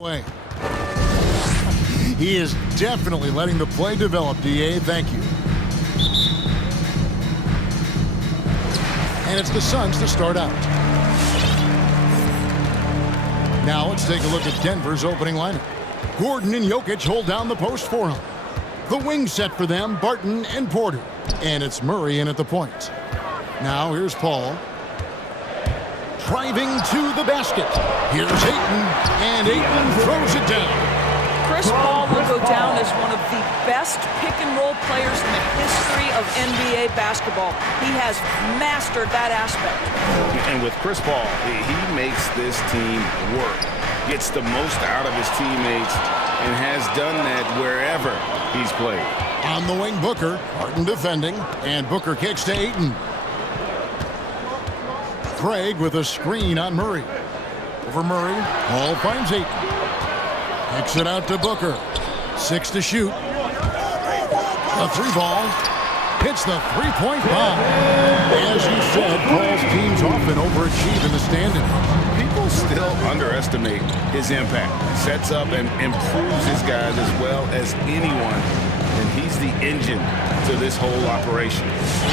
Play. He is definitely letting the play develop, DA. Thank you. And it's the Suns to start out. Now let's take a look at Denver's opening lineup. Gordon and Jokic hold down the post for him. The wing set for them, Barton and Porter. And it's Murray in at the point. Now here's Paul. Driving to the basket. Here's Ayton, and Ayton throws it down. Chris Paul will go down as one of the best pick-and-roll players in the history of NBA basketball. He has mastered that aspect. And with Chris Paul, he makes this team work, gets the most out of his teammates, and has done that wherever he's played. On the wing, Booker, Harden defending, and Booker kicks to Ayton. Craig with a screen on Murray. Over Murray, Paul finds Ayton. Kicks it out to Booker. 6 to shoot. The three ball. Hits the three-point bomb. As you said, Paul's teams often overachieve in the standings. People still underestimate his impact. Sets up and improves his guys as well as anyone. And he's the engine to this whole operation.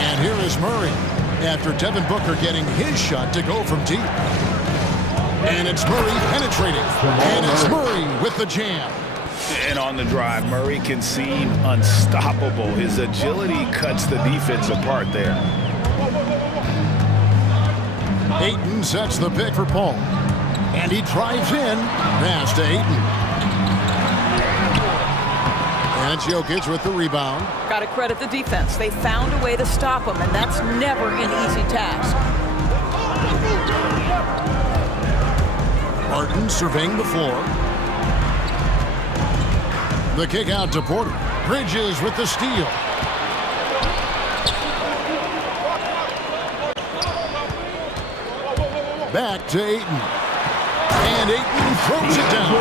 And here is Murray, after Devin Booker getting his shot to go from deep. And it's Murray penetrating. And it's Murray with the jam. And on the drive, Murray can seem unstoppable. His agility cuts the defense apart there. Ayton sets the pick for Paul. And he drives in. Pass to Ayton. And it's Jokic with the rebound. Got to credit the defense. They found a way to stop him, and that's never an easy task. Barton surveying the floor. The kick out to Porter. Bridges with the steal. Back to Ayton. And Ayton throws it down.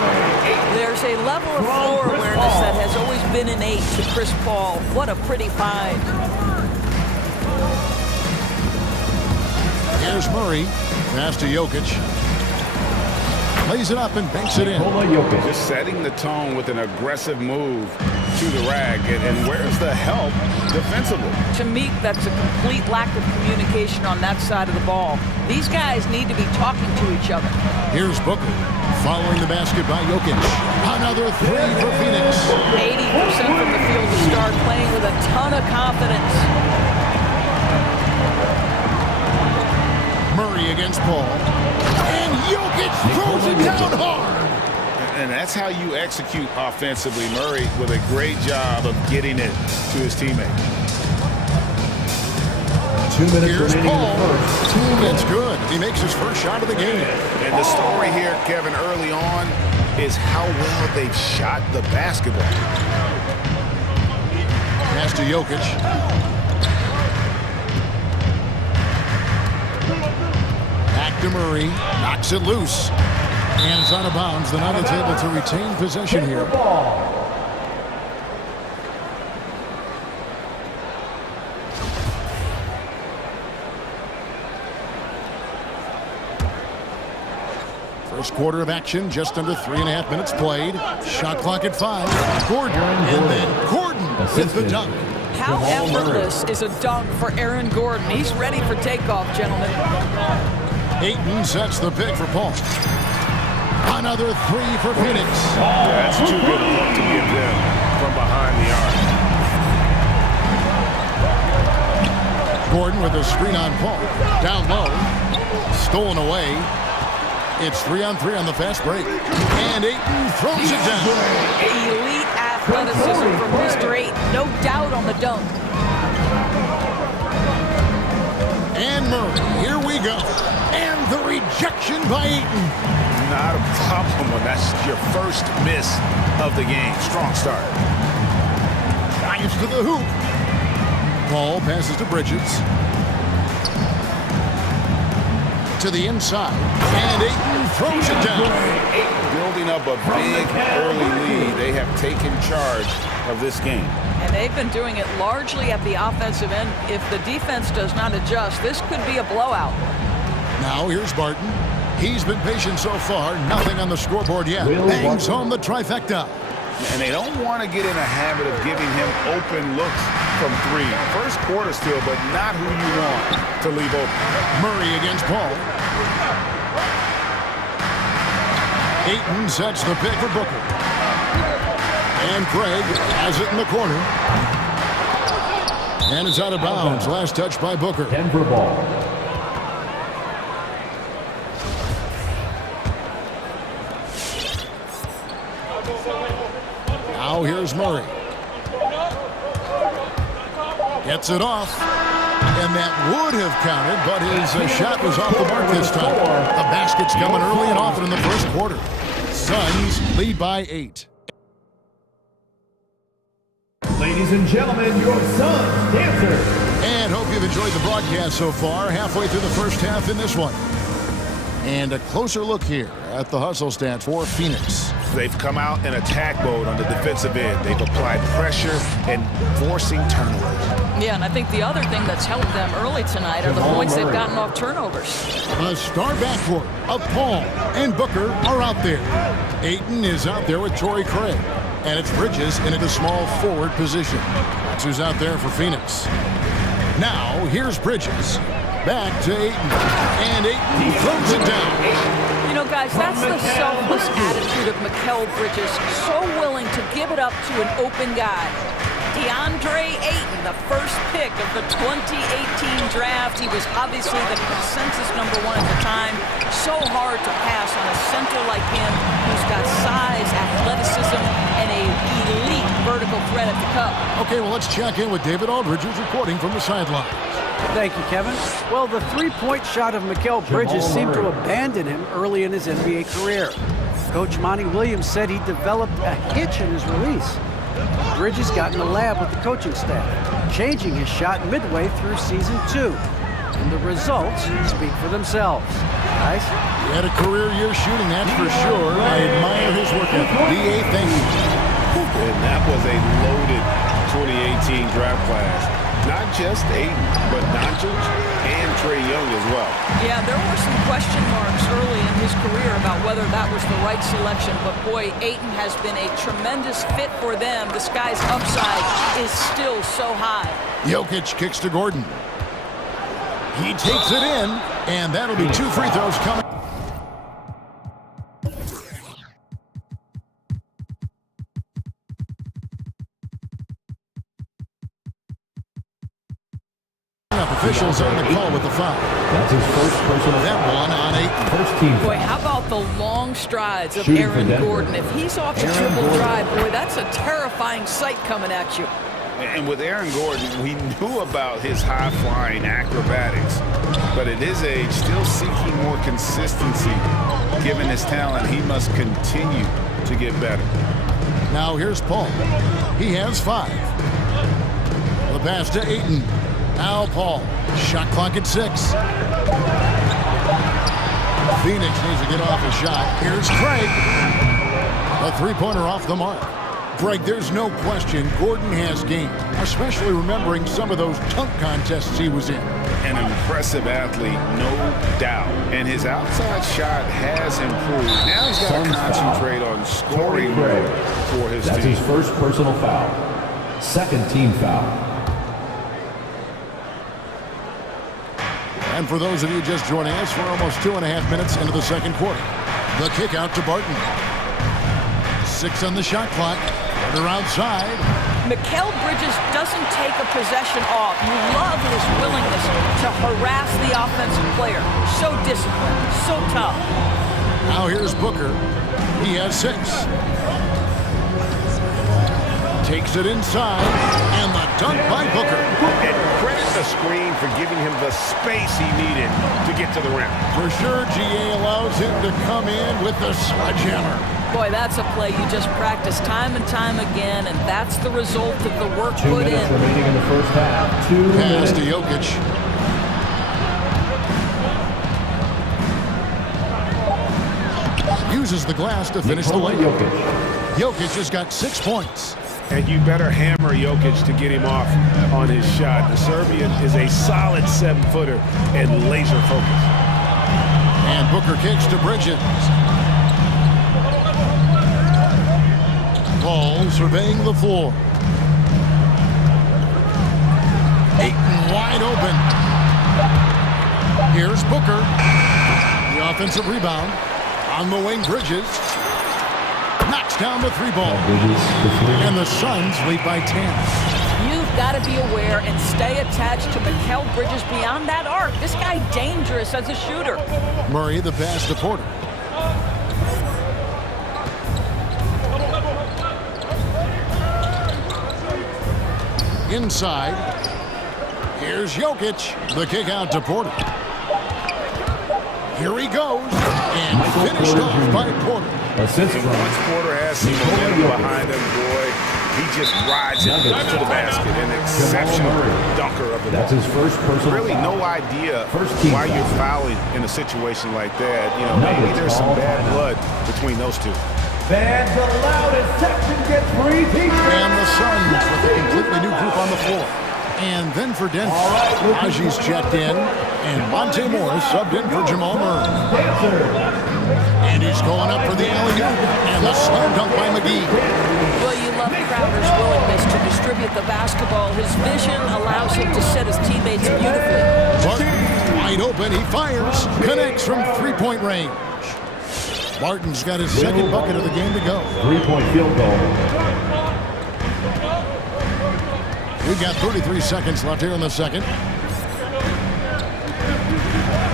There's a level of floor awareness that has always been innate to Chris Paul. What a pretty find. Here's Murray. Pass to Jokic. Plays it up and banks it in. Just setting the tone with an aggressive move to the rack. And where's the help defensively? To me, that's a complete lack of communication on that side of the ball. These guys need to be talking to each other. Here's Booker. Following the basket by Jokic. Another three for Phoenix. 80% from the field to start, playing with a ton of confidence. Murray against Paul. And Jokic throws it down hard. And that's how you execute offensively. Murray with a great job of getting it to his teammate. 2 minutes Here's remaining Paul. in the first. That's good. He makes his first shot of the game. And the story here, Kevin, early on is how well they've shot the basketball. Pass to Jokic. Back to Murray. Knocks it loose. And it's out of bounds. The Nuggets able to retain possession here. First quarter of action, just under 3.5 minutes played. Shot clock at 5. Gordon, and then Gordon with the dunk. How effortless is a dunk for Aaron Gordon? He's ready for takeoff, gentlemen. Ayton sets the pick for Paul. Another three for Phoenix. That's too good a look to give them from behind the arc. Gordon with a screen on Paul. Down low. Stolen away. It's 3-on-3 on the fast break. And Ayton throws it down. Elite athleticism from Mr. Ayton. No doubt on the dunk. And Murray, here we go. And the rejection by Ayton. Not a problem when that's your first miss of the game. Strong start. Drives to the hoop. Paul passes to Bridges. To the inside. And Ayton throws it down. Building up a big early lead. They have taken charge of this game. And they've been doing it largely at the offensive end. If the defense does not adjust, this could be a blowout. Now here's Barton. He's been patient so far. Nothing on the scoreboard yet. Bangs home the trifecta. And they don't want to get in a habit of giving him open looks from three. First quarter still, but not who you want to leave open. Murray against Paul. Ayton sets the pick for Booker. And Craig has it in the corner. And it's out of bounds. Last touch by Booker. Denver ball. Now here's Murray. Gets it off. And that would have counted, but his shot was off the mark this time. The basket's coming early and often in the first quarter. Suns lead by 8. Ladies and gentlemen, your Suns dancer. And hope you've enjoyed the broadcast so far. Halfway through the first half in this one. And a closer look here at the hustle stats for Phoenix. They've come out in attack mode on the defensive end. They've applied pressure and forcing turnovers. Yeah, and I think the other thing that's helped them early tonight are the points they've gotten off turnovers. The star backcourt of Paul and Booker are out there. Ayton is out there with Torrey Craig. And it's Bridges in a small forward position. That's who's out there for Phoenix. Now, here's Bridges. Back to Ayton. And Ayton throws it down. You know, guys, that's the selfless attitude of Mikal Bridges. So willing to give it up to an open guy. DeAndre Ayton, the first pick of the 2018 draft. He was obviously the consensus #1 at the time. So hard to pass on a center like him who's got size, athleticism, and a elite vertical threat at the cup. Okay, well, let's check in with David Aldridge, who's reporting from the sideline. Thank you, Kevin. Well, the three-point shot of Mikal Bridges seemed to abandon him early in his NBA career. Coach Monty Williams said he developed a hitch in his release. Bridges got in the lab with the coaching staff, changing his shot midway through season 2. And the results speak for themselves. Guys? He had a career year shooting, that's for sure. I admire his work ethic. D.A., thank you. And that was a loaded 2018 draft class. Not just Ayton, but Doncic and Trae Young as well. Yeah, there were some question marks early in his career about whether that was the right selection, but boy, Ayton has been a tremendous fit for them. This guy's upside is still so high. Jokic kicks to Gordon. He takes it in, and that'll be 2 free throws coming. Officials on the call with the foul. That's his first personal That foul. one on Ayton. First team Boy, foul. how about the long strides of Shooting for Aaron Denver. Gordon? If he's off the Aaron triple Gordon. drive, boy, that's a terrifying sight coming at you. And with Aaron Gordon, we knew about his high-flying acrobatics, but at his age, still seeking more consistency. Given his talent, he must continue to get better. Now here's Paul. He has 5. The pass to Ayton. Now Paul. Shot clock at 6. Phoenix needs to get off a shot. Here's Craig. A three-pointer off the mark. Craig, there's no question Gordon has game, especially remembering some of those dunk contests he was in. An impressive athlete, no doubt. And his outside shot has improved. Now he's got to Suns concentrate foul. on scoring Torrey more Craig. for his That's team. his first personal foul. Second team foul. And for those of you just joining us, we're almost 2.5 minutes into the second quarter. The kick out to Barton. 6 on the shot clock. They're outside. Mikal Bridges doesn't take a possession off. You love his willingness to harass the offensive player. So disciplined, so tough. Now here's Booker. He has 6. Takes it inside, and the dunk by Booker. And credit the screen for giving him the space he needed to get to the rim. For sure, GA allows him to come in with the sledgehammer. Boy, that's a play you just practice time and time again, and that's the result of the work 2 put minutes in. remaining in the first half. 2 Pass minutes. to Jokic. Uses the glass to finish the layup. Jokic. Jokic has got 6 points. And you better hammer Jokic to get him off on his shot. The Serbian is a solid 7-footer and laser focused. And Booker kicks to Bridges. Ball surveying the floor. Ayton wide open. Here's Booker. The offensive rebound. On the wing, Bridges. Knocks down the three ball. And the Suns lead by 10. You've got to be aware and stay attached to Mikal Bridges beyond that arc. This guy dangerous as a shooter. Murray the pass to Porter. Inside. Here's Jokic. The kick out to Porter. Here he goes. And finished off by Porter. And once Porter has some momentum behind him, boy, he just rides it to the basket. An exceptional dunker of the ball. That's his first personal Really no idea why you're fouling in a situation like that. You know, maybe there's some bad blood between those two. Fans allowed as section gets free t-shirts. And the Suns with a completely new group on the floor. And then for Denver, Aji's checked in, and Monte Morris subbed in for Jamal Murray. And he's going up for the alley-oop, and the slam dunk by McGee. Well, you love Crowder's willingness to distribute the basketball. His vision allows him to set his teammates beautifully. Barton, wide open, he fires, connects from three-point range. Barton's got his second bucket of the game to go. 3-point field goal. We've got 33 seconds left here in the second.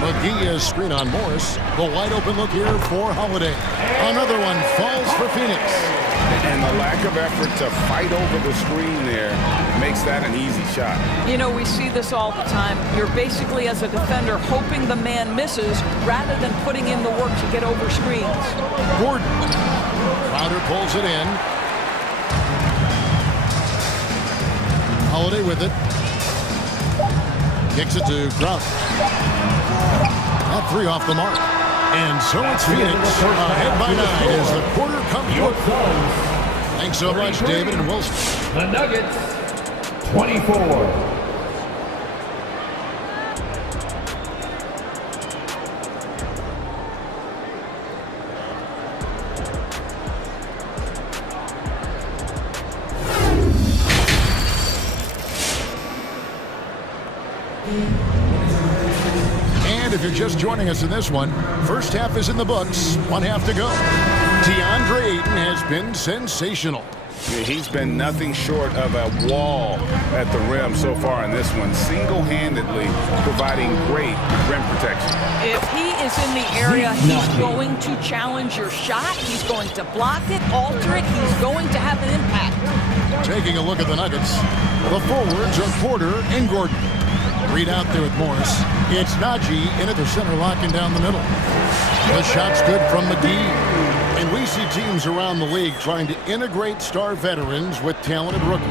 McGee is screen on Morris. The wide open look here for Holiday. Another one falls for Phoenix. And the lack of effort to fight over the screen there makes that an easy shot. You know, we see this all the time. You're basically, as a defender, hoping the man misses rather than putting in the work to get over screens. Gordon. Crowder pulls it in. Holiday with it. Kicks it to Crowder. That three off the mark. And so it's Phoenix ahead by 9 as the quarter comes to a close. Thanks so much, David and Wilson. The Nuggets, 24. And if you're just joining us in this one, first half is in the books, one half to go. DeAndre Ayton has been sensational. Yeah, he's been nothing short of a wall at the rim so far in this one, single-handedly providing great rim protection. If he is in the area, he's going to challenge your shot. He's going to block it, alter it. He's going to have an impact. Taking a look at the Nuggets, the forwards are Porter and Gordon. Read out there with Morris. It's Najee in at the center, locking down the middle. The shot's good from McGee. And we see teams around the league trying to integrate star veterans with talented rookies.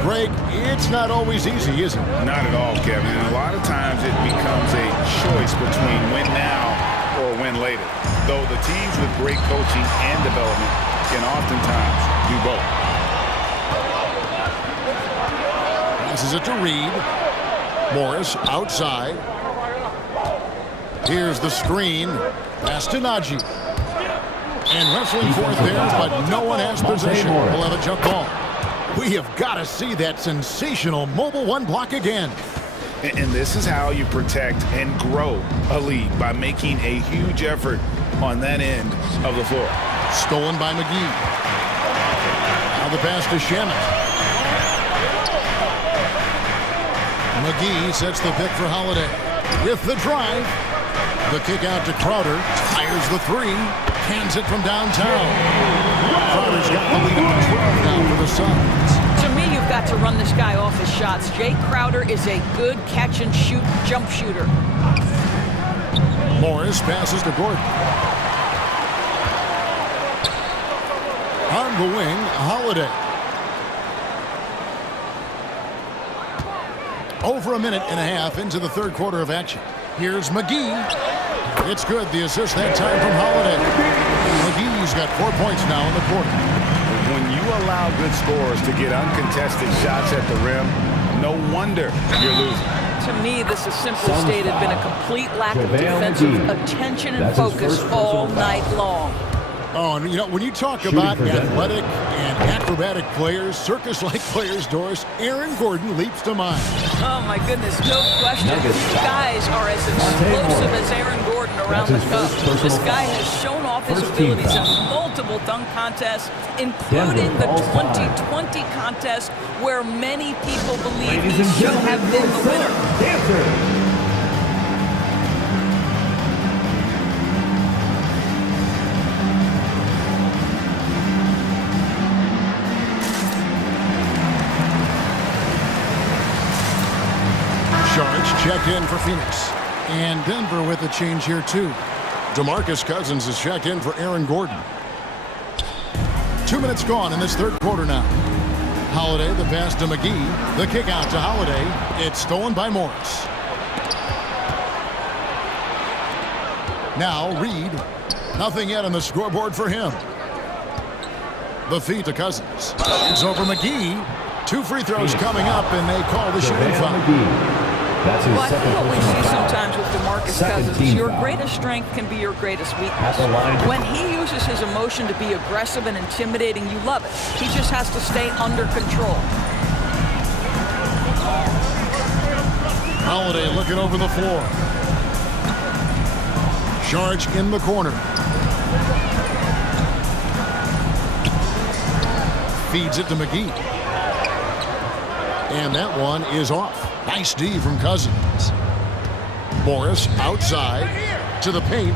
Greg, it's not always easy, is it? Not at all, Kevin. And a lot of times it becomes a choice between win now or win later. Though the teams with great coaching and development can oftentimes do both. Passes it to Reed. Morris outside. Here's the screen. Pass to Najee. And wrestling for it there, but no one has possession. We'll have a jump ball. We have got to see that sensational mobile one block again. And this is how you protect and grow a lead, by making a huge effort on that end of the floor. Stolen by McGee. Now the pass to Shamet. McGee sets the pick for Holiday. With the drive, the kick out to Crowder. Fires the three. Hands it from downtown. Crowder's got the lead on 12 now for the Suns. To me, you've got to run this guy off his shots. Jay Crowder is a good catch-and-shoot jump shooter. Morris passes to Gordon. On the wing, Holiday. Over a minute and a half into the third quarter of action. Here's McGee. It's good. The assist that time from Holiday. McGee's got 4 points now in the quarter. When you allow good scorers to get uncontested shots at the rim, no wonder you're losing. To me, this has simply stated been a complete lack of defensive attention and focus all night long. Oh, and you know, when you talk about athletic and acrobatic players, circus-like players, Doris, Aaron Gordon leaps to mind. Oh, my goodness, no question. These guys are as explosive as Aaron Gordon around the cup. This guy has shown off his abilities in multiple dunk contests, including the 2020 contest, where many people believe he should have been the winner. Checked in for Phoenix. And Denver with a change here, too. DeMarcus Cousins is checked in for Aaron Gordon. 2 minutes gone in this third quarter now. Holiday, the pass to McGee. The kick out to Holiday. It's stolen by Morris. Now Reed. Nothing yet on the scoreboard for him. The feed to Cousins. It's over McGee. 2 free throws coming up, and they call the shooting foul. Well, I think what we see sometimes with DeMarcus Cousins is your greatest strength can be your greatest weakness. When he uses his emotion to be aggressive and intimidating, you love it. He just has to stay under control. Holiday looking over the floor. Charge in the corner. Feeds it to McGee. And that one is off. Nice D from Cousins. Morris outside to the paint.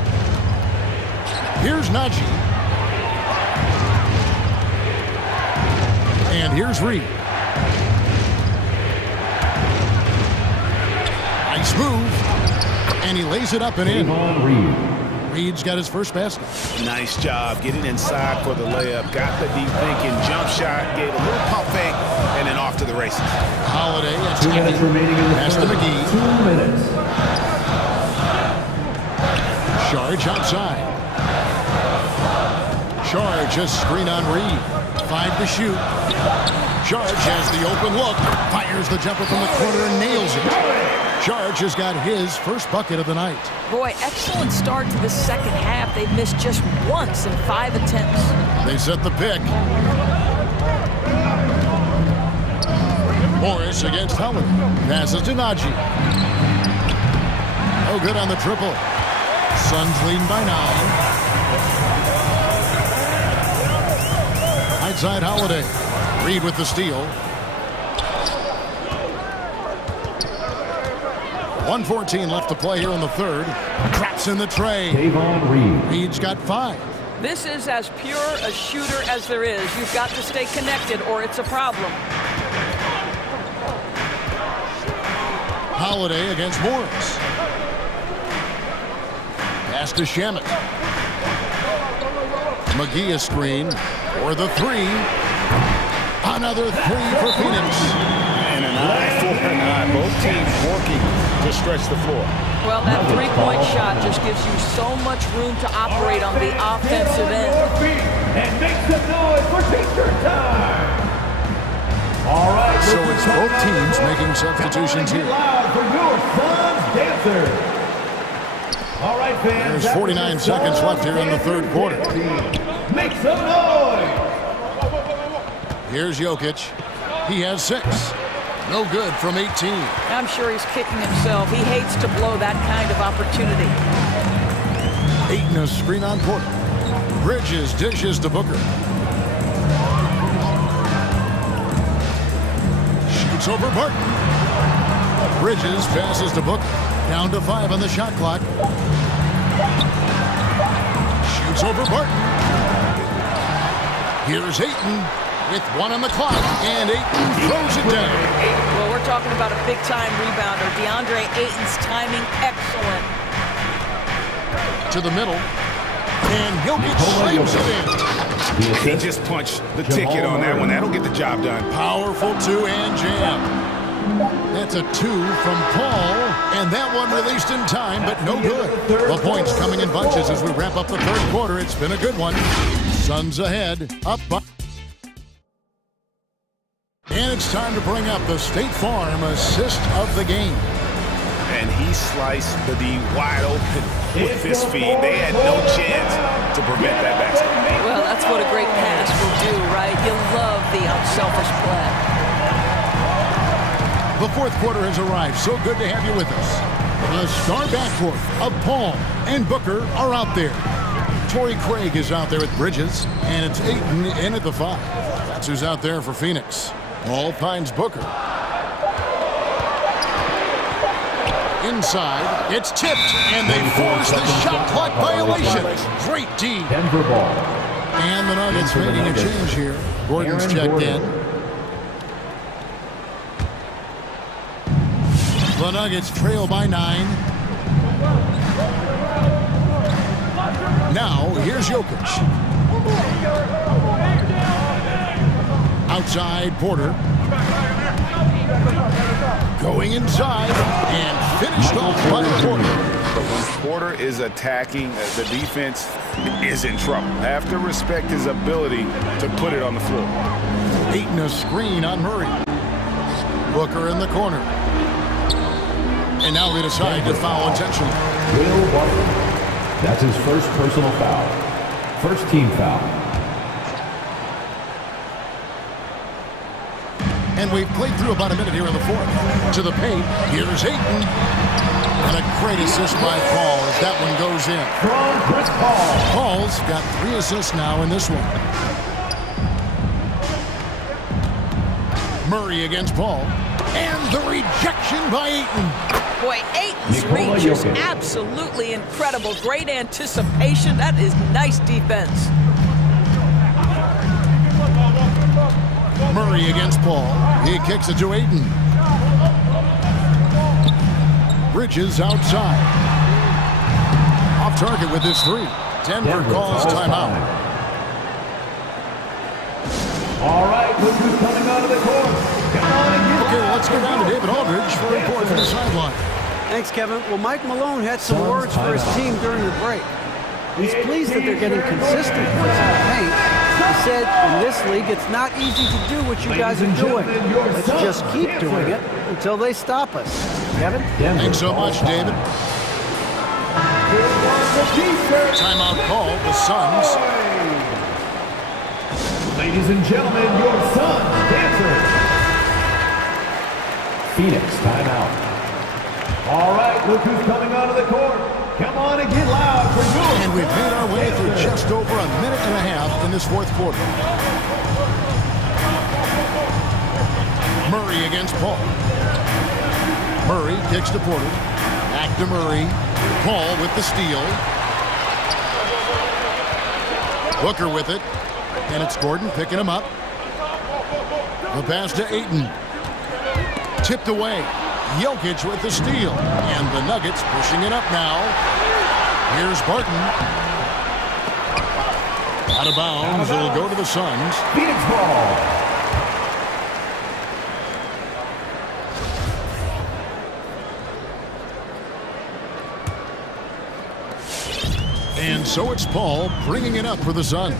Here's Najee. And here's Reed. Nice move. And he lays it up and in. Reed's got his first basket. Nice job getting inside for the layup. Got the deep thinking jump shot, gave a little pump fake, and then off to the races. Holiday at 2 minutes remaining in the pass to McGee. 2 minutes. Charge outside. Charge a screen on Reed. 5 to shoot. Charge has the open look. Fires the jumper from the corner and nails it. Charge has got his first bucket of the night. Boy, excellent start to the second half. They've missed just once in 5 attempts. They set the pick. Morris against Howard. Passes to Najee. Oh, good on the triple. Suns leading by 9. Outside Holiday. Reed with the steal. 1:14 left to play here in the third. Traps in the tray. Reed's got 5. This is as pure a shooter as there is. You've got to stay connected or it's a problem. Holiday against Morris. Pass to Shamet. McGee a screen for the 3. Another 3 for Phoenix. And an eye for an eye. Both teams working to stretch the floor. Well, that three-point shot just gives you so much room to operate on the offensive end. And make some noise for teacher time. All right. So it's both teams making substitutions here. Loud for your son's dancer. All right, fans. There's 49 seconds left here in the third quarter. Make some noise. Here's Jokic. He has 6. No good from 18. I'm sure he's kicking himself. He hates to blow that kind of opportunity. Ayton a screen on Porter. Bridges dishes to Booker. Shoots over Barton. Bridges passes to Booker. Down to 5 on the shot clock. Shoots over Barton. Here's Ayton with 1 on the clock, and Ayton throws it down. Well, we're talking about a big-time rebounder. DeAndre Ayton's timing excellent. To the middle, and Jokic slams it in. He just punched the ticket on that one. That'll get the job done. Powerful 2-hand jam. That's a 2 from Paul, and that one released in time, but no good. The points coming in bunches as we wrap up the third quarter. It's been a good one. Suns ahead, up by. And it's time to bring up the State Farm assist of the game. and he sliced the D wide open with his feet. They had no chance to prevent that basket. Well, that's what a great pass will do, right? You love the unselfish play. The fourth quarter has arrived. So good to have you with us. The star backcourt of Paul and Booker are out there. Torrey Craig is out there at Bridges, and it's Ayton in at the 5. That's who's out there for Phoenix. Paul finds Booker. Inside, it's tipped, and they force the shot clock violation. Great D. Denver ball. And the Nuggets making a change here. Gordon's checked in. The Nuggets trail by 9. Now, here's Jokic. Outside, Porter. Going inside and finished off by Porter. But when Porter is attacking, the defense is in trouble. Have to respect his ability to put it on the floor. Ayton a screen on Murray. Booker in the corner. And now they decide to foul intentionally. Will Barton. That's his first personal foul. First team foul. And we've played through about a minute here in the fourth. To the paint, here's Ayton. And a great assist by Paul as that one goes in. From Chris Paul. Paul's got 3 assists now in this one. Murray against Paul. And the rejection by Ayton. Boy, Ayton's reach is absolutely incredible. Great anticipation. That is nice defense. Murray against Paul. He kicks it to Ayton. Bridges outside. Off target with his 3. Denver calls timeout. All right, look who's coming out of the court. Come on and get Okay, let's go down to David Aldridge for a report from the sideline. Thanks, Kevin. Well, Mike Malone had some words for his team during the break. He's pleased that they're getting consistent points in the paint. He said, in this league, it's not easy to do what you guys are doing. Let's just keep doing it until they stop us. Kevin? Thanks so much, David. Timeout called, the Suns. Ladies and gentlemen, your Suns dancers. Phoenix timeout. All right, look who's coming onto the court. Come on and get loud for yours. And we've made our way through just over a minute and a half in this fourth quarter. Murray against Paul. Murray kicks to Porter. Back to Murray. Paul with the steal. Booker with it. And it's Gordon picking him up. The pass to Ayton. Tipped away. Jokic with the steal. And the Nuggets pushing it up now. Here's Barton. Out of bounds. It'll go to the Suns. Phoenix ball. And so it's Paul bringing it up for the Suns.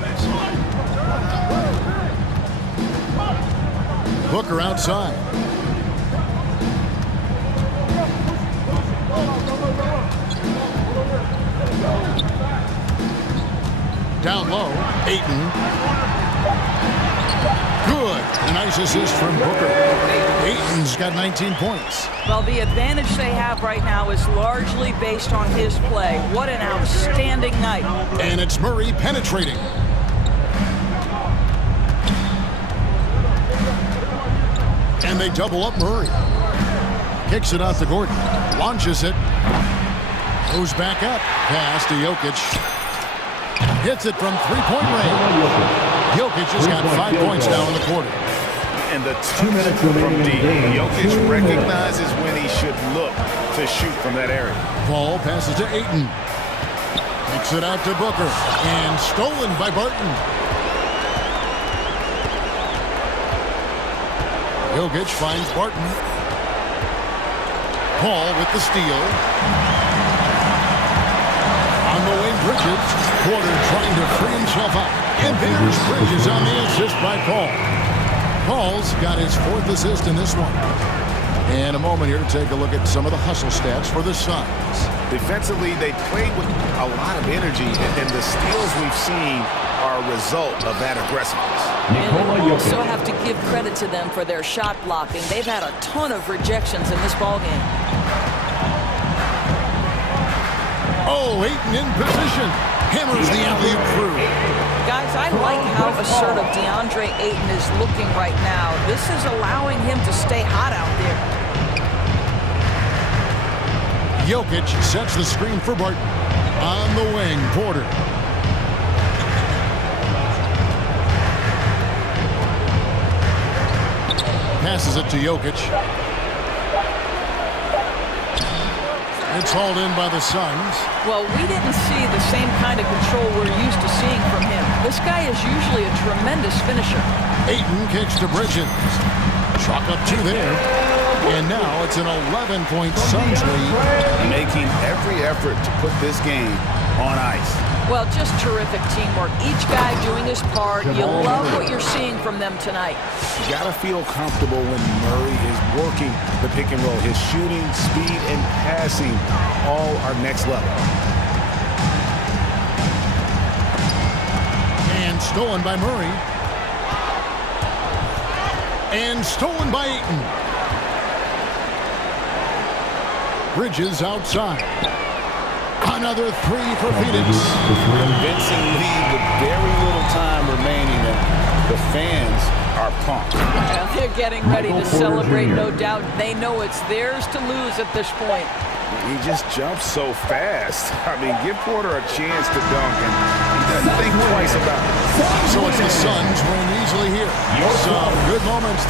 Booker outside. Down low, Ayton. Good. A nice assist from Booker. Ayton's got 19 points. Well, the advantage they have right now is largely based on his play. What an outstanding night. And it's Murray penetrating. And they double up Murray. Kicks it out to Gordon. Launches it. Goes back up. Pass to Jokic. Hits it from three-point range. Jokic has got 5 points now in the quarter. And the 2 minutes from deep. Jokic recognizes when he should look to shoot from that area. Paul passes to Ayton. Kicks it out to Booker. And stolen by Barton. Jokic finds Barton. Paul with the steal. On the way, Bridges. Porter trying to free himself up. And there's Bridges on the assist by Paul. Paul's got his 4th assist in this one. And a moment here to take a look at some of the hustle stats for the Suns. Defensively, they played with a lot of energy, and the steals we've seen are a result of that aggressiveness. And we also have to give credit to them for their shot blocking. They've had a ton of rejections in this ballgame. Oh, Ayton in position. Hammers the alley-oop through. Guys, I like how assertive DeAndre Ayton is looking right now. This is allowing him to stay hot out there. Jokic sets the screen for Barton. On the wing, Porter. Passes it to Jokic. It's hauled in by the Suns. Well, we didn't see the same kind of control we're used to seeing from him. This guy is usually a tremendous finisher. Ayton kicks to Bridges. Chalk up two there. And now it's an 11-point Suns lead. Making every effort to put this game on ice. Well, just terrific teamwork. Each guy doing his part. You love what you're seeing from them tonight. You gotta feel comfortable when Murray is working the pick and roll. His shooting, speed, and passing all are next level. And stolen by Murray. And stolen by Ayton. Bridges outside. Another three for Phoenix. Convincing lead with very little time remaining, and the fans are pumped. Well, they're getting ready to celebrate, no doubt. They know it's theirs to lose at this point. He just jumps so fast. I mean, give Porter a chance to dunk, and he doesn't think twice about it. So it's the Suns win easily here. Some good moments.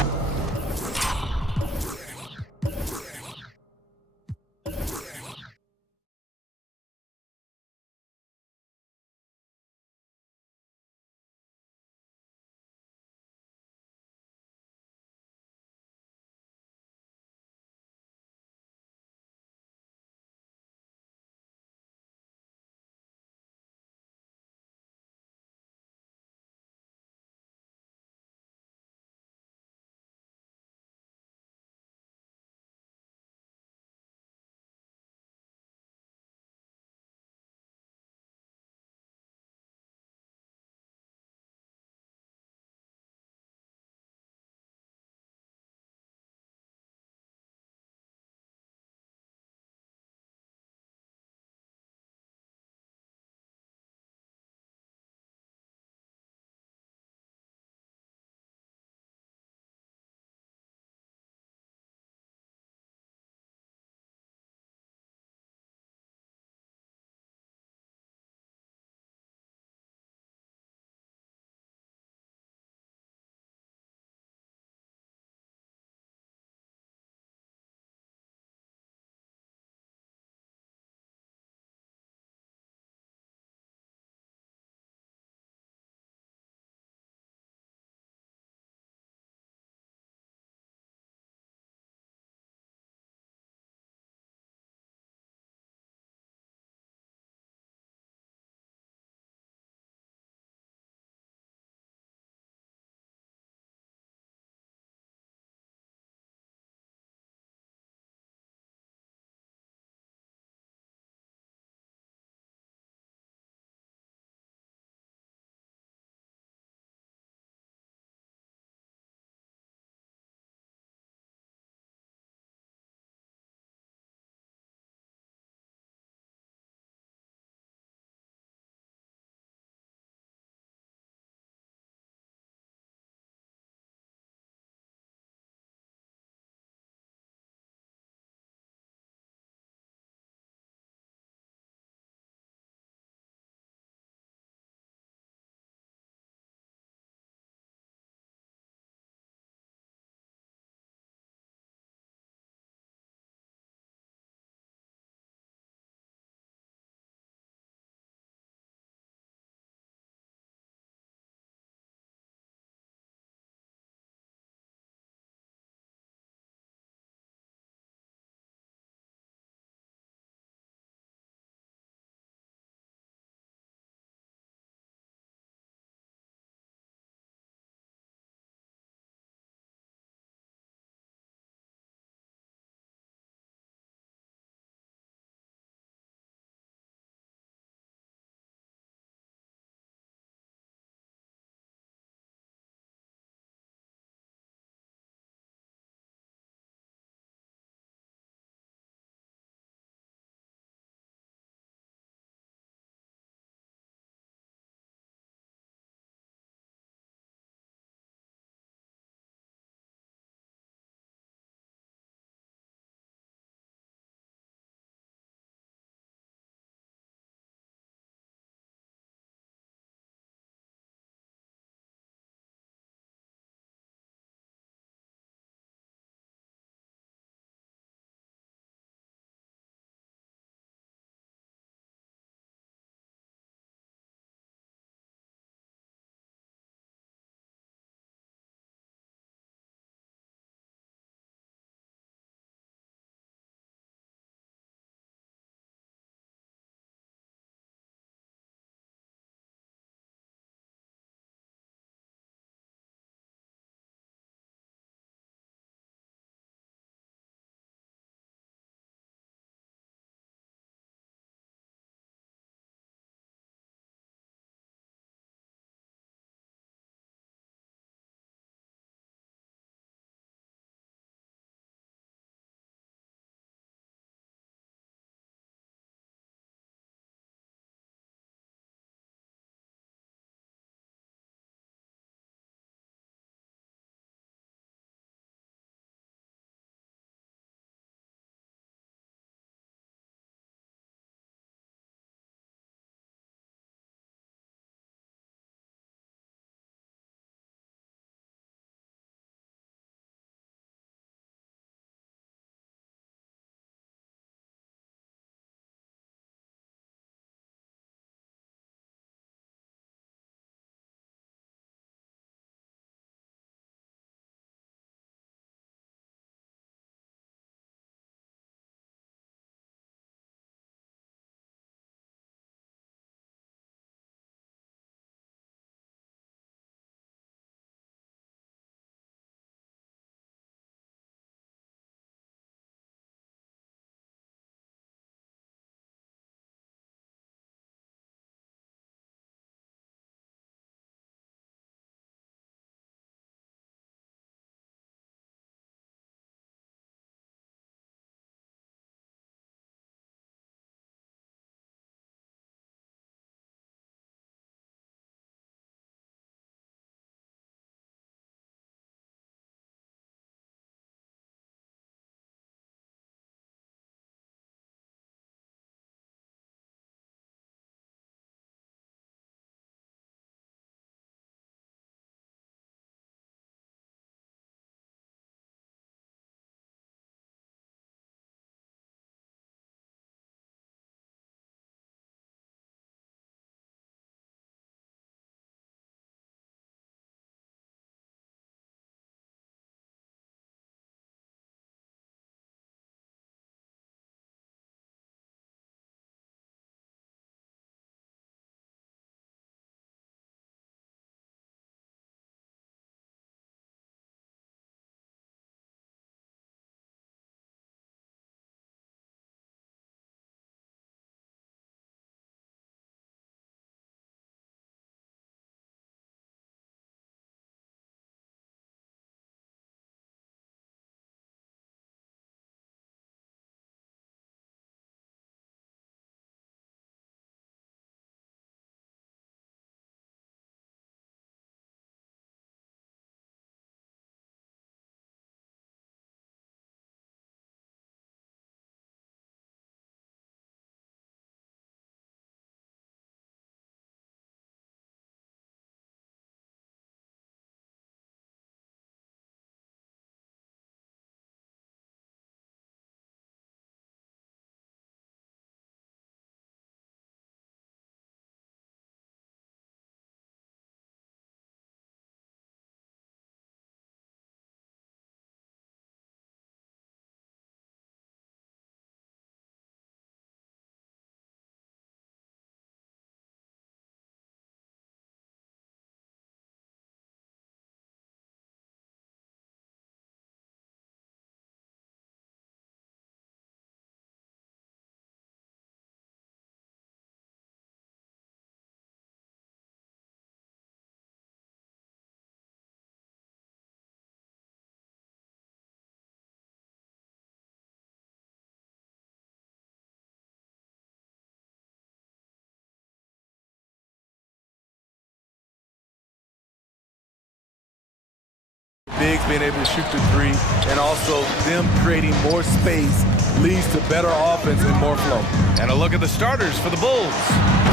bigs being able to shoot the three, and also them creating more space leads to better offense and more flow. And a look at the starters for the Bulls.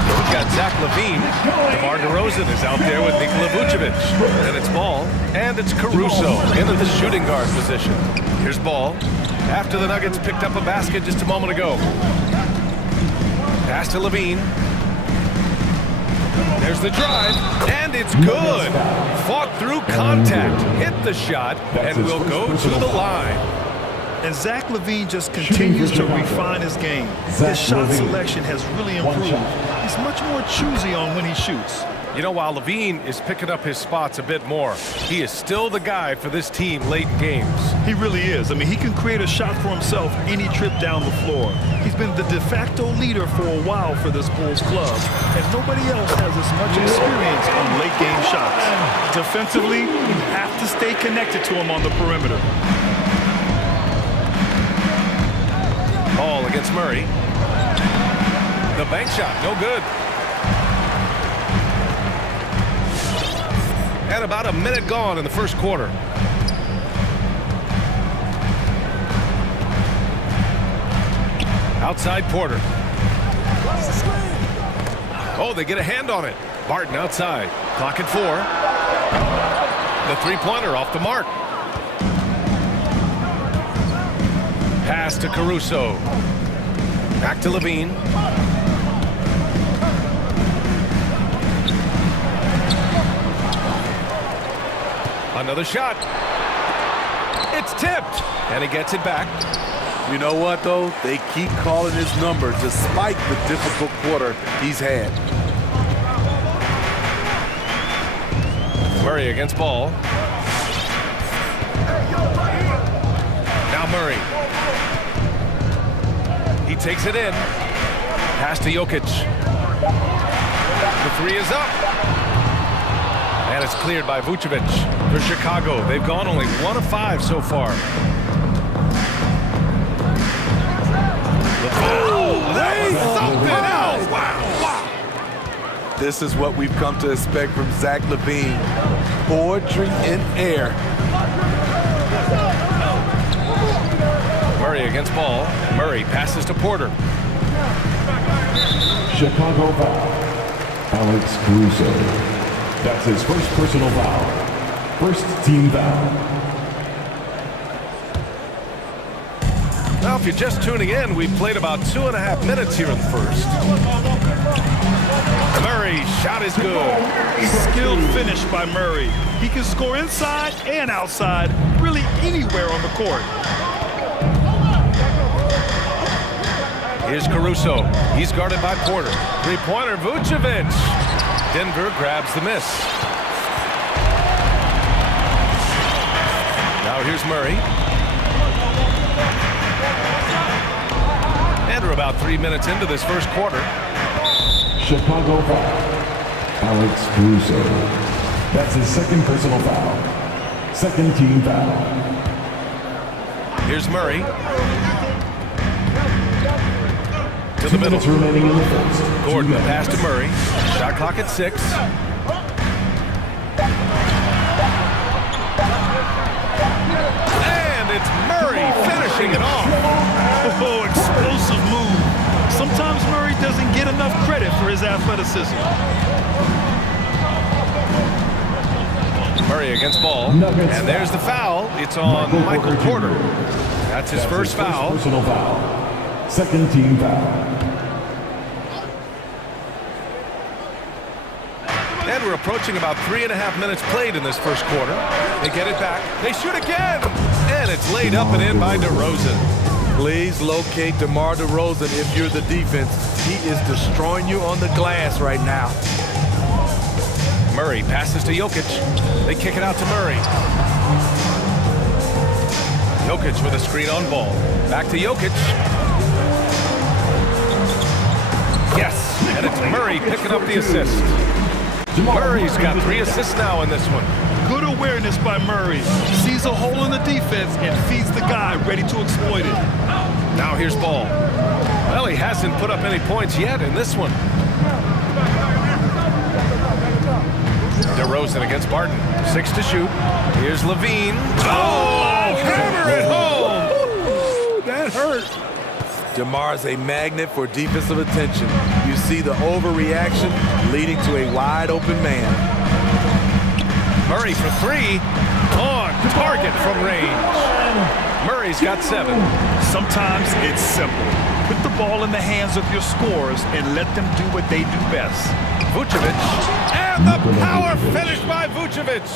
We've got Zach LaVine. DeMar DeRozan is out there with Nikola Vucevic. Then it's Ball, and it's Caruso into the shooting guard position. Here's Ball. After the Nuggets picked up a basket just a moment ago. Pass to LaVine. There's the drive, and it's good. Fought through contact, hit the shot, and will go to the line. And Zach LaVine just continues to refine his game. His shot selection has really improved. He's much more choosy on when he shoots. You know, while LaVine is picking up his spots a bit more, he is still the guy for this team late in games. He really is. I mean, he can create a shot for himself any trip down the floor. He's been the de facto leader for a while for this Bulls club, and nobody else has as much experience on late game shots. Defensively, you have to stay connected to him on the perimeter. Ball against Murray. The bank shot, no good. And about a minute gone in the first quarter. Outside Porter. Oh, they get a hand on it. Barton outside. Clock at 4. The three-pointer off the mark. Pass to Caruso. Back to LaVine. Another shot. It's tipped. And he gets it back. You know what, though? They keep calling his number despite the difficult quarter he's had. Murray against Ball. Now Murray. He takes it in. Pass to Jokic. The three is up. And it's cleared by Vucevic for Chicago. They've gone only 1 of 5 so far. Oh, they thumped it out. Wow. This is what we've come to expect from Zach LaVine. Poetry in air. Murray against Ball. Murray passes to Porter. Chicago foul. Alex Caruso. That's his first personal foul. First team foul. Now, if you're just tuning in, we've played about 2.5 minutes here in the first. Murray's shot is good. Skilled finish by Murray. He can score inside and outside, really anywhere on the court. Here's Caruso. He's guarded by Porter. Three-pointer, Vucevic. Denver grabs the miss. Now here's Murray. And we're about 3 minutes into this first quarter. Chicago foul. Alex Caruso. That's his second personal foul. Second team foul. Here's Murray. To 2 the middle. minutes remaining in the first. Gordon, the pass to Murray. Shot clock at 6. And it's Murray finishing it off. Oh, explosive move. Sometimes Murray doesn't get enough credit for his athleticism. Murray against Ball. And there's the foul. It's on Michael Porter. That's his first foul. Personal foul. Second team foul. And we're approaching about 3.5 minutes played in this first quarter. They get it back. They shoot again. And it's laid up and in by DeRozan. Please locate DeMar DeRozan if you're the defense. He is destroying you on the glass right now. Murray passes to Jokic. They kick it out to Murray. Jokic with a screen on Ball. Back to Jokic. Yes, and it's Murray picking up the assist. Murray's got 3 assists now in this one. Good awareness by Murray. Sees a hole in the defense and feeds the guy ready to exploit it. Now here's Ball. Well, he hasn't put up any points yet in this one. DeRozan against Barton. 6 to shoot. Here's Levine. Oh, hammer it home! Ooh, that hurt. DeMar's a magnet for defensive attention. You see the overreaction leading to a wide open man. Murray for 3. On target from range. Murray's got 7. Sometimes it's simple. Put the ball in the hands of your scorers and let them do what they do best. Vucevic. And the power finish by Vucevic.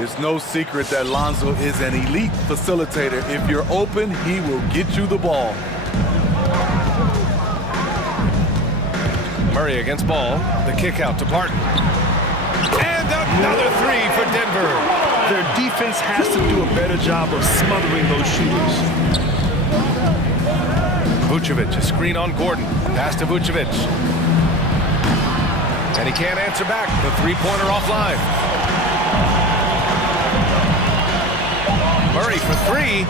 It's no secret that Lonzo is an elite facilitator. If you're open, he will get you the ball. Murray against Ball. The kick out to Barton. And another 3 for Denver. Their defense has to do a better job of smothering those shooters. Vucevic, a screen on Gordon. Pass to Vucevic. And he can't answer back. The three-pointer offline. Murray for 3.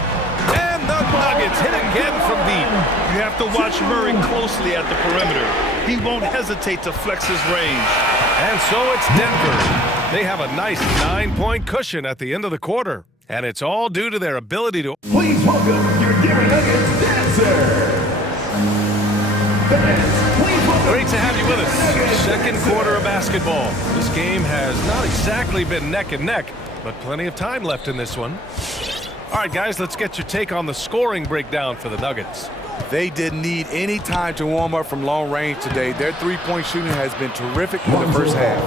And the Nuggets hit again from deep. You have to watch Murray closely at the perimeter. He won't hesitate to flex his range. And so it's Denver. They have a nice 9-point cushion at the end of the quarter. And it's all due to their ability to... Please welcome your Denver Nuggets dancer. Great to have you with us. Second quarter of basketball. This game has not exactly been neck and neck, but plenty of time left in this one. All right, guys, let's get your take on the scoring breakdown for the Nuggets. They didn't need any time to warm up from long range today. Their three-point shooting has been terrific in the first half.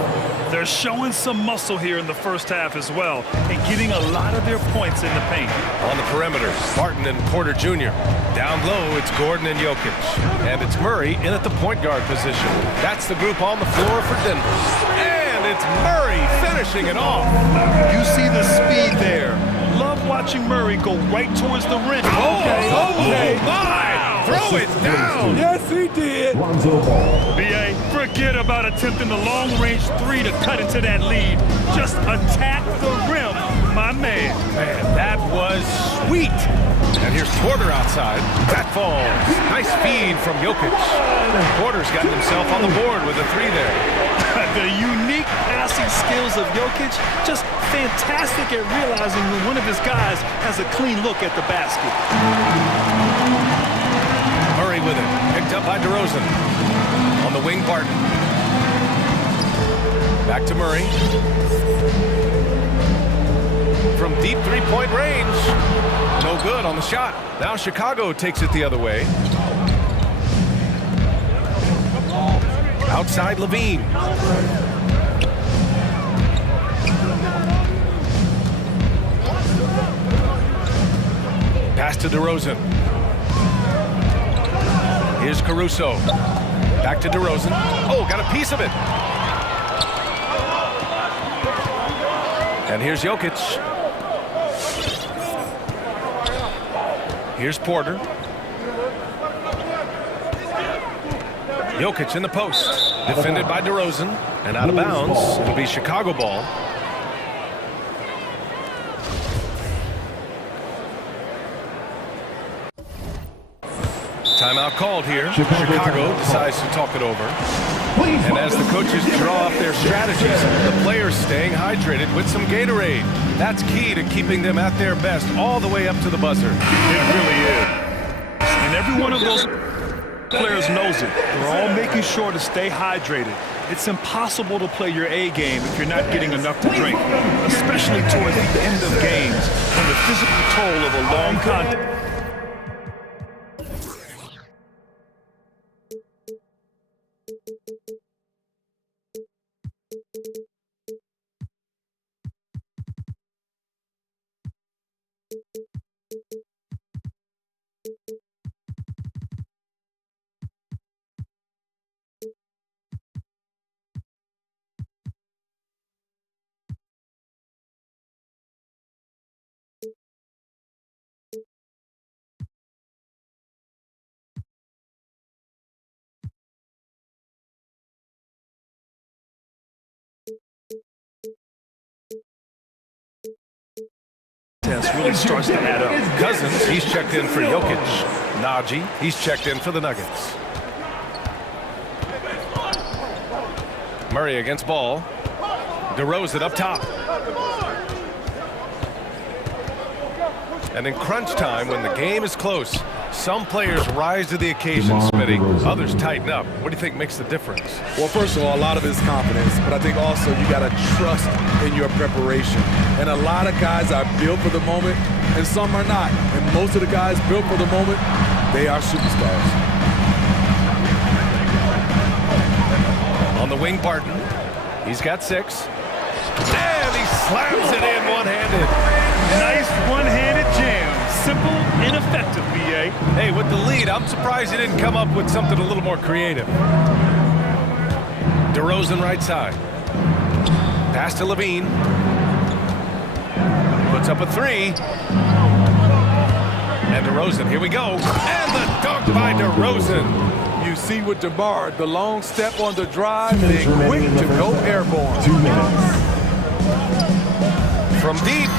They're showing some muscle here in the first half as well and getting a lot of their points in the paint. On the perimeter, Martin and Porter Jr. Down low, it's Gordon and Jokic. And it's Murray in at the point guard position. That's the group on the floor for Denver. And it's Murray finishing it off. You see the speed there. Love watching Murray go right towards the rim. Okay. My! Throw it down! Yes, he did. Lonzo Ball. B.A., forget about attempting the long-range 3 to cut into that lead. Just attack the rim, my man. Man, that was sweet. And here's Porter outside. That falls. Nice feed from Jokic. Porter's got himself on the board with a 3 there. The unique passing skills of Jokic, just fantastic at realizing when one of his guys has a clean look at the basket. Murray with it. Picked up by DeRozan. On the wing, Barton. Back to Murray. From deep three-point range. No good on the shot. Now Chicago takes it the other way. Outside Levine. Pass to DeRozan. Here's Caruso. Back to DeRozan. Oh, got a piece of it. And here's Jokic. Here's Porter. Jokic in the post. Defended by DeRozan. And out of bounds. It'll be Chicago ball. Timeout called here. Chicago decides to talk it over. And as the coaches draw up their strategies, the players staying hydrated with some Gatorade. That's key to keeping them at their best all the way up to the buzzer. It really is. And every one of those players knows it. They're all making sure to stay hydrated. It's impossible to play your A game if you're not getting enough to drink, especially towards the end of games and the physical toll of a long contest. Really starts to add up. Cousins, he's checked in for Jokic. Najee, he's checked in for the Nuggets. Murray against Ball. DeRozan up top. And in crunch time, when the game is close, some players rise to the occasion, Smitty. Others tighten up. What do you think makes the difference? Well, first of all, a lot of it is confidence, but I think also you got to trust in your preparation. And a lot of guys are built for the moment, and some are not. And most of the guys built for the moment, they are superstars. On the wing, Barton. He's got 6. And he slams it in one-handed. Nice one-handed jam. Simple and effective, B.A. Hey, with the lead, I'm surprised he didn't come up with something a little more creative. DeRozan right side. Pass to Levine. Puts up a 3. And DeRozan, here we go. And the dunk by DeRozan. You see with DeMar, the long step on the drive, then quick to go airborne. 2 minutes. From deep.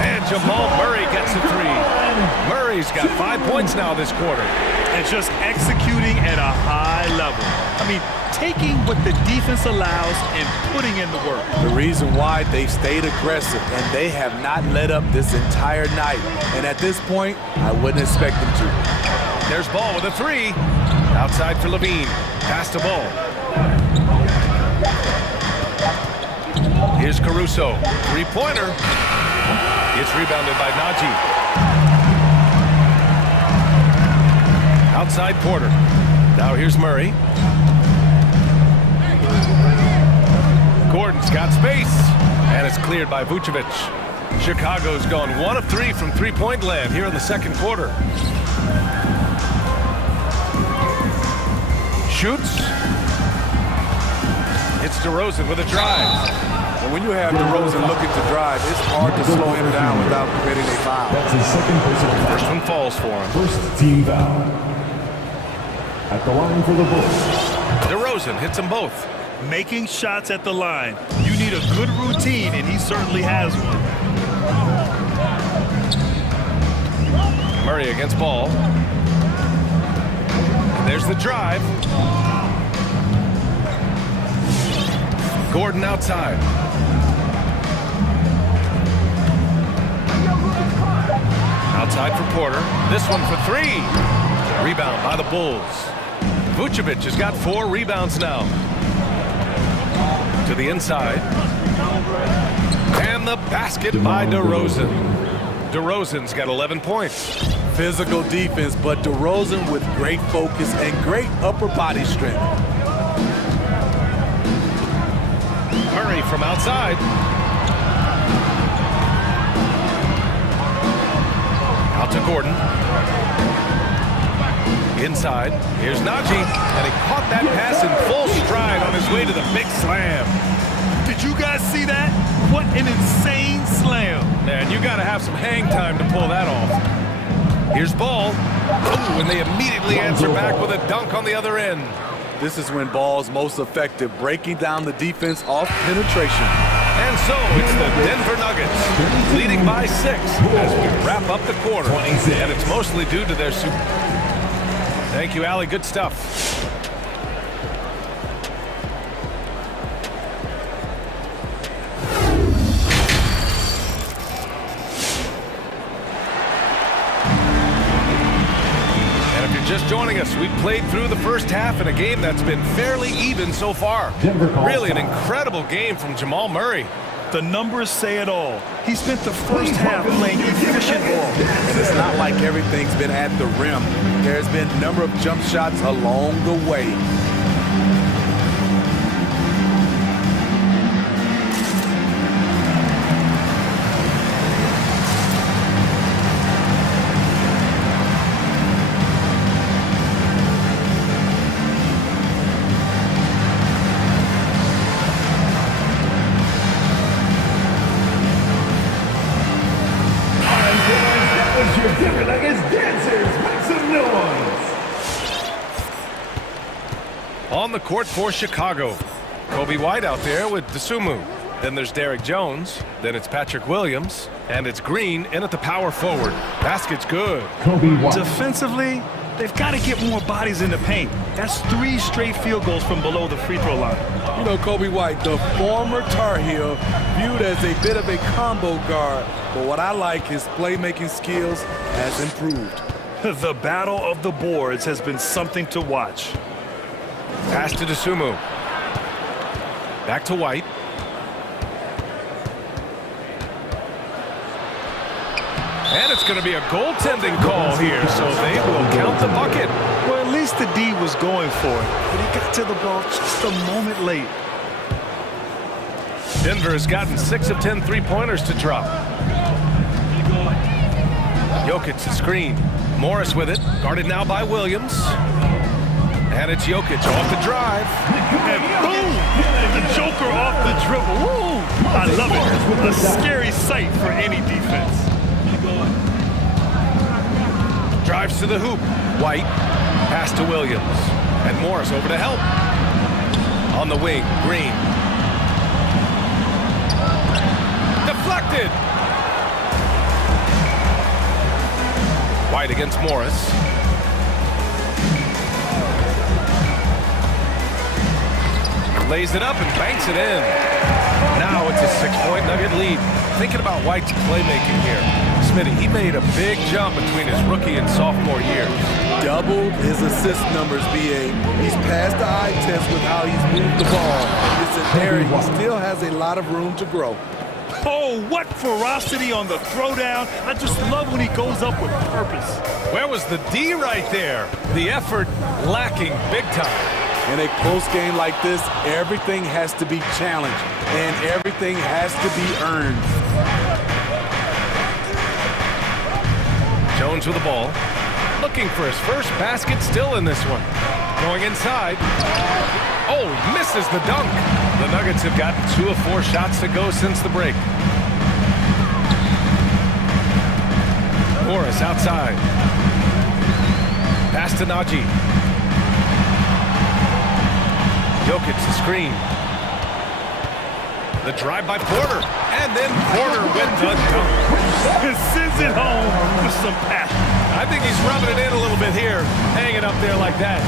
And Jamal Murray gets a 3. Murray's got 5 points now this quarter. And just executing at a high level. I mean, taking what the defense allows and putting in the work. The reason why they've stayed aggressive and they have not let up this entire night. And at this point, I wouldn't expect them to. There's Ball with a 3. Outside for Levine. Pass to Ball. Here's Caruso. 3-pointer. It's rebounded by Najee. Outside Porter. Now here's Murray. Gordon's got space. And it's cleared by Vucevic. Chicago's gone 1 of 3 from three-point land here in the second quarter. Shoots. It's DeRozan with a drive. And when you have DeRozan looking to drive, it's hard to slow him down without committing a foul. That's his second personal foul. First one falls for him. First team foul. At the line for the Bulls. DeRozan hits them both. Making shots at the line. You need a good routine, and he certainly has one. Murray against Ball. And there's the drive. Gordon outside. Outside for Porter. This one for 3. Rebound by the Bulls. Vucevic has got 4 rebounds now. To the inside. And the basket by DeRozan. DeRozan's got 11 points. Physical defense, but DeRozan with great focus and great upper body strength. Murray from outside. Out to Gordon. Inside. Here's Najee. And he caught that pass in full stride on his way to the big slam. Did you guys see that? What an insane slam. Man, you got to have some hang time to pull that off. Here's Ball. Ooh, and they immediately answer back with a dunk on the other end. This is when Ball's most effective, breaking down the defense off penetration. And so it's the Denver Nuggets leading by 6 as we wrap up the quarter. And it's mostly due to their super. Thank you, Allie. Good stuff. Just joining us, we played through the first half in a game that's been fairly even so far. Really an incredible game from Jamal Murray. The numbers say it all. He spent the first half playing efficient ball. And it's not like everything's been at the rim. There's been a number of jump shots along the way. On the court for Chicago. Kobe White out there with Dosunmu. Then there's Derek Jones. Then it's Patrick Williams. And it's Green in at the power forward. Basket's good. Kobe White. Defensively, They've got to get more bodies in the paint. That's 3 straight field goals from below the free throw line. You know, Kobe White, the former Tar Heel, viewed as a bit of a combo guard. But what I like, his playmaking skills has improved. The battle of the boards has been something to watch. Pass to Dosunmu. Back to White. And it's going to be a goaltending call here, so they will count the bucket. Well, at least the D was going for it, but he got to the ball just a moment late. Denver has gotten 6 of 10 three-pointers to drop. Jokic to screen. Morris with it, guarded now by Williams. And it's Jokic off the drive. And boom! The Joker off the dribble. Woo! I love it. A scary sight for any defense. Drives to the hoop. White. Pass to Williams. And Morris over to help. On the wing, Green. Deflected. White against Morris. Lays it up and banks it in. Now it's a 6-point Nugget lead. Thinking about White's playmaking here. Smitty, he made a big jump between his rookie and sophomore years. Doubled his assist numbers, BA. He's passed the eye test with how he's moved the ball. It's an area he still has a lot of room to grow. Oh, what ferocity on the throwdown. I just love when he goes up with purpose. Where was the D right there? The effort lacking big time. In a close game like this, everything has to be challenged, and everything has to be earned. Jones with the ball. Looking for his first basket still in this one. Going inside. Oh, misses the dunk. The Nuggets have gotten 2 of 4 shots to go since the break. Morris outside. Pass to Najee. Jokic to screen. The drive by Porter. And then Porter with the dunk. Sends it home with some passion. I think he's rubbing it in a little bit here. Hanging up there like that.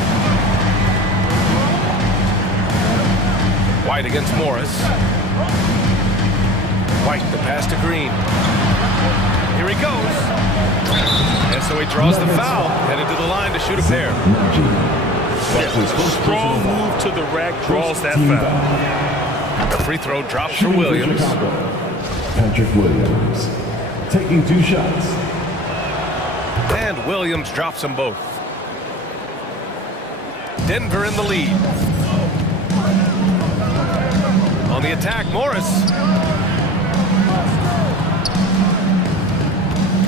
White against Morris. White, the pass to Green. Here he goes. And so he draws the foul. Headed to the line to shoot a pair. Strong move to the rack, draws that foul. The free throw drops for Williams. Patrick Williams taking 2 shots. And Williams drops them both. Denver in the lead. On the attack, Morris.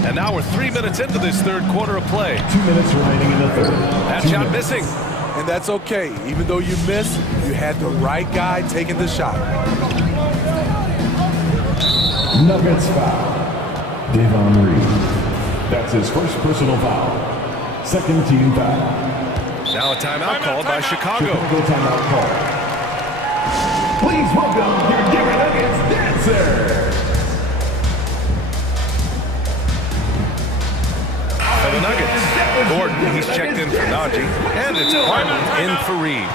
And now we're 3 minutes into this third quarter of play. 2 minutes remaining in the third. That shot missing. And that's okay. Even though you missed, you had the right guy taking the shot. Nuggets foul. Devon Reed. That's his first personal foul. Second team foul. Now a timeout called by Chicago. Chicago timeout call. Please welcome your Denver Nuggets dancer. For the Nuggets, Gordon, he's checked in for Najee, and it's Harden in for Reed.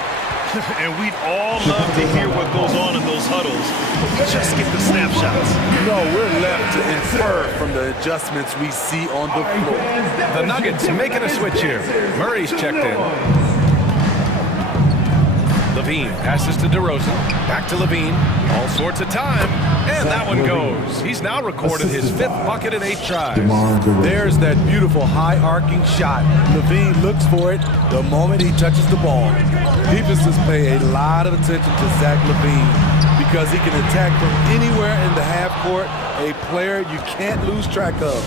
And we'd all love to hear what goes on in those huddles. We just get the snapshots. No, we're left to infer from the adjustments we see on the floor. The Nuggets making a switch here. Murray's checked in. Levine passes to DeRozan. Back to Levine. All sorts of time. And that one goes. He's now recorded his 5th bucket in 8 tries. There's that beautiful high-arcing shot. Levine looks for it the moment he touches the ball. Defenses pay a lot of attention to Zach Levine because he can attack from anywhere in the half court, a player you can't lose track of.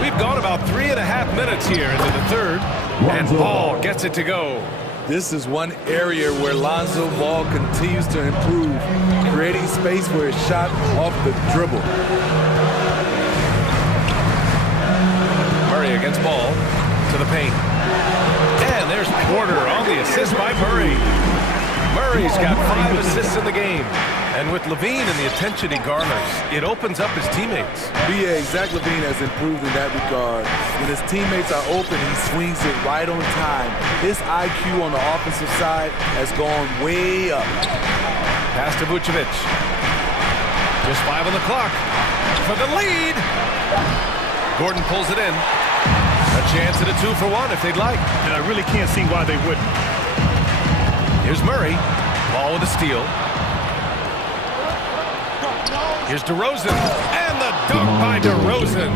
We've gone about 3.5 minutes here into the third, and Ball gets it to go. This is one area where Lonzo Ball continues to improve, creating space for his shot off the dribble. Murray against Ball to the paint. And there's Porter on the assist by Murray. Murray's got 5 assists in the game. And with Levine and the attention he garners, it opens up his teammates. BA, Zach Levine has improved in that regard. When his teammates are open, he swings it right on time. His IQ on the offensive side has gone way up. Pass to Vucevic. Just 5 on the clock. For the lead. Gordon pulls it in. A chance at a 2-for-1 if they'd like. And I really can't see why they wouldn't. Here's Murray. Ball with a steal. Here's DeRozan. And the dunk by DeRozan.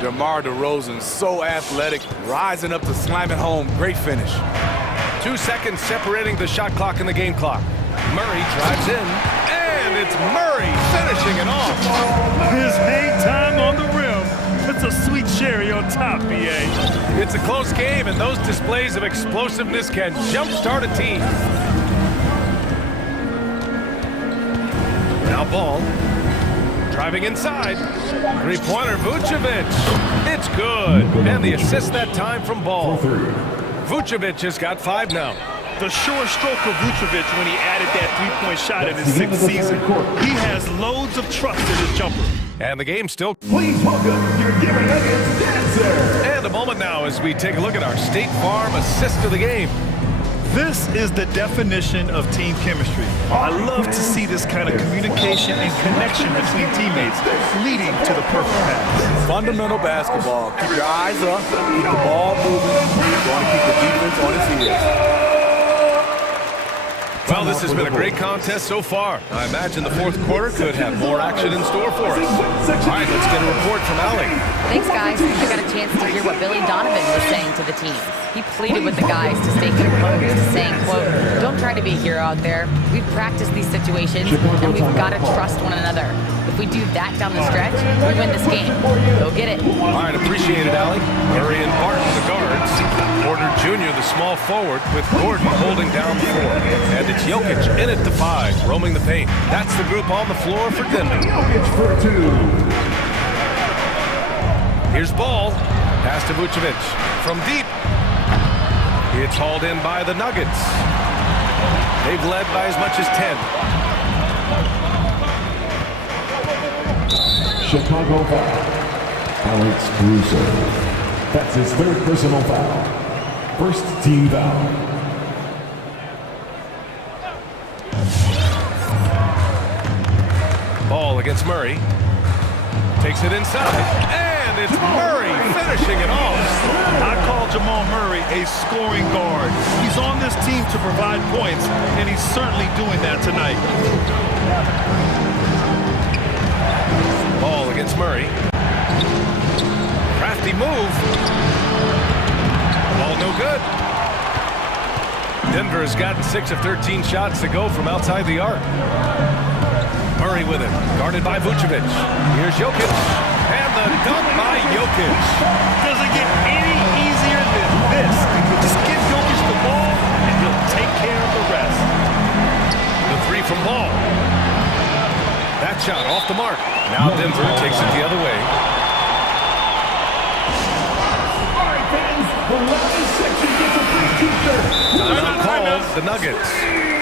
DeMar DeRozan, so athletic, rising up to slam it home. Great finish. 2 seconds separating the shot clock and the game clock. Murray drives in. And it's Murray finishing it off. His hang time on the rim. It's a sweet cherry on top, BA. It's a close game, and those displays of explosiveness can jumpstart a team. Now Ball. Driving inside. Three-pointer, Vucevic. It's good. And the assist that time from Ball. Vucevic has got 5 now. The sure stroke of Vucevic when he added that three-point shot in his 6th season. He has loads of trust in his jumper. And the game still... Please welcome your Gary Nuggets dancer. And a moment now as we take a look at our State Farm assist of the game. This is the definition of team chemistry. I love to see this kind of communication and connection between teammates leading to the perfect pass. Fundamental basketball. Keep your eyes up, keep the ball moving. You're going to keep the defense on its heels. Well, this has been a great contest so far. I imagine the 4th quarter could have more action in store for us. All right, let's get a report from Allie. Thanks, guys. I got a chance to hear what Billy Donovan was saying to the team. He pleaded with the guys to stay composed, saying, quote, "Don't try to be a hero out there. We've practiced these situations, and we've got to trust one another. If we do that down the stretch, we win this game. Go get it." All right, appreciate it, Allie. Murray and Barton, the guards. Porter Jr., the small forward, with Gordon holding down the floor. And it's Jokic in at the 5, roaming the paint. That's the group on the floor for Denver. Jokic for 2. Here's Ball. Pass to Vucevic. From deep. It's hauled in by the Nuggets. They've led by as much as 10. Chicago foul. Alex Caruso. That's his 3rd personal foul. 1st team foul. Ball against Murray. Takes it inside. And it's Murray finishing it off. I call Jamal Murray a scoring guard. He's on this team to provide points, and he's certainly doing that tonight. Ball against Murray. Crafty move. Ball no good. Denver has gotten 6 of 13 shots to go from outside the arc. Murray with it, guarded by Vucevic. Here's Jokic, and the dunk by Jokic. Doesn't get any easier than this. Just give Jokic the ball, and he'll take care of the rest. The 3 from Ball. That shot off the mark. Now Denver takes it the other way. All right, fans, the last section gets a free t-shirt. Time called the Nuggets.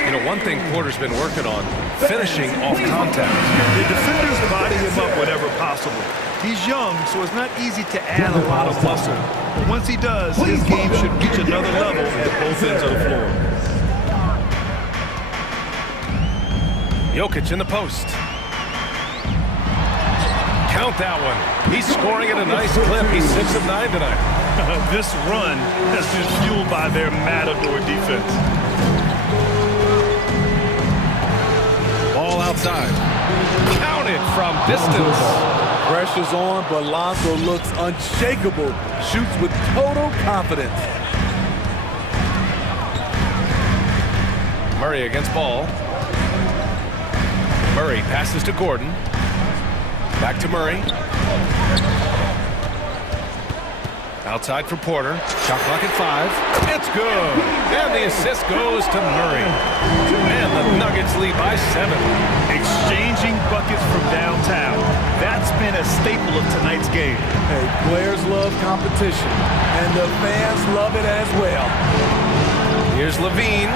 You know, one thing Porter's been working on, finishing off contact. The defenders body him up whenever possible. He's young, so it's not easy to add a lot of muscle. But once he does, his game should reach another level at both ends of the floor. Jokic in the post. Count that one. He's scoring at a nice clip. He's 6 of 9 tonight. This run has been fueled by their matador defense. Ball outside. Count it from distance. Pressure's on, but Lonzo looks unshakable. Shoots with total confidence. Murray against Ball. Murray passes to Gordon. Back to Murray. Outside for Porter. Shot clock at 5. It's good. And the assist goes to Murray. And the Nuggets lead by 7. Exchanging buckets from downtown. That's been a staple of tonight's game. Hey, players love competition, and the fans love it as well. Here's Levine.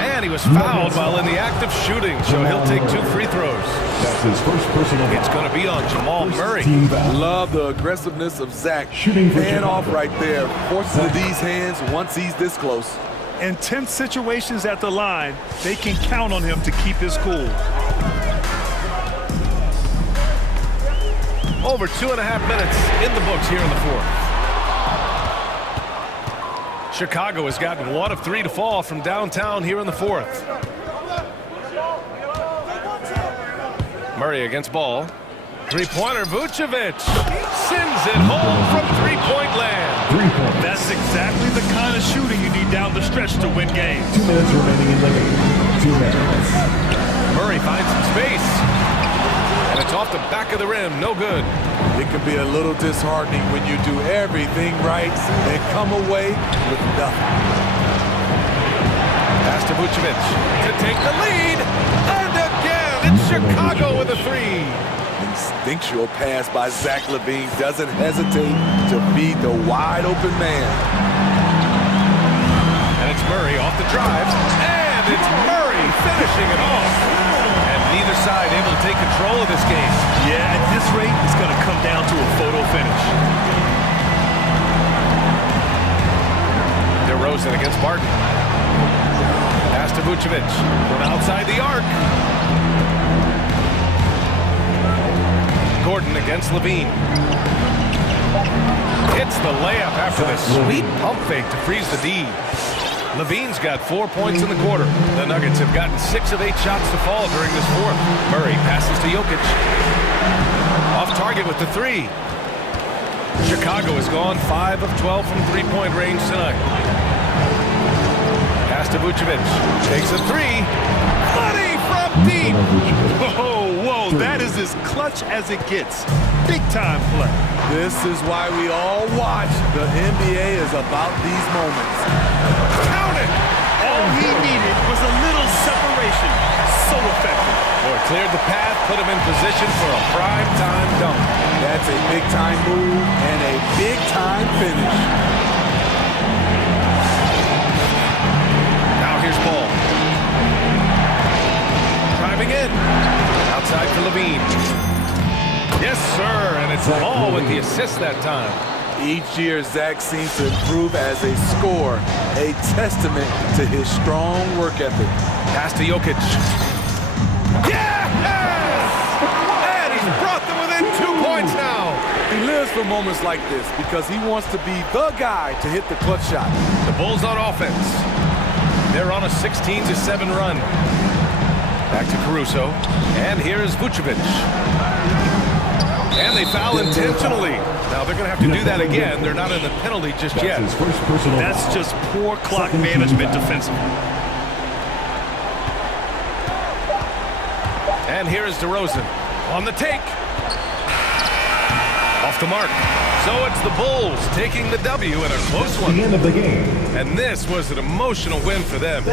And And he was fouled while in the act of shooting, so he'll take 2 free throws. That's his first personal foul. It's going to be on Jamal Murray. Team foul. Love the aggressiveness of Zach. Shooting for Hand off Chicago. right there. Forces these hands once he's this close. In tense situations at the line, they can count on him to keep his cool. Over 2.5 minutes in the books here in the fourth. Chicago has gotten 1 of 3 to fall from downtown here in the fourth. Murray against ball. Three-pointer, Vucevic sends it home from three-point land. 3 points. That's exactly the kind of shooting you need down the stretch to win games. 2 minutes remaining in the game. 2 minutes. Murray finds some space. And it's off the back of the rim, no good. It can be a little disheartening when you do everything right and come away with nothing. Pass to Vucevic to take the lead. And again, it's Chicago with a 3. Instinctual pass by Zach LaVine doesn't hesitate to feed the wide open man. And it's Murray off the drive. And it's Murray finishing it off. And neither side able to take control of this game. Yeah, at this rate, it's going to come down to a photo finish. DeRozan against Barton. Pass to Vucevic from outside the arc. Gordon against Levine. Hits the layup after the sweet pump fake to freeze the D. Levine's got 4 points in the quarter. The Nuggets have gotten 6 of 8 shots to fall during this fourth. Murray passes to Jokic. Off target with the 3. Chicago has gone 5 of 12 from three-point range tonight. Pass to Vucevic. Takes a 3. Money from deep. Whoa, that is as clutch as it gets. Big time play. This is why we all watch. The NBA is about these moments. Count it! All he needed was a little separation. So effective. Boy, cleared the path, put him in position for a prime-time dunk. That's a big-time move and a big-time finish. Now here's Ball. Driving in. Outside for Levine. Yes, sir, and it's Ball with the assist that time. Each year, Zach seems to improve as a scorer, a testament to his strong work ethic. Pass to Jokic. Yes! And he's brought them within 2 points now. He lives for moments like this because he wants to be the guy to hit the clutch shot. The Bulls on offense. They're on a 16-7 run. Back to Caruso. And here's Vucevic. And they foul intentionally. Now they're going to have to do that again. They're not in the penalty just yet. That's his first personal That's foul. just poor clock Second team management foul. defensively. And here is DeRozan on the take. Off the mark. So it's the Bulls taking the W in a close one. The end of the game. And this was an emotional win for them.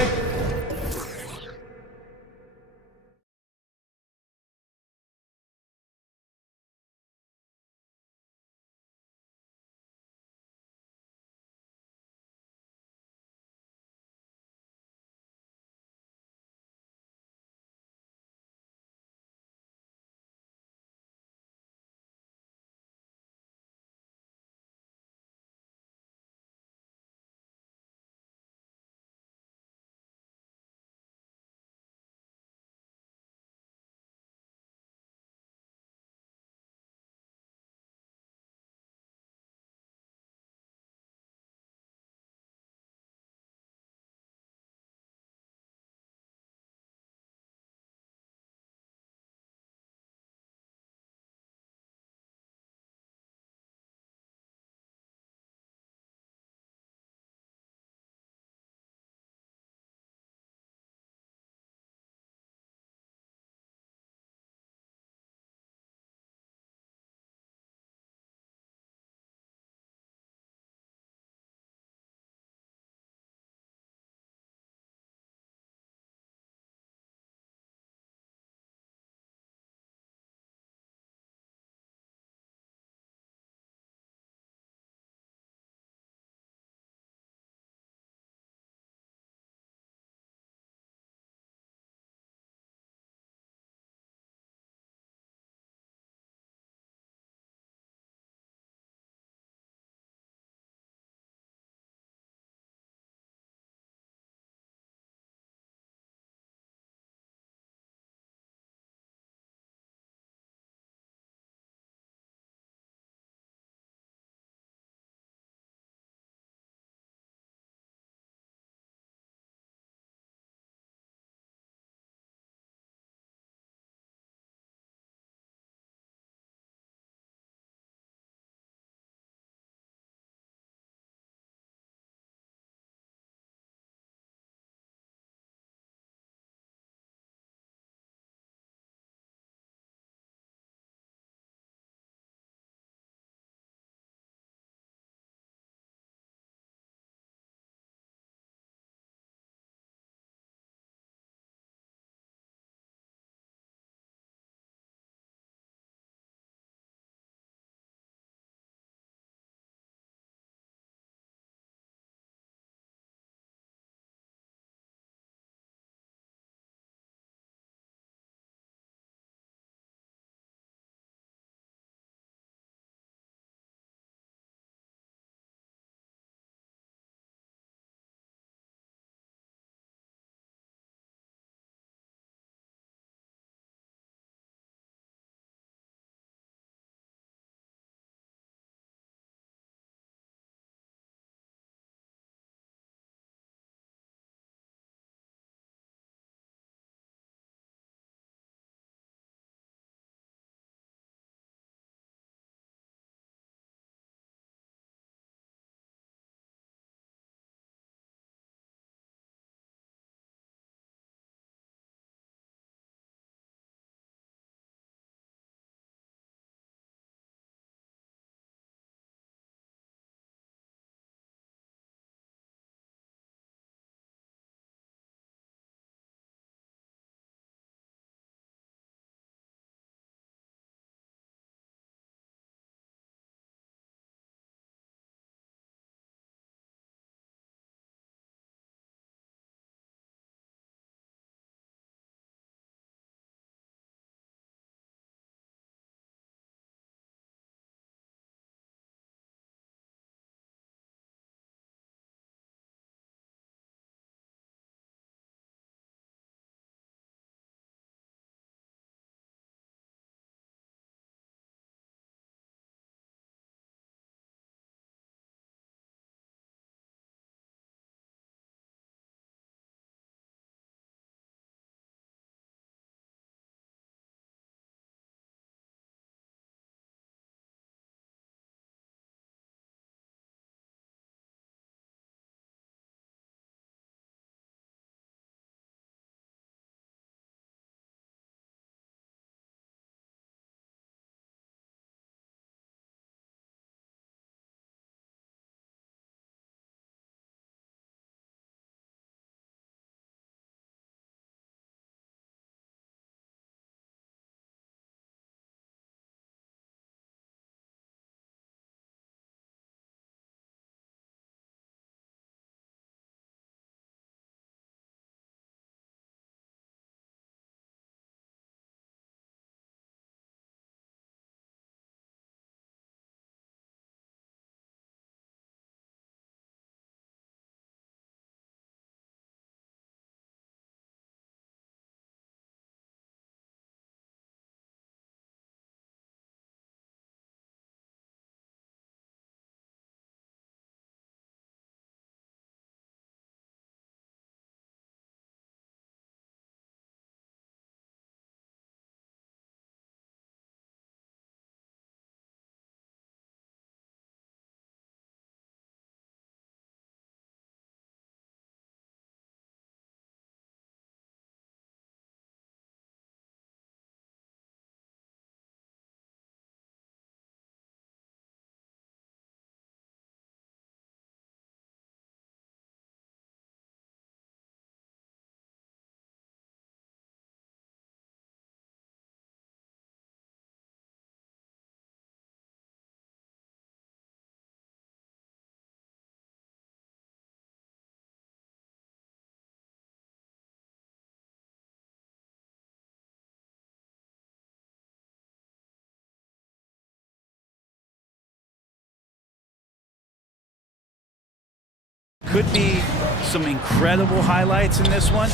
could be some incredible highlights in this one,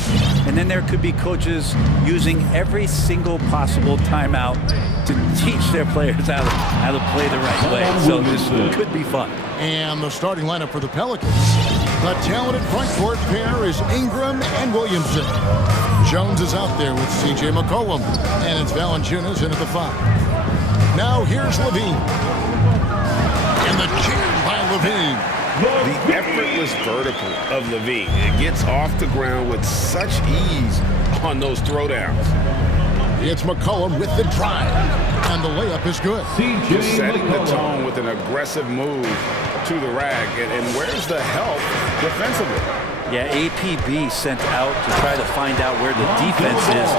and then there could be coaches using every single possible timeout to teach their players how to play the right way. So this could be fun. And the starting lineup for the Pelicans. The talented front court pair is Ingram and Williamson. Jones is out there with C.J. McCollum, and it's Valanciunas in at the 5. Now here's Levine. And the jam by Levine. The effortless vertical of Levine. It gets off the ground with such ease on those throwdowns. It's McCollum with the drive, and the layup is good. Just setting the tone with an aggressive move to the rack, and where's the help defensively? Yeah, APB sent out to try to find out where the defense is.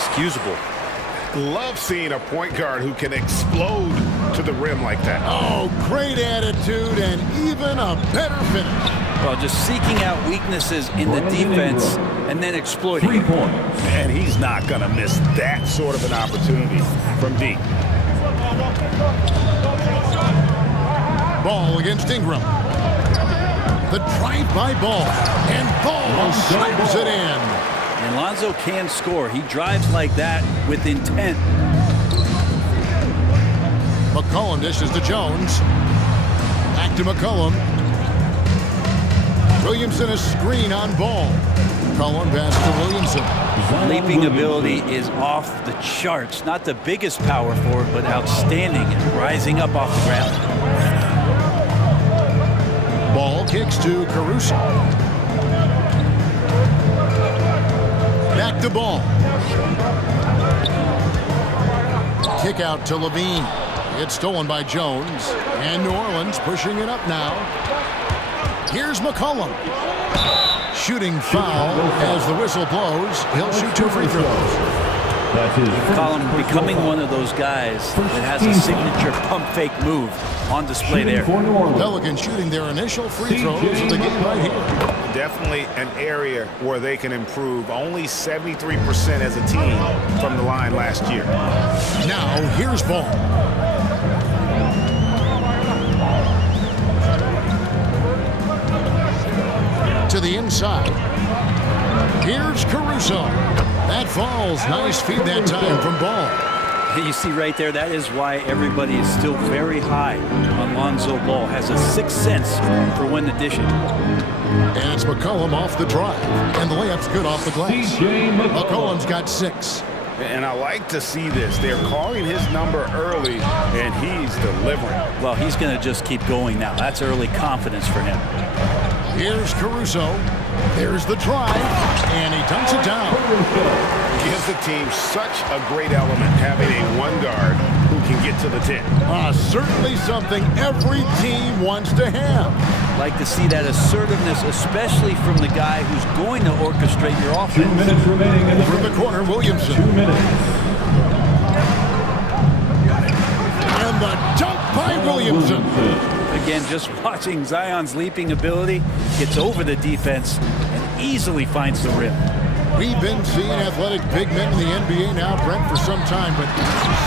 Excusable. Love seeing a point guard who can explode to the rim like that. Oh, great attitude and even a better finish. Well, just seeking out weaknesses in the defense and then exploiting it. And he's not going to miss that sort of an opportunity from deep. Ball against Ingram. The drive-by Ball, and Ball slams it in. And Lonzo can score. He drives like that with intent. McCollum dishes to Jones. Back to McCollum. Williamson a screen on Ball. McCollum pass to Williamson. Leaping ability is off the charts. Not the biggest power forward, but outstanding and rising up off the ground. Ball kicks to Caruso. Back to Ball. Kick out to Levine. It's stolen by Jones. And New Orleans pushing it up now. Here's McCollum. Shooting foul as the whistle blows. He'll shoot 2 free throws. McCollum becoming one of those guys that has a signature pump fake move on display there. Pelicans shooting their initial free throws of the game right here. Definitely an area where they can improve. Only 73% as a team from the line last year. Now here's Ball. To the inside. Here's Caruso. That falls. Nice feed that time from Ball. You see right there, that is why everybody is still very high on Lonzo Ball. Has a sixth sense for when to dish it. And it's McCollum off the drive. And the layup's good off the glass. McCollum's got 6. And I like to see this. They're calling his number early, and he's delivering. Well, he's going to just keep going now. That's early confidence for him. Here's Caruso. There's the drive, and he dunks it down. Gives the team such a great element having a one guard who can get to the 10. Certainly something every team wants to have. Like to see that assertiveness, especially from the guy who's going to orchestrate your offense. 2 minutes remaining. From the corner, Williamson. 2 minutes. And the dunk by Williamson. Again, just watching Zion's leaping ability, gets over the defense and easily finds the rim. We've been seeing athletic big men in the NBA now, Brent, for some time, but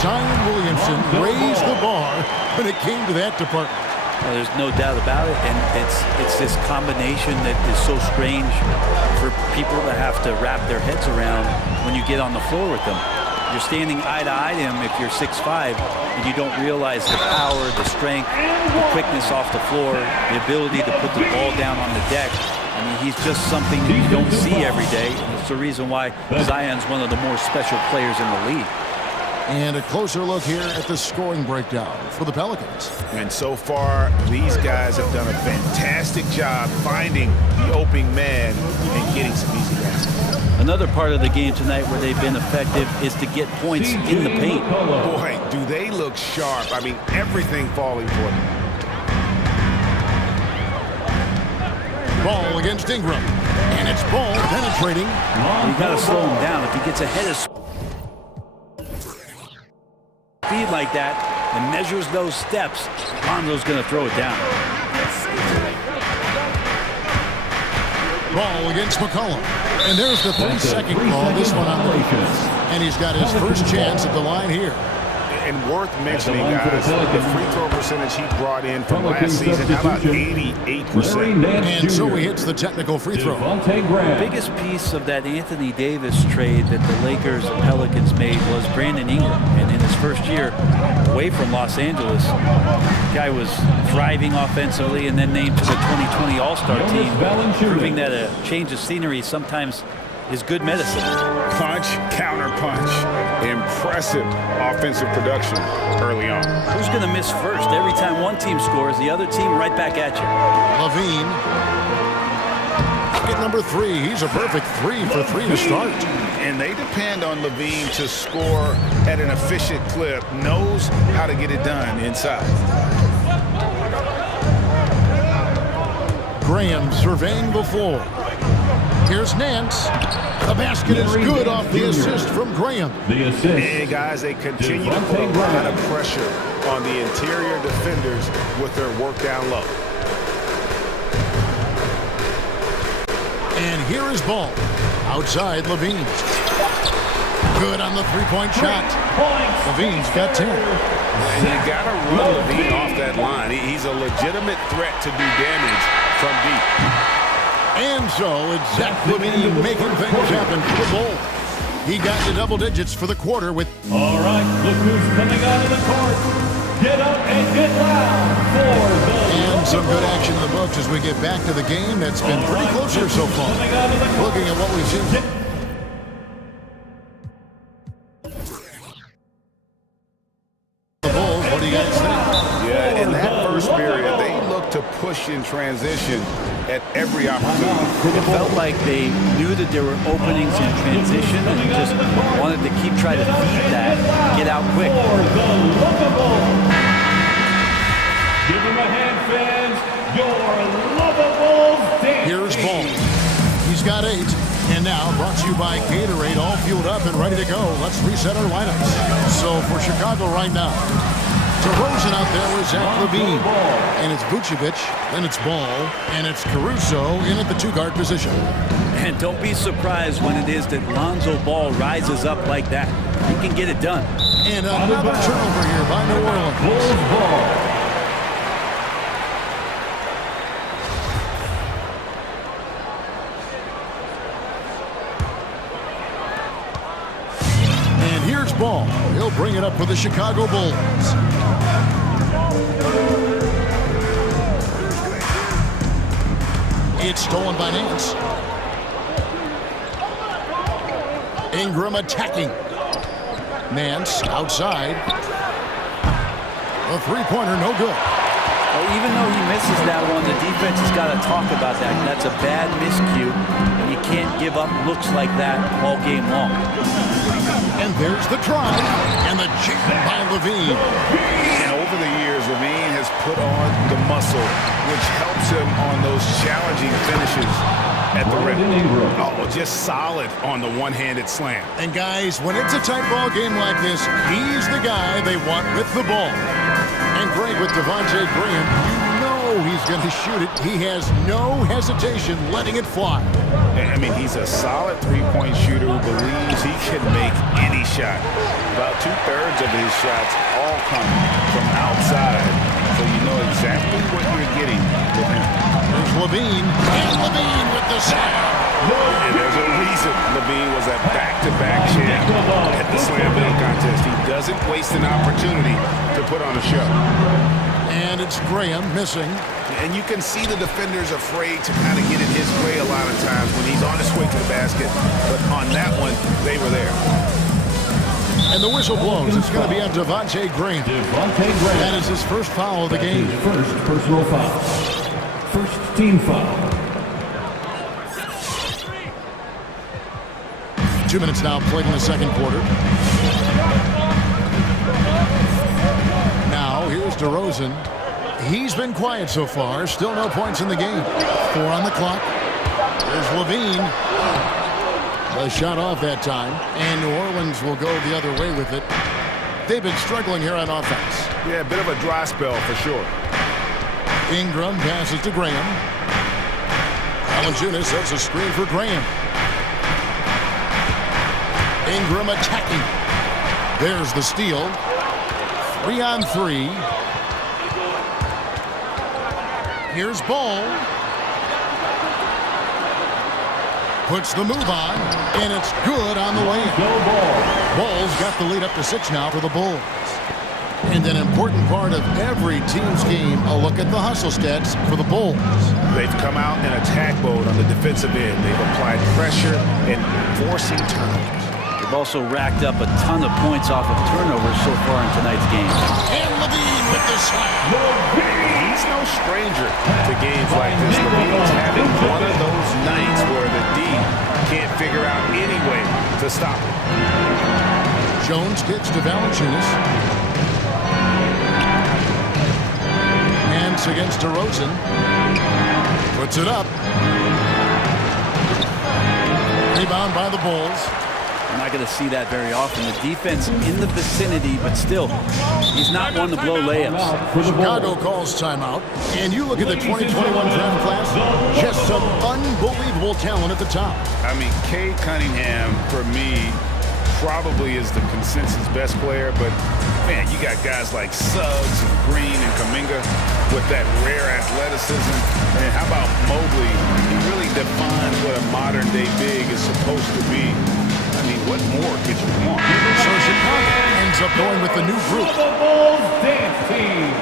Zion Williamson raised the bar when it came to that department. Well, there's no doubt about it, and it's this combination that is so strange for people to have to wrap their heads around when you get on the floor with them. You're standing eye to eye to him if you're 6'5", and you don't realize the power, the strength, the quickness off the floor, the ability to put the ball down on the deck. I mean, he's just something that you don't see every day, and it's the reason why Zion's one of the more special players in the league. And a closer look here at the scoring breakdown for the Pelicans. And so far, these guys have done a fantastic job finding the opening man and getting some easy baskets. Another part of the game tonight where they've been effective is to get points in the paint. Boy, do they look sharp. I mean, everything falling for them. Ball against Ingram. And it's Ball penetrating. You got to slow him down. If he gets ahead of speed like that and measures those steps, Lonzo's going to throw it down. Ball against McCollum. And there's the 3-second call, this one on the defense. And he's got his first chance at the line here. And worth mentioning, guys, the free throw percentage he brought in from last season, how about 88%? And so he hits the technical free throw. The biggest piece of that Anthony Davis trade that the Lakers and Pelicans made was Brandon Ingram. And in his first year away from Los Angeles, the guy was thriving offensively and then named to the 2020 All-Star team, proving that a change of scenery sometimes is good medicine. Punch, counter punch. Impressive offensive production early on. Who's going to miss first? Every time one team scores, the other team right back at you. Levine. Bucket number 3. He's a perfect 3 for 3 to start. And they depend on Levine to score at an efficient clip, knows how to get it done inside. Graham surveying the floor. Here's Nance. The basket is good off the assist from Graham. And guys, they continue to put a lot of pressure on the interior defenders with their work down low. And here is ball. Outside Levine. Good on the three-point shot. Levine's got 10. And you got to run Levine off that line. He's a legitimate threat to do damage from deep. And so it's Zach Levine making things happen for the Bulls. He got to double digits for the quarter with... All right, look who's coming out of the court. Get up and get loud for the... And some good action in the books as we get back to the game that's been pretty close here so far. Looking at what we've seen... The Bulls, what do you guys think? Yeah, in that first period, they looked to push in transition at every opportunity. It felt like they knew that there were openings in transition and just wanted to keep trying to feed that, get out quick. Give him a hand, fans. Your Lovables dance. Here's Ball. He's got 8. And now, brought to you by Gatorade, all fueled up and ready to go. Let's reset our lineups. So for Chicago right now, DeRozan out there with Zach Levine. And it's Vucevic, then it's Ball, and it's Caruso in at the 2-guard position. And don't be surprised when it is that Lonzo Ball rises up like that. He can get it done. And another turnover here by New Orleans. Bulls ball. And here's Ball. He'll bring it up for the Chicago Bulls. It's stolen by Nance. Ingram attacking. Nance outside. A three-pointer, no good. Well, even though he misses that one, the defense has got to talk about that. That's a bad miscue, and you can't give up looks like that all game long. And there's the drive, and the jam by Levine. And over the years, Levine has put on the muscle, which helps him on those challenging finishes at the rim. Oh, just solid on the one-handed slam. And guys, when it's a tight ball game like this, he's the guy they want with the ball. And Greg with Devontae Graham, you know he's going to shoot it. He has no hesitation letting it fly. I mean, he's a solid three-point shooter who believes he can make any shot. About 2/3 of his shots all come from outside. So you know exactly what you're getting with him. There's Levine, and Levine with the slam. And there's a reason Levine was a back-to-back champ at the slam dunk contest. He doesn't waste an opportunity to put on a show. And it's Graham missing. And you can see the defenders afraid to kind of get in his way a lot of times when he's on his way to the basket. But on that one, they were there. And the whistle blows. It's going to be on Devontae Graham. That is his first foul of the game. First personal foul. First team foul. 2 minutes now played in the second quarter. Now, here's DeRozan. He's been quiet so far. Still no points in the game. 4 on the clock. There's Levine. The shot off that time. And New Orleans will go the other way with it. They've been struggling here on offense. Yeah, a bit of a dry spell for sure. Ingram passes to Graham. Valanciunas sets a screen for Graham. Ingram attacking. There's the steal. 3-on-3. Here's Ball. Puts the move on, and it's good on the way. Ball's got the lead up to 6 now for the Bulls. And an important part of every team's game, a look at the hustle stats for the Bulls. They've come out in attack mode on the defensive end. They've applied pressure and forcing turnovers. They've also racked up a ton of points off of turnovers so far in tonight's game. And Levine with the slam. He's no stranger to games like this. Levine's having one of those nights where the D can't figure out any way to stop him. Jones kicks to Valanciunas. Hands against DeRozan. Puts it up. Rebound by the Bulls. We're not going to see that very often. The defense in the vicinity, but still, he's not one to blow layups. Chicago calls timeout. And you look at the 2021 draft class, just some unbelievable talent at the top. I mean, Cade Cunningham, for me, probably is the consensus best player, but man, you got guys like Suggs and Green and Kuminga with that rare athleticism. And how about Mobley? He really defines what a modern-day big is supposed to be. I mean, what more could you want? So Chicago ends up going with the new group. The Bulls dance team.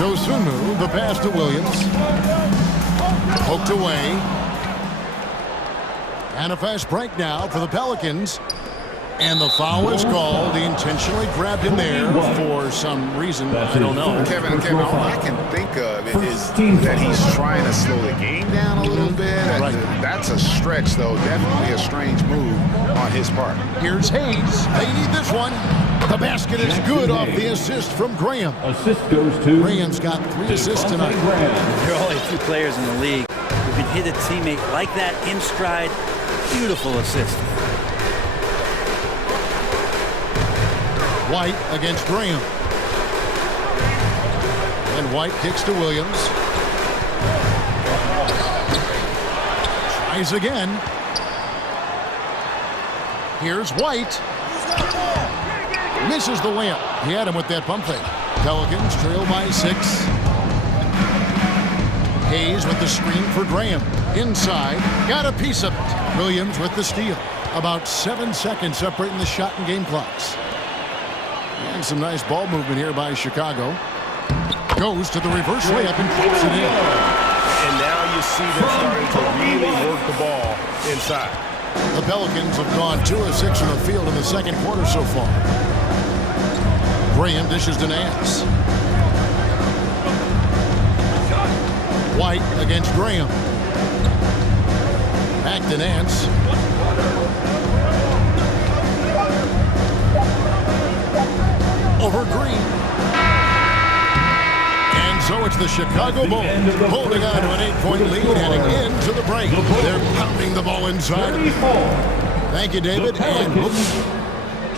Dosunmu, the pass to Williams. Poked away. And a fast break now for the Pelicans. And the foul is called. He intentionally grabbed him there for some reason. I don't know. Kevin, all I can think of is that he's trying to slow the game down a little bit. Right. That's a stretch, though. Definitely a strange move on his part. Here's Hayes. They need this one. The basket is good off the assist from Graham. Assist goes to Graham's got 3 assists tonight. There are only 2 players in the league who can hit a teammate like that in stride. Beautiful assist. White against Graham. And White kicks to Williams. Tries again. Here's White. Misses the layup. He had him with that pump fake. Pelicans trail by 6. Hayes with the screen for Graham. Inside. Got a piece of it. Williams with the steal. About 7 seconds separating the shot and game clocks. And some nice ball movement here by Chicago. Goes to the reverse layup and drops it in. And now you see them starting to really work the ball inside. The Pelicans have gone 2 of 6 from the field in the second quarter so far. Graham dishes to Nance. White against Graham. Back to Nance. Over Green. And so it's the Chicago Bulls holding on to an 8-point lead heading into the break. They're pounding the ball inside. Thank you, David. And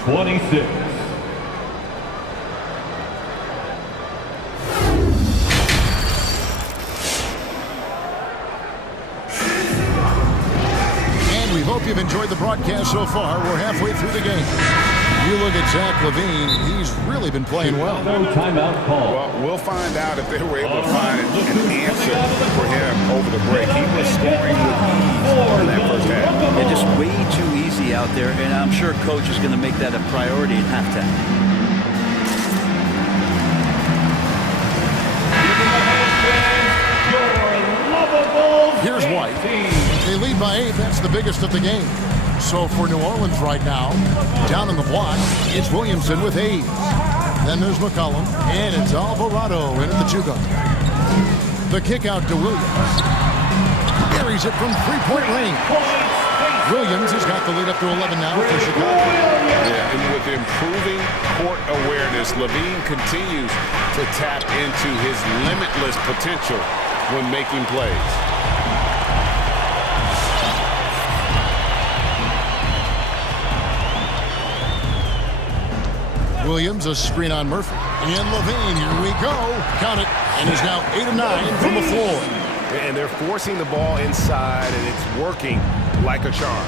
26. And we hope you've enjoyed the broadcast so far. We're halfway through the game. You look at Zach LaVine, he's really been playing well. No timeout call. Well, we'll find out if they were able to find an answer for him over the break. He was scoring with ease in that first half. They're just way too easy out there, and I'm sure coach is going to make that a priority at halftime. Here's White. They lead by 8. That's the biggest of the game. So for New Orleans right now, down in the block, it's Williamson with Hayes. Then there's McCollum, and it's Alvarado in at the 2-guard. The kick out to Williams. Buries it from 3-point range. Williams has got the lead up to 11 now for Chicago. Yeah, and with improving court awareness, LaVine continues to tap into his limitless potential when making plays. Williams, a screen on Murphy. And LaVine, here we go. Count it. And he's now 8 of 9 from the floor. And they're forcing the ball inside, and it's working like a charm.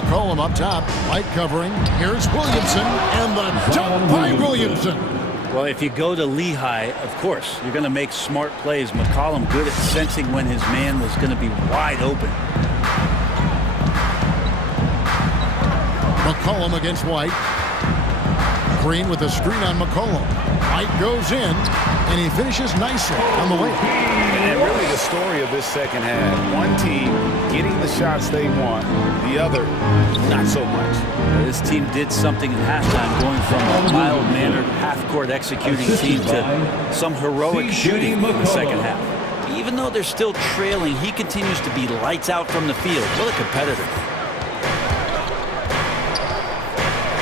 McCollum up top, light covering. Here's Williamson, and the dunk by Williamson. Well, if you go to Lehigh, of course, you're going to make smart plays. McCollum good at sensing when his man was going to be wide open. McCollum against White. Green with a screen on McCollum. White goes in, and he finishes nicely on the way. And really the story of this second half. One team getting the shots they want, the other not so much. This team did something at halftime, going from a mild-mannered half-court executing team to some heroic shooting in the second half. Even though they're still trailing, he continues to be lights out from the field. What a competitor.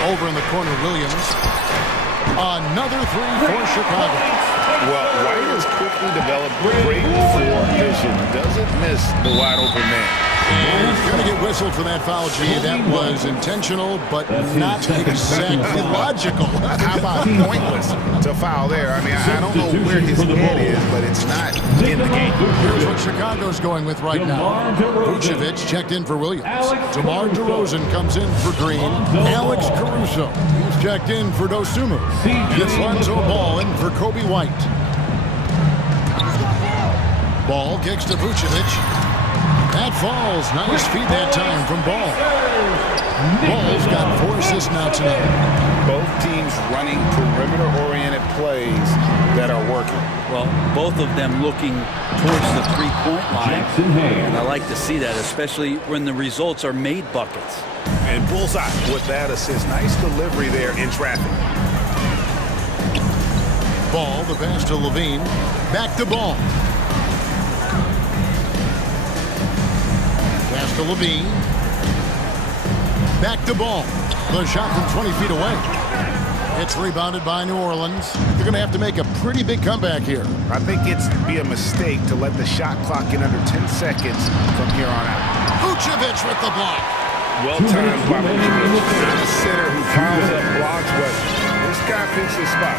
Over in the corner, Williams. Another three for Chicago. Well, White has quickly developed great floor vision. Doesn't miss the wide open man. And he's going to get whistled for that foul, G. That was intentional, but not exactly logical. How about pointless to foul there? I mean, I don't know where his head is, but it's not in the game. Here's what Chicago's going with right now. Vucevic checked in for Williams. DeMar DeRozan comes in for Green. Alex Caruso, he's checked in for Dosunmu. It's Lonzo Ball in for Kobe White. Ball kicks to Vucevic. That falls. Nice feed that time from Ball. Ball's got 4 assists now tonight. Both teams running perimeter-oriented plays that are working. Well, both of them looking towards the three-point line. And I like to see that, especially when the results are made buckets. And bullseye with that assist. Nice delivery there in traffic. Ball, the pass to Levine. Back to Ball. Pass to Levine. Back to Ball. The shot from 20 feet away. It's rebounded by New Orleans. They're going to have to make a pretty big comeback here. I think it's be a mistake to let the shot clock get under 10 seconds from here on out. Vucevic with the block. Well-timed by Vucevic. Not a center who piles up blocks, but this guy picks his spot.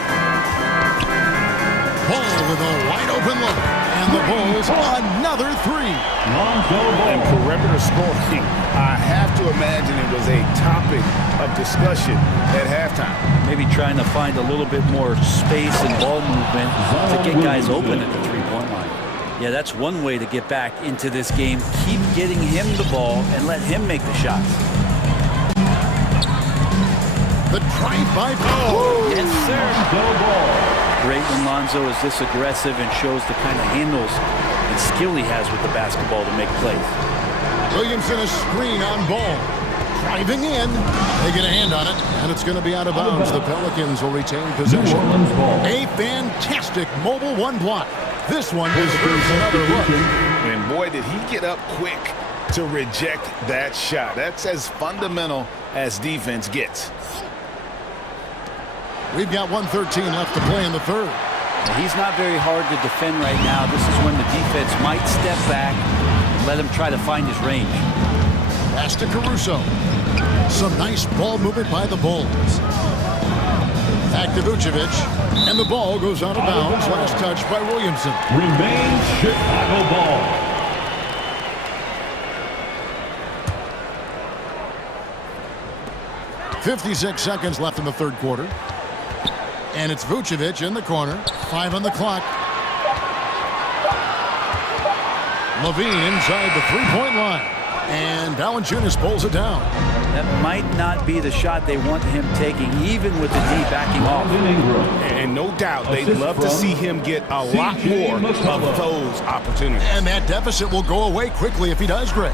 Ball with a wide open look. And the Bulls another three. And perimeter scoring, I have to imagine it was a topic of discussion at halftime. Maybe trying to find a little bit more space and ball movement to get guys open at the three-point line. Yeah, that's one way to get back into this game. Keep getting him the ball and let him make the shots. The drive-by Ball. Yes, sir. Great when Lonzo is this aggressive and shows the kind of handles and skill he has with the basketball to make plays. Williamson a screen on Ball. Driving in. They get a hand on it, and it's going to be out of bounds. The Pelicans will retain possession. A fantastic mobile one block. This one deserves another look. And boy, did he get up quick to reject that shot. That's as fundamental as defense gets. We've got 1:13 left to play in the third. He's not very hard to defend right now. This is when the defense might step back and let him try to find his range. Pass to Caruso. Some nice ball movement by the Bulls. Back to Vucevic. And the ball goes out of bounds. Last touch by Williamson. Remains Chicago ball. .56 seconds left in the third quarter. And it's Vucevic in the corner. 5 on the clock. Levine inside the three-point line. And Valanciunas pulls it down. That might not be the shot they want him taking, even with the D backing off. And no doubt they'd love to see him get a lot more of those opportunities. And that deficit will go away quickly if he does, Greg.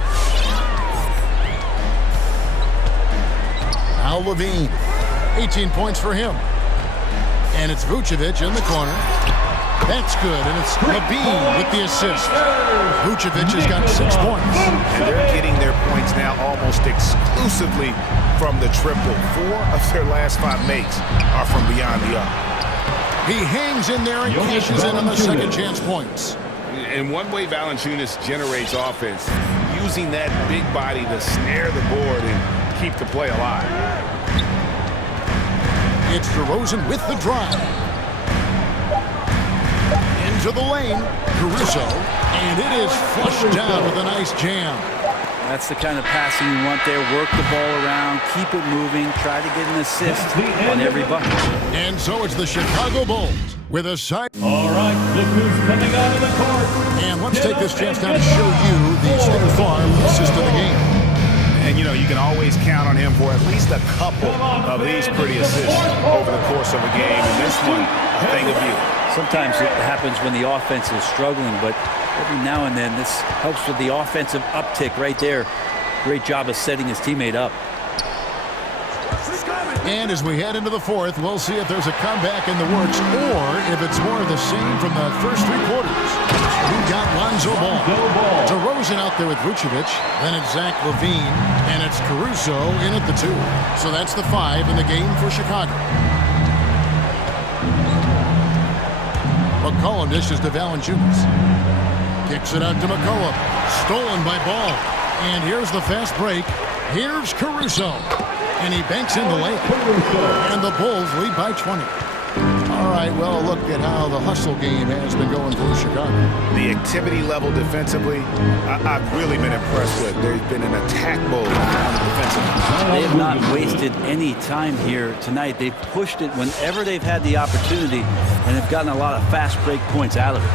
Now Levine. 18 points for him. And it's Vucevic in the corner. That's good, and it's Levine with the assist. Vucevic has got 6 points. And they're getting their points now almost exclusively from the triple. 4 of their last 5 makes are from beyond the arc. He hangs in there and cashes in on the second chance points. And one way Valanciunas generates offense, using that big body to snare the board and keep the play alive. It's DeRozan with the drive. Into the lane, Caruso, and it is flushed down with a nice jam. That's the kind of passing you want there. Work the ball around, keep it moving, try to get an assist on every bucket. And so it's the Chicago Bulls with a side. All right, look who's coming out of the court. And let's take this chance now to show you the State Farm assist of the game. And, you know, you can always count on him for at least a couple of these pretty assists over the course of a game. And this one, a thing of beauty. Sometimes it happens when the offense is struggling, but every now and then this helps with the offensive uptick right there. Great job of setting his teammate up. And as we head into the fourth, we'll see if there's a comeback in the works or if it's more of the same from the first three quarters. We've got Lonzo Ball. DeRozan out there with Vucevic. Then it's Zach LaVine. And it's Caruso in at the 2. So that's the 5 in the game for Chicago. McCollum dishes to Valanciunas. Kicks it out to McCollum. Stolen by Ball. And here's the fast break. Here's Caruso. And he banks in the lane. And the Bulls lead by 20. All right, well, look at how the hustle game has been going for Chicago. The activity level defensively, I've really been impressed with. There's been an attack mode on the defensive end. They have not wasted any time here tonight. They've pushed it whenever they've had the opportunity and have gotten a lot of fast break points out of it.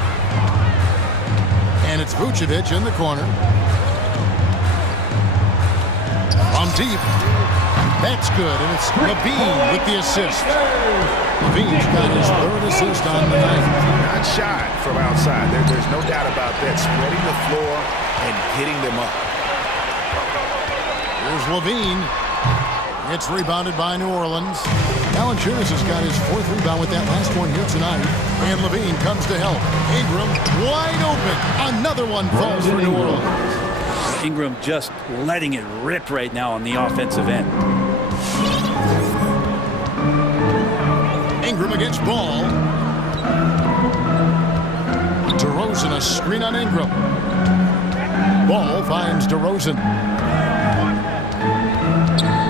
And it's Vucevic in the corner. From deep. That's good, and it's LaVine with the assist. LaVine's got his 3rd assist on the night. Not shy from outside. There's no doubt about that. Spreading the floor and hitting them up. Here's LaVine. It's rebounded by New Orleans. Valanciunas has got his 4th rebound with that last one here tonight. And LaVine comes to help. Ingram wide open. Another one falls for New Orleans. Ingram just letting it rip right now on the offensive end. Ingram against Ball. DeRozan, a screen on Ingram. Ball finds DeRozan.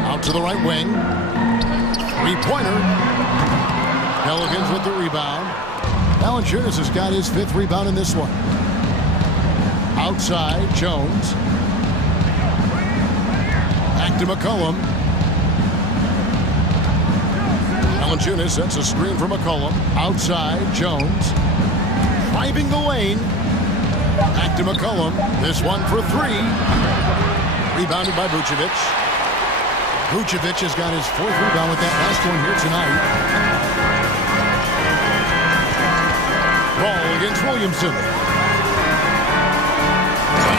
Out to the right wing. 3-pointer. Pelicans with the rebound. Valanciunas has got his 5th rebound in this one. Outside, Jones. Back to McCollum. Valanciunas sets a screen for McCollum. Outside, Jones. Driving the lane. Back to McCollum. This one for 3. Rebounded by Vucevic. Vucevic has got his 4th rebound with that last one here tonight. Ball against Williamson.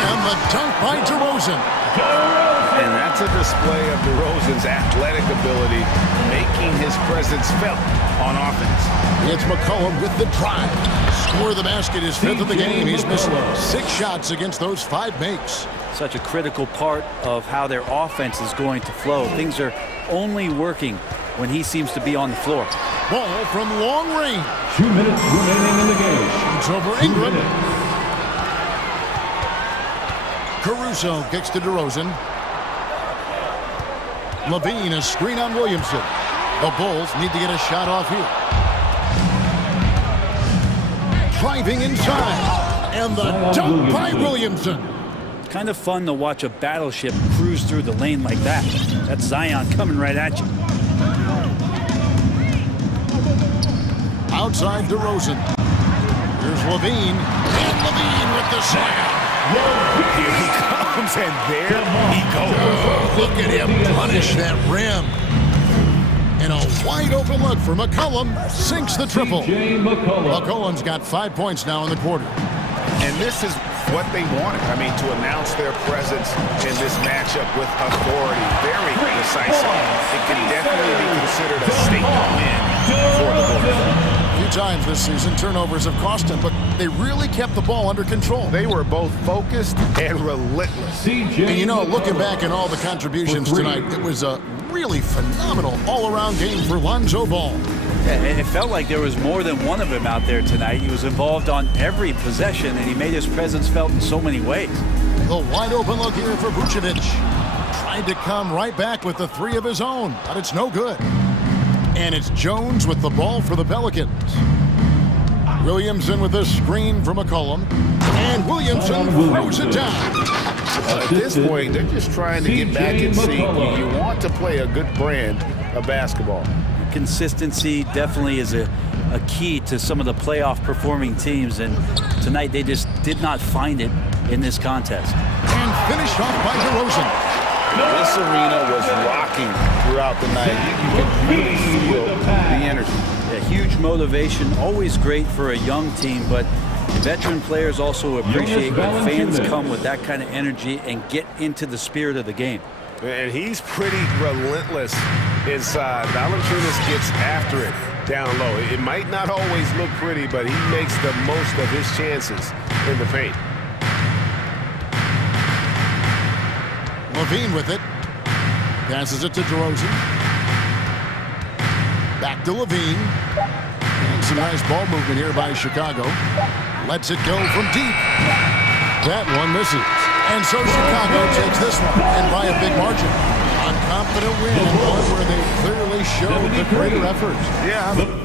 And the dunk by DeRozan. And that's a display of DeRozan's athletic ability, making his presence felt on offense. It's McCollum with the drive. Score the basket, his 5th of the game. He's missed 6 shots against those 5 makes. Such a critical part of how their offense is going to flow. Things are only working when he seems to be on the floor. Ball from long range. 2 minutes remaining in the game. It's over Ingram. Caruso kicks to DeRozan. LaVine, a screen on Williamson. The Bulls need to get a shot off here. Driving inside. And the dunk by Williamson. Kind of fun to watch a battleship cruise through the lane like that. That's Zion coming right at you. Outside DeRozan. Here's LaVine. And LaVine with the slam. Here he comes, and there he goes. Look at him punish that rim. And a wide open look for McCollum. Sinks the triple. McCollum's got 5 points now in the quarter. And this is what they wanted. I mean, to announce their presence in this matchup with authority. Very decisive. It can definitely be considered a statement win for the Bulls. A few times this season, turnovers have cost them, but they really kept the ball under control. They were both focused and relentless. And you know, looking back at all the contributions tonight, it was a really phenomenal all-around game for Lonzo Ball. Yeah, and it felt like there was more than one of him out there tonight. He was involved on every possession, and he made his presence felt in so many ways. The wide open look here for Vucevic. Tried to come right back with the 3 of his own, but it's no good. And it's Jones with the ball for the Pelicans. Williamson with a screen from McCollum. And Williamson throws it down. At this point, they're just trying to get back in sync. You want to play a good brand of basketball. Consistency definitely is a key to some of the playoff performing teams, and tonight they just did not find it in this contest. And finished off by DeRozan. This arena was rocking throughout the night. You can really feel the energy. A huge motivation, always great for a young team, but veteran players also appreciate when fans come with that kind of energy and get into the spirit of the game. And he's pretty relentless inside. Valanciunas gets after it down low. It might not always look pretty, but he makes the most of his chances in the paint. Levine with it. Passes it to DeRozan. Back to Levine. And some nice ball movement here by Chicago. Lets it go from deep. That one misses. And so Chicago takes this one, and by a big margin. A confident win, and one where they clearly showed the greater effort. Yeah.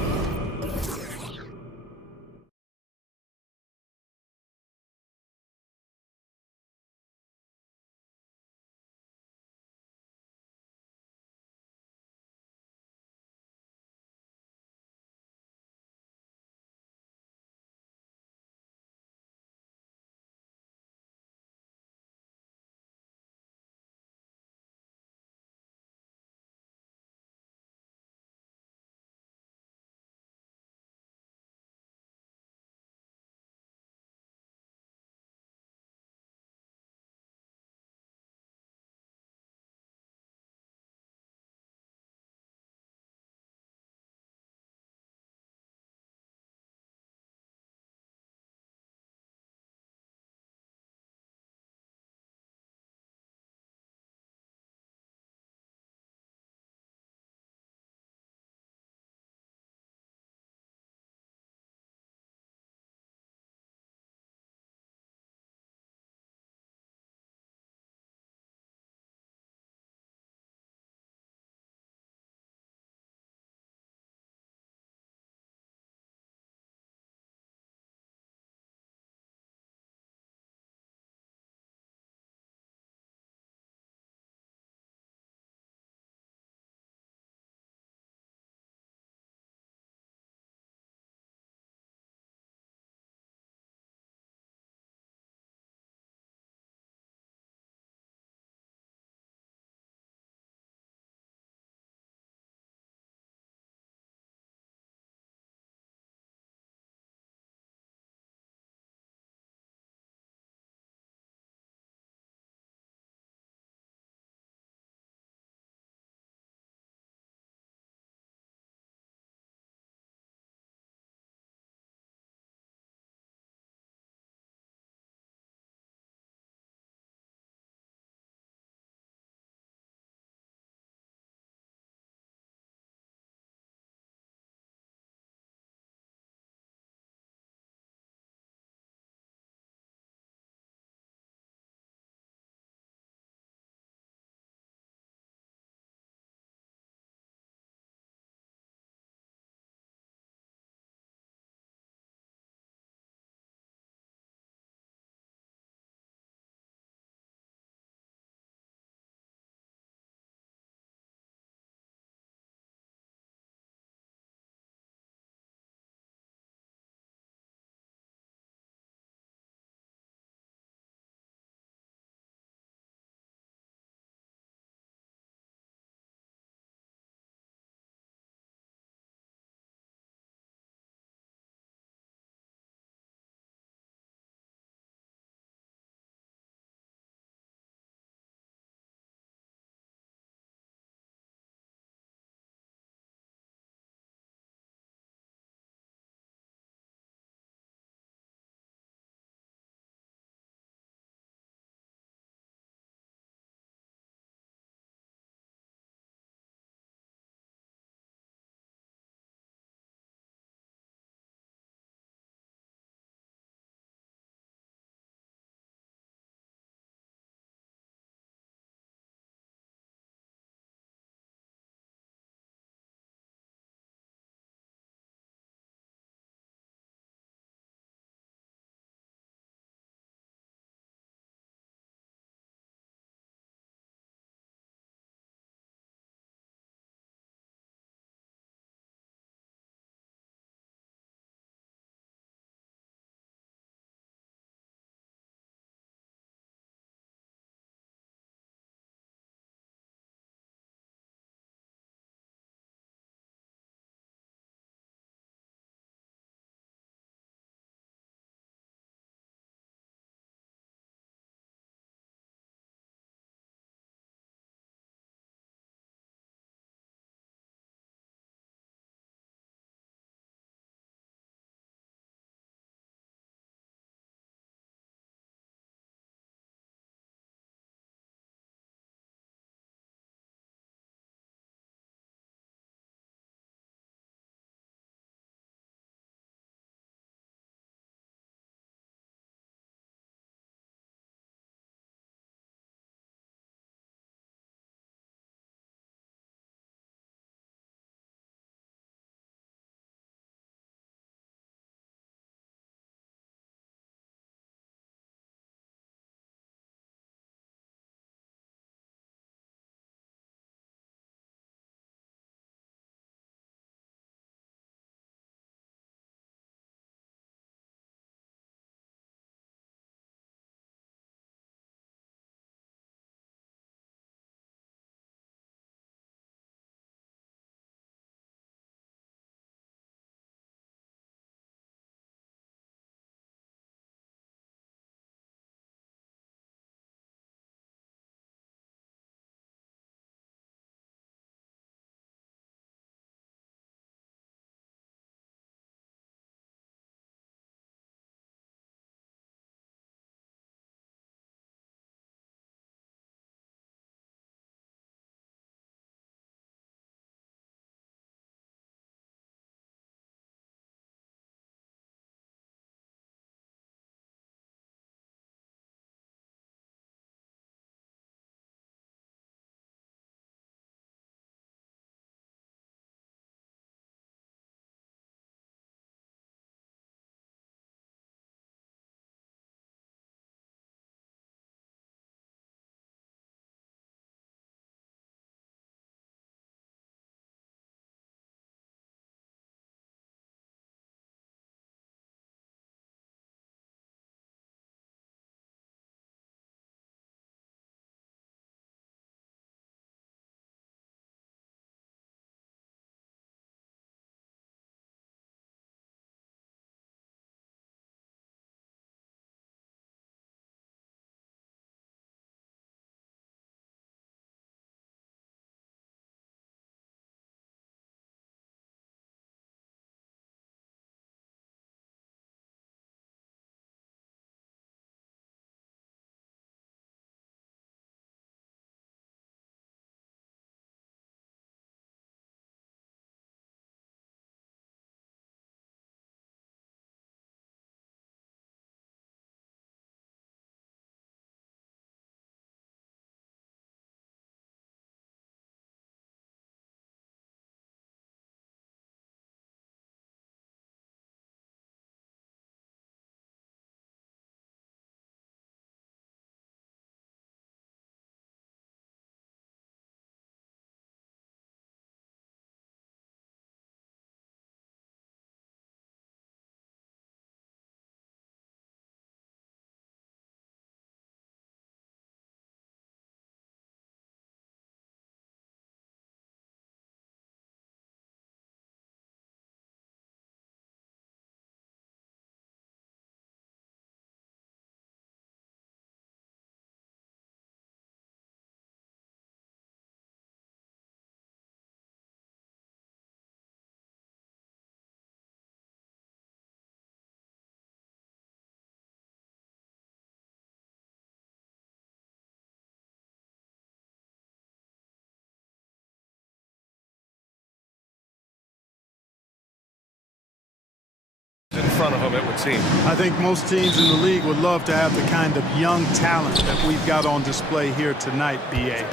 front of him, it would seem. I think most teams in the league would love to have the kind of young talent that we've got on display here tonight, B.A.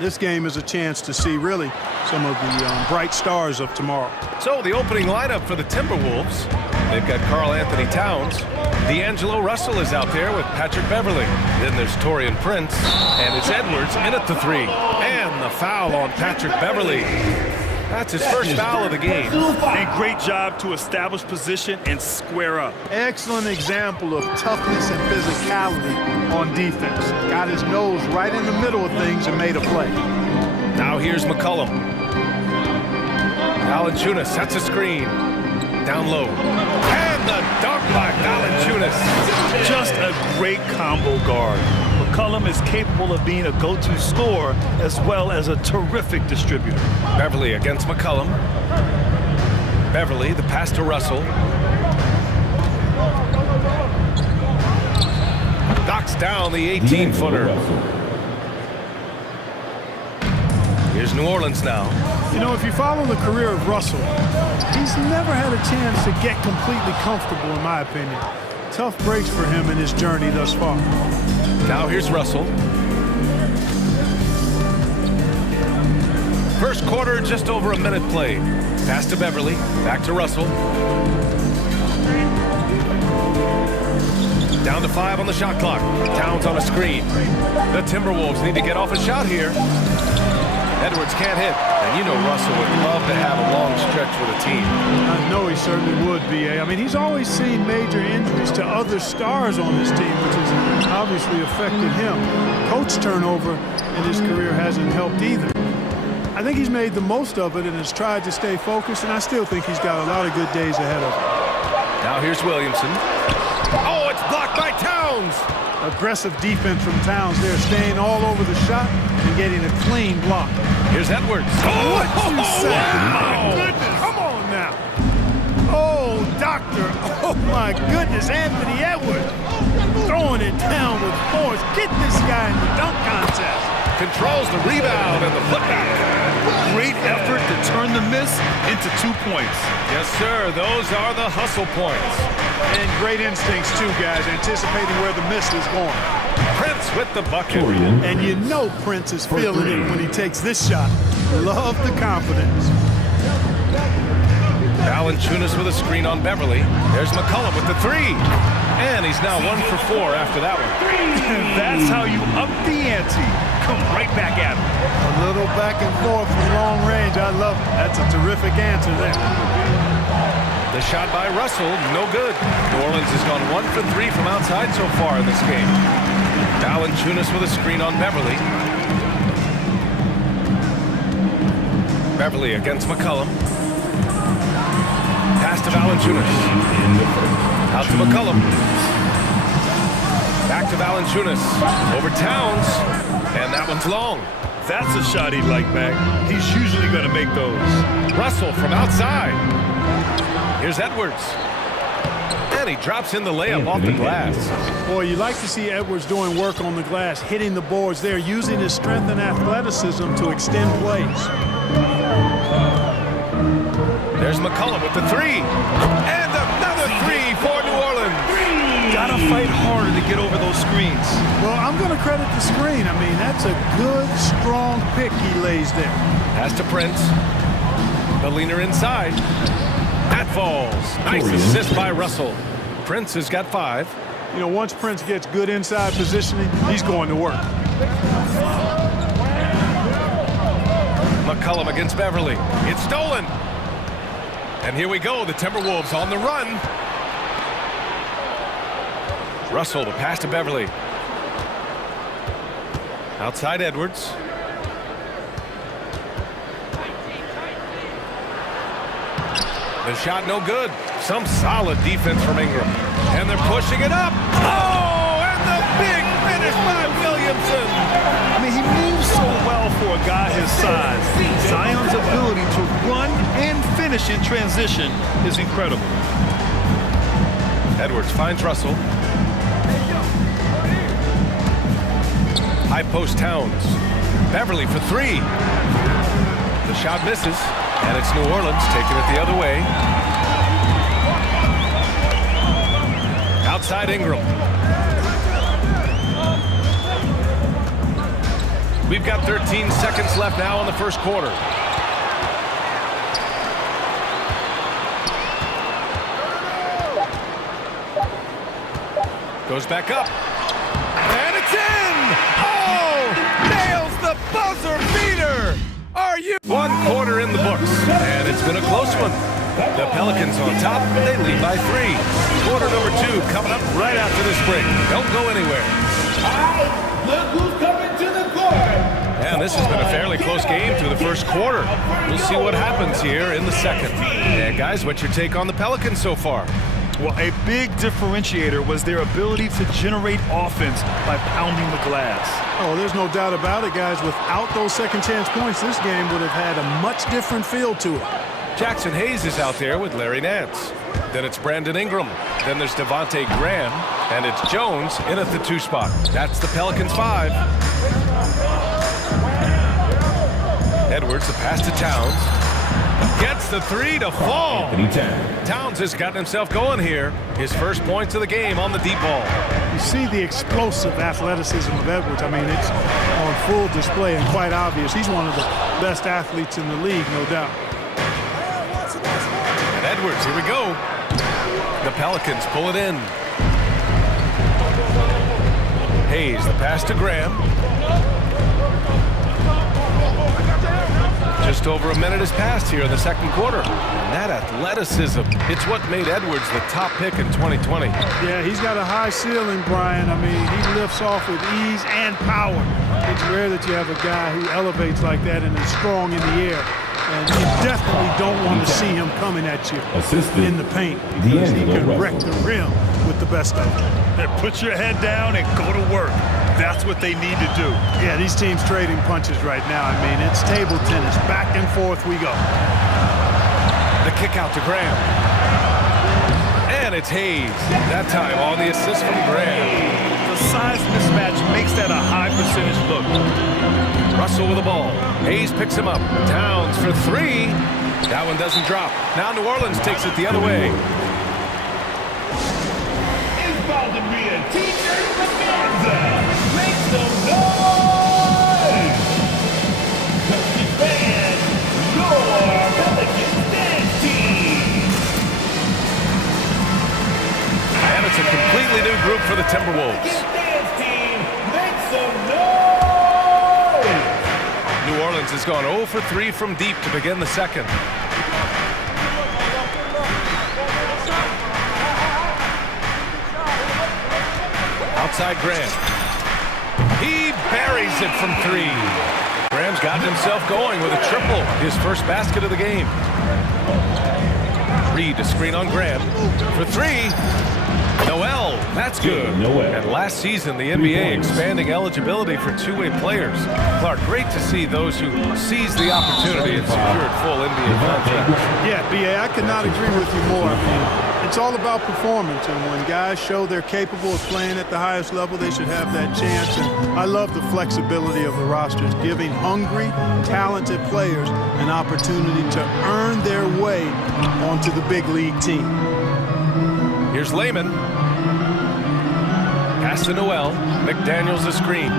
This game is a chance to see really some of the bright stars of tomorrow. So the opening lineup for the Timberwolves. They've got Karl Anthony Towns. D'Angelo Russell is out there with Patrick Beverley. Then there's Torian Prince, and it's Edwards in at the 3. And the foul on Patrick Beverley. That's his first foul of the game. And great job to establish position and square up. Excellent example of toughness and physicality on defense. Got his nose right in the middle of things and made a play. Now here's McCollum. Valanciunas sets a screen. Down low. And the dunk by Valanciunas. Just a great combo guard. McCollum is capable of being a go-to scorer as well as a terrific distributor. Beverley against McCollum. Beverley, the pass to Russell. Knocks down the 18-footer. Here's New Orleans now. You know, if you follow the career of Russell, he's never had a chance to get completely comfortable, in my opinion. Tough breaks for him in his journey thus far. Now here's Russell. First quarter, just over a minute played. Pass to Beverley, back to Russell. Down to 5 on the shot clock. Towns on a screen. The Timberwolves need to get off a shot here. Edwards can't hit, and you know Russell would love to have a long stretch with a team. I know he certainly would, B.A. I mean, he's always seen major injuries to other stars on this team, which has obviously affected him. Coach turnover in his career hasn't helped either. I think he's made the most of it and has tried to stay focused, and I still think he's got a lot of good days ahead of him. Now here's Williamson. Oh, it's blocked by Towns! Aggressive defense from Towns there, staying all over the shot and getting a clean block. Here's Edwards. Oh, what you say? Wow. My goodness. Come on now. Oh, doctor. Oh, my goodness. Anthony Edwards throwing it down with force. Get this guy in the dunk contest. Controls the rebound and the putback. Great effort to turn the miss into 2 points. Yes, sir. Those are the hustle points. And great instincts, too, guys, anticipating where the miss is going. Prince with the bucket. And you know Prince is feeling it when he takes this shot. Love the confidence. Valanciunas with a screen on Beverley. There's McCollum with the 3. And he's now 1 for 4 after that one. That's how you up the ante. Come right back at him. A little back and forth from long range. I love it. That's a terrific answer there. The shot by Russell, no good. New Orleans has gone 1 for 3 from outside so far in this game. Valanciunas with a screen on Beverley. Beverley against McCollum. Pass to Valanciunas. Out to McCollum. Back to Valanciunas. Over Towns. And that one's long. That's a shot he'd like back. He's usually going to make those. Russell from outside. Here's Edwards. And he drops in the layup off the glass. Boy, you like to see Edwards doing work on the glass, hitting the boards there, using his strength and athleticism to extend plays. There's McCollum with the 3. And another 3 for New Orleans. Gotta fight harder to get over those screens. Well, I'm going to credit the screen. I mean, that's a good, strong pick he lays there. Pass to Prince. The leaner inside. That falls. Nice assist by Russell. Prince has got 5. You know, once Prince gets good inside positioning, he's going to work. McCollum against Beverley. It's stolen. And here we go. The Timberwolves on the run. Russell, the pass to Beverley. Outside Edwards. The shot no good. Some solid defense from Ingram. And they're pushing it up. Oh, and the big finish by Williamson. I mean, he moves so well for a guy his size. Zion's ability to run and finish in transition is incredible. Edwards finds Russell. High post Towns. Beverley for 3. The shot misses, and it's New Orleans taking it the other way. outside Ingram. We've got 13 seconds left now in the first quarter. Goes back up. And it's in! Oh! Nails the buzzer beater! Are you? 1 quarter in the books, and it's been a close one. The Pelicans on top, they lead by 3. Quarter number 2 coming up right after this break. Don't go anywhere. Look who's coming to the court. And this has been a fairly close game through the first quarter. We'll see what happens here in the second. And guys, what's your take on the Pelicans so far? Well, a big differentiator was their ability to generate offense by pounding the glass. Oh, there's no doubt about it, guys. Without those second chance points, this game would have had a much different feel to it. Jackson Hayes is out there with Larry Nance. Then it's Brandon Ingram. Then there's Devontae Graham. And it's Jones in at the 2 spot. That's the Pelicans 5. Edwards, the pass to Towns. Gets the 3 to fall. Towns has gotten himself going here. His first points of the game on the deep ball. You see the explosive athleticism of Edwards. I mean, it's on full display and quite obvious. He's one of the best athletes in the league, no doubt. And Edwards, here we go. The Pelicans pull it in. Hayes, the pass to Graham. Just over a minute has passed here in the second quarter. And that athleticism, it's what made Edwards the top pick in 2020. Yeah, he's got a high ceiling, Brian. I mean, he lifts off with ease and power. It's rare that you have a guy who elevates like that and is strong in the air. And you definitely don't want to see him coming at you in the paint, because he can wreck the rim with the best of them. And put your head down and go to work. That's what they need to do. Yeah, these teams trading punches right now. I mean, it's table tennis. Back and forth we go. The kick out to Graham. And it's Hayes. That time on the assist from Graham. The size mismatch makes that a high percentage look. Russell with the ball. Hayes picks him up. Towns for 3. That one doesn't drop. Now New Orleans takes it the other way. It's about to be a teacher bonanza. Make some noise. Country fans, your Pelicans dance team. And it's a completely new group for the Timberwolves. Dance team, make some noise. New Orleans has gone 0 for 3 from deep to begin the second. Outside Graham. He buries it from 3. Graham's gotten himself going with a triple, his first basket of the game. Reed to screen on Graham for 3. Noel, that's good. And last season, the NBA expanding eligibility for two-way players. Clark, great to see those who seized the opportunity and secured full NBA contracts. Yeah, B.A., I could not agree with you more. I mean, it's all about performance, and when guys show they're capable of playing at the highest level, they should have that chance. And I love the flexibility of the rosters, giving hungry, talented players an opportunity to earn their way onto the big league team. Here's Lehman. Pass to Noel. McDaniels the screen.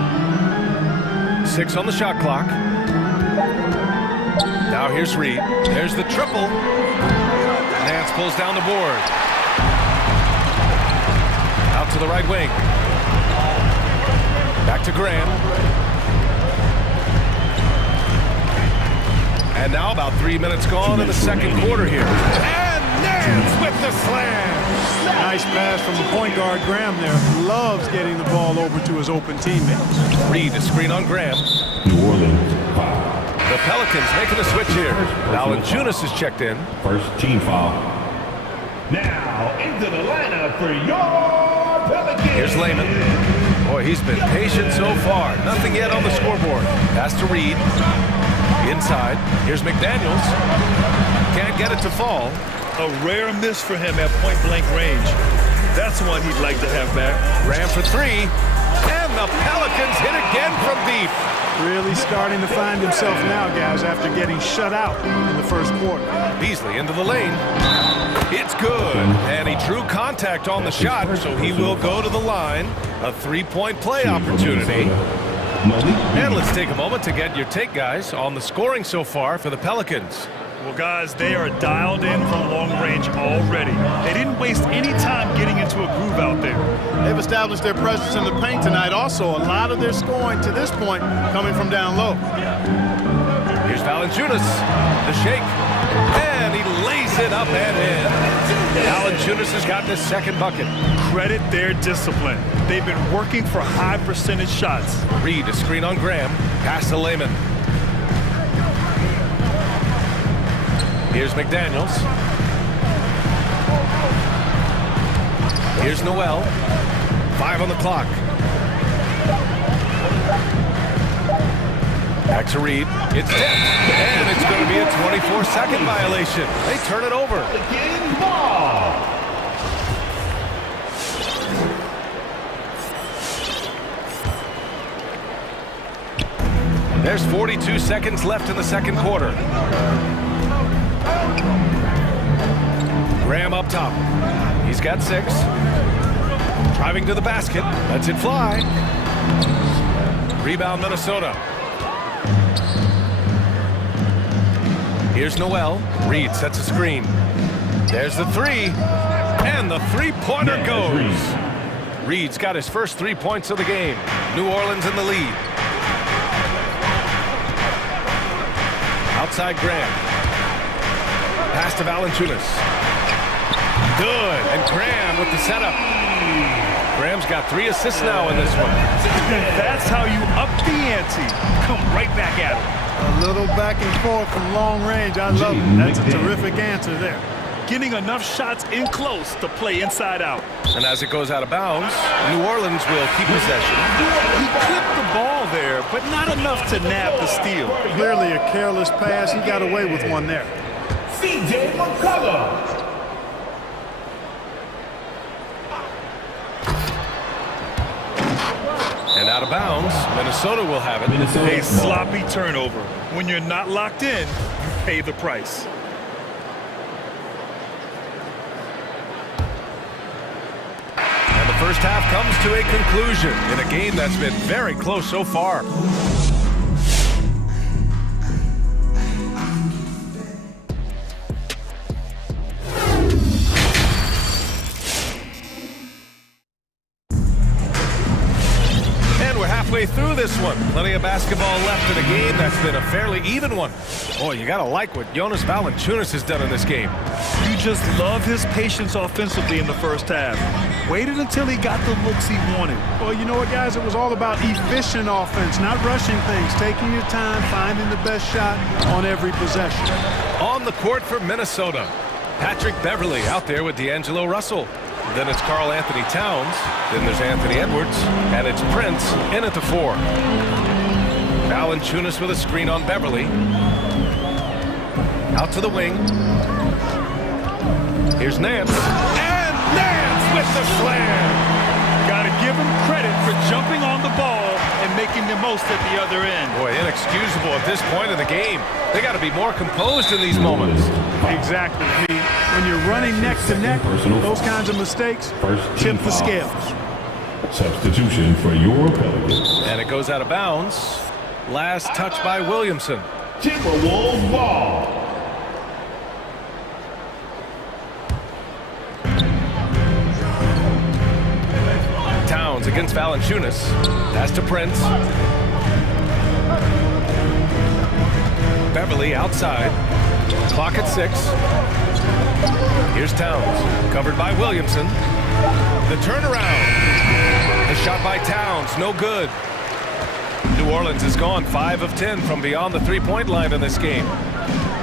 6 on the shot clock. Now here's Reed. There's the triple. Nance pulls down the board. Out to the right wing. Back to Graham. And now about 3 minutes gone in the second quarter here. And Nance with the slam. Nice pass from the point guard, Graham there. Loves getting the ball over to his open teammates. Reed to screen on Graham. New Orleans foul. The Pelicans making a switch here. Valanciunas is checked in. First team foul. Now into the lineup for your Pelicans. Here's Lehman. Boy, he's been patient so far. Nothing yet on the scoreboard. Pass to Reed. Inside. Here's McDaniels. Can't get it to fall. A rare miss for him at point-blank range. That's one he'd like to have back. Graham for 3. And the Pelicans hit again from deep. Really starting to find himself now, guys, after getting shut out in the first quarter. Beasley into the lane. It's good. And he drew contact on the shot, so he will go to the line. A three-point play opportunity. And let's take a moment to get your take, guys, on the scoring so far for the Pelicans. Well, guys, they are dialed in from long range already. They didn't waste any time getting into a groove out there. They've established their presence in the paint tonight. Also, a lot of their scoring to this point coming from down low. Here's Valanciunas, the shake, and he lays it up and in. Valanciunas has gotten his second bucket. Credit their discipline. They've been working for high percentage shots. Reed, a screen on Graham, pass to Lehman. Here's McDaniels. Here's Noel. 5 on the clock. Back to Reed. It's tipped. And it's going to be a 24-second violation. They turn it over. There's 42 seconds left in the second quarter. Graham up top. He's got 6. Driving to the basket. Lets it fly. Rebound Minnesota. Here's Noel. Reed sets a screen. There's the 3. And the three-pointer goes. Reed's got his first 3 points of the game. New Orleans in the lead. Outside Graham. Pass to Valanciunas. Good. And Graham with the setup. Graham's got 3 assists now in this one. That's how you up the ante. Come right back at it. A little back and forth from long range. I love it. That's a terrific answer there. Getting enough shots in close to play inside out. And as it goes out of bounds, New Orleans will keep possession. He clipped the ball there, but not enough to nab the steal. Clearly a careless pass. He got away with one there. CJ McCullough. And out of bounds, Minnesota will have it. A sloppy turnover. When you're not locked in, you pay the price. And the first half comes to a conclusion in a game that's been very close so far. Through this one. Plenty of basketball left in a game that's been a fairly even one. Boy, you gotta like what Jonas Valanciunas has done in this game. You just love his patience offensively in the first half. Waited until he got the looks he wanted. Well, you know what, guys? It was all about efficient offense, not rushing things, taking your time, finding the best shot on every possession. On the court for Minnesota, Patrick Beverley out there with D'Angelo Russell. Then it's Karl Anthony Towns. Then there's Anthony Edwards. And it's Prince in at the 4. Valanciunas with a screen on Beverley. Out to the wing. Here's Nance. And Nance with the slam. Gotta give him credit for jumping on the ball and making the most at the other end. Boy, inexcusable at this point in the game. They got to be more composed in these moments. Exactly. When you're running neck to neck, those kinds of mistakes tip the scales. Substitution for your Pelicans. And it goes out of bounds. Last touch by Williamson. Timberwolves ball. Towns against Valanciunas. Pass to Prince. Beverley outside. Clock at 6. Here's Towns. Covered by Williamson. The turnaround. The shot by Towns. No good. New Orleans has gone 5 of 10 from beyond the three-point line in this game.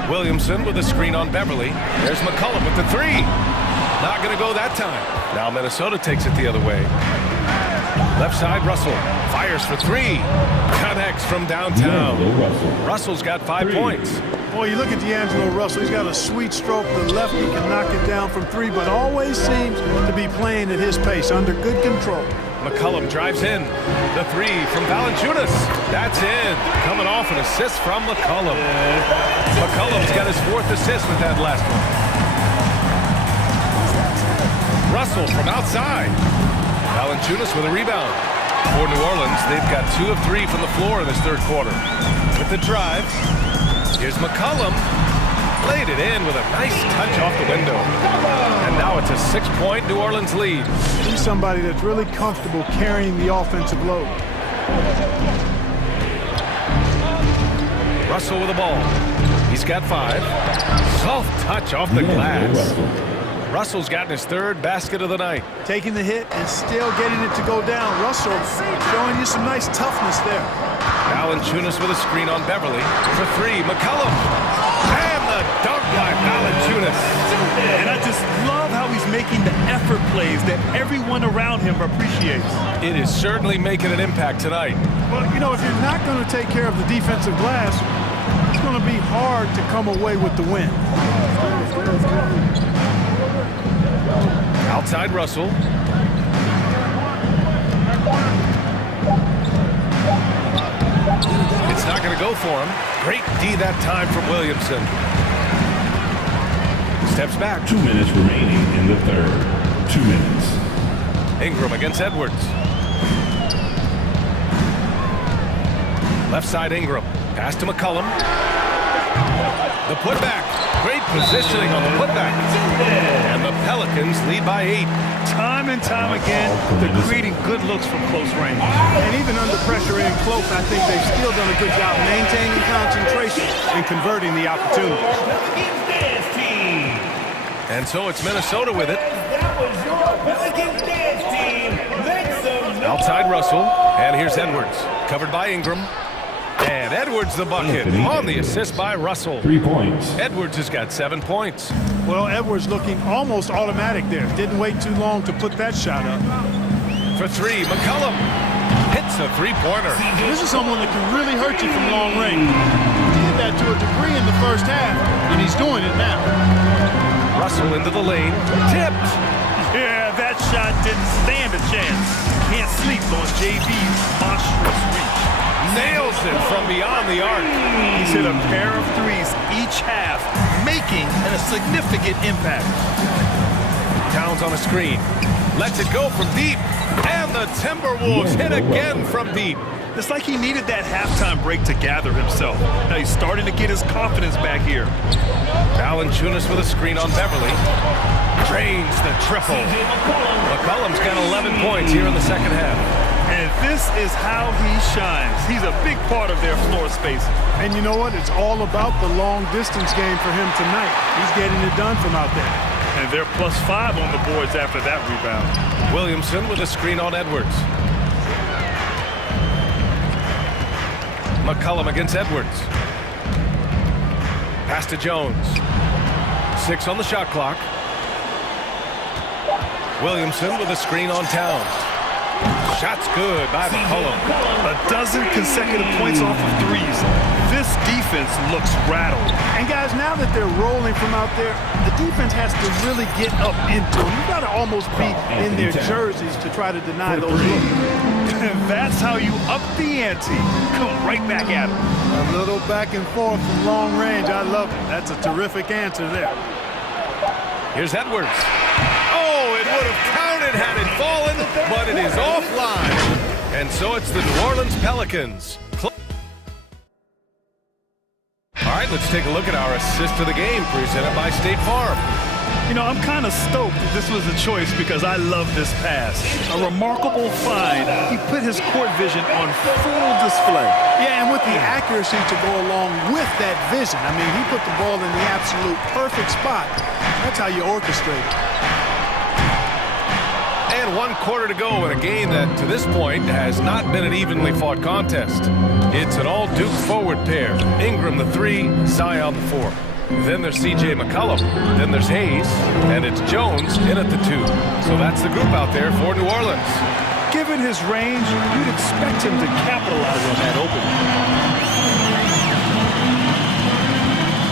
Williamson with a screen on Beverley. There's McCullough with the 3. Not going to go that time. Now Minnesota takes it the other way. Left side, Russell. Fires for 3. Connects from downtown. Russell's got 5 points. Boy, you look at D'Angelo Russell. He's got a sweet stroke. The lefty can knock it down from 3, but always seems to be playing at his pace, under good control. McCollum drives in. The three from Valanciunas. That's in. Coming off an assist from McCollum. McCollum's got his 4th assist with that last one. Russell from outside. Valanciunas with a rebound. For New Orleans, they've got 2 of 3 from the floor in this 3rd quarter. With the drive, here's McCollum. Laid it in with a nice touch off the window. And now it's a 6-point New Orleans lead. He's somebody that's really comfortable carrying the offensive load. Russell with the ball. He's got 5. Soft touch off the glass. Russell's gotten his 3rd basket of the night. Taking the hit and still getting it to go down. Russell showing you some nice toughness there. Valanciunas with a screen on Beverly. For 3, McCollum. And the dunk by Valanciunas. And I just love how he's making the effort plays that everyone around him appreciates. It is certainly making an impact tonight. Well, you know, if you're not going to take care of the defensive glass, it's going to be hard to come away with the win. Outside Russell. It's not going to go for him. Great D that time from Williamson. Steps back. 2 minutes remaining in the 3rd. 2 minutes. Ingram against Edwards. Left side Ingram. Pass to McCollum. The putback. Great positioning on the putback. And the Pelicans lead by 8. Time and time again, they're creating good looks from close range. And even under pressure in close, I think they've still done a good job maintaining concentration and converting the opportunity. And so it's Minnesota with it. Outside Russell. And here's Edwards. Covered by Ingram. And Edwards the bucket on the assist by Russell. 3 points. Edwards has got 7 points. Well, Edwards looking almost automatic there. Didn't wait too long to put that shot up. For 3, McCollum hits a 3-pointer. This is someone that can really hurt you from long range. He did that to a degree in the first half, and he's doing it now. Russell into the lane. Tipped. Yeah, that shot didn't stand a chance. Can't sleep on JB's monstrous reach. Nails it from beyond the arc. He's hit a pair of 3s each half, making a significant impact. Towns on a screen. Lets it go from deep. And the Timberwolves hit again from deep. It's like he needed that halftime break to gather himself. Now he's starting to get his confidence back here. Valanciunas with a screen on Beverly. Drains the triple. McCollum's got 11 points here in the 2nd half. And this is how he shines. He's a big part of their floor space. And you know what? It's all about the long distance game for him tonight. He's getting it done from out there. And they're +5 on the boards after that rebound. Williamson with a screen on Edwards. McCollum against Edwards. Pass to Jones. 6 on the shot clock. Williamson with a screen on Towns. Shot's good by McCollum. A dozen consecutive points off of 3s. This defense looks rattled. And guys, now that they're rolling from out there, the defense has to really get up into them. You've got to almost be in their jerseys to try to deny those looks. And that's how you up the ante. Come right back at him. A little back and forth from long range. I love it. That's a terrific answer there. Here's Edwards. Oh, it would have counted had it fallen, but it is offline. And so it's the New Orleans Pelicans. All right, let's take a look at our assist of the game presented by State Farm. You know, I'm kind of stoked that this was a choice because I love this pass. A remarkable find. He put his court vision on full display. Yeah, and with the accuracy to go along with that vision. I mean, he put the ball in the absolute perfect spot. That's how you orchestrate it. And 1 quarter to go in a game that, to this point, has not been an evenly fought contest. It's an all-Duke forward pair. Ingram the 3, Zion the 4. Then there's C.J. McCollum. Then there's Hayes. And it's Jones in at the 2. So that's the group out there for New Orleans. Given his range, you'd expect him to capitalize on that opening.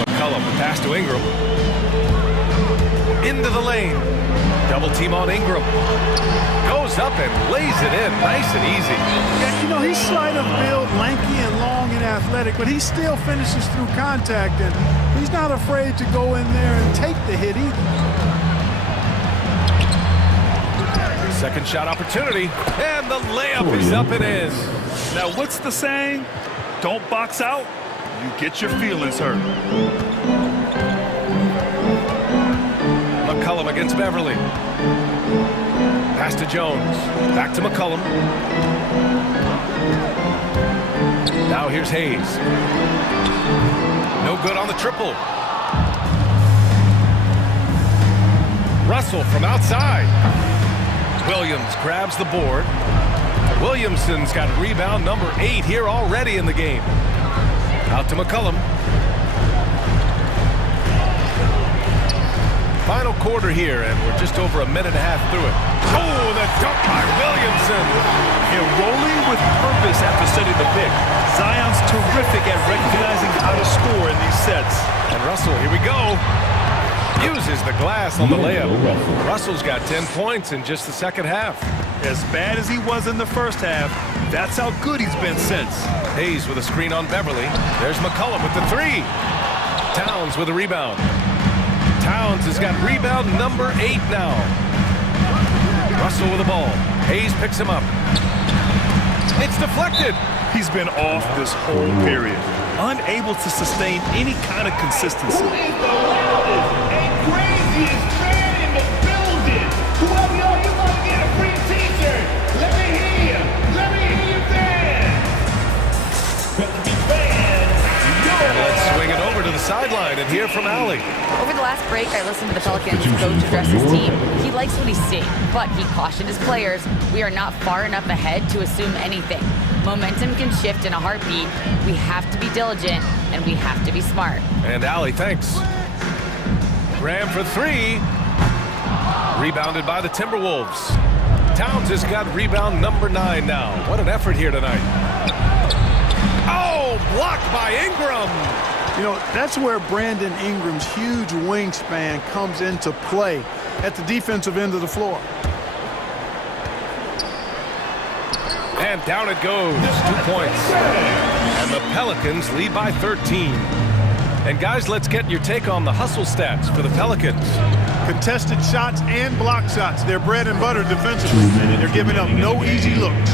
McCollum, the pass to Ingram. into the lane. Double team on Ingram. Goes up and lays it in, nice and easy. Yeah, you know, he's slight of build, lanky and long and athletic, but he still finishes through contact, and he's not afraid to go in there and take the hit either. Second shot opportunity, and the layup is up and in. Now, what's the saying? Don't box out, you get your feelings hurt. McCollum against Beverly. Pass to Jones. Back to McCollum. Now here's Hayes. No good on the triple. Russell from outside. Williams grabs the board. Williamson's got rebound number 8 here already in the game. Out to McCollum. Final quarter here, and we're just over a minute and a half through it. Oh, the dunk by Williamson. And rolling with purpose after setting the pick. Zion's terrific at recognizing how to score in these sets. And Russell, here we go. Uses the glass on the layup. Russell's got 10 points in just the second half. As bad as he was in the first half, that's how good he's been since. Hayes with a screen on Beverly. There's McCollum with the 3. Towns with a rebound. Towns has got rebound number 8 now. Russell with the ball. Hayes picks him up. It's deflected. He's been off this whole period, unable to sustain any kind of consistency. Craziest fan in the building. Whoever you are, you want to get a free t-shirt. Let me hear you. Let me hear you dance. But to be fair, and let's swing it over to the sideline and hear from Allie. Over the last break, I listened to the Pelicans coach address his team. He likes what he's seeing, but he cautioned his players, we are not far enough ahead to assume anything. Momentum can shift in a heartbeat. We have to be diligent, and we have to be smart. And Allie, thanks. Graham for 3. Rebounded by the Timberwolves. Towns has got rebound number 9 now. What an effort here tonight. Oh, blocked by Ingram. You know, that's where Brandon Ingram's huge wingspan comes into play at the defensive end of the floor. And down it goes. 2 points. And the Pelicans lead by 13. And guys, let's get your take on the hustle stats for the Pelicans. Contested shots and block shots. They're bread and butter defensively. They're giving up no easy looks.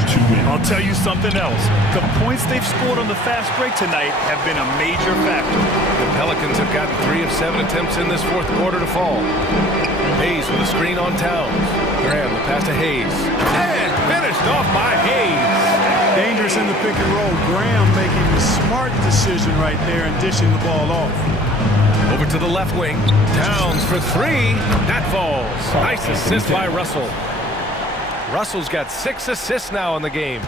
I'll tell you something else. The points they've scored on the fast break tonight have been a major factor. The Pelicans have gotten 3 of 7 attempts in this fourth quarter to fall. Hayes with a screen on Towns. Graham, the pass to Hayes. And finished off by Hayes. Dangerous in the pick and roll. Graham making the smart decision right there and dishing the ball off. Over to the left wing. Towns for 3. That falls. Nice assist by Russell. Russell's got 6 assists now in the game.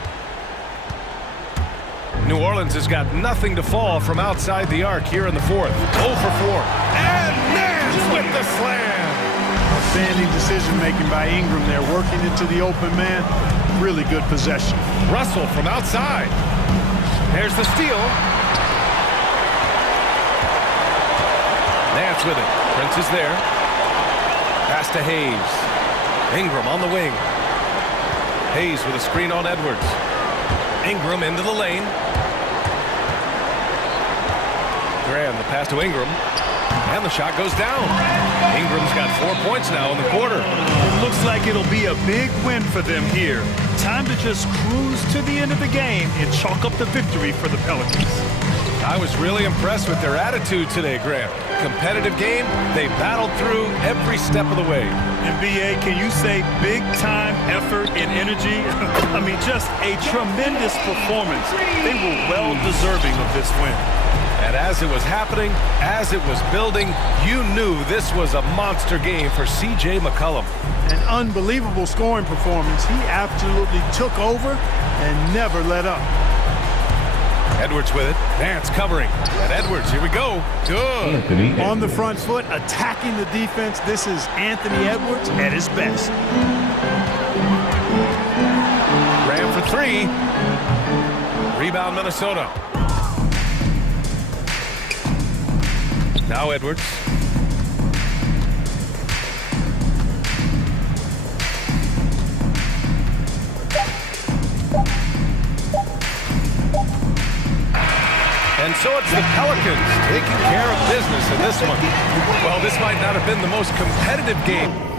New Orleans has got nothing to fall from outside the arc here in the fourth. 0 for 4. And Nance with the slam. Outstanding decision-making by Ingram there, working into the open man. Really good possession. Russell from outside. There's the steal. Nance with it. Prince is there. Pass to Hayes. Ingram on the wing. Hayes with a screen on Edwards. Ingram into the lane. Graham, the pass to Ingram. And the shot goes down. Ingram's got 4 points now in the quarter. It looks like it'll be a big win for them here. Time to just cruise to the end of the game and chalk up the victory for the Pelicans. I was really impressed with their attitude today, Graham. Competitive game, they battled through every step of the way. And BA, can you say big time effort and energy? I mean, just a tremendous performance. They were well deserving of this win. And as it was happening, as it was building, you knew this was a monster game for C.J. McCollum. An unbelievable scoring performance. He absolutely took over and never let up. Edwards with it. Nance covering. And Edwards, here we go. Good. On the front foot, attacking the defense. This is Anthony Edwards at his best. Graham for 3. Rebound, Minnesota. Now Edwards. it's the Pelicans taking care of business in this one. Well, this might not have been the most competitive game.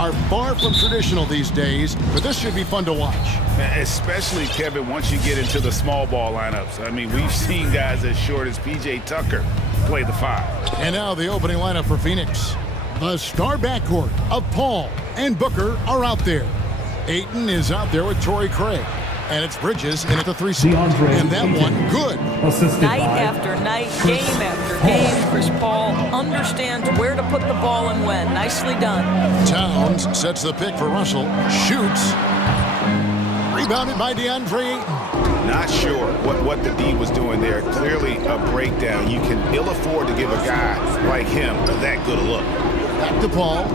are far from traditional these days, but this should be fun to watch. Especially, Kevin, once you get into the small ball lineups. I mean, we've seen guys as short as P.J. Tucker play the 5. And now the opening lineup for Phoenix. The star backcourt of Paul and Booker are out there. Ayton is out there with Torrey Craig. And it's Bridges in at the 3 spot. And that one, good. Night after night, game after game, Chris Paul understands where to put the ball and when. Nicely done. Towns sets the pick for Russell. Shoots. Rebounded by DeAndre Ayton. Not sure what the D was doing there. Clearly a breakdown. You can ill afford to give a guy like him that good a look. Back to Paul.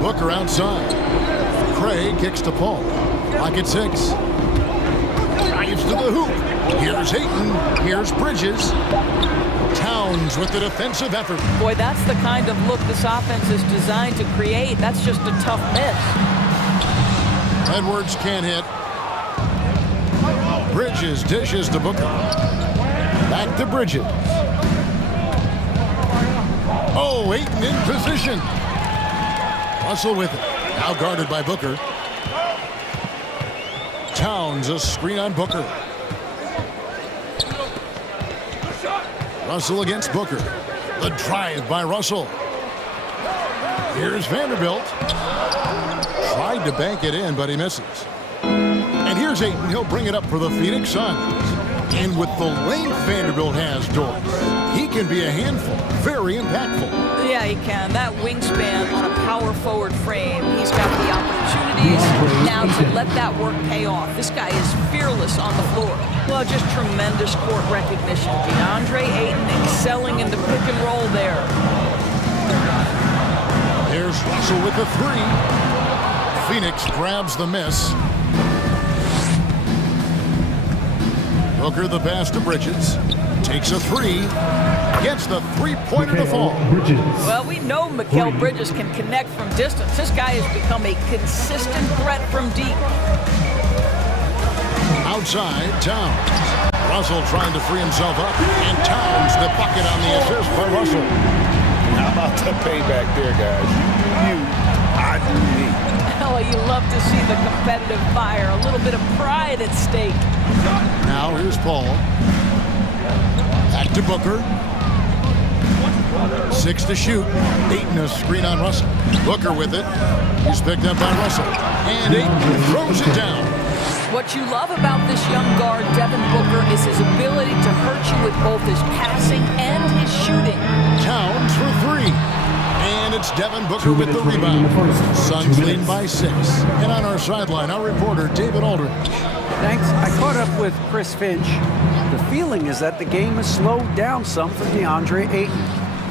Booker outside. Craig kicks to Paul. Lock at 6. Drives to the hoop. Here's Ayton. Here's Bridges. Towns with the defensive effort. Boy, that's the kind of look this offense is designed to create. That's just a tough miss. Edwards can't hit. Bridges dishes to Booker. Back to Bridges. Oh, Ayton in position. Russell with it. Now guarded by Booker. Towns a screen on Booker. Russell against Booker. The drive by Russell. Here's Vanderbilt. Tried to bank it in, but he misses. And here's Ayton. He'll bring it up for the Phoenix Suns. And with the length Vanderbilt has, Doris, he can be a handful. Very impactful. Yeah, he can. That wingspan on a power forward frame. He's got the opportunities now to let that work pay off. This guy is fearless on the floor. Well, just tremendous court recognition. DeAndre Ayton excelling in the pick and roll there. There's Russell with the 3. Phoenix grabs the miss. Booker the pass to Bridges. Takes a 3. Gets the 3-pointer to fall. Well, we know Mikal Bridges can connect from distance. This guy has become a consistent threat from deep. Outside, Towns. Russell trying to free himself up. And Towns the bucket on the assist by Russell. How about the payback there, guys? I do me. Oh, you love to see the competitive fire. A little bit of pride at stake. Now here's Paul. Back to Booker. 6 to shoot. Ayton a screen on Russell. Booker with it. He's picked up by Russell. And Ayton throws it down. What you love about this young guard, Devin Booker, is his ability to hurt you with both his passing and his shooting. Towns for 3. And it's Devin Booker with the rebound. Suns lead by 6. And on our sideline, our reporter, David Aldridge. Thanks. I caught up with Chris Finch. The feeling is that the game has slowed down some for DeAndre Ayton,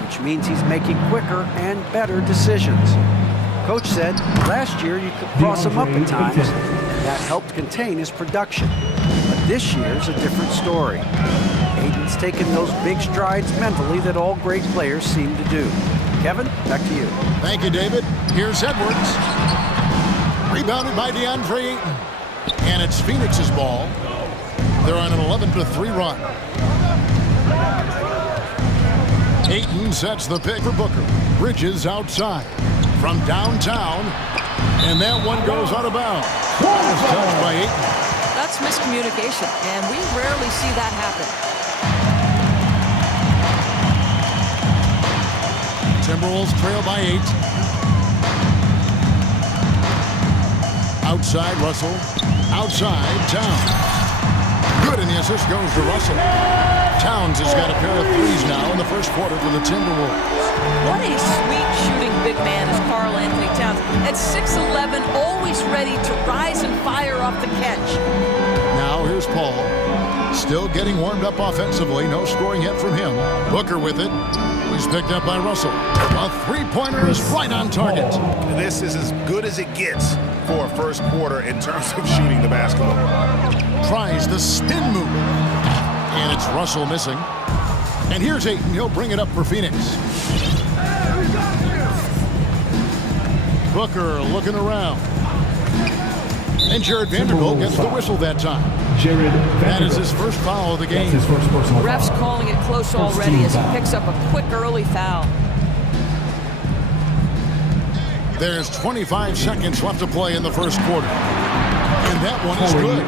which means he's making quicker and better decisions. Coach said last year you could cross him up at times, and that helped contain his production. But this year's a different story. Ayton's taken those big strides mentally that all great players seem to do. Kevin, back to you. Thank you, David. Here's Edwards. Rebounded by DeAndre Ayton. And it's Phoenix's ball. They're on an 11-3 run. Ayton sets the pick for Booker. Bridges outside. From downtown. And that one goes out of bounds. Touched by Ayton. That's miscommunication, and we rarely see that happen. Timberwolves trail by 8. Outside, Russell. Outside, Towns. Good, and the assist goes to Russell. Towns has got a pair of 3s now in the first quarter for the Timberwolves. What a sweet shooting big man is Karl Anthony Towns. At 6'11", always ready to rise and fire off the catch. Now here's Paul. Still getting warmed up offensively. No scoring yet from him. Booker with it. He's picked up by Russell. A 3-pointer is right on target. This is as good as it gets for a first quarter in terms of shooting the basketball. Tries the spin move. And it's Russell missing. And here's Ayton. He'll bring it up for Phoenix. Booker looking around. And Jared Vanderbilt gets the whistle that time. That is his first foul of the game. Ref's calling it close already as he picks up a quick early foul. There's 25 seconds left to play in the first quarter. And that one is good.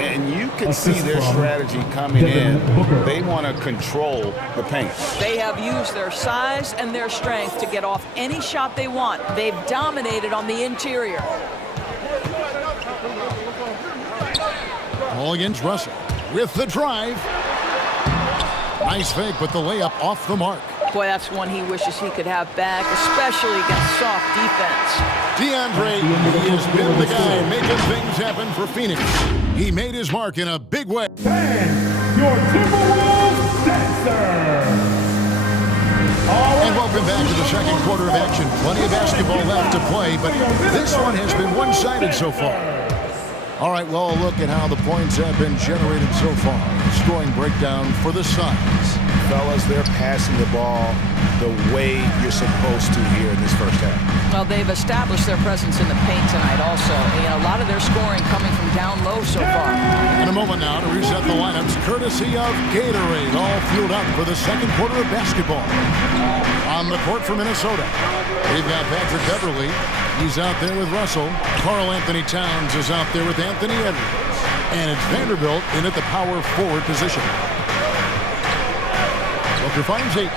And you can see their strategy coming in. They want to control the paint. They have used their size and their strength to get off any shot they want. They've dominated on the interior. Ball against Russell with the drive. Nice fake, but the layup off the mark. Boy, that's one he wishes he could have back, especially against soft defense. DeAndre, he has been the guy making things happen for Phoenix. He made his mark in a big way. And your Timberwolves dancer. And welcome back to the second quarter of action. Plenty of basketball left to play, but this one has been one-sided so far. All right, well, look at how the points have been generated so far. Scoring breakdown for the Suns. Fellas, they're passing the ball the way you're supposed to here in this first half. Well, they've established their presence in the paint tonight also. A lot of their scoring coming from down low so far. In a moment now to reset the lineups, courtesy of Gatorade, all fueled up for the second quarter of basketball. On the court for Minnesota, we've got Patrick Beverly. He's out there with Russell. Karl Anthony Towns is out there with Anthony Edwards. And it's Vanderbilt in at the power forward position. Booker finds 8.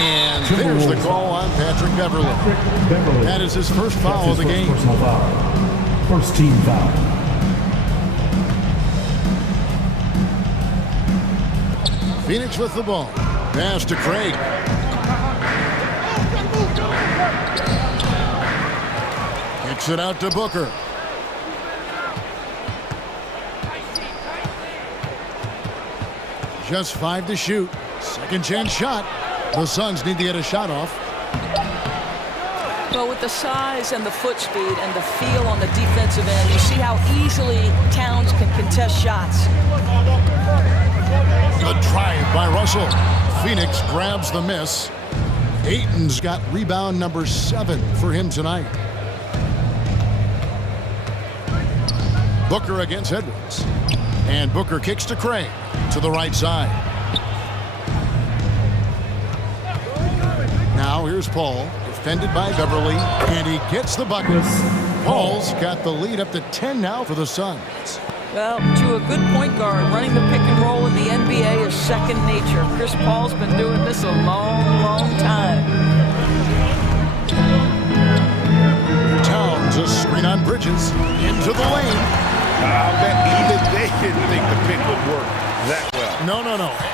And there's the call on Patrick Beverly. That is his first foul of the game. First team foul. Phoenix with the ball. Pass to Craig. Kicks it out to Booker. Just 5 to shoot. Second chance shot. The Suns need to get a shot off. Well, with the size and the foot speed and the feel on the defensive end, you see how easily Towns can contest shots. Good drive by Russell. Phoenix grabs the miss. Ayton's got rebound number 7 for him tonight. Booker against Edwards. And Booker kicks to Craig to the right side. Now here's Paul, defended by Beverly, and he gets the bucket. Paul's got the lead up to 10 now for the Suns. Well, to a good point guard, running the pick and roll in the NBA is second nature. Chris Paul's been doing this a long, long time. Towns, a screen on Bridges, into the lane. I'll bet even they didn't think the pick would work that well. No.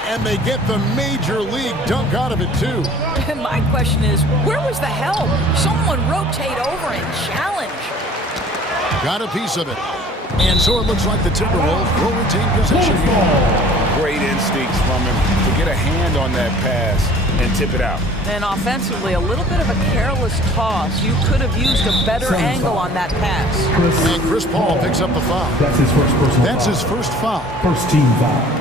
And they get the major league dunk out of it, too. And my question is, where was the help? Someone rotate over and challenge. Got a piece of it. And so it looks like the Timberwolves will retain possession here. Great instincts from him to get a hand on that pass and tip it out. And offensively, a little bit of a careless toss. You could have used a better angle on that pass. And Chris Paul picks up the foul. That's his first personal foul. That's his first foul. First team foul.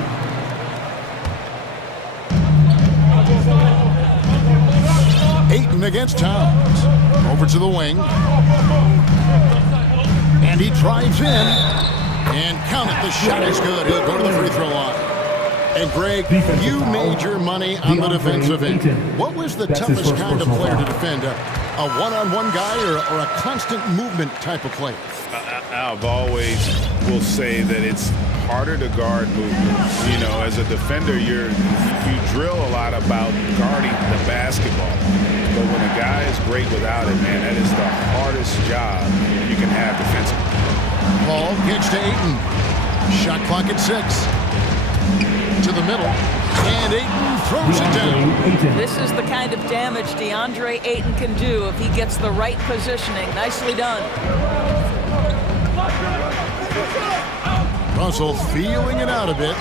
Ayton against Towns. Over to the wing. And he drives in. And count it, the shot is good. He'll go to the free throw line. And Greg, you made your money on the defensive end. What was the toughest kind of player to defend? A one-on-one guy or a constant movement type of player? I've always will say that it's harder to guard movement. You know, as a defender, you drill a lot about guarding the basketball. But when a guy is great without it, man, that is the hardest job you can have defensively. Paul kicks to Ayton. Shot clock at 6. To the middle. And Ayton throws it down. This is the kind of damage DeAndre Ayton can do if he gets the right positioning. Nicely done. Russell feeling it out a bit.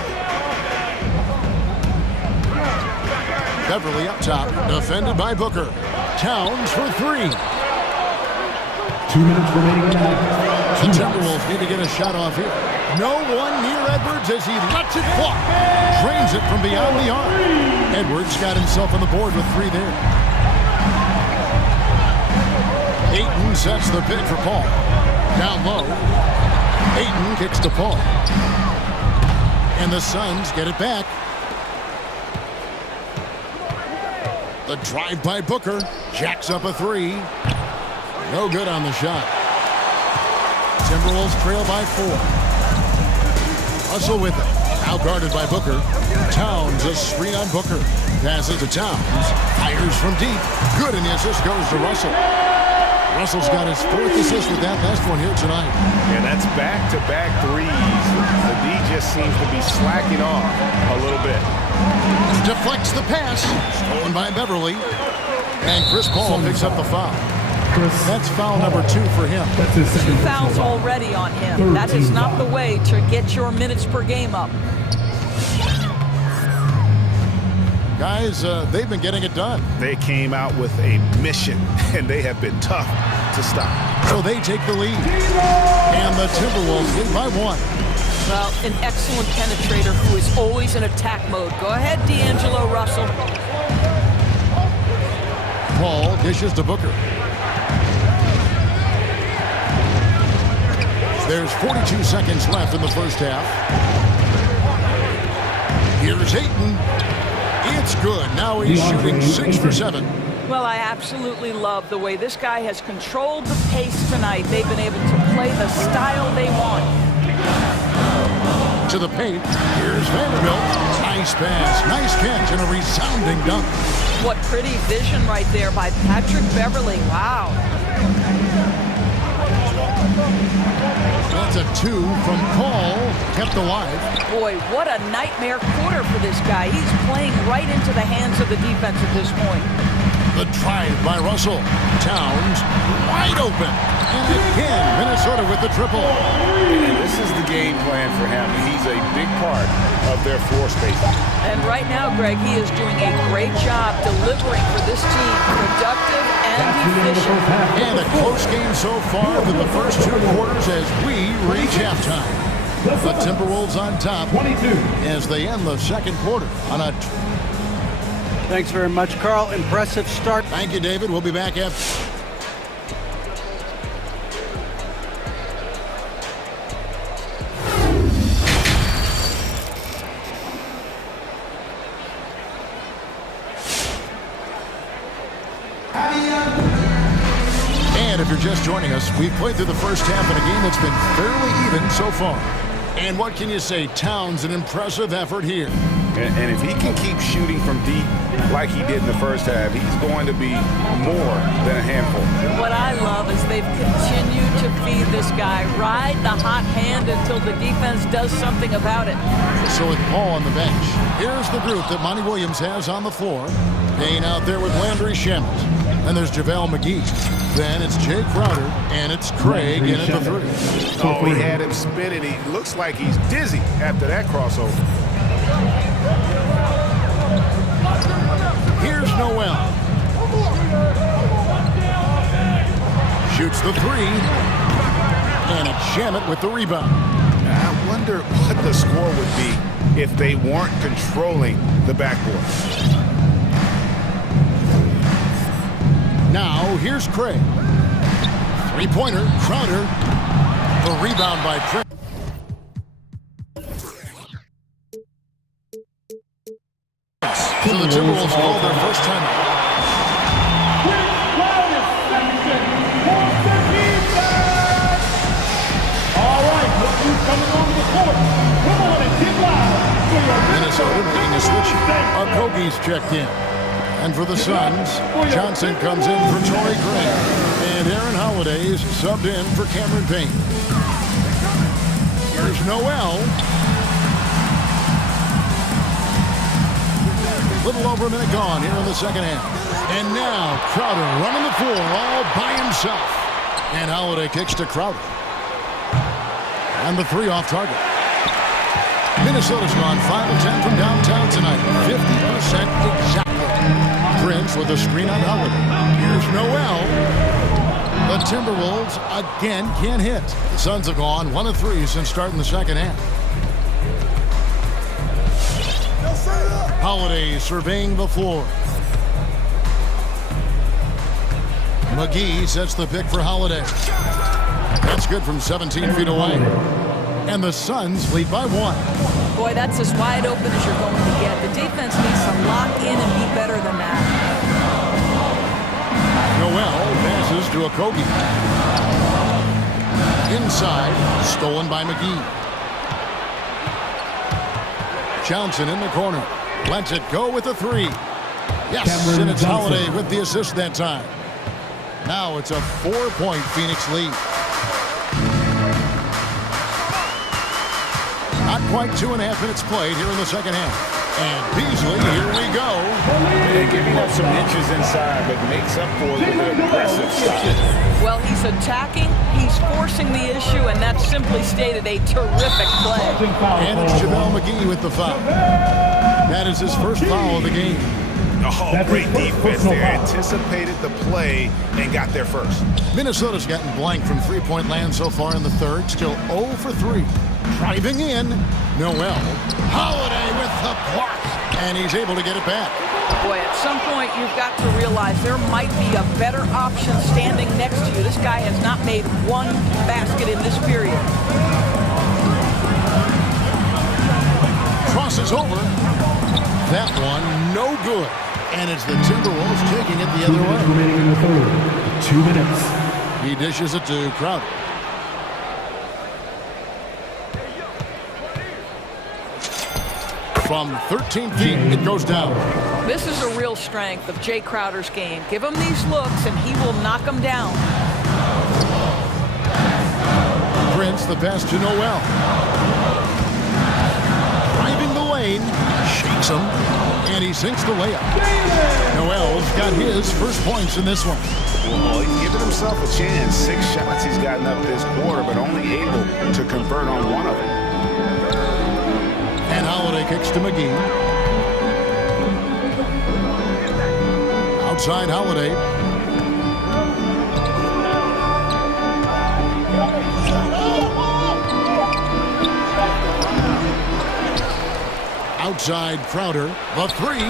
Beverly up top, defended by Booker. Towns for 3. 2 minutes remaining in the half. The Timberwolves need to get a shot off here. No one near Edwards as he lets it fly. Drains it from beyond the arc. Edwards got himself on the board with 3 there. Ayton sets the pick for Paul. Down low. Ayton kicks to Paul. And the Suns get it back. The drive by Booker. Jacks up a three. No good on the shot. Timberwolves trail by 4. Russell with it. Now guarded by Booker. Towns a screen on Booker. Passes to Towns. Fires from deep. Good, and the assist goes to Russell. Russell's got his 4th assist with that last one here tonight. And that's back-to-back threes. The D just seems to be slacking off a little bit. Deflects the pass. Stolen by Beverly. And Chris Paul picks up the foul. That's foul number 2 for him. 2 fouls already on him. That is not the way to get your minutes per game up. Guys, they've been getting it done. They came out with a mission, and they have been tough to stop. So they take the lead. And the Timberwolves lead by 1. Well, an excellent penetrator who is always in attack mode. Go ahead, D'Angelo Russell. Paul dishes to Booker. There's 42 seconds left in the first half. Here's Ayton. It's good. Now he's shooting 6 for 7. Well, I absolutely love the way this guy has controlled the pace tonight. They've been able to play the style they want. To the paint. Here's Vanderbilt. Nice pass. Nice catch and a resounding dunk. What pretty vision right there by Patrick Beverly. Wow. That's a 2 from Paul. Kept alive. Boy, what a nightmare quarter for this guy. He's playing right into the hands of the defense at this point. The drive by Russell. Towns wide open. And again, Minnesota with the triple. And this is the game plan for him. He's a big part of their floor spacing. And right now, Greg, he is doing a great job delivering for this team. Productive and efficient. And a close game so far through the first 2 quarters as we reach halftime. The Timberwolves on top 22 as they end the second quarter on a... Thanks very much, Carl. Impressive start. Thank you, David. We'll be back after... And if you're just joining us, we've played through the first half in a game that's been fairly even so far. And what can you say? Towns, an impressive effort here. And if he can keep shooting from deep like he did in the first half, he's going to be more than a handful. What I love is they've continued to feed this guy. Ride the hot hand until the defense does something about it. So with Paul on the bench, here's the group that Monty Williams has on the floor. Payne out there with Landry Shamet. And there's JaVale McGee. Then it's Jay Crowder, and it's Craig in at the 3. Oh, he had him spinning. He looks like he's dizzy after that crossover. Here's Noel. Shoots the 3. And it's Shamet with the rebound. I wonder what the score would be if they weren't controlling the backboard. Now, here's Craig. 3-pointer, Crowder. The rebound by Craig. So the Timberwolves call their first timeout. All right, look who's coming on the court. Come on and get loud. Minnesota making a switch. Okogie's checked in. And for the Suns, Johnson comes in for Torrey Craig. And Aaron Holiday's subbed in for Cameron Payne. Here's Noel. Little over a minute gone here in the second half. And now Crowder running the floor all by himself. And Holiday kicks to Crowder. And the 3 off target. Minnesota's gone 5 of 10 from downtown tonight. 50% exactly. Prince with a screen on Holiday. Here's Noel. The Timberwolves again can't hit. The Suns have gone 1 of 3 since starting the second half. Holiday surveying the floor. McGee sets the pick for Holiday. That's good from 17 feet away. And the Suns lead by 1. Boy, that's as wide open as you're going to get. The defense needs to lock in and be better than that. to Okogie. Inside, stolen by McGee. Johnson in the corner. Lets it go with the three. Yes, and it's Holiday with the assist that time. Now it's a 4-point Phoenix lead. Not quite 2.5 minutes played here in the second half. And Beasley, here we go. They're giving up some inches inside, but makes up for it with an aggressive style. Well, he's attacking, he's forcing the issue, and that simply stated a terrific play. And it's JaVale McGee with the foul. That is his first foul of the game. Oh, great defense there. Anticipated the play and got there first. Minnesota's gotten blank from three-point land so far in the third. Still 0 for 3. Driving in, Noel. Holiday with the block. And he's able to get it back. Boy, at some point you've got to realize there might be a better option standing next to you. This guy has not made one basket in this period. Crosses over. That one, no good. And it's the Timberwolves taking it the other way. Remaining in the third. 2 minutes. He dishes it to Crowder. From 13 feet, it goes down. This is a real strength of Jay Crowder's game. Give him these looks, and he will knock them down. Prince, the pass to Noel. Driving the lane, shakes him, and he sinks the layup. Noel's got his first points in this one. Well, he's given himself a chance. 6 shots he's gotten up this quarter, but only able to convert on one of them. And Holiday kicks to McGee. Outside Holiday. Outside Crowder. The three.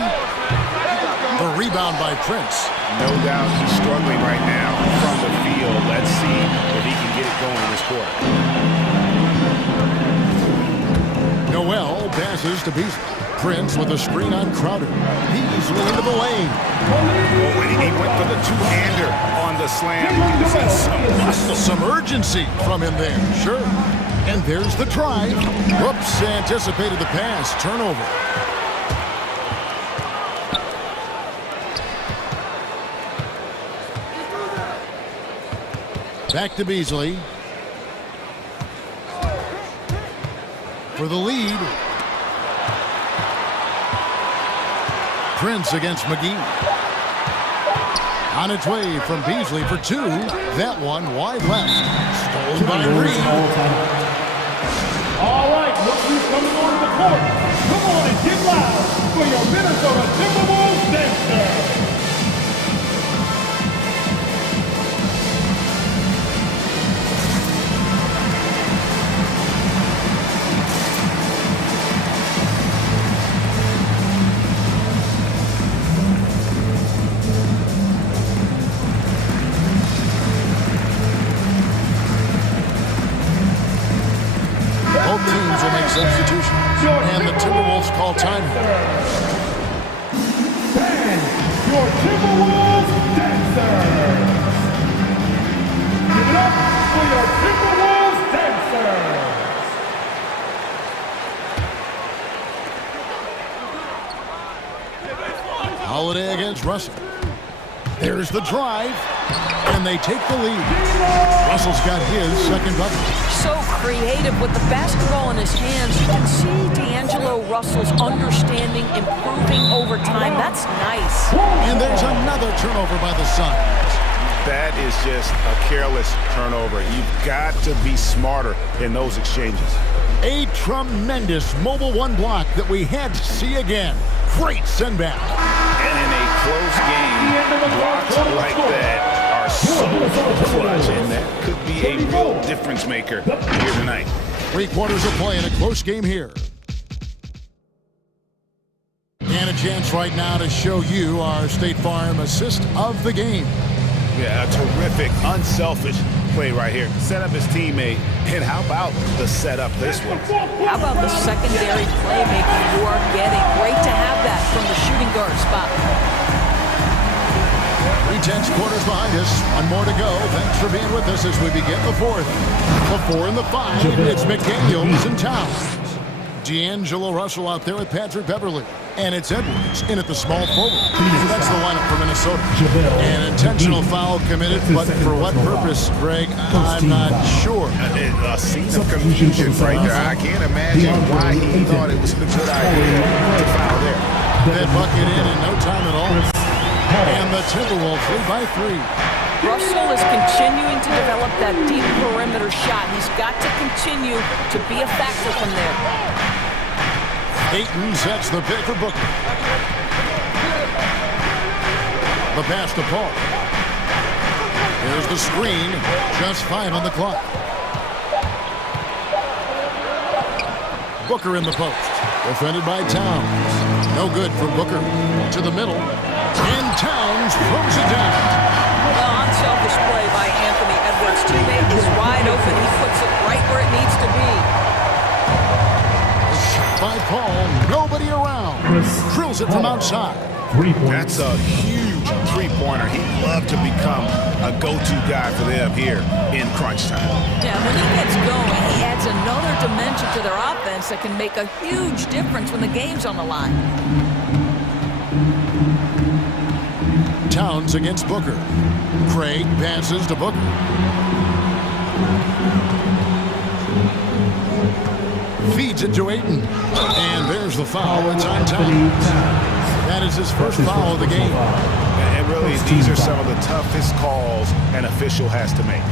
The rebound by Prince. No doubt he's struggling right now from the field. Let's see if he can get it going in this quarter. Noel passes to Beasley. Prince with a screen on Crowder. Beasley into the lane. Oh, and he went for the two-hander on the slam. You can see some urgency from him there. Sure. And there's the drive. Whoops, anticipated the pass. Turnover. Back to Beasley. For the lead. Prince against McGee. On its way from Beasley for 2. That one wide left. Stolen by Reed. All right, look who's coming on the court. Come on and get loud for your Minnesota Timberwolves dancer. Substitution. And the Timberwolves call time. And your Timberwolves dancers. Give it up for your Timberwolves dancers. Holiday against Russell. There's the drive. And they take the lead. Russell's got his second bucket. So creative with the basketball in his hands. You can see D'Angelo Russell's understanding improving over time. That's nice. And there's another turnover by the Suns. That is just a careless turnover. You've got to be smarter in those exchanges. A tremendous Mobile One block that we had to see again. Great send back. And in a close game, blocks like that are so clutch, and that could be a real difference maker here tonight. 3 quarters of play in a close game here. And a chance right now to show you our State Farm assist of the game. Yeah, a terrific, unselfish play right here. Set up his teammate, and how about the setup this one? How about the secondary playmaking you are getting? Great to have that from the shooting guard spot. 3/10 quarters behind us. One more to go. Thanks for being with us as we begin the fourth. The 4 and the 5. It's McDaniels and Towns. D'Angelo Russell out there with Patrick Beverly. And it's Edwards in at the small forward. So that's the lineup for Minnesota. An intentional foul committed, but for what purpose, Greg, I'm not sure. A scene of confusion right there. I can't imagine why he thought it was a good idea to foul there. That bucket in no time at all. And the Timberwolves lead by 3. Russell is continuing to develop that deep perimeter shot. He's got to continue to be a factor from there. Ayton sets the pick for Booker. The pass to Paul. Here's the screen. Just 5 on the clock. Booker in the post. Defended by Towns. No good for Booker. To the middle. And Towns throws it down. Well, unselfish play by Anthony Edwards. Teammate is wide open. He puts it right where it needs to be. By Paul, nobody around. Drills it from outside. That's a huge three-pointer. He'd love to become a go-to guy for them here in crunch time. Yeah, when he gets going, he adds another dimension to their offense that can make a huge difference when the game's on the line. Towns against Booker. Craig passes to Booker. Feeds it to Ayton. And there's the foul. It's on Towns. That is his first foul of the game. And really, these are some of the toughest calls an official has to make.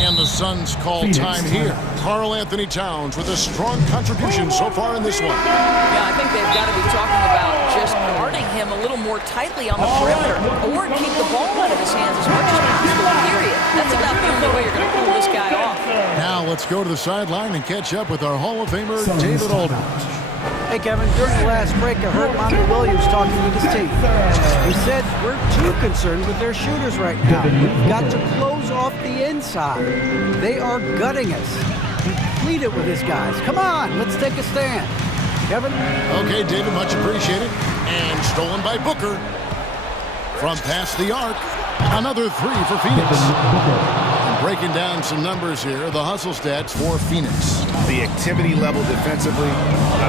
And the Suns call time here. Karl Anthony Towns with a strong contribution so far in this one. Yeah, I think they've got to be talking about just guarding him a little more tightly on the perimeter or keep the ball out of his hands as much as possible, period. That's about the only way you're going to pull this guy off. Now let's go to the sideline and catch up with our Hall of Famer, David Aldridge. Hey, Kevin, during the last break, I heard Monty Williams talking with his team. He said, we're too concerned with their shooters right now. We've got to close off the inside. They are gutting us. He pleaded with his guys. Come on, let's take a stand. Kevin? Okay, David, much appreciated. And stolen by Booker. From past the arc, another 3 for Phoenix. Breaking down some numbers here, the hustle stats for Phoenix. The activity level defensively,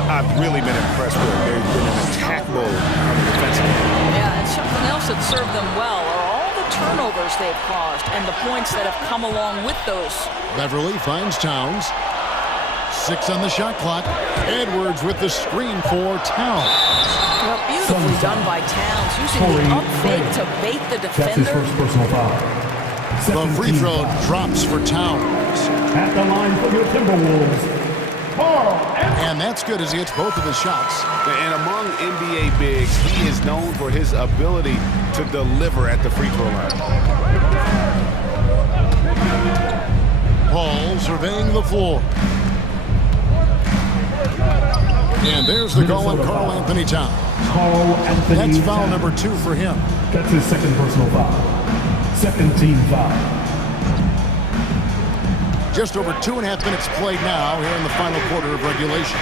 I've really been impressed with. They've been in attack mode on the defensive end. Yeah, and something else that served them well are all the turnovers they've caused and the points that have come along with those. Beverly finds Towns. 6 on the shot clock. Edwards with the screen for Towns. Well, beautifully done by Towns, using the up fake to bait the defender. That's his first personal foul. The free throw drops for Towns. At the line for your Timberwolves, Karl. And that's good as he hits both of his shots. And among NBA bigs, he is known for his ability to deliver at the free throw line. Paul surveying the floor. And there's the goal on Karl Anthony Towns. Karl Anthony That's foul Towns. number 2 for him. That's his second personal foul. Second team foul. Just over 2.5 minutes played now here in the final quarter of regulation.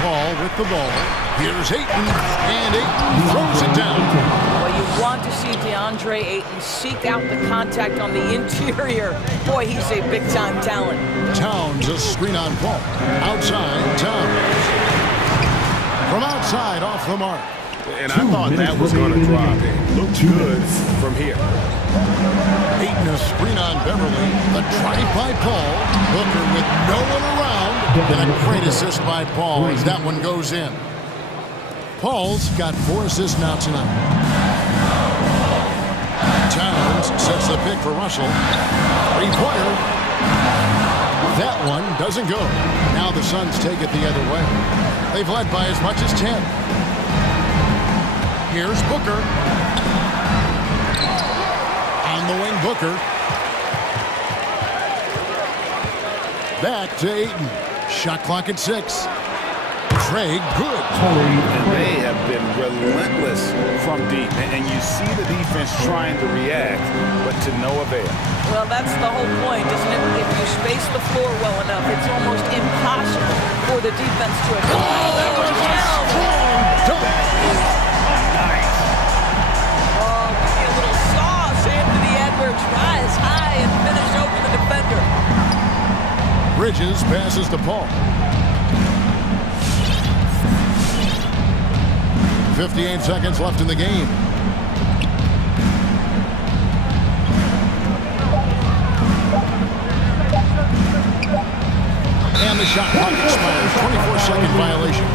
Paul with the ball. Here's Ayton, and Ayton throws it down. Well, you want to see DeAndre Ayton seek out the contact on the interior. Boy, he's a big-time talent. Towns, a screen on Paul. Outside, Towns. From outside, off the mark. And I thought that was going to drop. It looked good from here. Ayton, a screen on Beverly. The drive by Paul. Booker with no one around. And a great assist by Paul as that one goes in. Paul's got 4 assists now tonight. Towns sets the pick for Russell. 3-pointer. That one doesn't go. Now the Suns take it the other way. They've led by as much as 10. Here's Booker. On the wing, Booker. Back to Ayton. Shot clock at 6. Craig, good. And they have been relentless from deep. And you see the defense trying to react, but to no avail. Well, that's the whole point, isn't it? If you space the floor well enough, it's almost impossible for the defense to attack. Oh, that was a strong dunk. Nice. Oh, maybe a little sauce. Anthony Edwards rise high and finish over the defender. Bridges passes to Paul. 58 seconds left in the game. And the shot clock expires. 24-second violation.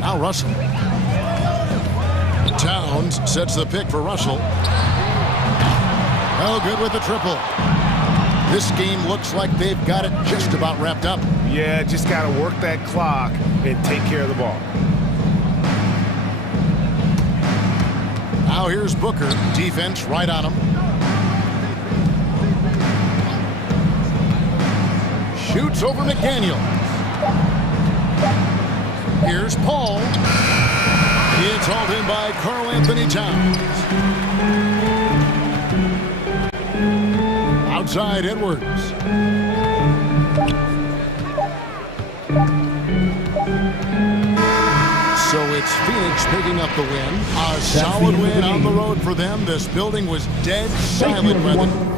Now Russell. Towns sets the pick for Russell. Oh, good with the triple. This game looks like they've got it just about wrapped up. Yeah, just got to work that clock and take care of the ball. Now here's Booker. Defense right on him. Shoots over McDaniel. Here's Paul. It's hauled in by Karl Anthony Towns. Outside Edwards. So it's Phoenix picking up the win. A solid win on the road for them. This building was dead silent by the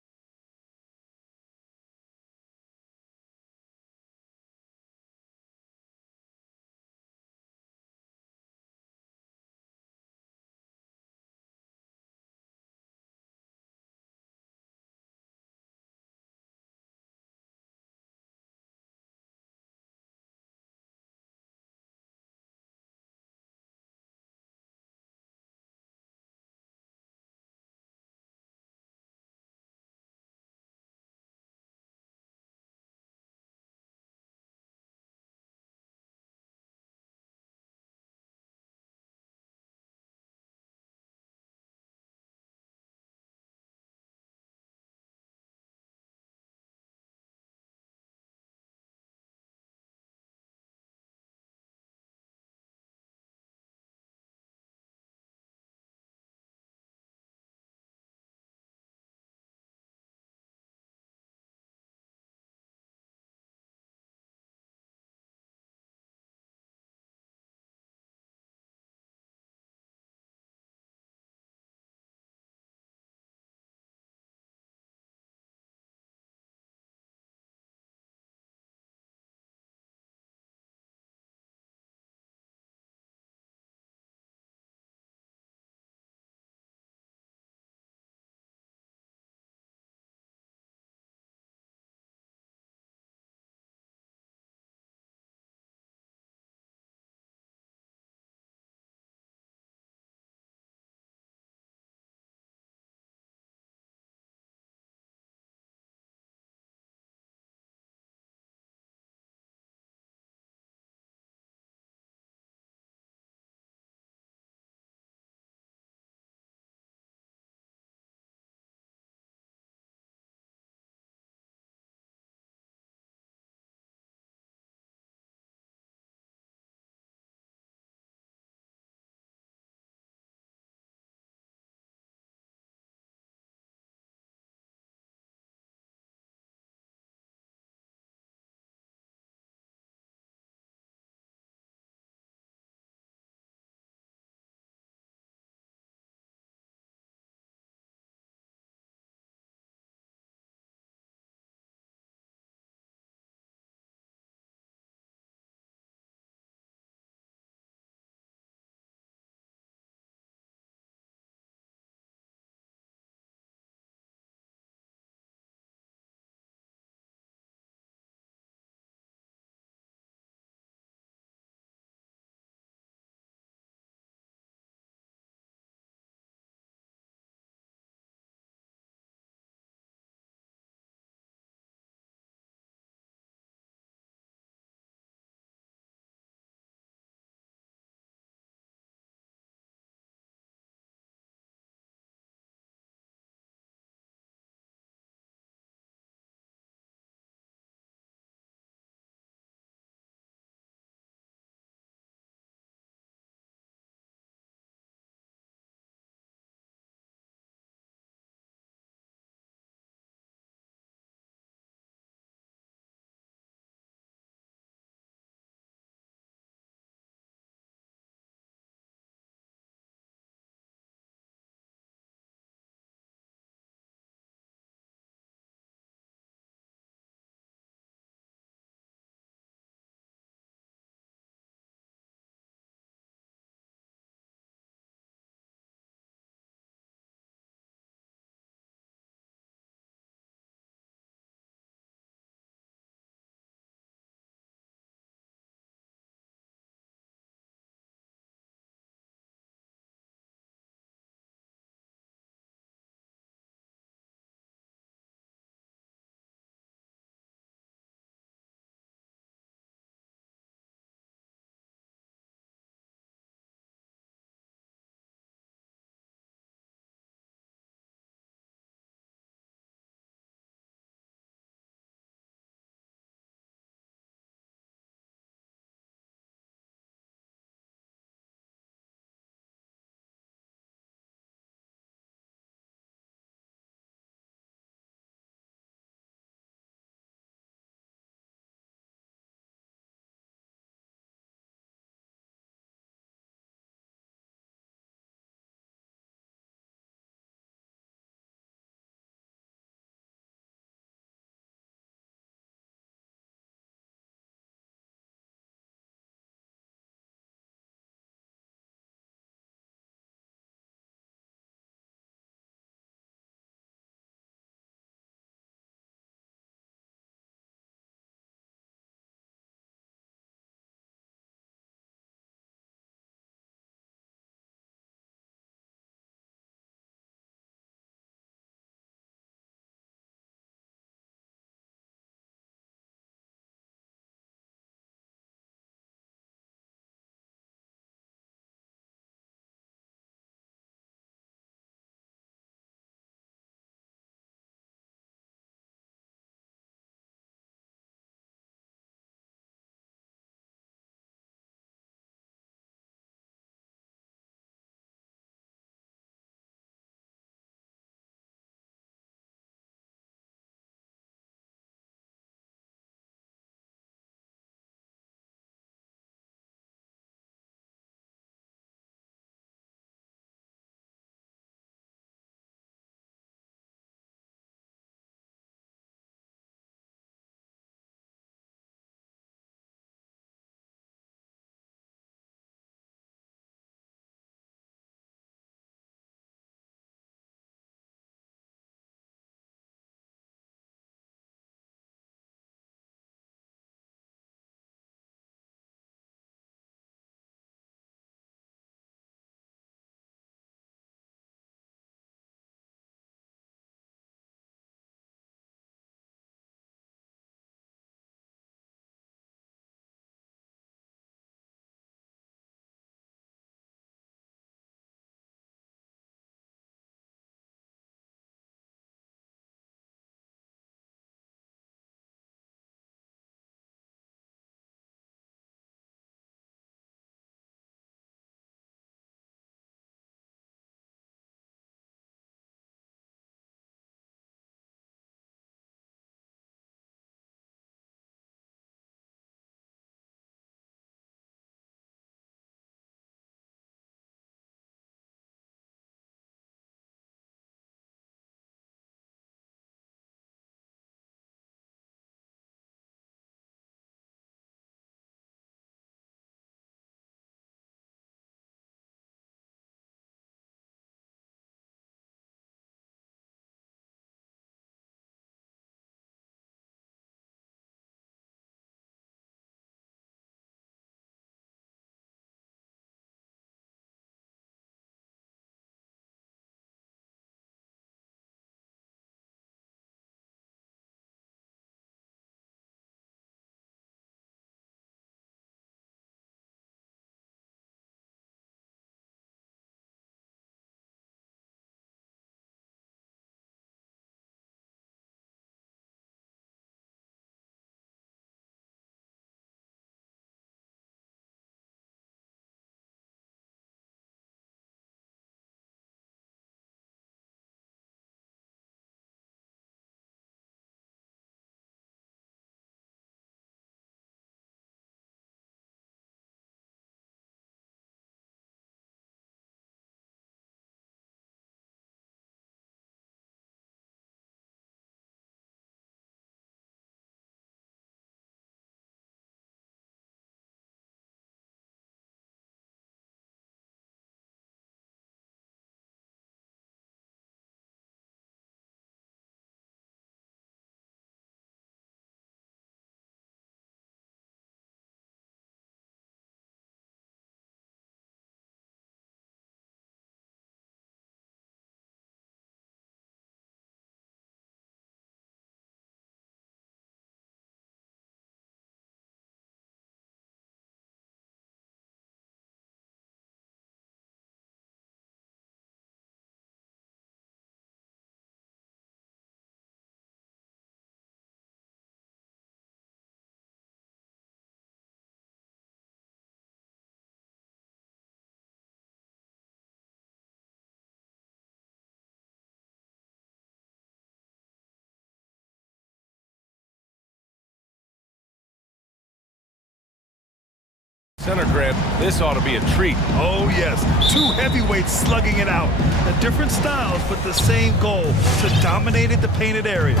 Center grab, this ought to be a treat. Oh, yes. Two heavyweights slugging it out. The different styles, but the same goal, to dominate the painted area.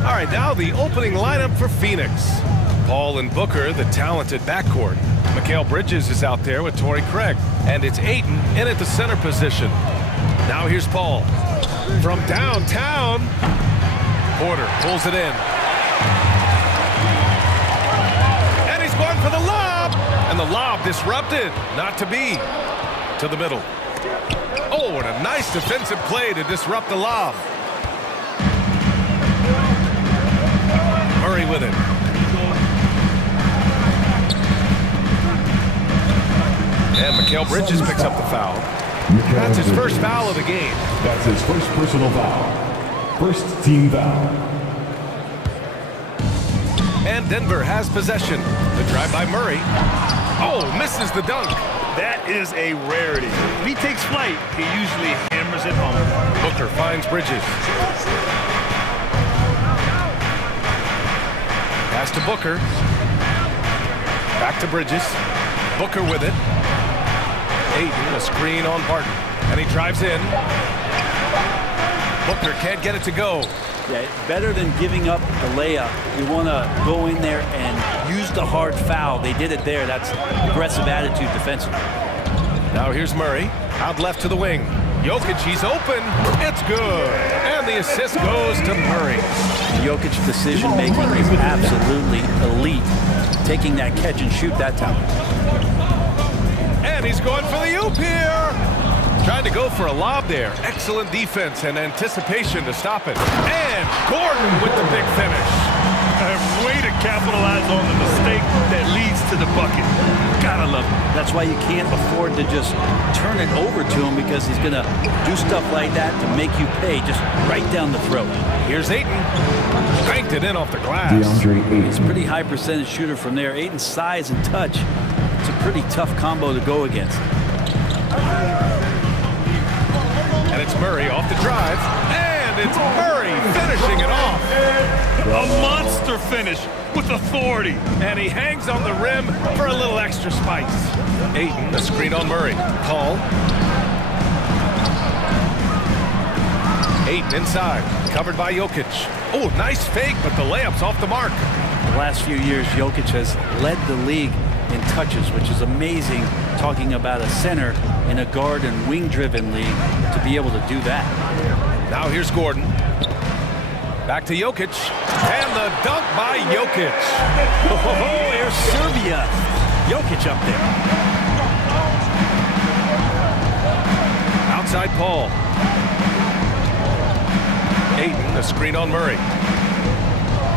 All right, now the opening lineup for Phoenix. Paul and Booker, the talented backcourt. Mikal Bridges is out there with Torrey Craig. And it's Ayton in at the center position. Now here's Paul. From downtown, Porter pulls it in. And he's going for the lob. And the lob disrupted. Not to be. To the middle. Oh, and a nice defensive play to disrupt the lob. Murray with it. And Mikal Bridges picks up the foul. That's his first foul of the game. That's his first personal foul. First team foul. And Denver has possession. The drive by Murray. Oh, misses the dunk. That is a rarity. If he takes flight, he usually hammers it home. Booker finds Bridges. Pass to Booker. Back to Bridges. Booker with it. Ayton, a screen on Barton. And he drives in. Booker can't get it to go. Yeah, better than giving up the layup. You want to go in there and use the hard foul. They did it there. That's aggressive attitude defensively. Now here's Murray. Out left to the wing. Jokic, he's open. It's good. And the assist goes to Murray. Jokic's decision-making is absolutely elite. Taking that catch and shoot that time. And he's going for the oop here. Trying to go for a lob there. Excellent defense and anticipation to stop it. And Gordon with the big finish. Way to capitalize on the mistake that leads to the bucket. Gotta love it. That's why you can't afford to just turn it over to him, because he's going to do stuff like that to make you pay just right down the throat. Here's Ayton. Cranked it in off the glass. He's a pretty high percentage shooter from there. Ayton's size and touch, it's a pretty tough combo to go against. And it's Murray off the drive. And it's Murray finishing it off. A monster finish with authority. And he hangs on the rim for a little extra spice. Ayton, a screen on Murray. Paul. Ayton inside, covered by Jokic. Oh, nice fake, but the layup's off the mark. The last few years, Jokic has led the league in touches, which is amazing, talking about a center in a guard and wing-driven league to be able to do that. Now here's Gordon. Back to Jokic. And the dunk by Jokic. Oh, here's Serbia. Jokic up there. Outside Paul. Ayton, a screen on Murray.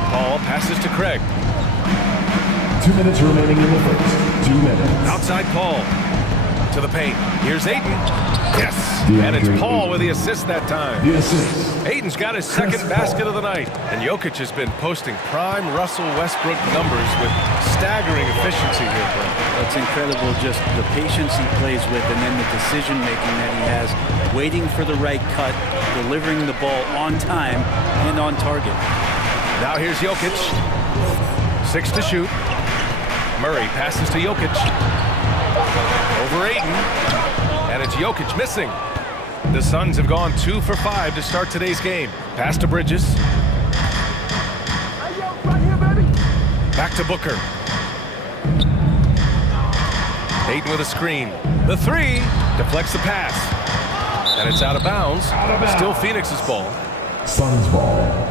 Paul passes to Craig. 2 minutes remaining in the first. 2 minutes. Outside Paul. To the paint. Here's Ayton. Yes. And it's Paul with the assist that time. The assist. Ayton's got his second basket of the night. And Jokic has been posting prime Russell Westbrook numbers with staggering efficiency here, Brent. That's incredible, just the patience he plays with, and then the decision-making that he has, waiting for the right cut, delivering the ball on time and on target. Now here's Jokic. 6 to shoot. Murray passes to Jokic. Over Ayton. And it's Jokic missing. The Suns have gone 2 for 5 to start today's game. Pass to Bridges. Back to Booker. Ayton with a screen. The three deflects the pass. And it's out of bounds. Still Phoenix's ball. Suns ball.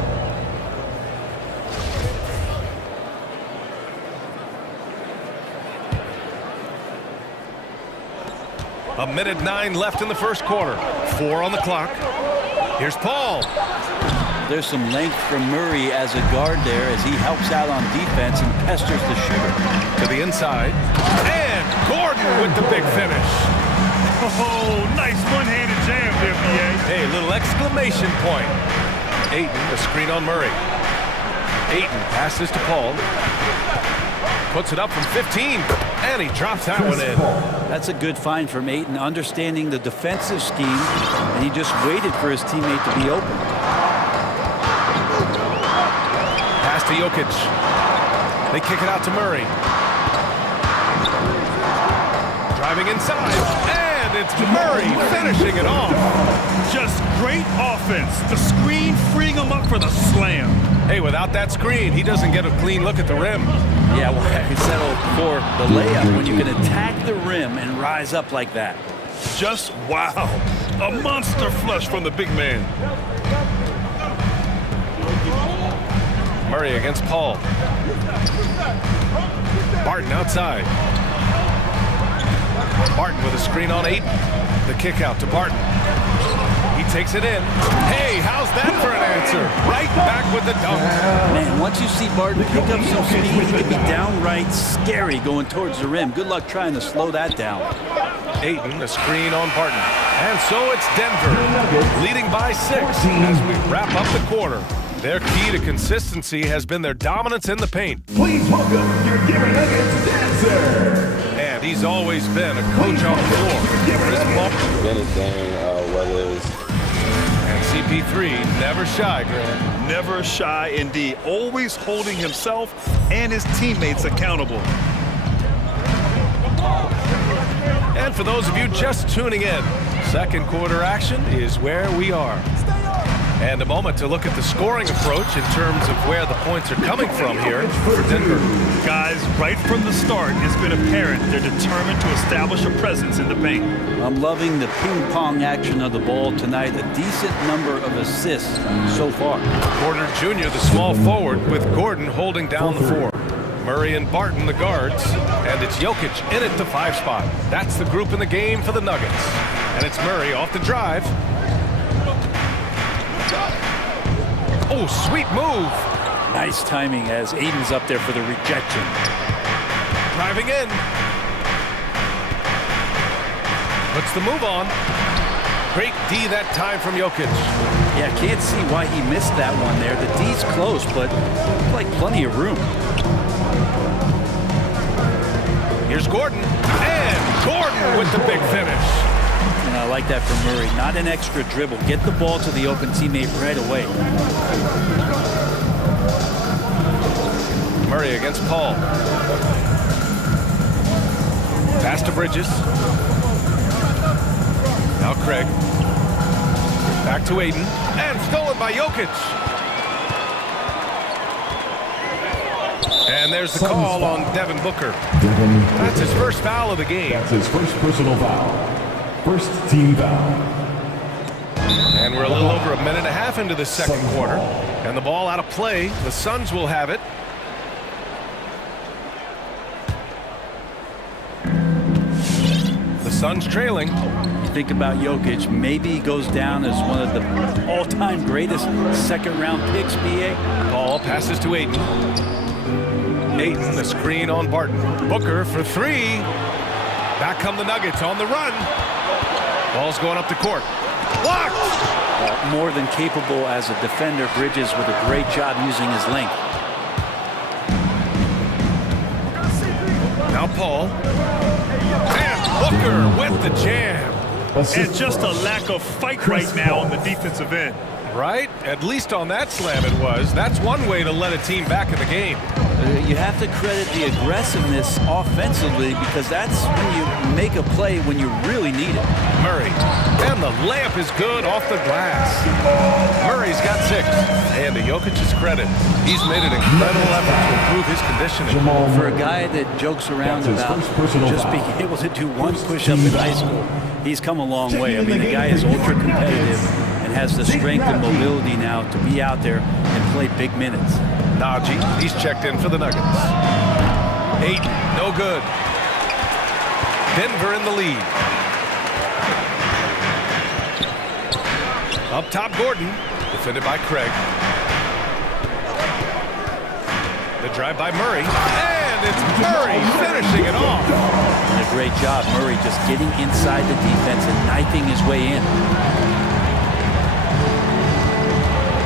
A minute 9 left in the first quarter. 4 on the clock. Here's Paul. There's some length from Murray as a guard there as he helps out on defense and pesters the shooter. To the inside. And Gordon with the big finish. Oh, nice one-handed jam there, B.A. Hey, little exclamation point. Ayton, the screen on Murray. Ayton passes to Paul. Puts it up from 15. And he drops that one in. That's a good find from Ayton, understanding the defensive scheme, and he just waited for his teammate to be open. Pass to Jokic. They kick it out to Murray. Driving inside, and it's Murray finishing it off. Just great offense. The screen freeing him up for the slam. Hey, without that screen, he doesn't get a clean look at the rim. Yeah, well, I settled for the layup when you can attack the rim and rise up like that. Just wow. A monster flush from the big man. Murray against Paul. Barton outside. Barton with a screen on Ayton. The kick out to Barton. He takes it in. Hey, how's that for an answer? Right back with the dunk. Man, once you see Barton pick up some speed, he can be downright scary going towards the rim. Good luck trying to slow that down. Ayton, a screen on Barton. And so it's Denver, leading by 6 as we wrap up the quarter. Their key to consistency has been their dominance in the paint. Please welcome your Denver Nuggets dancer. And he's always been a coach on the floor. And CP3, never shy, Grant. Never shy indeed. Always holding himself and his teammates accountable. And for those of you just tuning in, second quarter action is where we are. And a moment to look at the scoring approach in terms of where the points are coming from here for Denver. Guys, right from the start, it's been apparent they're determined to establish a presence in the paint. I'm loving the ping-pong action of the ball tonight. A decent number of assists so far. Porter Jr., the small forward, with Gordon holding down the 4. Murray and Barton, the guards. And it's Jokic in at the 5 spot. That's the group in the game for the Nuggets. And it's Murray off the drive. Oh, sweet move. Nice timing as Ayton's up there for the rejection. Driving in. Puts the move on. Great D that time from Jokic. Yeah, can't see why he missed that one there. The D's close, but like plenty of room. Here's Gordon. And Gordon with the big finish. And I like that from Murray. Not an extra dribble. Get the ball to the open teammate right away. Murray against Paul. Pass to Bridges. Now Craig. Back to Ayton. And stolen by Jokic. And there's the call on Devin Booker. That's his first foul of the game. That's his first personal foul. First team foul. And we're a little over a minute and a half into the second quarter. And the ball out of play. The Suns will have it. The Suns trailing. You think about Jokic, maybe he goes down as one of the all-time greatest second-round picks, BA. Ball passes to Ayton. Ayton, the screen on Barton. Booker for 3. Back come the Nuggets on the run. Ball's going up the court. Blocked! More than capable as a defender. Bridges with a great job using his length. Now Paul. And Booker with the jam. And just a lack of fight right now on the defensive end. Right? At least on that slam it was. That's one way to let a team back in the game. You have to credit the aggressiveness offensively because that's when you make a play when you really need it. Murray. And the layup is good off the glass. Murray's got 6. And to Jokic's credit, he's made an incredible effort to improve his conditioning. For a guy that jokes around about just being able to do one push-up in high school, he's come a long way. I mean, the guy is ultra-competitive and has the strength and mobility now to be out there and play big minutes. Najee, he's checked in for the Nuggets. 8, no good. Denver in the lead. Up top, Gordon, defended by Craig. The drive by Murray, and it's Murray finishing it off. And a great job, Murray just getting inside the defense and knifing his way in.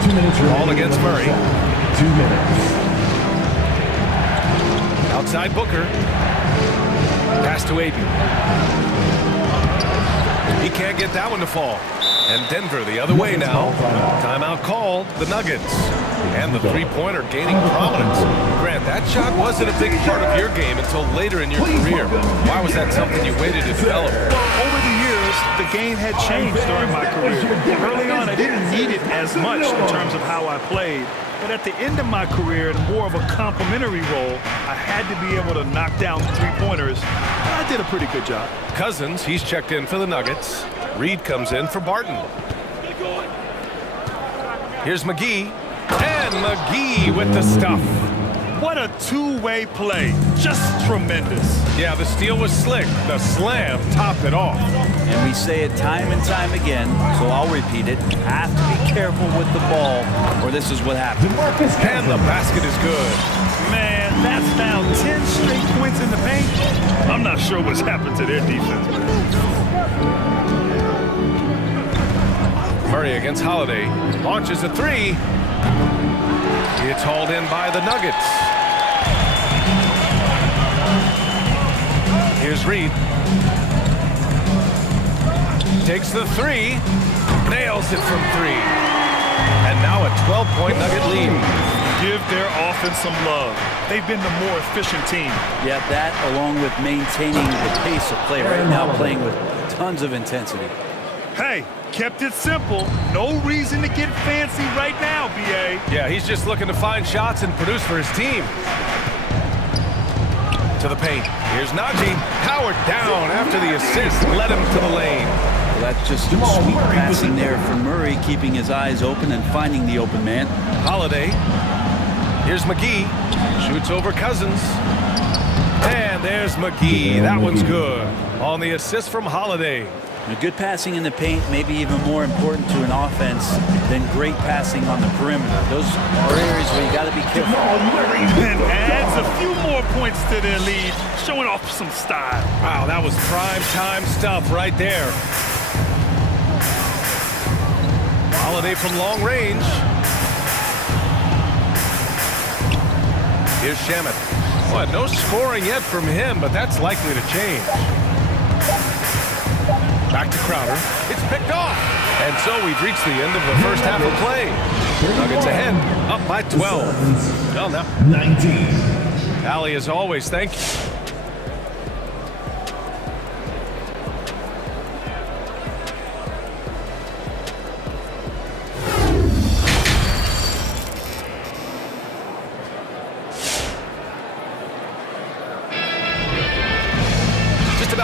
2 minutes remaining. Ball against Murray. 2 minutes. Outside Booker. Pass to Ayton. He can't get that one to fall. And Denver the other way now. Timeout called, the Nuggets. And the three-pointer gaining prominence. Grant, that shot wasn't a big part of your game until later in your career. Why was that something you waited to develop? Over the years, the game had changed during my career. Early on, I didn't need it as much in terms of how I played. But at the end of my career, in more of a complementary role, I had to be able to knock down three-pointers, and I did a pretty good job. Cousins, he's checked in for the Nuggets. Reed comes in for Barton. Here's McGee. And McGee with the stuff. What a two-way play. Just tremendous. Yeah, the steal was slick. The slam topped it off. And we say it time and time again, so I'll repeat it. Have to be careful with the ball, or this is what happens. And the basket is good. Man, that's now 10 straight points in the paint. I'm not sure what's happened to their defense. Murray against Holiday. Launches a three. It's hauled in by the Nuggets. Here's Reed. Takes the three. Nails it from three. And now a 12-point Nugget lead. Give their offense some love. They've been the more efficient team. Yeah, that along with maintaining the pace of play right now, playing with tons of intensity. Hey, kept it simple. No reason to get fancy right now, B.A. Yeah, he's just looking to find shots and produce for his team. To the paint. Here's Najee. Powered down after the assist. Led him to the lane. Well, that's just sweet passing there from Murray, keeping his eyes open and finding the open man. Holiday. Here's McGee. Shoots over Cousins. And there's McGee. That one's good. On the assist from Holiday. Good passing in the paint may be even more important to an offense than great passing on the perimeter. Those are areas where you got to be careful. And adds a few more points to their lead, showing off some style. Wow, that was prime time stuff right there. Holiday from long range. Here's Shamet. Well, no scoring yet from him, but that's likely to change. Back to Crowder. It's picked off. And so we've reached the end of the first half of play. Nuggets ahead, up by 12. Well, now 19. Allie, as always, thank you.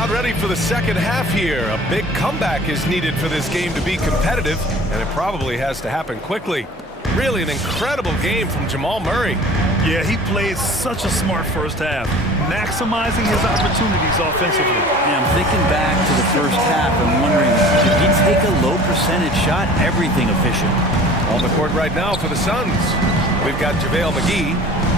Ready for the second half here. A big comeback is needed for this game to be competitive, and it probably has to happen quickly. Really an incredible game from Jamal Murray. Yeah, he played such a smart first half, maximizing his opportunities offensively. Yeah, I'm thinking back to the first half and wondering, did he take a low percentage shot? Everything efficient. On the court right now for the Suns, we've got JaVale McGee,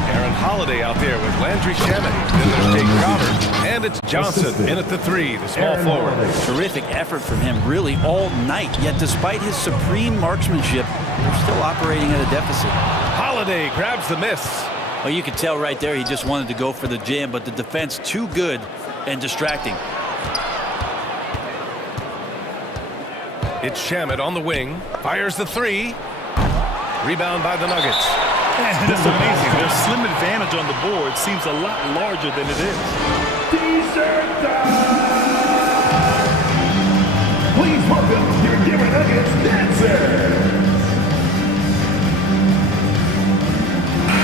Aaron Holiday out there with Landry Shamet. Then there's Jake Crowder. And it's Johnson in at the three, the small forward. Terrific effort from him really all night. Yet despite his supreme marksmanship, they're still operating at a deficit. Holiday grabs the miss. Well, you could tell right there he just wanted to go for the jam, but the defense too good and distracting. It's Shamet on the wing. Fires the three. Rebound by the Nuggets. Man, it's amazing. Their slim advantage on the board seems a lot larger than it is. T-shirt time! Please welcome your Denver Nuggets dancers.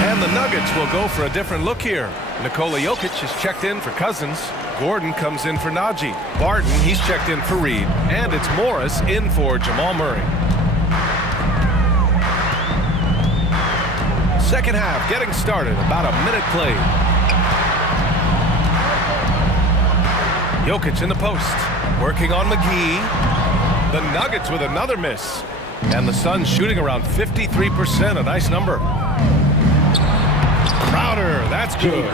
And the Nuggets will go for a different look here. Nikola Jokic is checked in for Cousins. Gordon comes in for Najee. Barton, he's checked in for Reed. And it's Morris in for Jamal Murray. Second half getting started, about a minute played. Jokic in the post, working on McGee. The Nuggets with another miss. And the Suns shooting around 53%, a nice number. Crowder, that's good.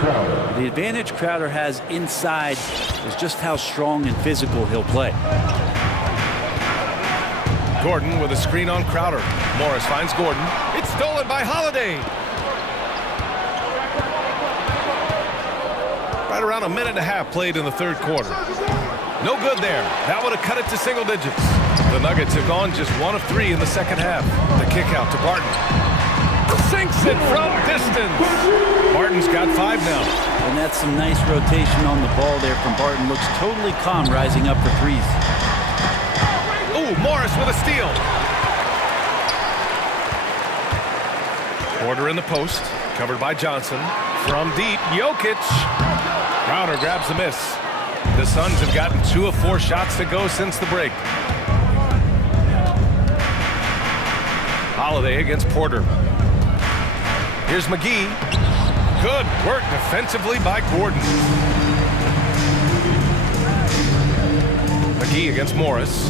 The advantage Crowder has inside is just how strong and physical he'll play. Gordon with a screen on Crowder. Morris finds Gordon. It's stolen by Holiday. Right around a minute and a half played in the third quarter. No good there. That would have cut it to single digits. The Nuggets have gone just 1 of 3 in the second half. The kick out to Barton. Sinks it from distance. Barton's got 5 now. And that's some nice rotation on the ball there from Barton. Looks totally calm rising up for threes. Ooh, Morris with a steal. Porter in the post, covered by Johnson. From deep, Jokic. Crowder grabs the miss. The Suns have gotten 2 of 4 shots to go since the break. Holiday against Porter. Here's McGee. Good work defensively by Gordon. McGee against Morris.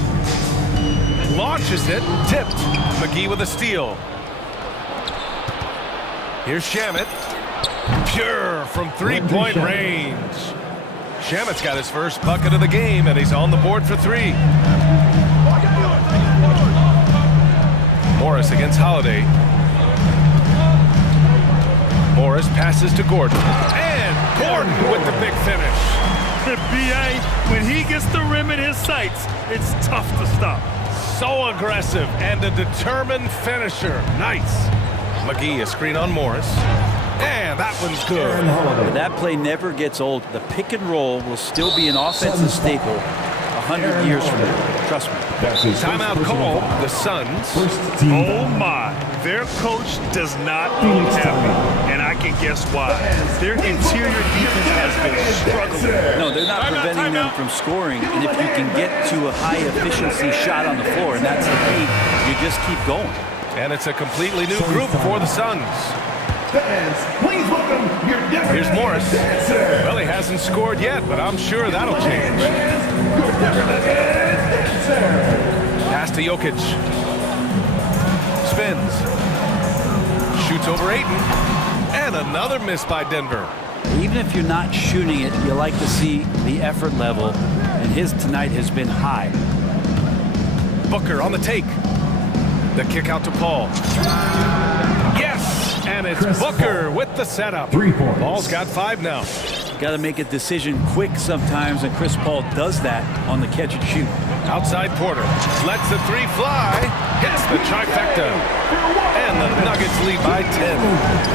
Launches it, tipped. McGee with a steal. Here's Shamet. Pure from three-point range. Shamet's got his first bucket of the game, and he's on the board for 3. Morris against Holiday. Morris passes to Gordon. And Gordon with the big finish. The BA, when he gets the rim in his sights, it's tough to stop. So aggressive and a determined finisher. Nice. McGee a screen on Morris. And that one's good. That play never gets old. The pick and roll will still be an offensive staple 100 years from now. Trust me. Timeout call, the Suns. Oh my, their coach does not look happy, and I can guess why. Their interior defense has been struggling. No, they're not preventing them from scoring, and if you can get to a high efficiency shot on the floor, and that's the key, you just keep going. And it's a completely new group for the Suns. Here's Morris. Well, he hasn't scored yet, but I'm sure that'll change. Pass to Jokic. Spins. Shoots over Ayton. And another miss by Denver. Even if you're not shooting it, you like to see the effort level, and his tonight has been high. Booker on the take. The kick out to Paul. Yes! And it's Booker with the setup. 3 points. Paul's got 5 now. Got to make a decision quick sometimes, and Chris Paul does that on the catch and shoot. Outside Porter. Lets the 3 fly. Hits the trifecta. And the Nuggets lead by 10.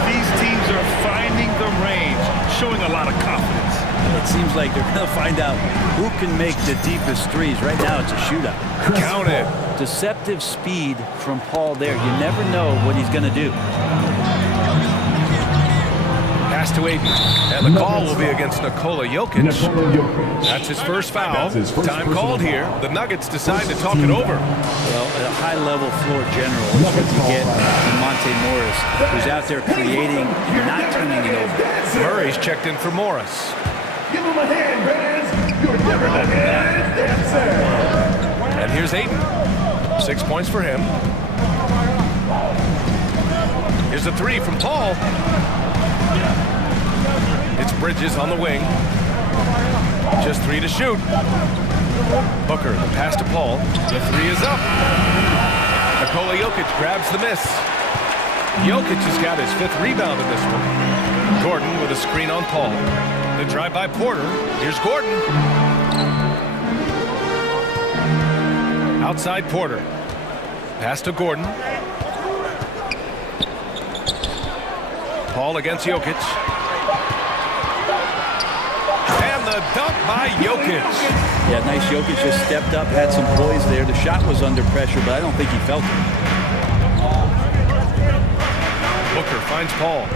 These teams are finding the range, showing a lot of confidence. It seems like they're going to find out who can make the deepest threes. Right now, it's a shootout. Count it. Deceptive speed from Paul there. You never know what he's going to do. Pass to Ayton. And the call will be against Nikola Jokic. That's his first foul. Time called here. The Nuggets decide to talk it over. Well, at a high-level floor general is what you get from Monte Morris, who's out there creating and not turning it over. Murray's checked in for Morris. Give him a hand, fans. You're never the head dancer. And here's Ayton. 6 points for him. Here's a 3 from Paul. It's Bridges on the wing. Just 3 to shoot. Booker, the pass to Paul. The 3 is up. Nikola Jokic grabs the miss. Jokic has got his 5th rebound in this one. Gordon with a screen on Paul. The drive by Porter. Here's Gordon. Outside Porter. Pass to Gordon. Paul against Jokic. And the dunk by Jokic. Yeah, nice. Jokic just stepped up, had some poise there. The shot was under pressure, but I don't think he felt it. Booker finds Paul.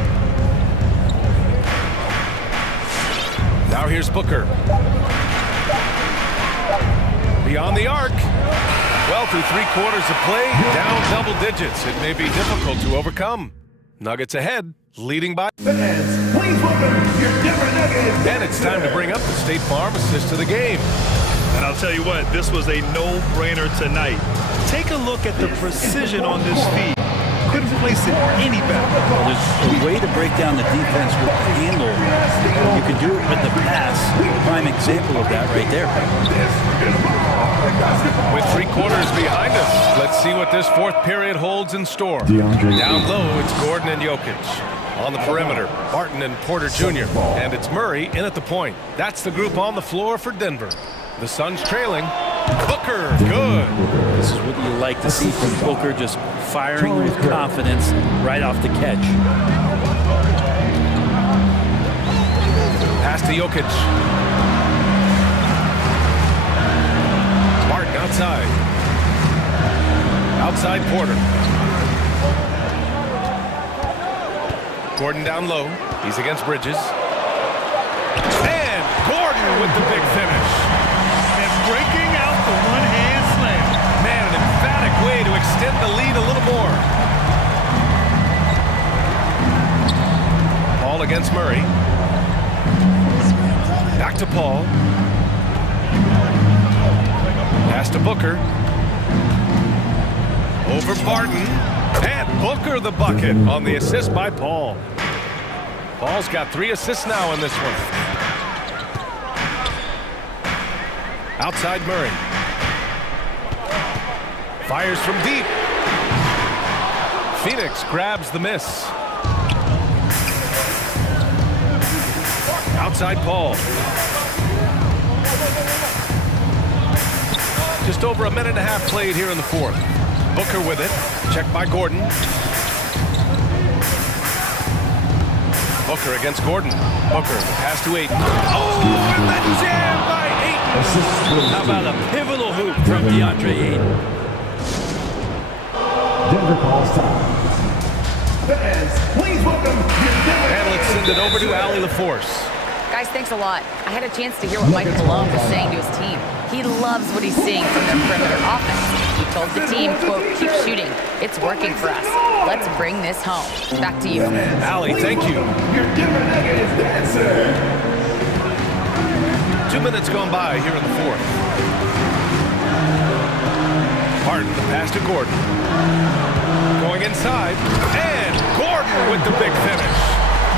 Now here's Booker. Beyond the arc. Well, through 3 quarters of play, down double digits. It may be difficult to overcome. Nuggets ahead, leading by. Fans, please welcome your Denver Nuggets. And it's time to bring up the State Farm assist to the game. And I'll tell you what, this was a no-brainer tonight. Take a look at the precision on this feed. Couldn't place it any better. Well, there's a way to break down the defense with the handle. You can do it with the pass. Prime example of that right there. With 3 quarters behind us, let's see what this 4th period holds in store. Down low, it's Gordon and Jokic. On the perimeter, Barton and Porter Jr. And it's Murray in at the point. That's the group on the floor for Denver. The Suns trailing. Booker, good. This is what you like to see from Booker, just firing with confidence right off the catch. Pass to Jokic. Martin outside. Outside Porter. Gordon down low. He's against Bridges. And Gordon with the big finish. And breaking out the one-hand slam. Man, an emphatic way to extend the lead a little more. Paul against Murray. Back to Paul. Pass to Booker. Over Barton. And Booker the bucket on the assist by Paul. Paul's got 3 assists now in this one. Outside Murray. Fires from deep. Phoenix grabs the miss. Outside Paul. Just over a minute and a half played here in the fourth. Booker with it. Checked by Gordon. Booker against Gordon. Booker, the pass to Ayton. Oh, and the jam by Ayton. How about a pivotal hoop from DeAndre Ayton? Denver calls time. Fans, please welcome your And let's send it over to Allie LaForce. Guys, thanks a lot. I had a chance to hear what Mike Malone was saying to his team. He loves what he's seeing from their perimeter offense. He told the team, quote, keep shooting. It's working for us. Let's bring this home. Back to you. Allie, thank you. Your Denver Nuggets dancer. 2 minutes gone by here in the fourth. Harden, the pass to Gordon. Going inside. And Gordon with the big finish.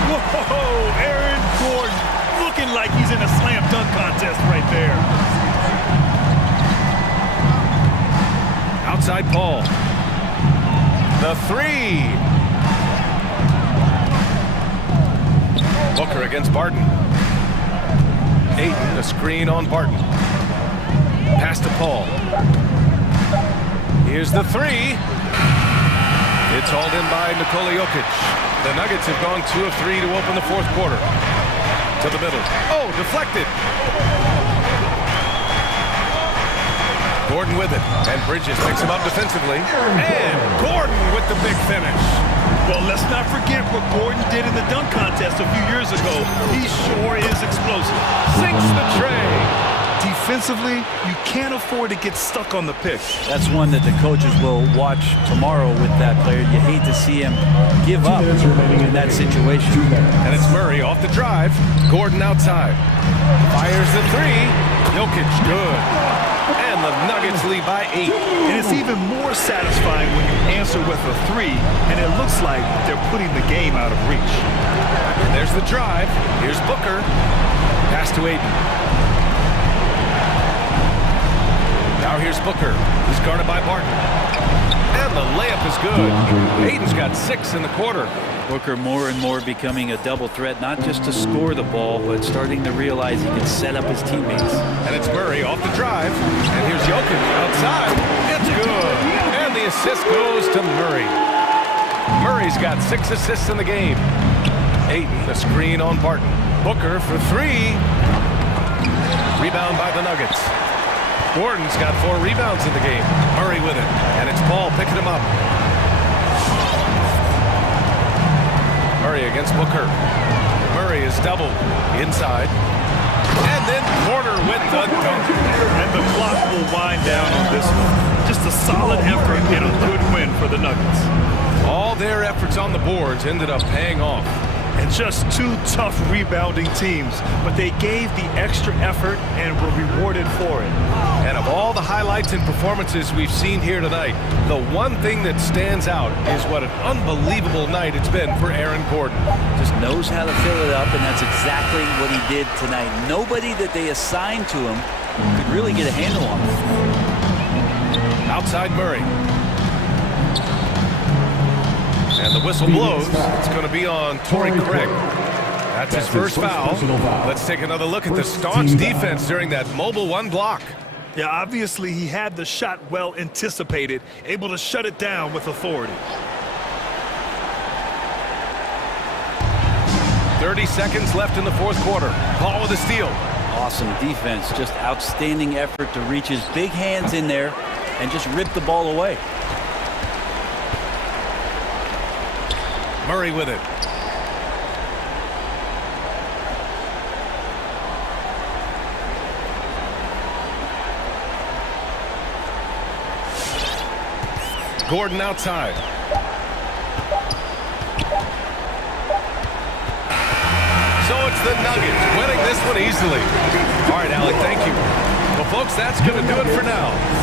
Whoa, Aaron Gordon looking like he's in a slam dunk contest right there. Outside Paul. The 3. Booker against Barton. Ayton, a screen on Barton. Pass to Paul. Here's the 3. It's hauled in by Nikola Jokic. The Nuggets have gone 2 of 3 to open the fourth quarter. To the middle. Oh, deflected. Gordon with it. And Bridges picks him up defensively. And Gordon with the big finish. Well, let's not forget what Gordon did in the dunk contest a few years ago. He sure is explosive. Sinks the tray. Defensively, you can't afford to get stuck on the pick. That's one that the coaches will watch tomorrow with that player. You hate to see him give up in that situation. And it's Murray off the drive. Gordon outside. Fires the 3. Jokic, good. And the Nuggets lead by 8. And it's even more satisfying when you answer with a 3, and it looks like they're putting the game out of reach. And there's the drive. Here's Booker. Pass to Ayton. Now here's Booker. He's guarded by Barton. And the layup is good. Ayton's got 6 in the quarter. Booker more and more becoming a double threat, not just to score the ball, but starting to realize he can set up his teammates. And it's Murray off the drive. And here's Jokic outside. It's good. And the assist goes to Murray. Murray's got 6 assists in the game. Ayton, the screen on Barton. Booker for 3. Rebound by the Nuggets. Gordon's got 4 rebounds in the game. Murray with it. And it's Paul picking him up. Murray against Booker. Murray is doubled inside. And then Porter with the dunk. And the clock will wind down on this one. Just a solid effort and a good win for the Nuggets. All their efforts on the boards ended up paying off. And just 2 tough rebounding teams, but they gave the extra effort and were rewarded for it. And of all the highlights and performances we've seen here tonight, the one thing that stands out is what an unbelievable night it's been for Aaron Gordon. Just knows how to fill it up, and that's exactly what he did tonight. Nobody that they assigned to him could really get a handle on him. Outside Murray. And the whistle blows. It's going to be on Torrey Craig. That's his first foul. Let's take another look at the staunch defense during that mobile one block. Yeah, obviously he had the shot well anticipated, able to shut it down with authority. 30 seconds left in the fourth quarter. Paul with a steal. Awesome defense, just outstanding effort to reach his big hands in there and just rip the ball away. Murray with it. Gordon outside. So it's the Nuggets winning this one easily. All right, Alec, thank you. Well, folks, that's going to do it for now.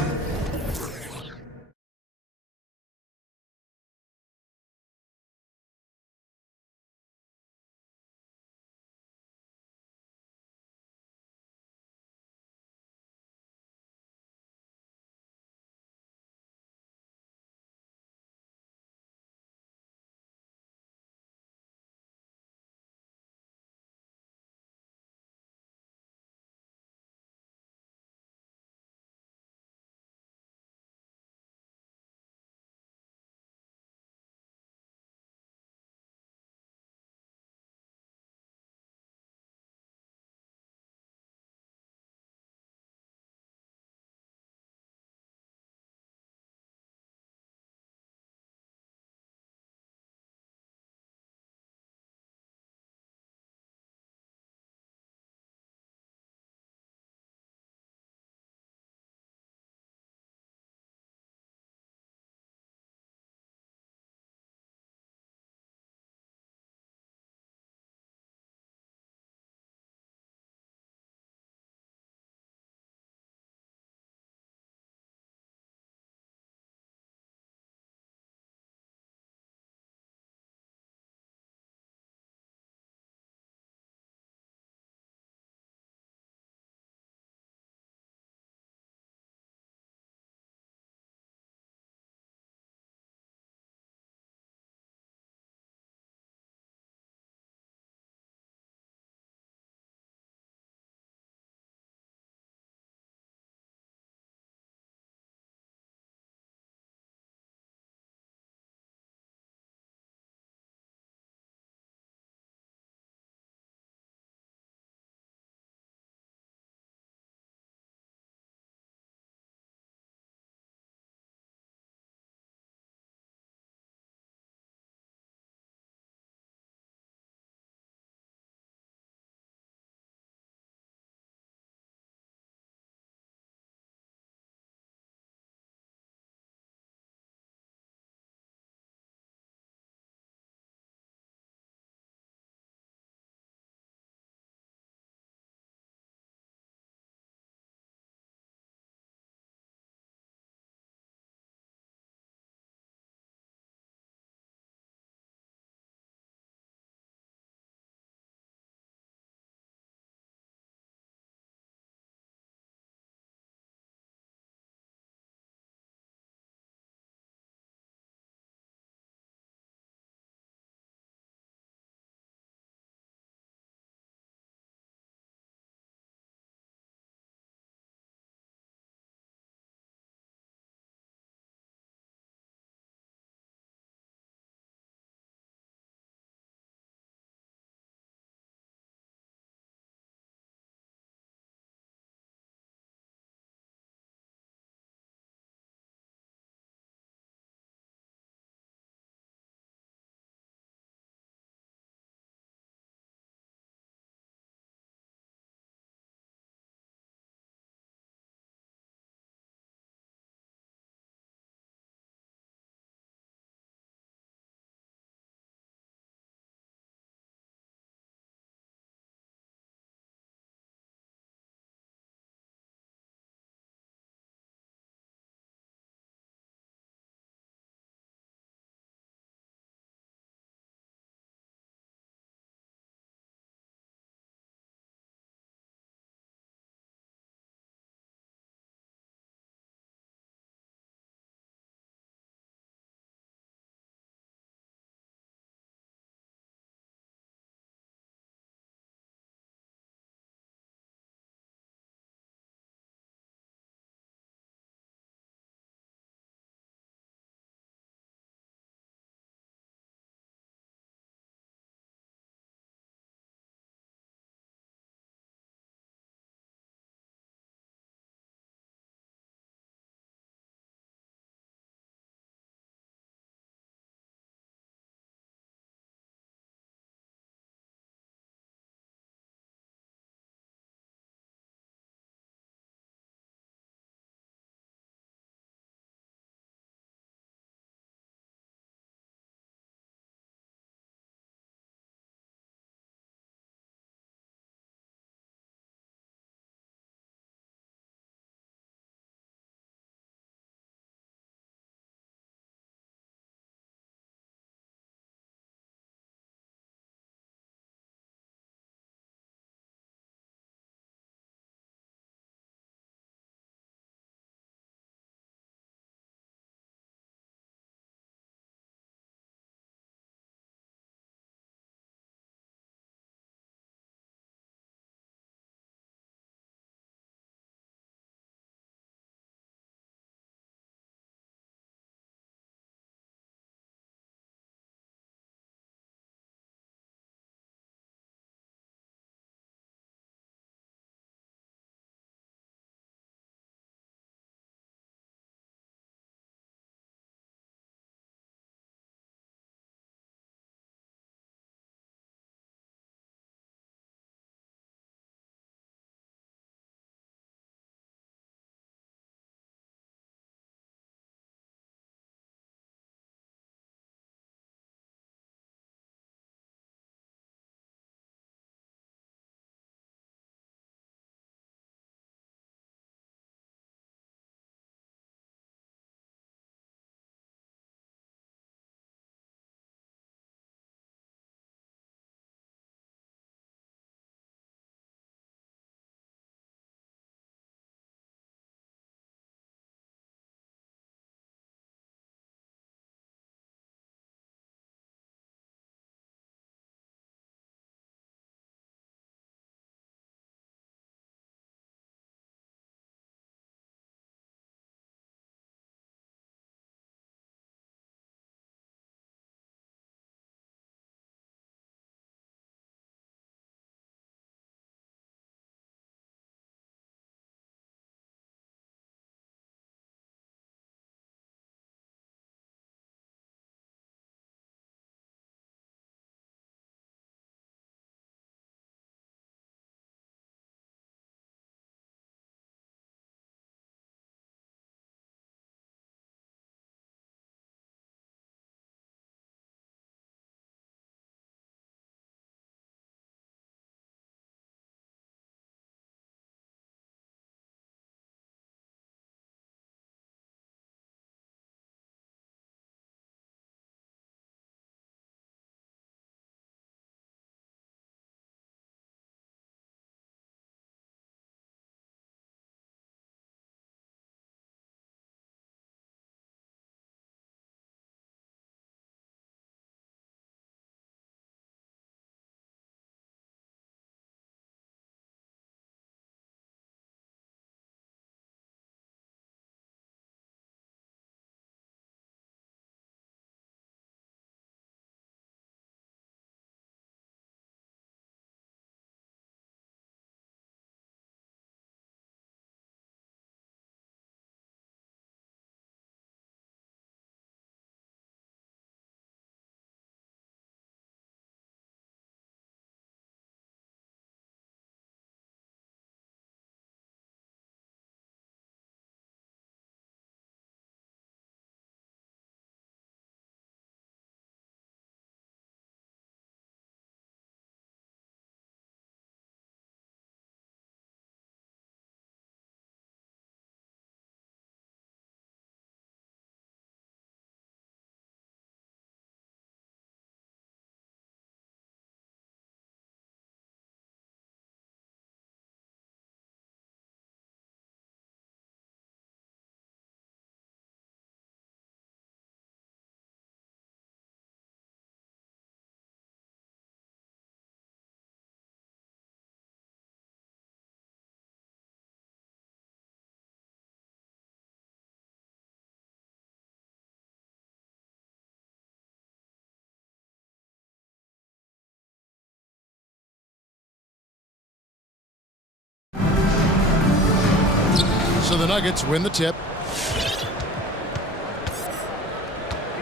So the Nuggets win the tip.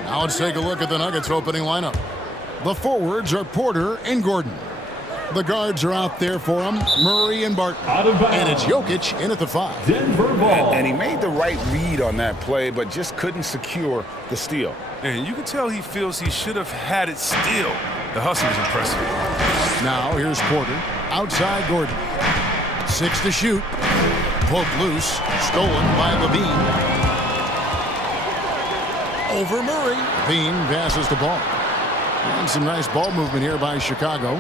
Now let's take a look at the Nuggets opening lineup. The forwards are Porter and Gordon. The guards are out there for him, Murray and Barton. And it's Jokic in at the 5. Denver ball. And he made the right read on that play, but just couldn't secure the steal. And you can tell he feels he should have had it still. The hustle is impressive. Now here's Porter, outside Gordon. 6 to shoot. Poked loose, stolen by Levine. Over Murray. Levine passes the ball. And some nice ball movement here by Chicago.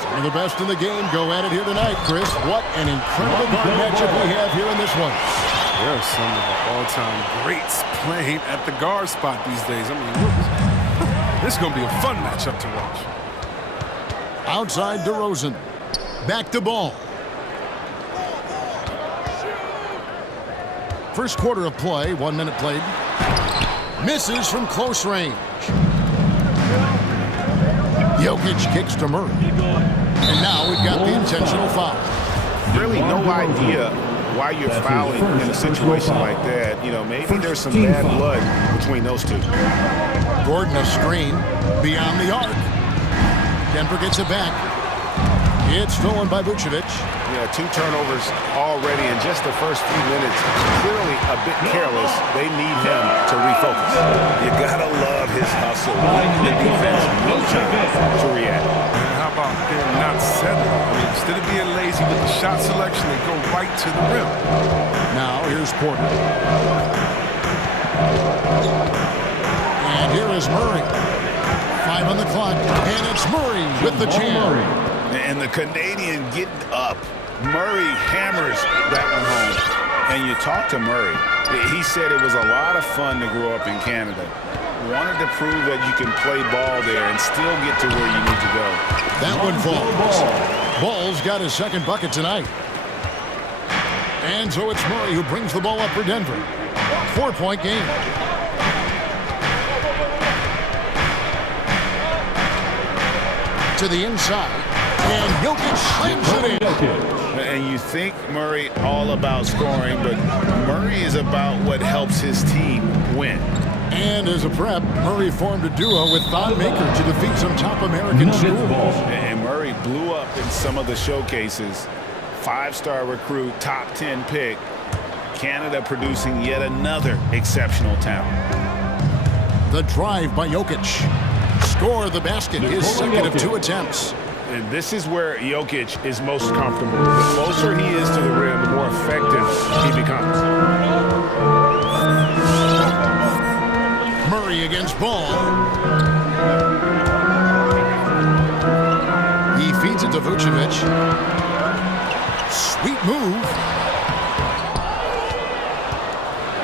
Some of the best in the game go at it here tonight, Chris. What an incredible guard matchup we have here in this one. There are some of the all-time greats playing at the guard spot these days. I mean, this is going to be a fun matchup to watch. Outside DeRozan. Back to ball. First quarter of play, 1 minute played. Misses from close range. Jokic kicks to Murray. And now we've got the intentional foul. Really no idea why you're fouling in a situation like that. You know, maybe there's some bad blood between those two. Gordon a screen beyond the arc. Denver gets it back. It's stolen by Vucevic. Yeah, 2 turnovers already in just the first few minutes. Clearly a bit careless. They need him to refocus. You gotta love his hustle. The defense, no time to react. And how about them not settling? I mean, instead of being lazy with the shot selection, they go right to the rim. Now here's Porter. And here is Murray. 5 on the clock, and it's Murray with the jam. And the Canadian getting up. Murray hammers that one home. And you talk to Murray. He said it was a lot of fun to grow up in Canada. Wanted to prove that you can play ball there and still get to where you need to go. That one falls. Ball's got his second bucket tonight. And so it's Murray who brings the ball up for Denver. 4-point game. To the inside. And Jokic slams it in. And you think Murray all about scoring, but Murray is about what helps his team win. And as a prep, Murray formed a duo with Thon Maker to defeat some top American schools. And Murray blew up in some of the showcases. 5-star recruit, top 10 pick. Canada producing yet another exceptional talent. The drive by Jokic. Score the basket, his second of 2 attempts. And this is where Jokic is most comfortable. The closer he is to the rim, the more effective he becomes. Murray against Ball. He feeds it to Vucevic. Sweet move.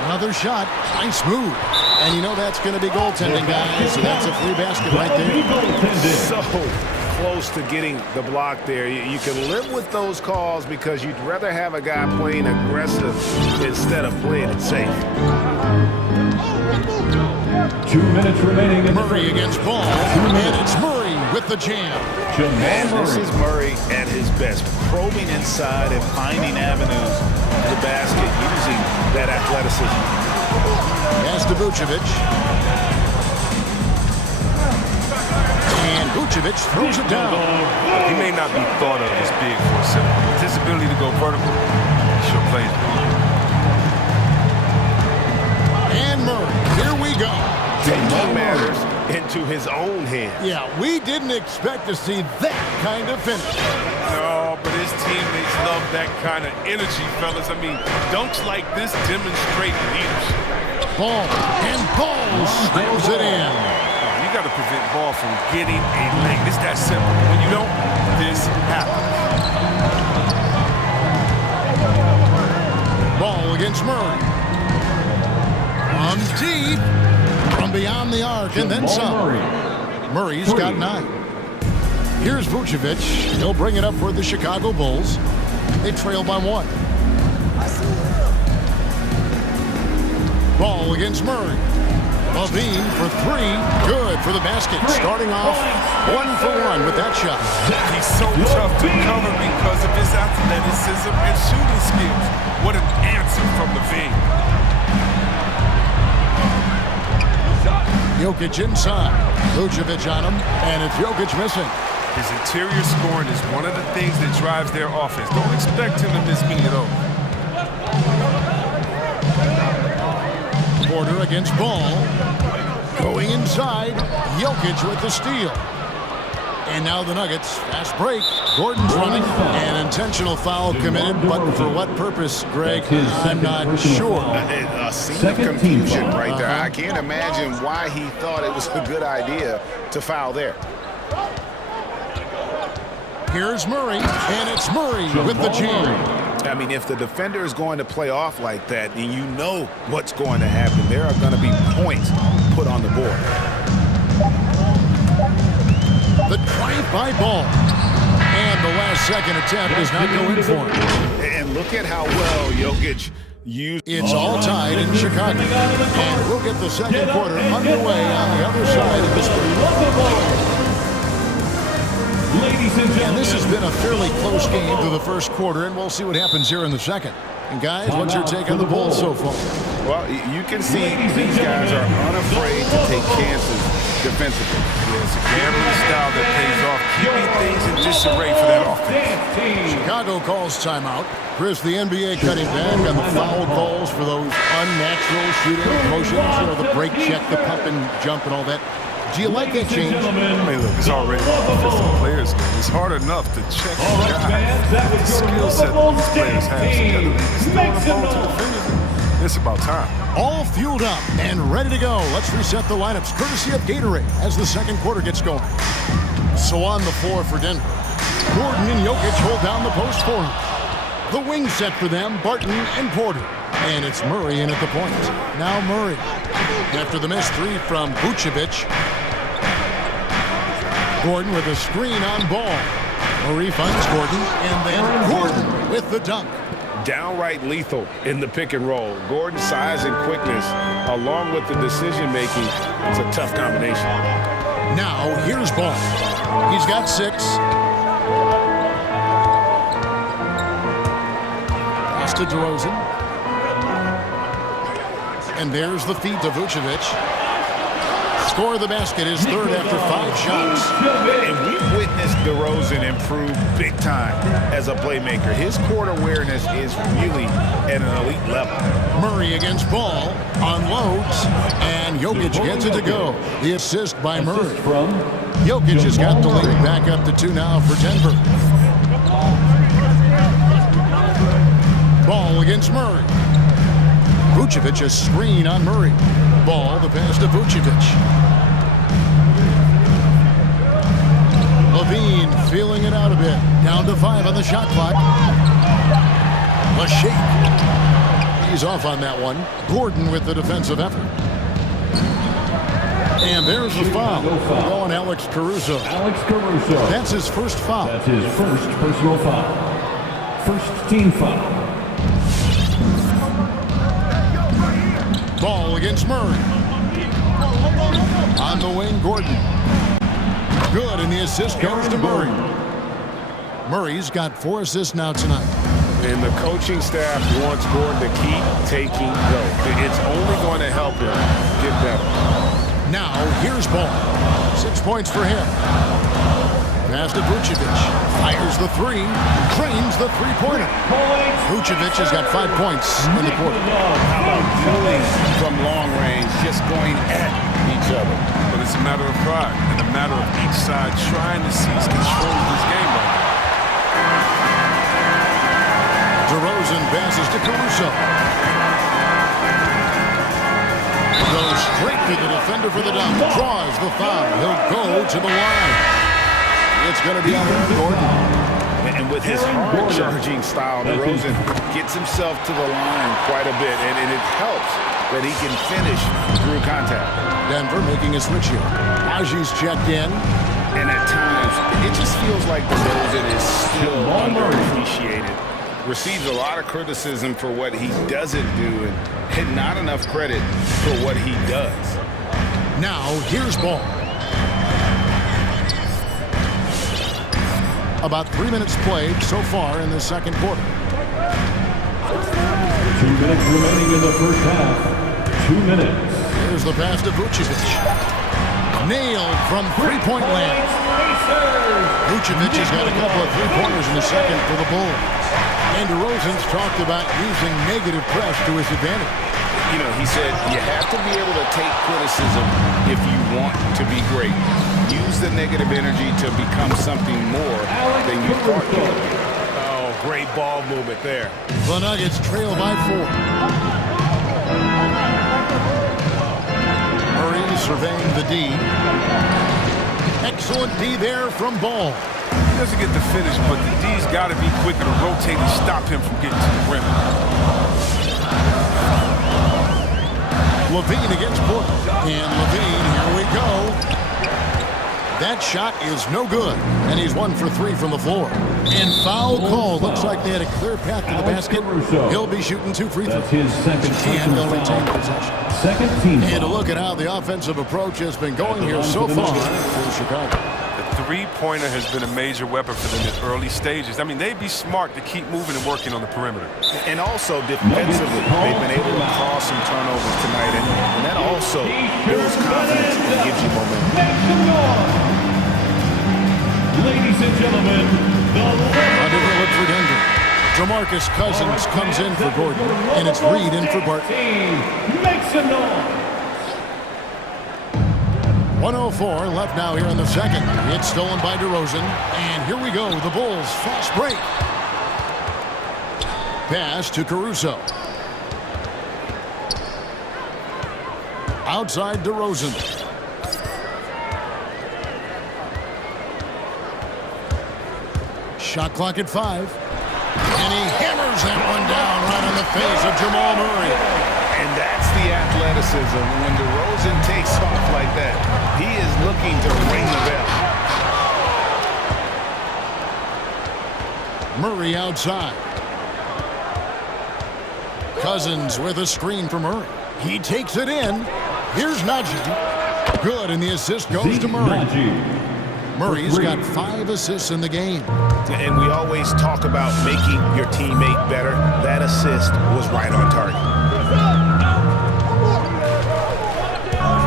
Another shot. Nice move. And you know that's going to be goaltending, guys. So that's a free basket right there. So close to getting the block there. You can live with those calls because you'd rather have a guy playing aggressive instead of playing it safe. 2 minutes remaining in Murray against Ball. And it's Murray with the jam. And this is Murray at his best, probing inside and finding avenues to the basket using that athleticism. Pass to Vucevic. And Vucevic throws it down. He may not be thought of as big for a center. With his ability to go vertical, he sure plays it. And Murray, here we go. Taking matters into his own hands. Yeah, we didn't expect to see that kind of finish. No, but his teammates love that kind of energy, fellas. I mean, dunks like this demonstrate leadership. Ball, and Ball slams it in. You got to prevent Ball from getting a lane. It's that simple. When you don't, this happens. Ball against Murray. From deep, from beyond the arc, and then some. Murray's got 9. Here's Vucevic. He'll bring it up for the Chicago Bulls. They trail by 1. Ball against Murray. Levine for 3. Good for the basket. Starting off 1 for 1 with that shot. He's so tough to cover because of his Jokic inside. Vucevic on him, and it's Jokic missing. His interior scoring is one of the things that drives their offense. Don't expect him to miss many of those. Porter against Ball. Going inside. Jokic with the steal. And now the Nuggets. Fast break. Gordon's running. An intentional foul committed, but for what purpose, Greg? I'm not sure. A scene of confusion right there. I can't imagine why he thought it was a good idea to foul there. Here's Murray, and it's Murray with the jam. I mean, if the defender is going to play off like that, then you know what's going to happen. There are going to be points put on the board. The drive-by Ball. And the last-second attempt does not go in for him. And look at how well Jokic used. It's all tied in Chicago. And we'll get the second quarter underway on the other side of this break. And this has been a fairly close game through the first quarter, and we'll see what happens here in the second. And guys, what's your take on the Bulls so far? Well, you can see these guys are unafraid to take chances defensively. Yeah, it's a gambling style that pays off, keeping things in disarray for that offense. Chicago calls timeout. Chris, the NBA cutting back on the foul calls for those unnatural shooting motions, you know, the break check, the pump and jump and all that. Do you like that change? I mean, look, it's already an offensive players game. It's hard enough to check the guy. The skill set that these players have. So the ball to the fingers. It's about time. All fueled up and ready to go. Let's reset the lineups courtesy of Gatorade as the second quarter gets going. So on the floor for Denver, Gordon and Jokic hold down the post for him. The wing set for them, Barton and Porter. And it's Murray in at the point. Now Murray. After the missed three from Vucevic. Gordon with a screen on Ball. Murray finds Gordon, and then Gordon with the dunk. Downright lethal in the pick and roll. Gordon's size and quickness, along with the decision-making, it's a tough combination. Now, here's Ball. He's got 6. Pass to DeRozan. And there's the feed to Vucevic. Score of the basket is third after 5 shots. And we've witnessed DeRozan improve big time as a playmaker. His court awareness is really at an elite level. Murray against Ball, unloads, and Jokic gets it to go. The assist by Murray. Jokic has got the lead back up to 2 now for Denver. Ball against Murray. Vucevic a screen on Murray. Ball, the pass to Vucevic. Levine feeling it out a bit. Down to 5 on the shot clock. A shake. He's off on that one. Gordon with the defensive effort. And there's the foul. Going Alex Caruso. Alex Caruso. That's his first foul. That's his first personal foul. First team foul. Ball against Murray. On the wing, Gordon. Good, and the assist goes to Murray. Murray's got 4 assists now tonight. And the coaching staff wants Gordon to keep taking go. It's only going to help him get better. Now, here's Ball. 6 points for him. Pass to Vucevic. Fires the 3. Trains the three-pointer. Vucevic has got 5 points in the quarter. How about dueling from long range, just going at each other? But it's a matter of pride and a matter of each side trying to seize control of this game right now. DeRozan passes to Caruso. Goes straight to the defender for the dunk. Draws the foul. He'll go to the line. It's going to be on Gordon. And with his hard-charging style, DeRozan gets himself to the line quite a bit, and it helps that he can finish through contact. Denver making a switch here. Aji's checked in. And at times, it just feels like DeRozan is still underappreciated. Receives a lot of criticism for what he doesn't do, and not enough credit for what he does. Now, here's Ball. About 3 minutes played so far in the second quarter. 2 minutes remaining in the first half. 2 minutes. Here's the pass to Vucevic. Nailed from three-point land. Vucevic has got a couple of three-pointers in the second for the Bulls. And DeRozan's talked about using negative press to his advantage. You know, he said you have to be able to take criticism if you want to be great. Use the negative energy to become something more than you thought you would be. Oh, great ball movement there. The Nuggets trail by 4. Murray surveying the D. Excellent D there from Ball. He doesn't get the finish, but the D's got to be quicker to rotate and stop him from getting to the rim. Levine against Porter. And Levine, here we go. That shot is no good. And he's 1 for 3 from the floor. And foul call. Looks like they had a clear path to the basket. He'll be shooting 2 free throws. That's his second And they'll retain possession. Second team. And a look at how the offensive approach has been going here so far for Chicago. The three-pointer has been a major weapon for them in early stages. I mean, they'd be smart to keep moving and working on the perimeter. And also defensively, they've been able to cause some turnovers tonight, and that also builds confidence and gives you momentum. Ladies and gentlemen, Underwood for Denver. DeMarcus Cousins comes in for Gordon, and it's Reed in for Barton. Make some noise. 1:04 left now here in the second. It's stolen by DeRozan, and here we go. The Bulls fast break. Pass to Caruso. Outside DeRozan. Shot clock at 5. And he hammers that one down right on the face of Jamal Murray. And that's the athleticism. When DeRozan takes off like that, he is looking to ring the bell. Murray outside. Cousins with a screen for Murray. He takes it in. Here's Najee. Good, and the assist goes to Murray. Murray's got 5 assists in the game. And we always talk about making your teammate better. That assist was right on target.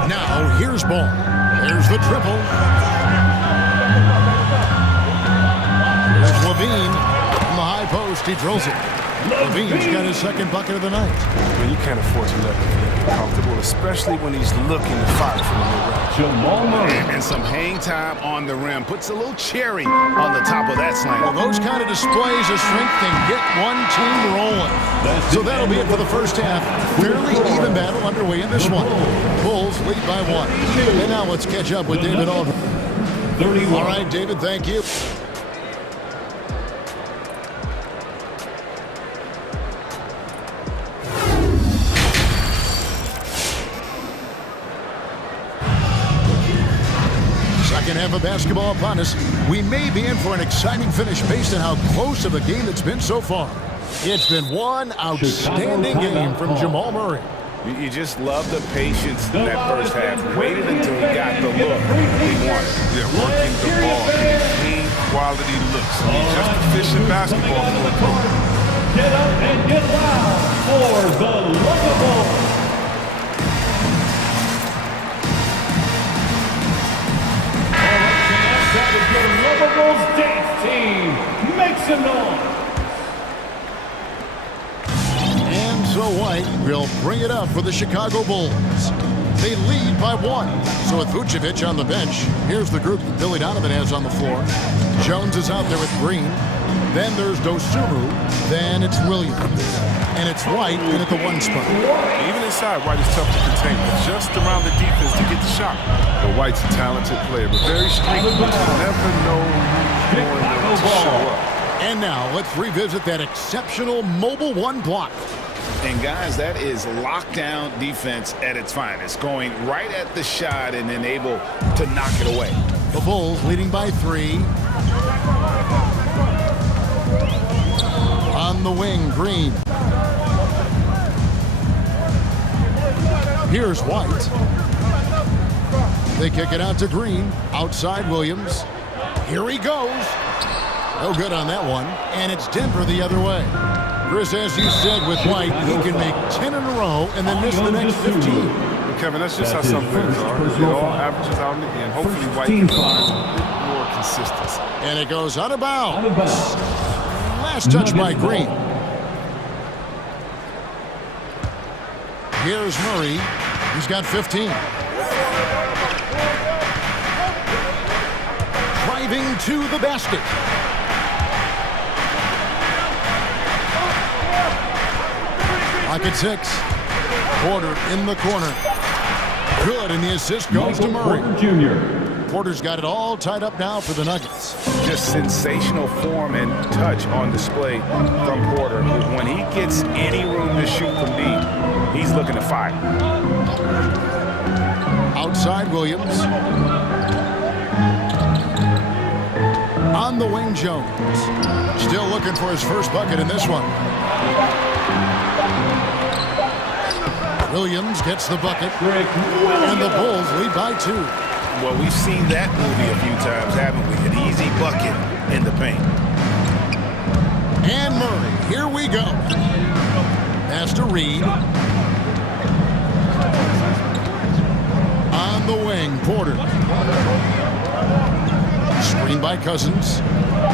Now, here's Ball. There's the triple. There's Levine from the high post. He drills it. Levine's got his second bucket of the night. Well, you can't afford to let him get comfortable, especially when he's looking to fire from the mid-range. Jamal Murray. And some hang time on the rim. Puts a little cherry on the top of that slam. Well, those kind of displays of strength can get one team rolling. So that'll be it for the first half. Fairly even battle underway in this one. Bulls lead by 1. And now let's catch up with David Aldridge. 31. All right, David, thank you. Second half of basketball upon us. We may be in for an exciting finish based on how close of a game it's been so far. It's been one outstanding game from Jamal Murray. You just love the patience in that first half. Waited until he got the look he wanted. Yeah, working the ball, clean quality looks. He's just efficient basketball for a pro. Get up and get loud for the Lovable. That is your Lovable's dance team. Make some noise. And so White will bring it up for the Chicago Bulls. They lead by 1. So with Vucevic on the bench, here's the group that Billy Donovan has on the floor. Jones is out there with Green. Then there's Dosunmu. Then it's Williams. And it's White in at the 1 spot. Even inside, White is tough to contain, but just around the defense to get the shot. But White's a talented player, but very streaky. You never know who's going to show up. And now let's revisit that exceptional mobile 1 block. And guys, that is lockdown defense at its finest. Going right at the shot and then able to knock it away. The Bulls leading by 3. On the wing, Green. Here's White. They kick it out to Green. Outside Williams. Here he goes. No good on that one. And it's Denver the other way. Chris, as you said with White, he can make 10 in a row and then miss the next 15. Kevin, that's just how some players are. It all averages out in the end. Hopefully White can find a bit more consistency. And it goes out of bounds. Last touch by Green. Here's Murray. He's got 15. Driving to the basket. Pocket 6. Porter in the corner. Good, and the assist goes to Murray. Porter's got it all tied up now for the Nuggets. Just sensational form and touch on display from Porter. When he gets any room to shoot from deep, he's looking to fire. Outside Williams. On the wing, Jones. Still looking for his first bucket in this one. Williams gets the bucket, and the Bulls lead by 2. Well, we've seen that movie a few times, haven't we? An easy bucket in the paint. And Murray, here we go. Pass to Reed. On the wing, Porter. Screen by Cousins.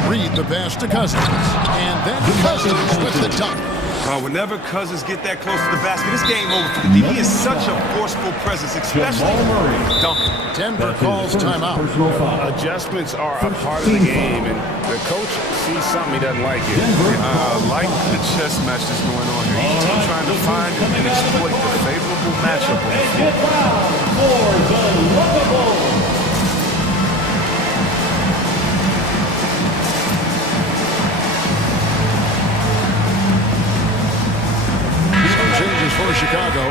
Reed the pass to Cousins. And then Cousins with the dunk. Whenever Cousins get that close to the basket, it's game over for the deep. He is such a forceful presence, especially dunking. Denver calls timeout. Adjustments are a part of the game, and the coach sees something he doesn't like it. Like the chess match that's going on here. Each team trying to find and exploit the favorable matchup on the floor. For Chicago,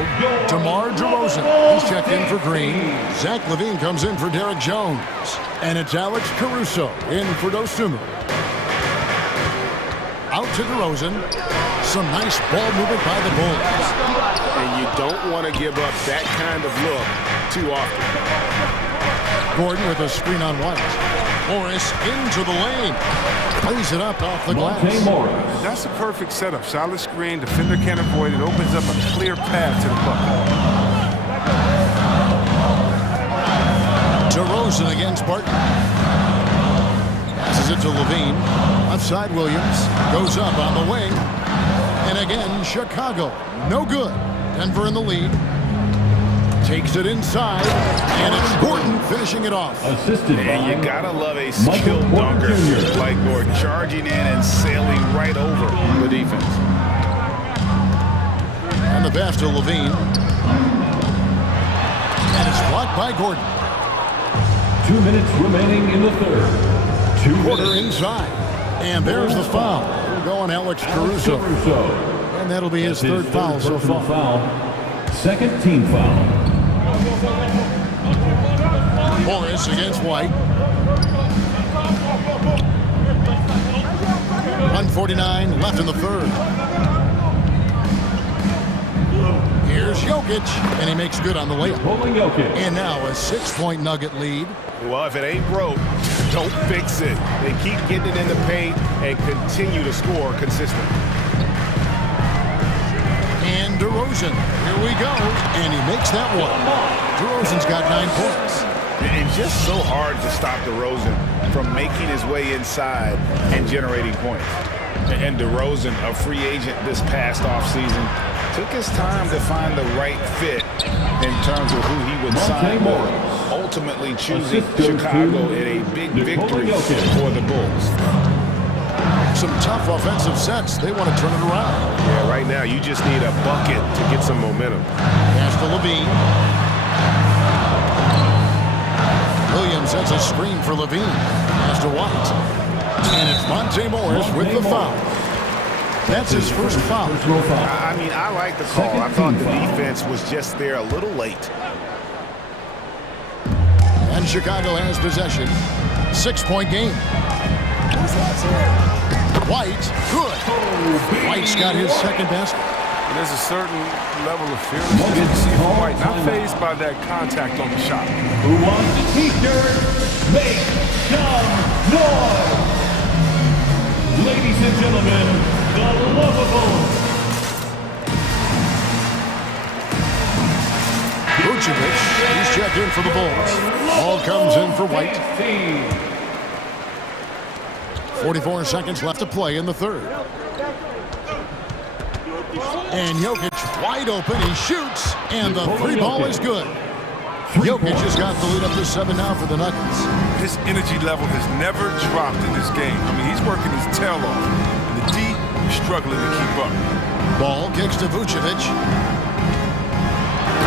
DeMar DeRozan. He's checked in for Green. Zach LaVine comes in for Derek Jones. And it's Alex Caruso in for Dosunmu. Out to DeRozan. Some nice ball movement by the Bulls. And you don't want to give up that kind of look too often. Gordon with a screen on White. Morris into the lane. Plays it up off the glass. That's a perfect setup. Solid screen. Defender can't avoid it. Opens up a clear path to the bucket. DeRozan against Barton. Passes it to LaVine. Outside Williams. Goes up on the wing. And again, Chicago. No good. Denver in the lead. Takes it inside, and it's Gordon finishing it off. And you gotta love a skilled dunker like Gordon, charging in and sailing right over the defense. And the pass to LaVine. And it's blocked by Gordon. 2 minutes remaining in the third. Porter inside. And there's the foul. We're going Alex Caruso. And that'll be his third foul so far. Second team foul. Morris against White. 1:49 left in the third. Here's Jokic, and he makes good on the layup. And now a 6-point Nugget lead. Well, if it ain't broke, don't fix it. They keep getting it in the paint and continue to score consistently. And DeRozan, here we go, and he makes that one. DeRozan's got 9 points. It's just so hard to stop DeRozan from making his way inside and generating points. And DeRozan, a free agent this past offseason, took his time to find the right fit in terms of who he would sign, ultimately choosing Chicago in a big victory for the Bulls. Some tough offensive sets. They want to turn it around. Yeah, right now you just need a bucket to get some momentum. Pass to LaVine. Williams sets a screen for LaVine. Pass to White. And it's Monte Morris with the foul. That's his first foul. I mean, I like the call. I thought the defense was just there a little late. And Chicago has possession. 6-point game. White, good. White's got his second best. And there's a certain level of fearlessness you see from White, not fazed by that contact on the shot. Who wants the t-shirt? Make some noise! Ladies and gentlemen, the lovable. He's checked in for the Bulls. Ball comes in for White. 44 seconds left to play in the third. And Jokic wide open. He shoots, and the three ball is good. Jokic has got the lead up to 7 now for the Nuggets. His energy level has never dropped in this game. I mean, he's working his tail off. And the D is struggling to keep up. Ball kicks to Vucevic.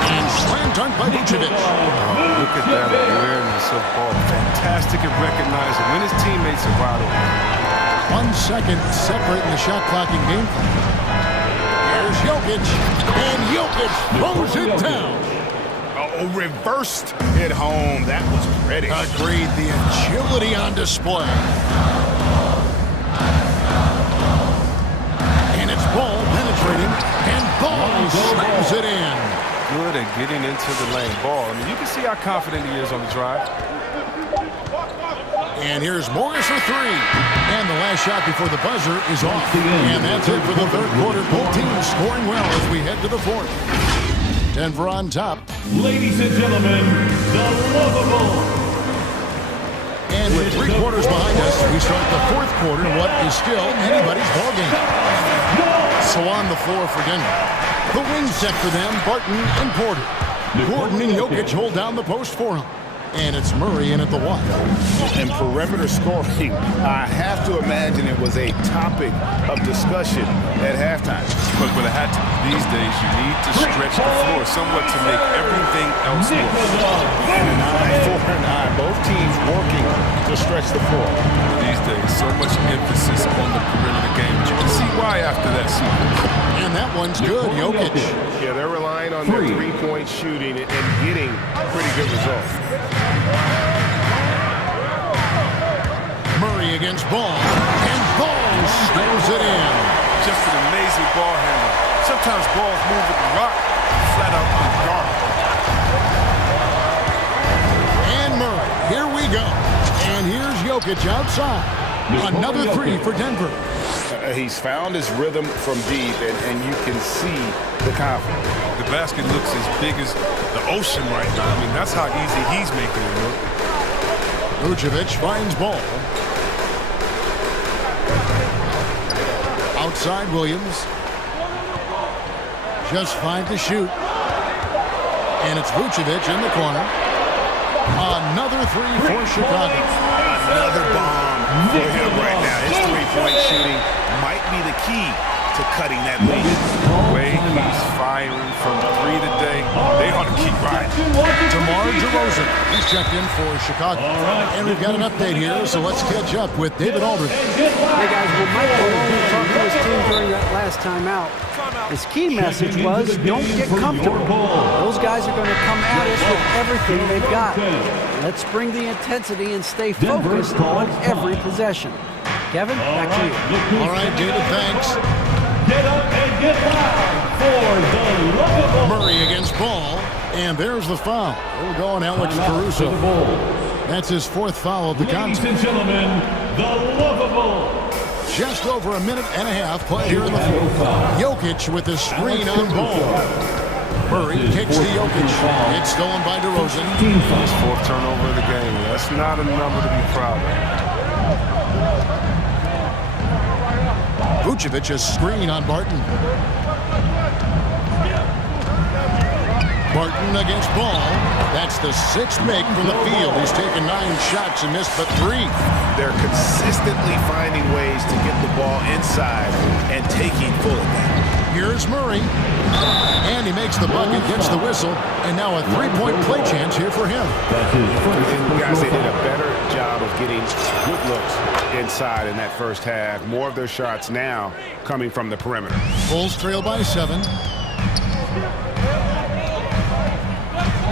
And slam dunk by Vucevic. Look at that awareness of ball. Fantastic at recognizing when his teammates are wide open. 1 second separating the shot clock and game plan. Here's Jokic. And Jokic throws it down. Oh, reversed it home. That was pretty. Agreed. The agility on display. And it's Ball penetrating. And Ball slams it in. Good at getting into the lane. Ball. I mean, you can see how confident he is on the drive. And here's Morris for three. And the last shot before the buzzer is off. And that's it for the third quarter. Both teams scoring well as we head to the fourth. Denver on top. Ladies and gentlemen, the lovable. And with 3 quarters behind us, we start the fourth quarter, what is still anybody's ballgame. So on the floor for Denver. The wing set for them, Barton and Porter. Gordon and Jokic hold down the post for him. And it's Murray in at the one. And perimeter scoring, I have to imagine it was a topic of discussion at halftime. But what it had to be these days, you need to stretch the floor somewhat to make everything else work. And an eye for an eye. Both teams working to stretch the floor. These days, so much emphasis on the perimeter game. But you can see why after that sequence. And that one's good, Jokic. Yeah, they're relying on their three-point shooting and getting pretty good results. Murray against Ball. And Ball snares it in. Just an amazing ball handler. Sometimes balls move with the rock, flat out on guard. And Murray, here we go. And here's Jokic outside. Another three for Denver. He's found his rhythm from deep, and you can see the confidence. The basket looks as big as the ocean right now. I mean, that's how easy he's making it look. Vucevic finds Ball. Outside Williams. Just 5 to shoot. And it's Vucevic in the corner. Another three for Chicago. Another bomb for him right now. His three-point shooting might be the key to cutting that lead. The way he's firing from 3 today, they ought to keep riding. DeMar DeRozan, he's checked in for Chicago. And we've got an update here, so let's catch up with David Aldridge. Hey guys, well, Mike Malone talked to his team during that last timeout. His key message was, don't get comfortable. Those guys are going to come at us with everything they've got. Let's bring the intensity and stay focused on every possession. Kevin, back to you. All right, David, thanks. Get up and get loud for the lovable. Murray against Ball, and there's the foul. We're going Alex Caruso. That's his 4th foul of the contest. Ladies and gentlemen, the lovable. Just over a minute and a half play here in the fourth. Jokic with the screen on Ball. Murray kicks to Jokic. It's stolen by DeRozan. His 4th turnover of the game. That's not a number to be proud of. Vucevic a screen on Barton. Barton against Ball. That's the 6th make from the field. He's taken 9 shots and missed but 3. They're consistently finding ways to get the ball inside and taking full advantage. Here's Murray. And he makes the bucket, gets the whistle, and now a 3-point play chance here for him. Guys, they did a better job of getting good looks inside in that first half. More of their shots now coming from the perimeter. Bulls trail by 7.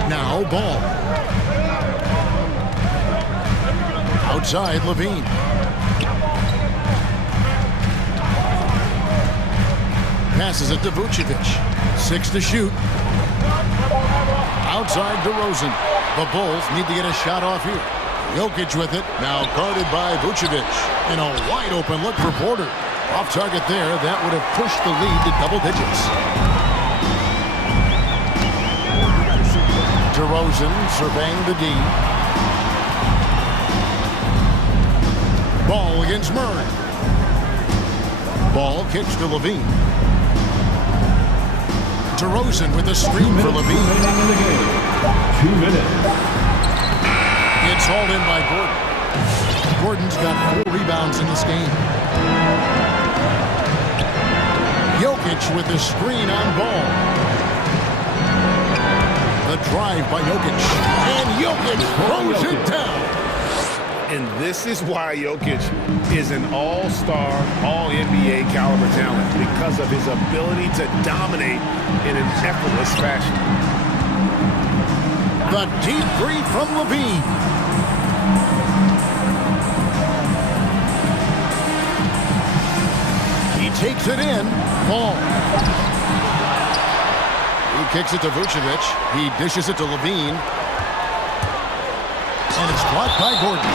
Now Ball. Outside Levine. Passes it to Vucevic. 6 to shoot. Outside DeRozan. The Bulls need to get a shot off here. Jokic with it. Now guarded by Vucevic. And a wide open look for Porter. Off target there. That would have pushed the lead to double digits. DeRozan surveying the D. Ball against Murray. Ball kicks to Levine. DeRozan with a screen for Levine. 2 minutes. It's hauled in by Gordon. Gordon's got 4 rebounds in this game. Jokic with the screen on Ball. The drive by Jokic. And Jokic throws it down. And this is why Jokic is an all-star, all-NBA caliber talent, because of his ability to dominate in an effortless fashion. The deep three from Levine. He takes it in. Ball. He kicks it to Vucevic. He dishes it to Levine. And it's blocked by Gordon.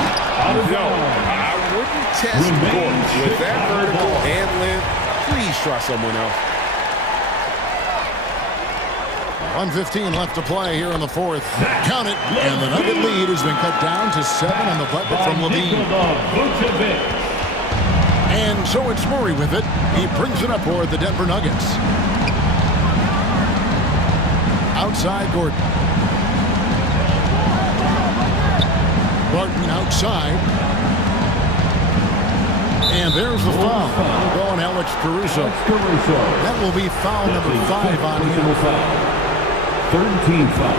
No, I wouldn't test Gordon with that vertical and length. Please try someone else. 1:15 left to play here in the fourth. Count it. And the Nugget lead has been cut down to 7 on the bucket from Levine. And so it's Murray with it. He brings it up for the Denver Nuggets. Outside Gordon. Barton outside. And there's the foul. Going Alex Caruso. That will be foul number 5 on him. 13 foul.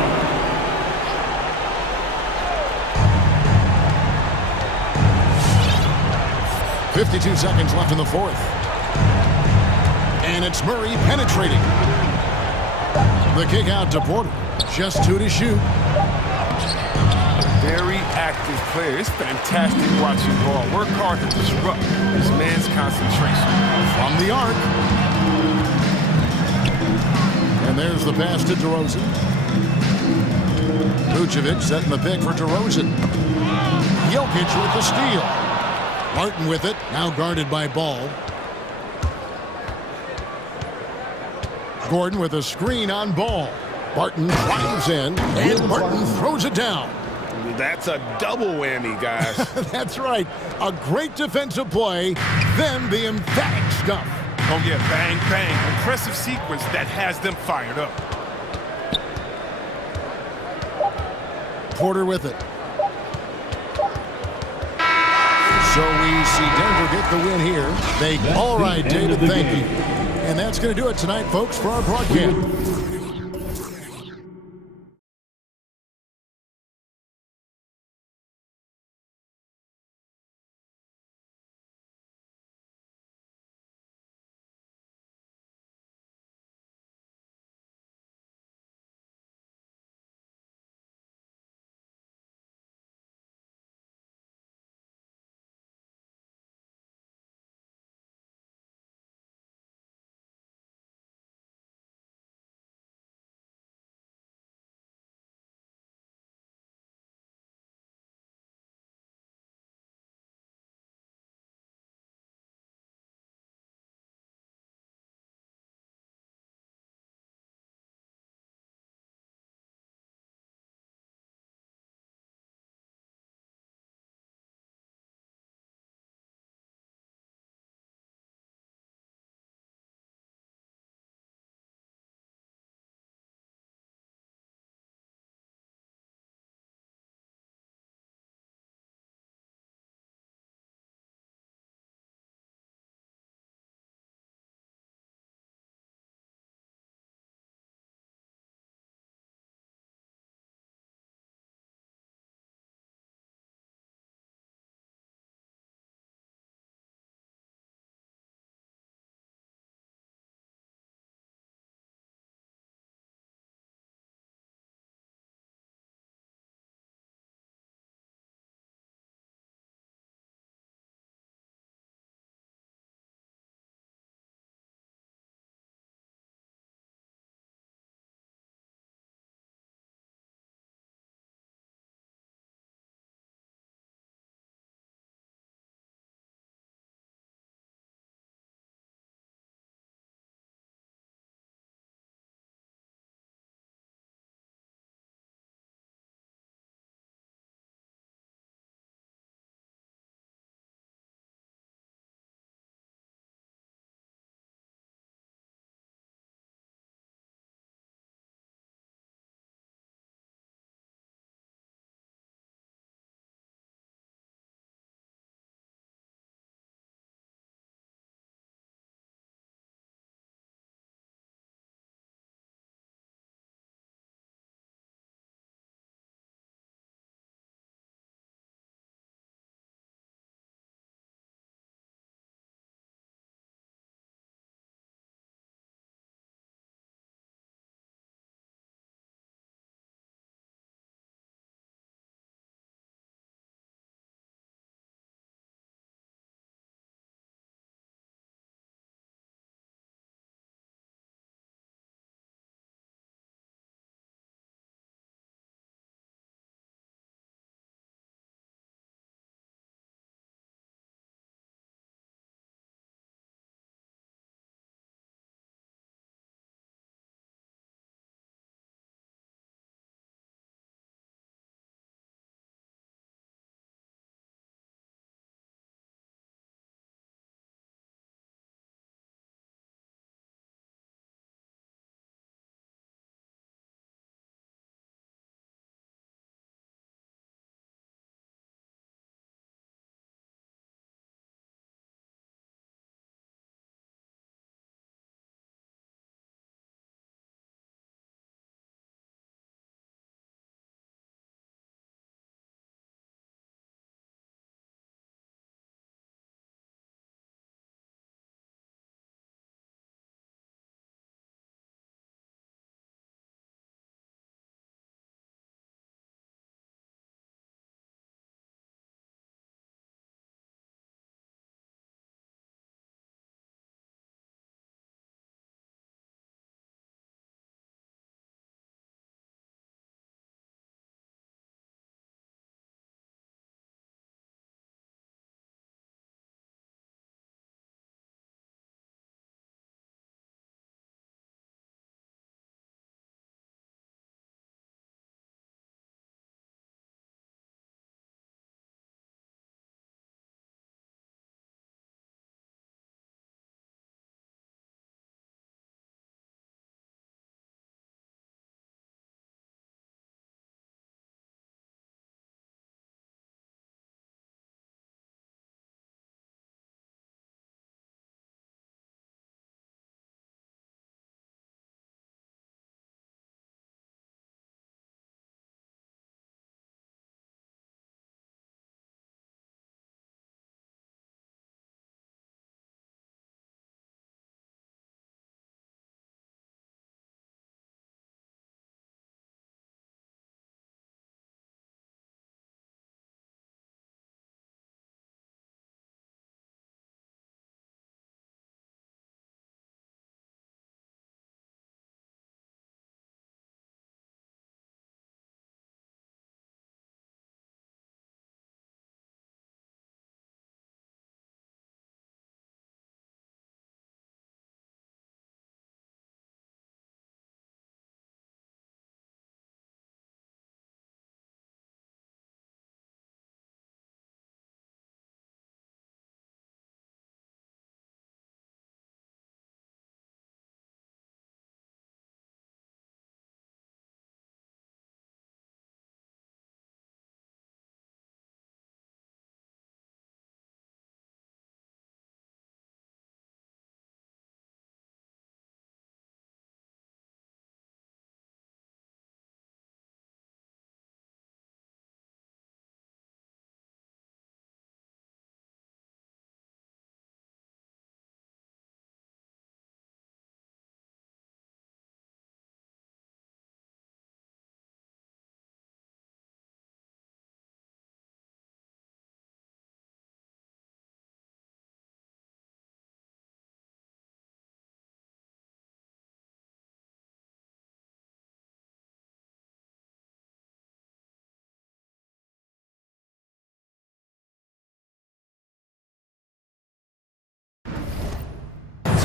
.52 seconds left in the fourth. And it's Murray penetrating. The kick out to Porter. Just 2 to shoot. Very active player. It's fantastic watching ball. Work hard to disrupt this man's concentration. From the arc. And there's the pass to DeRozan. Vucevic setting the pick for DeRozan. Jokic with the steal. Martin with it, now guarded by Ball. Gordon with a screen on Ball. Barton drives in, and Barton throws it down. That's a double whammy, guys. That's right. A great defensive play, then the emphatic stuff. Oh, yeah, bang, bang. Impressive sequence that has them fired up. Porter with it. So we see Denver get the win here. All right, David, thank you. And that's going to do it tonight, folks, for our broadcast.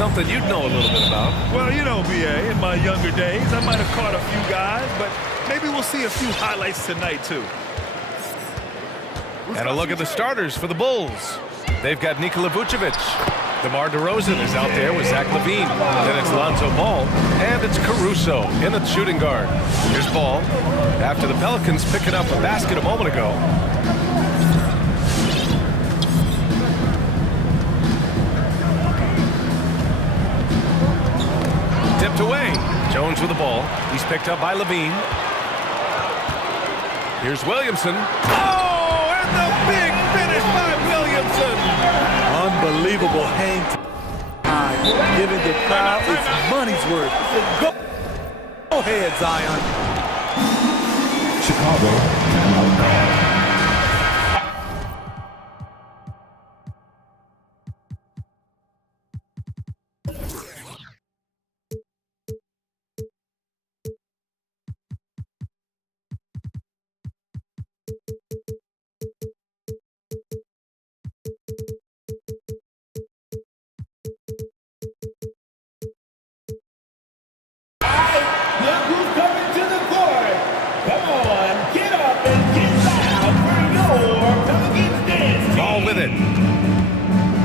something you'd know a little bit about. Well, you know, B.A., in my younger days, I might have caught a few guys, but maybe we'll see a few highlights tonight, too. And a look at the starters for the Bulls. They've got Nikola Vucevic. DeMar DeRozan is out there with Zach LaVine. Then it's Lonzo Ball. And it's Caruso in the shooting guard. Here's Ball. After the Pelicans picking up a basket a moment ago. Tipped away. Jones with the ball. He's picked up by LaVine. Here's Williamson. Oh, and the big finish by Williamson. Unbelievable hang time. Giving the crowd its money's worth. Go ahead, Zion. Chicago, timeout call. Look who's coming to the court. Come on, get up and get loud for your Pelicans dance team. Ball with it.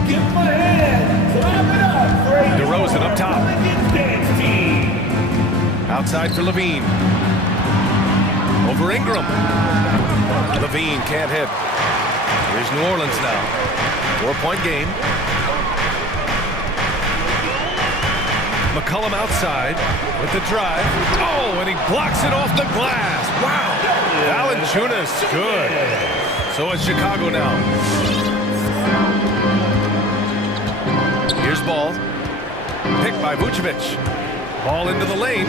Give them a hand. Clap it up for DeRozan up top. Pelicans dance team. Outside for LaVine. Over Ingram. LaVine can't hit. Here's New Orleans now. 4-point game. McCollum outside with the drive. Oh, and he blocks it off the glass. Wow. Valanciunas, good. So it's Chicago now. Here's Ball. Picked by Vucevic. Ball into the lane.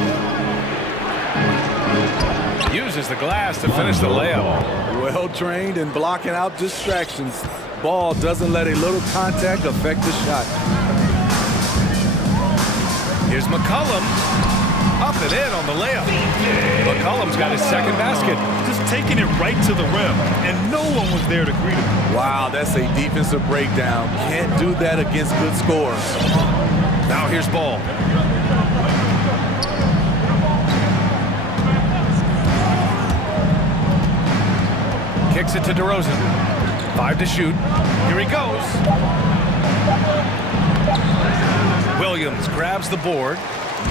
Uses the glass to finish the layup. Well trained in blocking out distractions. Ball doesn't let a little contact affect the shot. Here's McCollum. Up and in on the layup. McCollum's got his second basket. Just taking it right to the rim, and no one was there to greet him. Wow, that's a defensive breakdown. Can't do that against good scores. Now here's Ball. Kicks it to DeRozan. 5 to shoot. Here he goes. Williams grabs the board.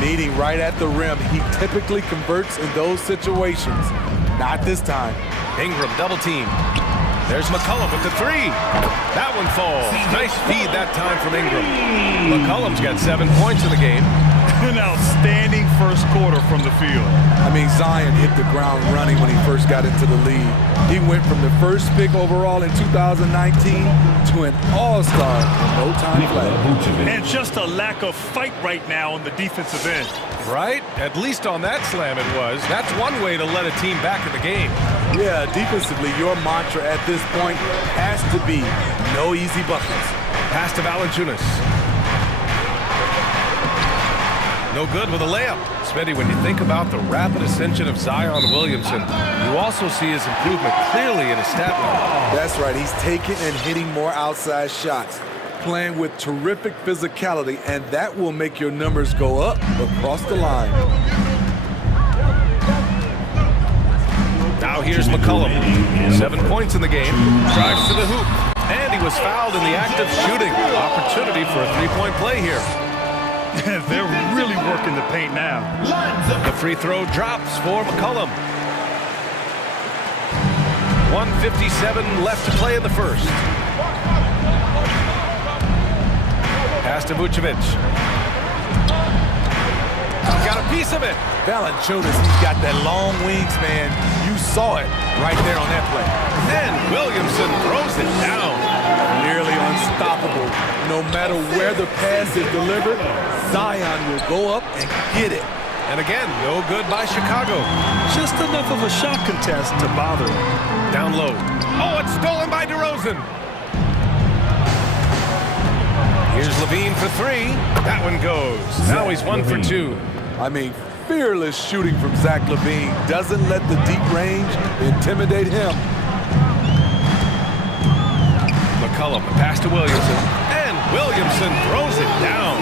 Meeting right at the rim. He typically converts in those situations. Not this time. Ingram double team. There's McCollum with the three. That one falls. Nice feed that time from Ingram. McCollum's got 7 points in the game. An outstanding first quarter from the field. I mean, Zion hit the ground running when he first got into the league. He went from the first pick overall in 2019 to an all-star in no time flat. And just a lack of fight right now on the defensive end. Right? At least on that slam it was. That's one way to let a team back in the game. Yeah, defensively, your mantra at this point has to be no easy buckets. Pass to Valanciunas. No good with a layup. Smitty, when you think about the rapid ascension of Zion Williamson, you also see his improvement clearly in his stat line. That's right. He's taking and hitting more outside shots, playing with terrific physicality, and that will make your numbers go up across the line. Now here's McCollum. 7 points in the game. Drives to the hoop. And he was fouled in the act of shooting. Opportunity for a three-point play here. They're really working the paint now. The free throw drops for McCollum. 1:57 left to play in the first. Pass to Vucevic. Got a piece of it. Valanciunas, he's got that long wingspan. You saw it right there on that play. And Williamson throws it down. Nearly unstoppable. No matter where the pass is delivered, Zion will go up and get it. And again, no good by Chicago. Just enough of a shot contest to bother him. Down low. Oh, it's stolen by DeRozan. Here's LaVine for three. That one goes. Now he's 1 for 2. I mean, fearless shooting from Zach LaVine. Doesn't let the deep range intimidate him. McCollum, the pass to Williamson. And Williamson throws it down.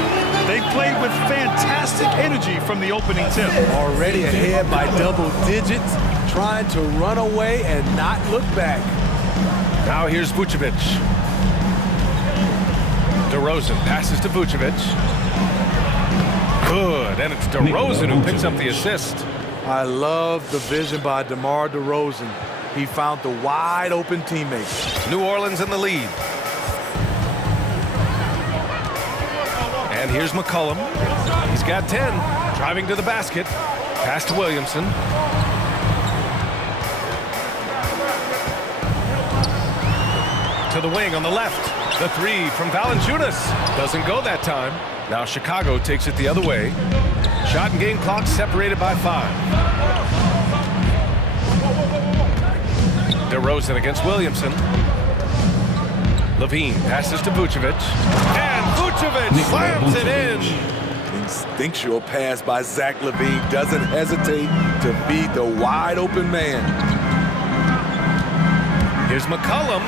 They played with fantastic energy from the opening tip. Already ahead by double digits, trying to run away and not look back. Now here's Vucevic. DeRozan passes to Vucevic. Good, and it's DeRozan who picks up the assist. I love the vision by DeMar DeRozan. He found the wide open teammate. New Orleans in the lead. And here's McCollum. He's got 10, driving to the basket. Pass to Williamson. To the wing on the left. The three from Valanciunas. Doesn't go that time. Now Chicago takes it the other way. Shot and game clock separated by 5. DeRozan against Williamson. Levine passes to Vucevic. And Vucevic slams it in. Instinctual pass by Zach Levine. Doesn't hesitate to beat the wide open man. Here's McCollum.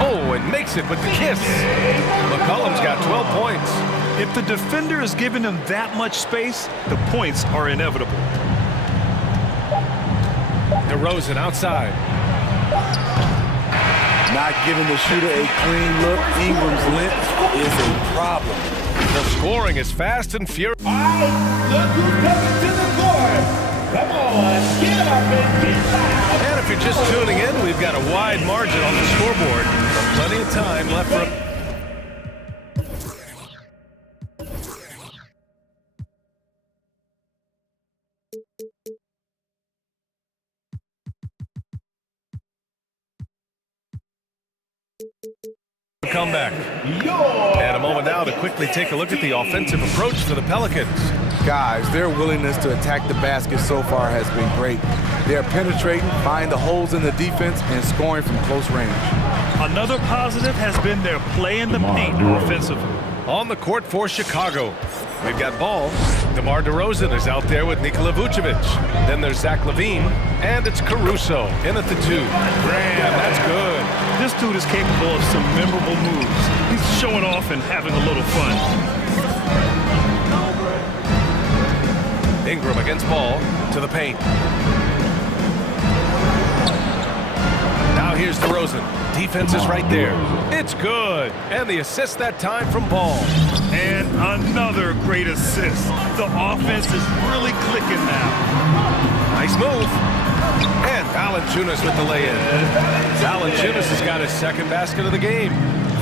Oh, and makes it with the kiss. McCollum's got 12 points. If the defender is giving him that much space, the points are inevitable. DeRozan outside. Not giving the shooter a clean look. Ingram's length is a problem. The scoring is fast and furious. All right, look who's coming to the court. Come on, get up and get loud. And if you're just tuning in, we've got a wide margin on the scoreboard. Plenty of time left for comeback. And a moment now to quickly take a look at the offensive approach for the Pelicans. Guys, their willingness to attack the basket so far has been great. They're penetrating, finding the holes in the defense, and scoring from close range. Another positive has been their play in the paint offensively. On the court for Chicago, we've got ball. DeMar DeRozan is out there with Nikola Vucevic. Then there's Zach Levine, and it's Caruso in at the 2. Graham, that's good. This dude is capable of some memorable moves. He's showing off and having a little fun. Ingram against ball to the paint. Now here's DeRozan. Defense is right there. It's good. And the assist that time from Ball. And another great assist. The offense is really clicking now. Nice move. And Valanciunas with the lay-in. Valanciunas has got his second basket of the game.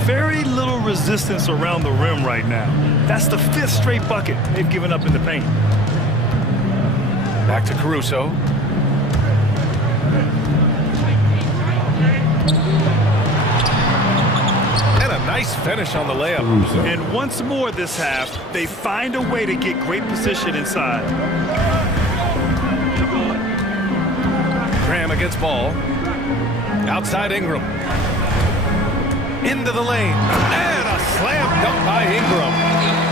Very little resistance around the rim right now. That's the 5th straight bucket they've given up in the paint. Back to Caruso. And a nice finish on the layup. And once more this half, they find a way to get great position inside. Graham against Ball. Outside Ingram. Into the lane. And a slam dunk by Ingram.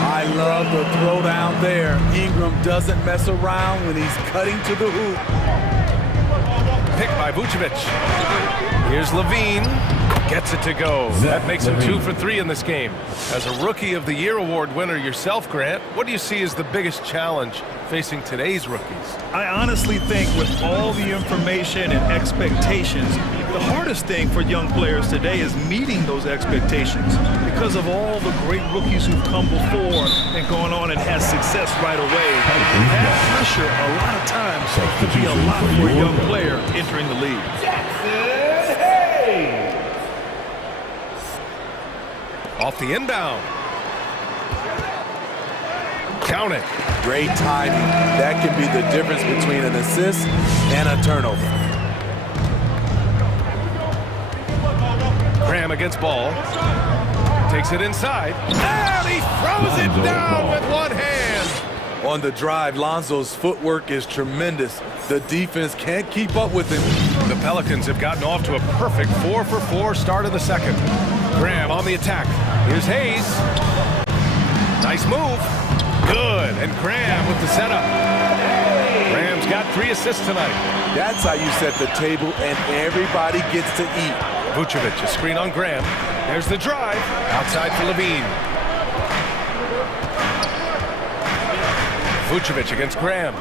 I love the throwdown there. Ingram doesn't mess around when he's cutting to the hoop. Picked by Vucevic. Here's Levine. Gets it to go. That makes him 2 for 3 in this game. As a Rookie of the Year award winner yourself, Grant, what do you see as the biggest challenge facing today's rookies? I honestly think with all the information and expectations, the hardest thing for young players today is meeting those expectations because of all the great rookies who've come before and gone on and had success right away. That pressure a lot of times could be a lot for a young player entering the league. Off the inbound. Count it. Great timing. That can be the difference between an assist and a turnover. Graham against Ball. Takes it inside. And he throws it down with one hand. On the drive, Lonzo's footwork is tremendous. The defense can't keep up with him. The Pelicans have gotten off to a perfect 4 for 4 start of the second. Graham on the attack. Here's Hayes. Nice move. Good. And Graham with the setup. Graham's got 3 assists tonight. That's how you set the table and everybody gets to eat. Vucevic, a screen on Graham. There's the drive. Outside for Levine. Vucevic against Graham.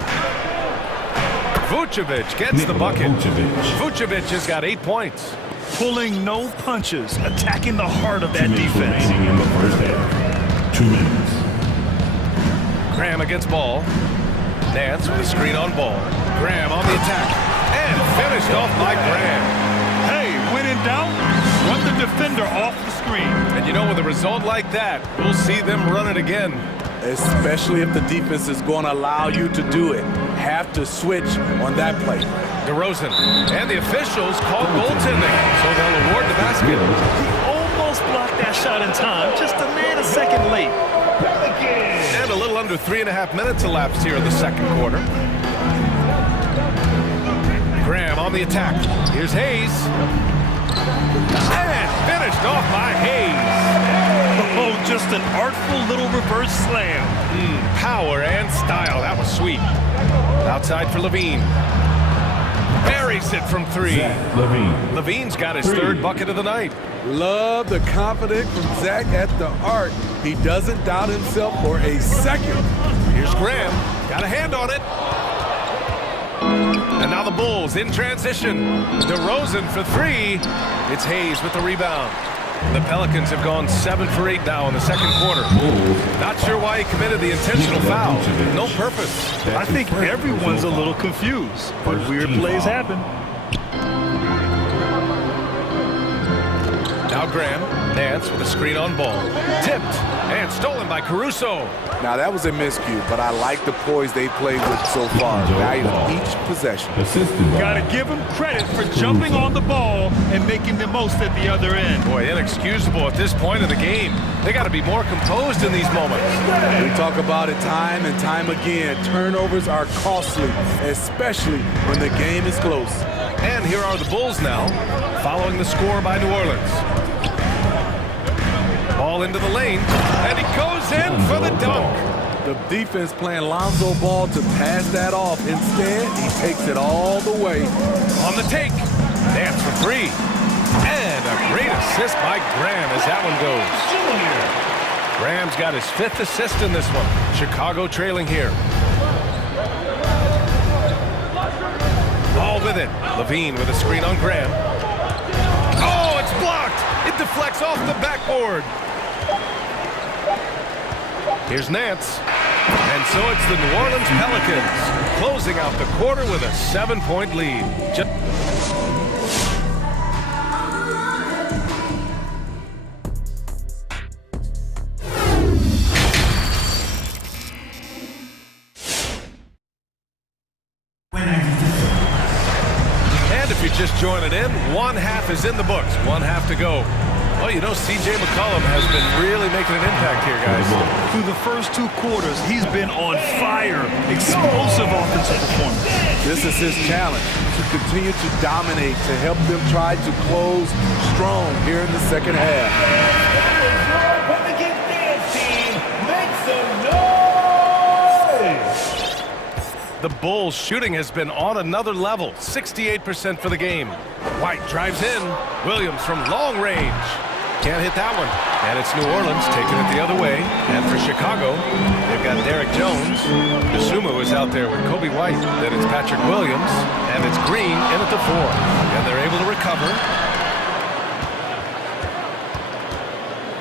Vucevic gets the bucket. Vucevic has got 8 points. Pulling no punches, attacking the heart of that defense. Remaining in the first half. 2 minutes. Graham against Ball. Nance with a screen on Ball. Graham on the attack. And finished off by Graham. Hey, when in doubt, run the defender off the screen. And you know, with a result like that, we'll see them run it again. Especially if the defense is going to allow you to do it. Have to switch on that play. DeRozan. And the officials called goaltending, so they'll award the basket. He almost blocked that shot in time, just a nanosecond late. And a little under 3.5 minutes elapsed here in the second quarter. Graham on the attack. Here's Hayes. And finished off by Hayes. Oh, just an artful little reverse slam. Power and style. That was sweet. Outside for Levine. Buries it from 3. Levine's got his 3rd bucket of the night. Love the confidence from Zach at the arc. He doesn't doubt himself for a second. Here's Graham. Got a hand on it. And now the Bulls in transition. DeRozan for 3. It's Hayes with the rebound. The Pelicans have gone 7 for 8 now in the second quarter. Not sure why he committed the intentional foul. No purpose. I think everyone's a little confused, but weird plays happen. Now Graham, Nance with a screen on Ball. Tipped and stolen by Caruso. Now that was a miscue, but I like the poise they played with so far. Valuing each possession. Gotta give them credit for jumping on the ball and making the most at the other end. Boy, inexcusable at this point of the game. They got to be more composed in these moments. We talk about it time and time again. Turnovers are costly, especially when the game is close. And here are the Bulls now, following the score by New Orleans. Ball into the lane, and he goes in for the dunk. The defense playing Lonzo Ball to pass that off. Instead, he takes it all the way. On the take, Nance for 3. And a great assist by Graham as that one goes. Graham's got his 5th assist in this one. Chicago trailing here. Ball with it. Levine with a screen on Graham. Oh, it's blocked. It deflects off the backboard. Here's Nance. And so it's the New Orleans Pelicans closing out the quarter with a 7-point lead. And if you're just joining in, 1 half is in the books, 1 half to go. Well, you know, C.J. McCollum has been really making an impact here, guys. Through the first 2 quarters, he's been on fire. Explosive offensive performance. This is his challenge, to continue to dominate, to help them try to close strong here in the second half. The Bulls' shooting has been on another level, 68% for the game. White drives in. Williams from long range. Can't hit that one. And it's New Orleans taking it the other way. And for Chicago, they've got Derek Jones. Dosunmu is out there with Kobe White. Then it's Patrick Williams. And it's Green in at the 4. And they're able to recover.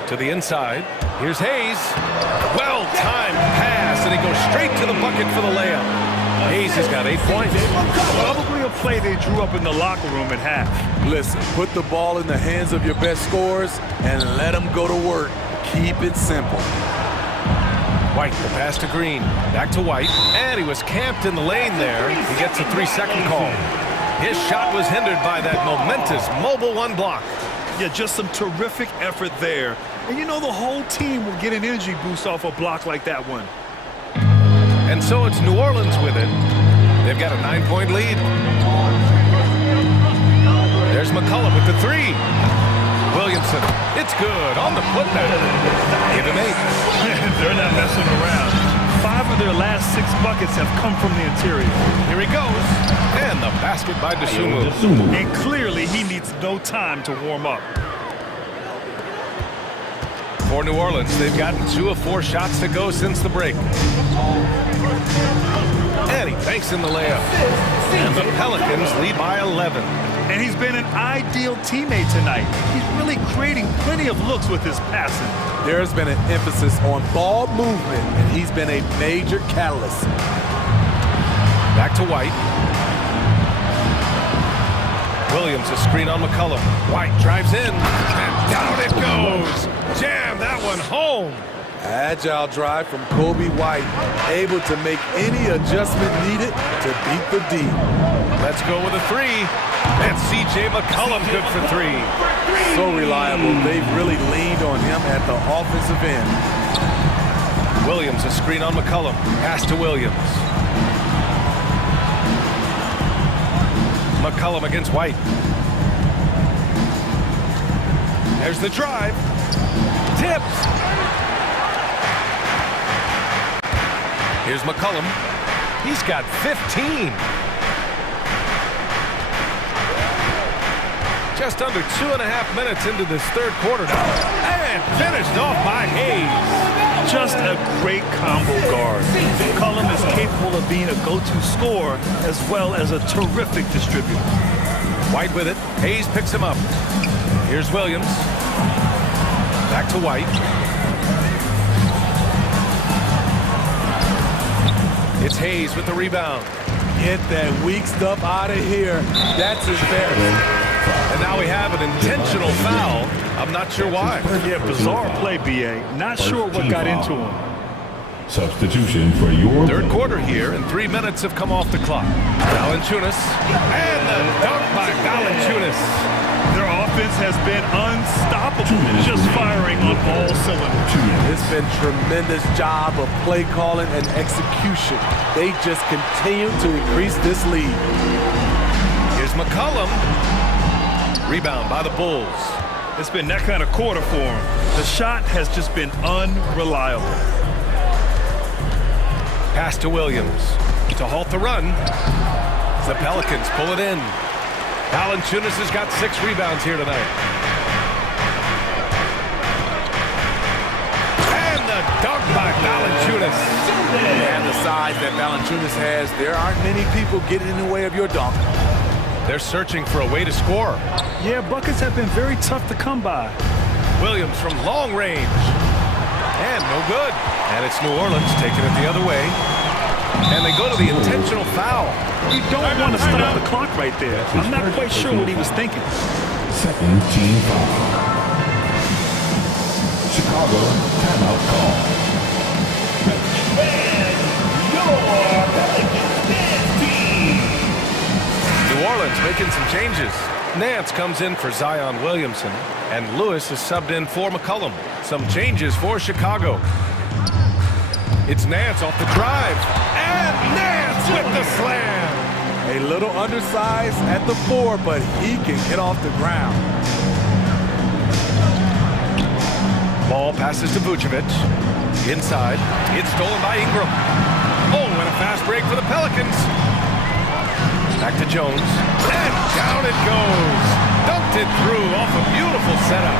To the inside. Here's Hayes. Well-timed pass. And he goes straight to the bucket for the layup. Hayes has got 8 points. Probably a play they drew up in the locker room at half. Listen, put the ball in the hands of your best scorers and let them go to work. Keep it simple. White, the pass to Green. Back to White. And he was camped in the lane there. He gets a 3-second call. His shot was hindered by that momentous mobile 1 block. Yeah, just some terrific effort there. And you know the whole team will get an energy boost off a block like that one. And so it's New Orleans with it. They've got a 9-point lead. There's McCollum with the 3. Williamson, it's good on the putback. Give him 8. They're not messing around. 5 of their last 6 buckets have come from the interior. Here he goes. And the basket by Dosunmu. And clearly he needs no time to warm up. For New Orleans, they've gotten 2 of 4 shots to go since the break. And he banks in the layup. And the Pelicans lead by 11. And he's been an ideal teammate tonight. He's really creating plenty of looks with his passing. There's been an emphasis on ball movement, and he's been a major catalyst. Back to White. Williams, a screen on McCollum. White drives in, and down it goes. Jam that one home. Agile drive from Kobe White, able to make any adjustment needed to beat the D. Let's go with a 3. And C.J. McCollum good for 3. So reliable. They've really leaned on him at the offensive end. Williams, a screen on McCollum. Pass to Williams. McCollum against White. There's the drive. Tipped. Here's McCollum. He's got 15. Just under 2.5 minutes into this third quarter now. And finished off by Hayes. Just a great combo guard. McCollum is capable of being a go-to scorer as well as a terrific distributor. White with it. Hayes picks him up. Here's Williams. Back to White. It's Hayes with the rebound. Get that weak stuff out of here. That's embarrassing. And now we have an intentional foul. I'm not sure why. Yeah, bizarre play, B.A. Not sure what got into him. Substitution for your third quarter here, and 3 minutes have come off the clock. Valanciunas, and the dunk by Valanciunas. Their offense has been unstoppable, just firing on all cylinders. It's been tremendous job of play calling and execution. They just continue to increase this lead. Here's McCollum. Rebound by the Bulls. It's been that kind of quarter for him. The shot has just been unreliable. Pass to Williams to halt the run. The Pelicans pull it in. Valanciunas has got 6 rebounds here tonight. And the dunk by Valanciunas. And the size that Valanciunas has, there aren't many people getting in the way of your dunk. They're searching for a way to score. Yeah, buckets have been very tough to come by. Williams from long range. And no good. And it's New Orleans taking it the other way. And they go to the intentional foul. You don't want to stop the clock right there. I'm not quite sure what he was thinking. Second team foul. Chicago timeout call. New Orleans making some changes. Nance comes in for Zion Williamson, and Lewis is subbed in for McCollum. Some changes for Chicago. It's Nance off the drive, and Nance with the slam. A little undersized at the 4, but he can get off the ground. Ball passes to Vucevic. Inside, it's stolen by Ingram. Oh, and a fast break for the Pelicans. Back to Jones, and down it goes. Dunked it through off a beautiful setup.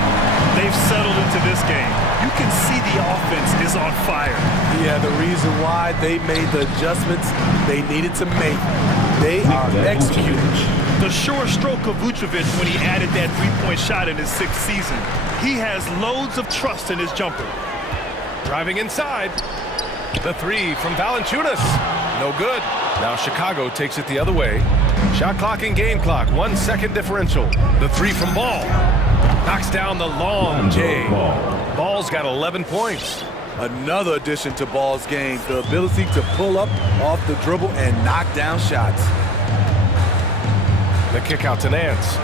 They've settled into this game. You can see the offense is on fire. Yeah, the reason why they made the adjustments they needed to make. They are executing. The sure stroke of Vucevic when he added that three-point shot in his 6th season. He has loads of trust in his jumper. Driving inside. The 3 from Valanciunas. No good. Now Chicago takes it the other way. Shot clock and game clock. 1 second differential. The 3 from Ball. Knocks down the long J. Ball's got 11 points. Another addition to Ball's game, the ability to pull up off the dribble and knock down shots. The kick out to Nance.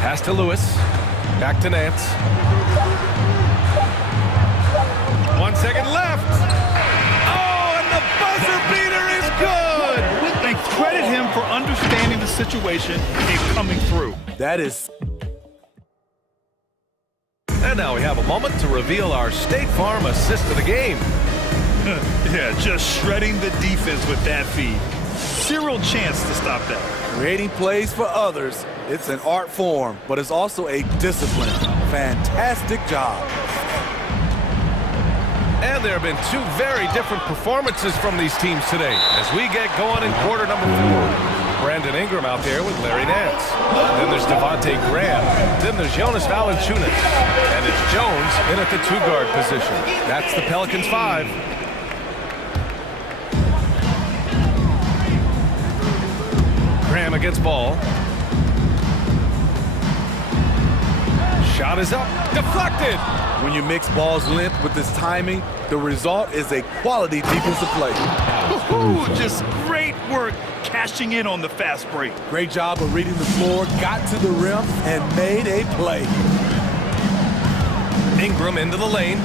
Pass to Lewis. Back to Nance. 1 second left. Oh, and the buzzer beater is good. And credit him for understanding the situation and coming through. That is. And now we have a moment to reveal our State Farm assist of the game. Yeah, just shredding the defense with that feed. Zero chance to stop that. Creating plays for others, it's an art form, but it's also a discipline. fantastic job. And there have been two very different performances from these teams today as we get going in quarter number 4. Brandon Ingram out there with Larry Nance. Then there's Devontae Graham. Then there's Jonas Valanciunas. And it's Jones in at the 2-guard position. That's the Pelicans 5. Graham against ball. Shot is up. Deflected. When you mix ball's length with his timing, the result is a quality defensive play. Just great work cashing in on the fast break. Great job of reading the floor, got to the rim, and made a play. Ingram into the lane.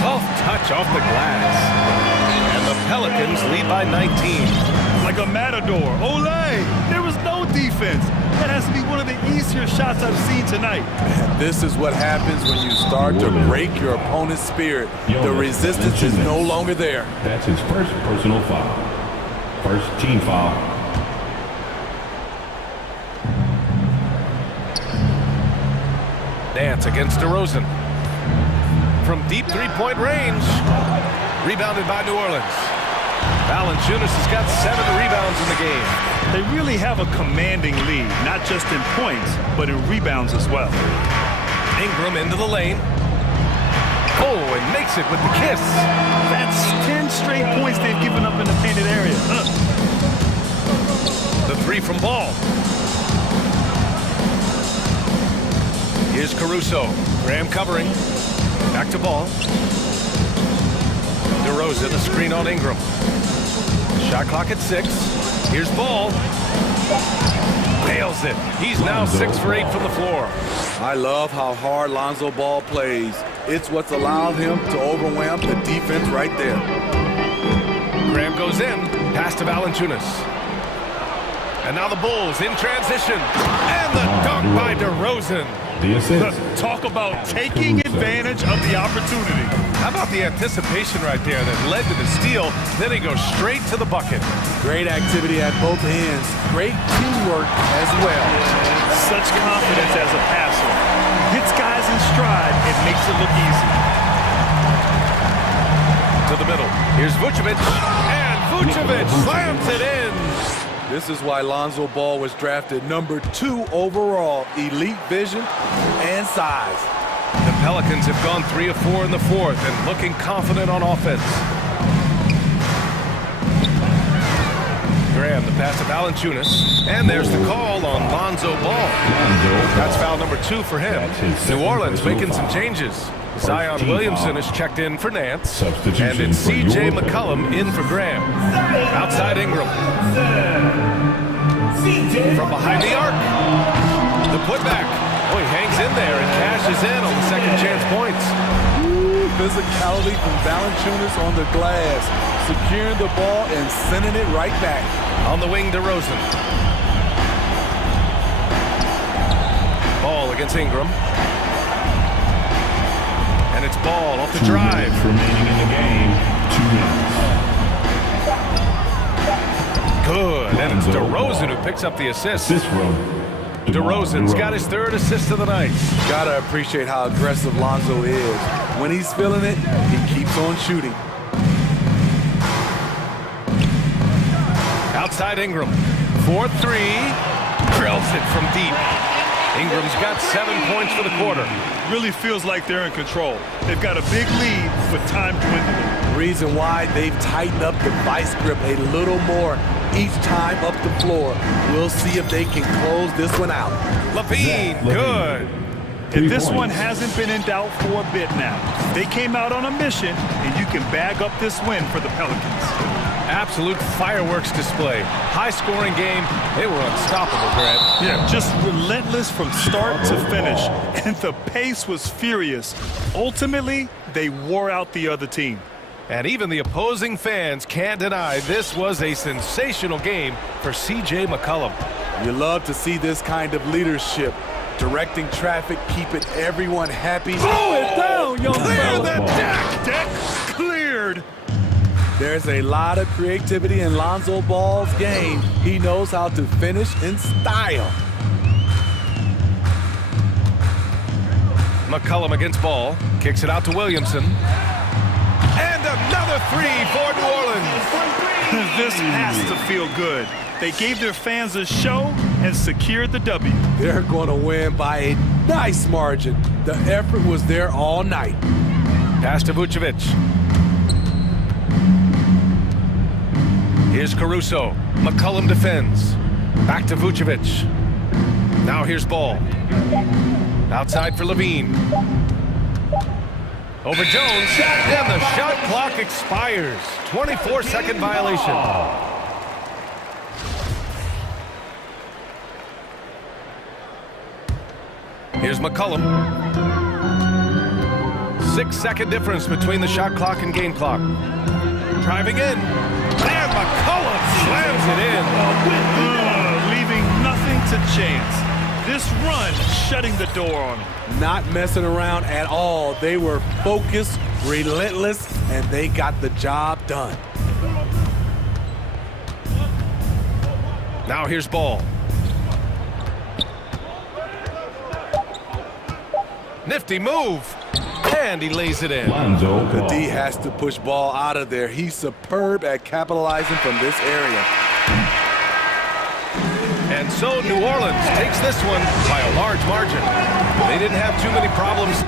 Soft touch off the glass. And the Pelicans lead by 19. Like a matador. Olé! There was no defense. That has to be one of the easier shots I've seen tonight. And this is what happens when you start to break your opponent's spirit. The resistance is no longer there. That's his first personal foul. First team foul. Nance against DeRozan. From deep three-point range. Rebounded by New Orleans. Valanciunas has got 7 rebounds in the game. They really have a commanding lead, not just in points, but in rebounds as well. Ingram into the lane. Oh, and makes it with the kiss. That's 10 straight points they've given up in the painted area. The 3 from ball. Here's Caruso. Graham covering. Back to ball. DeRozan, a screen on Ingram. Shot clock at 6. Here's Ball. Nails it. He's now 6 for 8 from the floor. I love how hard Lonzo Ball plays. It's what's allowed him to overwhelm the defense right there. Graham goes in. Pass to Valanciunas. And now the Bulls in transition. And the dunk by DeRozan. The assist. Talk about taking advantage of the opportunity. How about the anticipation right there that led to the steal? Then he goes straight to the bucket. Great activity at both ends. Great teamwork as well. Such confidence as a passer. Hits guys in stride and makes it look easy. To the middle. Here's Vucevic. And Vucevic slams it in. This is why Lonzo Ball was drafted number 2 overall. Elite vision and size. The Pelicans have gone 3 of 4 in the 4th and looking confident on offense. Graham, the pass to Valanciunas. And there's the call on Lonzo Ball. That's foul number 2 for him. New Orleans making some changes. Zion Williamson is checked in for Nance. And it's C.J. McCollum in for Graham. Outside Ingram. From behind the arc. The putback. Oh, he hangs in there and cashes in on the second chance points. Physicality from Valanciunas on the glass. Securing the ball and sending it right back. On the wing, DeRozan. Ball against Ingram. And it's Ball off the drive. 2 minutes remaining in the game. 2 minutes. Good. And it's DeRozan who picks up the assist. DeRozan's got his 3rd assist of the night. Gotta appreciate how aggressive Lonzo is. When he's feeling it, he keeps on shooting. Outside Ingram. 4-3. Drills it from deep. Ingram's got 7 points for the quarter. Really feels like they're in control. They've got a big lead, but time dwindling. Reason why they've tightened up the vice grip a little more each time up the floor. We'll see if they can close this one out. Levine, good. And this one hasn't been in doubt for a bit now. They came out on a mission, and you can bag up this win for the Pelicans. Absolute fireworks display. High-scoring game. They were unstoppable, Grant. Yeah, just relentless from start to finish. And the pace was furious. Ultimately, they wore out the other team. And even the opposing fans can't deny this was a sensational game for C.J. McCollum. You love to see this kind of leadership. Directing traffic, keeping everyone happy. Slow it down, young Clear fella. the deck. Deck cleared. There's a lot of creativity in Lonzo Ball's game. He knows how to finish in style. McCollum against ball. Kicks it out to Williamson. And another three for New Orleans. This has to feel good. They gave their fans a show and secured the W. They're going to win by a nice margin. The effort was there all night. Pass to Vucevic. Here's Caruso. McCollum defends. Back to Vucevic. Now here's ball. Outside for Levine. Over Jones. And the shot clock expires. 24-second violation. Here's McCollum. 6-second difference between the shot clock and game clock. Driving in. And McCollum slams it in. Leaving nothing to chance. This run shutting the door on them. Not messing around at all. They were focused, relentless, and they got the job done. Now here's ball. Nifty move. And he lays it in. The D has to push ball out of there. He's superb at capitalizing from this area. And so New Orleans takes this one by a large margin. They didn't have too many problems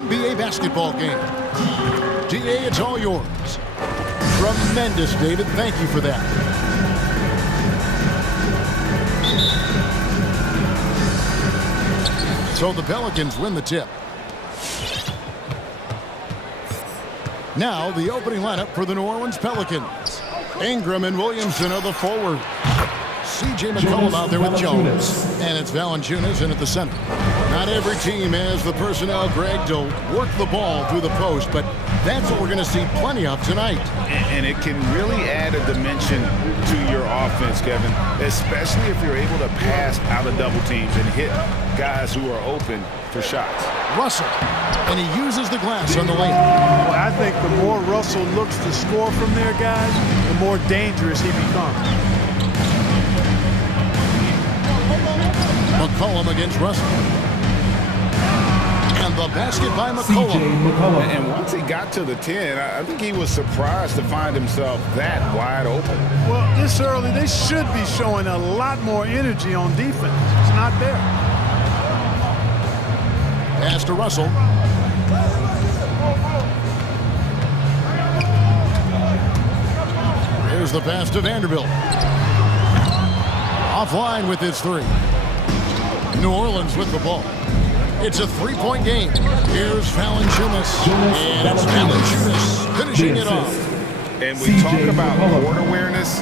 NBA basketball game. DA, it's all yours. Tremendous, David. Thank you for that. So the Pelicans win the tip. Now the opening lineup for the New Orleans Pelicans. Ingram and Williamson are the forwards. C.J. McCollum out there with Jones. And it's Valanciunas in at the center. Not every team has the personnel, Greg, to work the ball through the post, but that's what we're going to see plenty of tonight. And it can really add a dimension to your offense, Kevin, especially if you're able to pass out of double teams and hit guys who are open for shots. Russell, and he uses the glass on the lane. Well, I think the more Russell looks to score from there, guys, the more dangerous he becomes. McCollum against Russell. And the basket by McCollum. And once he got to the 10, I think he was surprised to find himself that wide open. Well, this early, they should be showing a lot more energy on defense. It's not there. Pass to Russell. Here's the pass to Vanderbilt. Offline with his three. New Orleans with the ball. It's a three-point game. Here's Valanciunas. And it's Valanciunas finishing it off. And we talk about court awareness.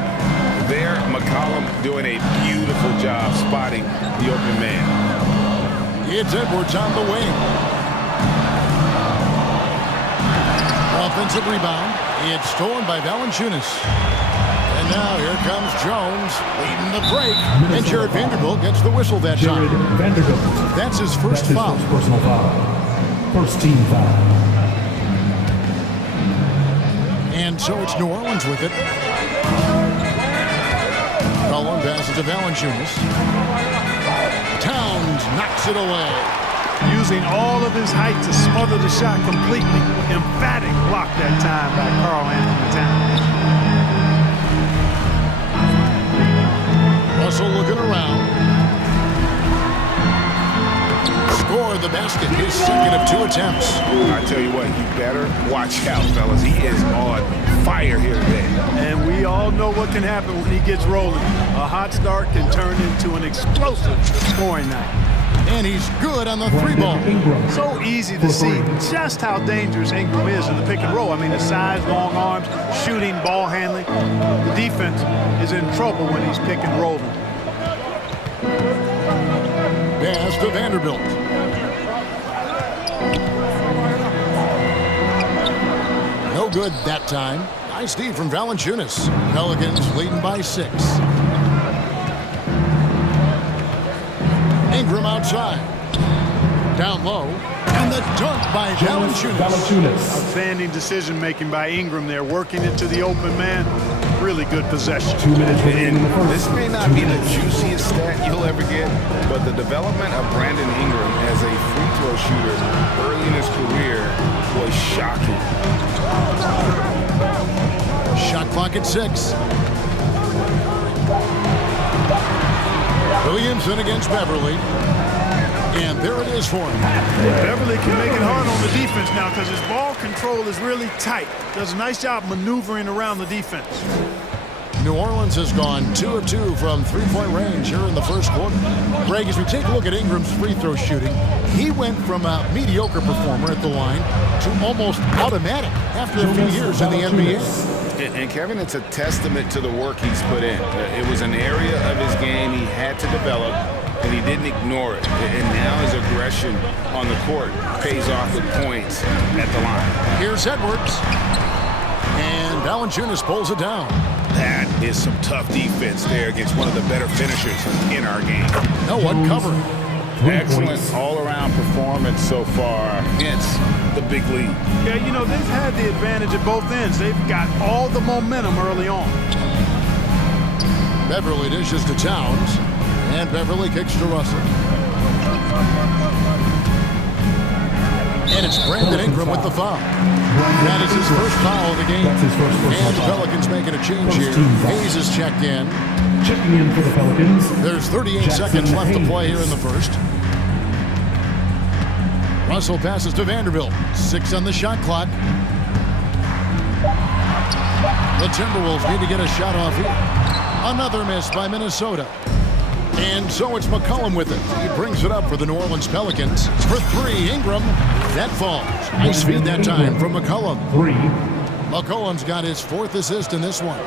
There, McCollum doing a beautiful job spotting the open man. It's Edwards on the wing. Offensive rebound. It's stolen by Valanciunas. And now here comes Jones leading the break. And Jared Vanderbilt gets the whistle that time. That's his first foul. First personal foul. First team foul. And so it's New Orleans with it. Cullen passes to Valanciunas. Towns knocks it away. Using all of his height to smother the shot completely. Emphatic block that time by Karl-Anthony Towns. Russell looking around. Scored the basket, his second of two attempts. I tell you what, you better watch out, fellas. He is on fire here today. And we all know what can happen when he gets rolling. A hot start can turn into an explosive scoring night. And he's good on the three ball. So easy to see just how dangerous Ingram is in the pick and roll. I mean, the size, long arms, shooting, ball handling. The defense is in trouble when he's pick and rolling. Pass to Vanderbilt. No good that time. Nice D from Valanciunas. Pelicans leading by 6. Ingram outside. Down low. And the dunk by Valanciunas. Outstanding decision-making by Ingram there, working it to the open man. Really good possession. 2 minutes remaining in the first. This may not be the juiciest stat you'll ever get, but the development of Brandon Ingram as a free throw shooter early in his career was shocking. Shot clock at 6. Williamson against Beverly. And there it is for him. Beverly can make it hard on the defense now because his ball control is really tight. Does a nice job maneuvering around the defense. New Orleans has gone 2 of 2 from three-point range here in the first quarter. Greg, as we take a look at Ingram's free throw shooting, he went from a mediocre performer at the line to almost automatic after a few years in the NBA. And Kevin, it's a testament to the work he's put in. It was an area of his game he had to develop, and he didn't ignore it. And now his aggression on the court pays off with points at the line. Here's Edwards. And Valanciunas pulls it down. That is some tough defense there against one of the better finishers in our game. No one covered. Excellent all-around performance so far, hence the big lead. Yeah, you know, they've had the advantage at both ends. They've got all the momentum early on. Beverly dishes to Towns, and Beverly kicks to Russell. And it's Brandon Ingram with the foul. That is his first foul of the game. And the Pelicans making a change here. Hayes is checked in. Checking in for the Pelicans. There's 38 seconds left to play here in the first. Russell passes to Vanderbilt. 6 on the shot clock. The Timberwolves need to get a shot off here. Another miss by Minnesota. And so it's McCollum with it. He brings it up for the New Orleans Pelicans. For 3, Ingram. That falls. Nice feed that time from McCollum. 3. McCollum's got his 4th assist in this one.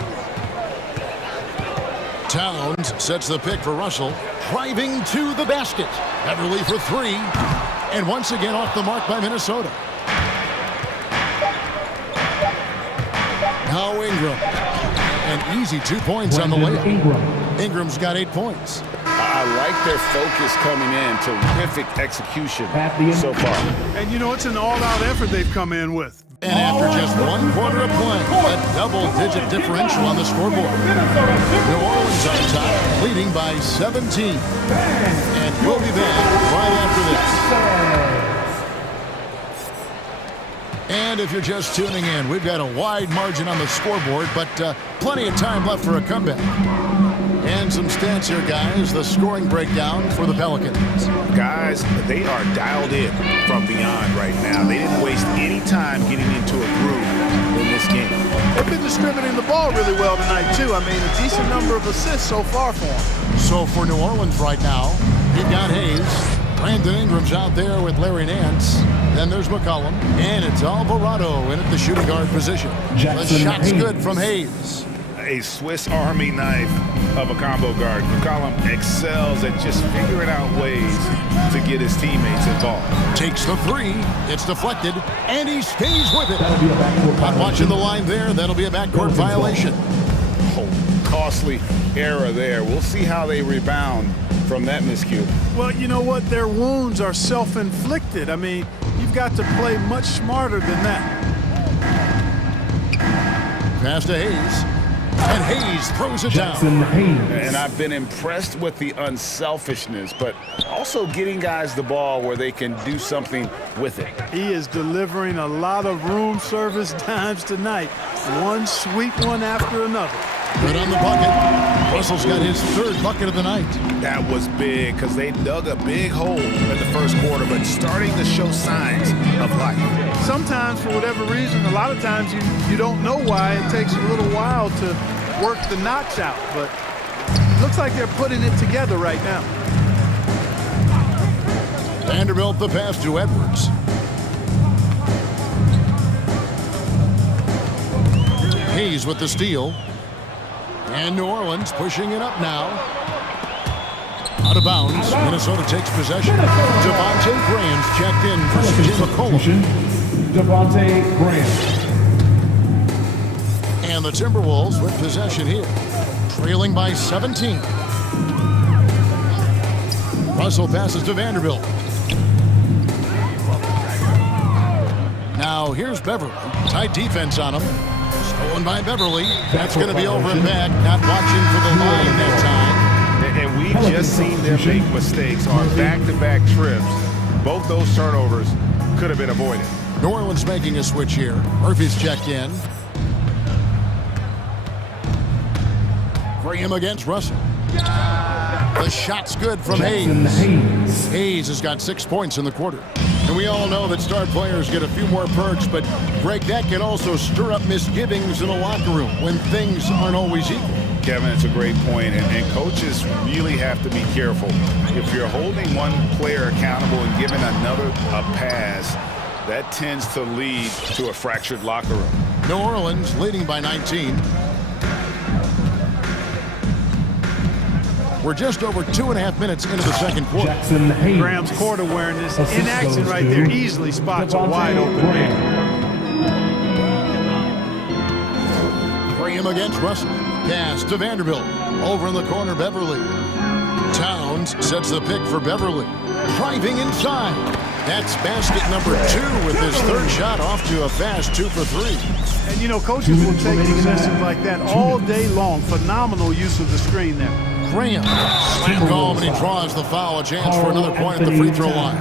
Towns sets the pick for Russell. Driving to the basket. Beverly for 3. And once again off the mark by Minnesota. Now Ingram. An easy 2 points on the layup. Ingram's got 8 points. I like their focus coming in. Terrific execution so far. And, you know, it's an all-out effort they've come in with. And after just 1 quarter of play, a double-digit differential on the scoreboard. New Orleans on top, leading by 17. And we'll be back right after this. And if you're just tuning in, we've got a wide margin on the scoreboard, but plenty of time left for a comeback. And some stats here, guys. The scoring breakdown for the Pelicans. Guys, they are dialed in from beyond right now. They didn't waste any time getting into a groove in this game. They've been distributing the ball really well tonight, too. I mean, a decent number of assists so far for them. So for New Orleans right now, you've got Hayes. Brandon Ingram's out there with Larry Nance. Then there's McCollum. And it's Alvarado in at the shooting guard position. The shot's good from Hayes. A Swiss Army knife of a combo guard. McCollum excels at just figuring out ways to get his teammates involved. Takes the 3. It's deflected, and he stays with it. Not watching the line there. That'll be a backcourt violation. Oh, costly error there. We'll see how they rebound from that miscue. Well, you know what? Their wounds are self-inflicted. I mean, you've got to play much smarter than that. Pass to Hayes. And Hayes throws it down. And I've been impressed with the unselfishness, but also getting guys the ball where they can do something with it. He is delivering a lot of room service dimes tonight. One sweet one after another. Good on the bucket. Russell's got his 3rd bucket of the night. That was big because they dug a big hole in the first quarter, but starting to show signs of life. Sometimes, for whatever reason, a lot of times you don't know why. It takes a little while to work the knots out, but it looks like they're putting it together right now. Vanderbilt the pass to Edwards. Hayes with the steal. And New Orleans pushing it up now. Out of bounds. Minnesota takes possession. Devontae Graham's checked in for CJ McCollum. Devontae Graham. And the Timberwolves with possession here. Trailing by 17. Russell passes to Vanderbilt. Now here's Beverly. Tight defense on him. Stolen by Beverly. That's going to be over and back. Not watching for the line that time. And we've just seen them make mistakes on back-to-back trips. Both those turnovers could have been avoided. New Orleans making a switch here. Murphy's checked in. Graham against Russell. The shot's good from Hayes. Hayes has got 6 points in the quarter. And we all know that star players get a few more perks, but Greg, that can also stir up misgivings in a locker room when things aren't always equal. Kevin, it's a great point, and coaches really have to be careful. If you're holding one player accountable and giving another a pass, that tends to lead to a fractured locker room. New Orleans leading by 19. We're just over 2.5 minutes into the second quarter. Graham's court awareness in action right there easily spots a wide open man. Graham against Russell. Pass to Vanderbilt. Over in the corner, Beverly. Towns sets the pick for Beverly. Driving inside. That's basket number 2 with his 3rd shot off to a fast 2 for 3. And you know, coaches will take possessions like that all day long. Phenomenal use of the screen there. Graham slam call, and he draws the foul. A chance for another point at the free throw line.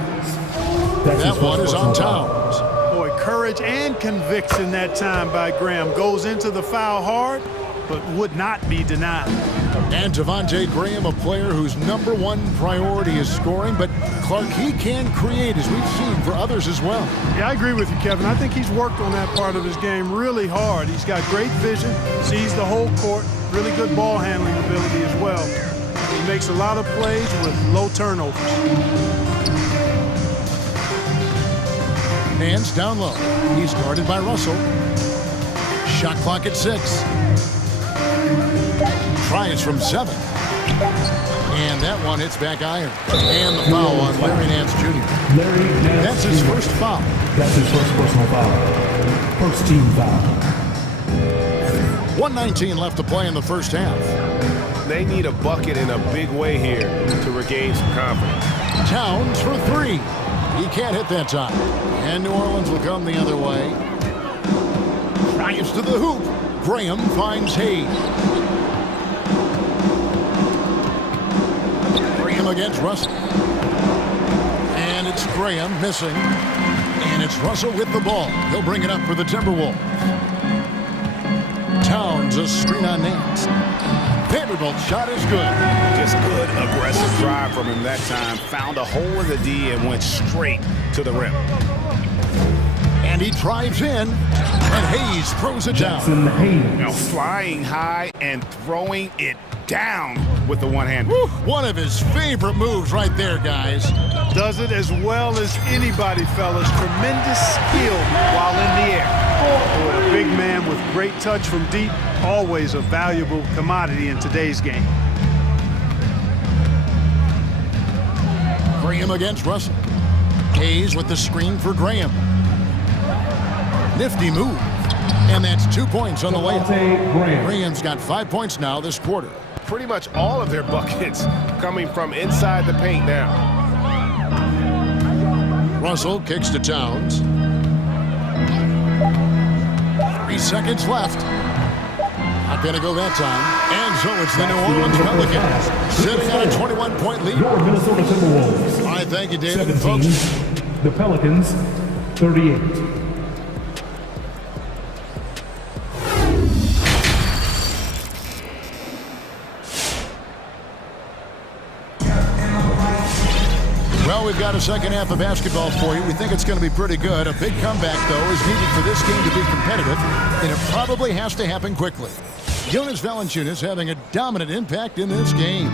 That one is on Towns. Boy, courage and conviction that time by Graham. Goes into the foul hard, but would not be denied. And Devontae Graham, a player whose #1 priority is scoring, but Clark, he can create, as we've seen, for others as well. Yeah, I agree with you, Kevin. I think he's worked on that part of his game really hard. He's got great vision, sees the whole court, really good ball handling ability as well. He makes a lot of plays with low turnovers. Hands down low. He's guarded by Russell. Shot clock at 6. Tries from 7. And that one hits back iron. And the foul on Larry Nance Jr. That's his first foul. That's his first personal foul. First team foul. 1:19 left to play in the first half. They need a bucket in a big way here to regain some confidence. Towns for 3. He can't hit that time. And New Orleans will come the other way. Drives to the hoop. Graham finds Hayes. Graham against Russell. And it's Graham missing. And it's Russell with the ball. He'll bring it up for the Timberwolves. Towns, a screen on Nance. Vanderbilt's shot is good. Just good, aggressive drive from him that time. Found a hole in the D and went straight to the rim. And he drives in, and Hayes throws it down. Now flying high and throwing it down with the one hand. One of his favorite moves right there, guys. Does it as well as anybody, fellas. Tremendous skill while in the air. Boy, a big man with great touch from deep, always a valuable commodity in today's game. Graham against Russell. Hayes with the screen for Graham. Nifty move. And that's 2 points on the layup. Graham's got 5 points now this quarter. Pretty much all of their buckets coming from inside the paint now. Russell kicks to Towns. 3 seconds left. Not going to go that time. And so it's the New Orleans Pelicans sitting on a 21-point lead. Your Minnesota Timberwolves. All right, thank you, David. 17, Folks. the Pelicans, 38. Well, we've got a second half of basketball for you. We think it's going to be pretty good. A big comeback, though, is needed for this game to be competitive, and it probably has to happen quickly. Jonas Valanciunas having a dominant impact in this game.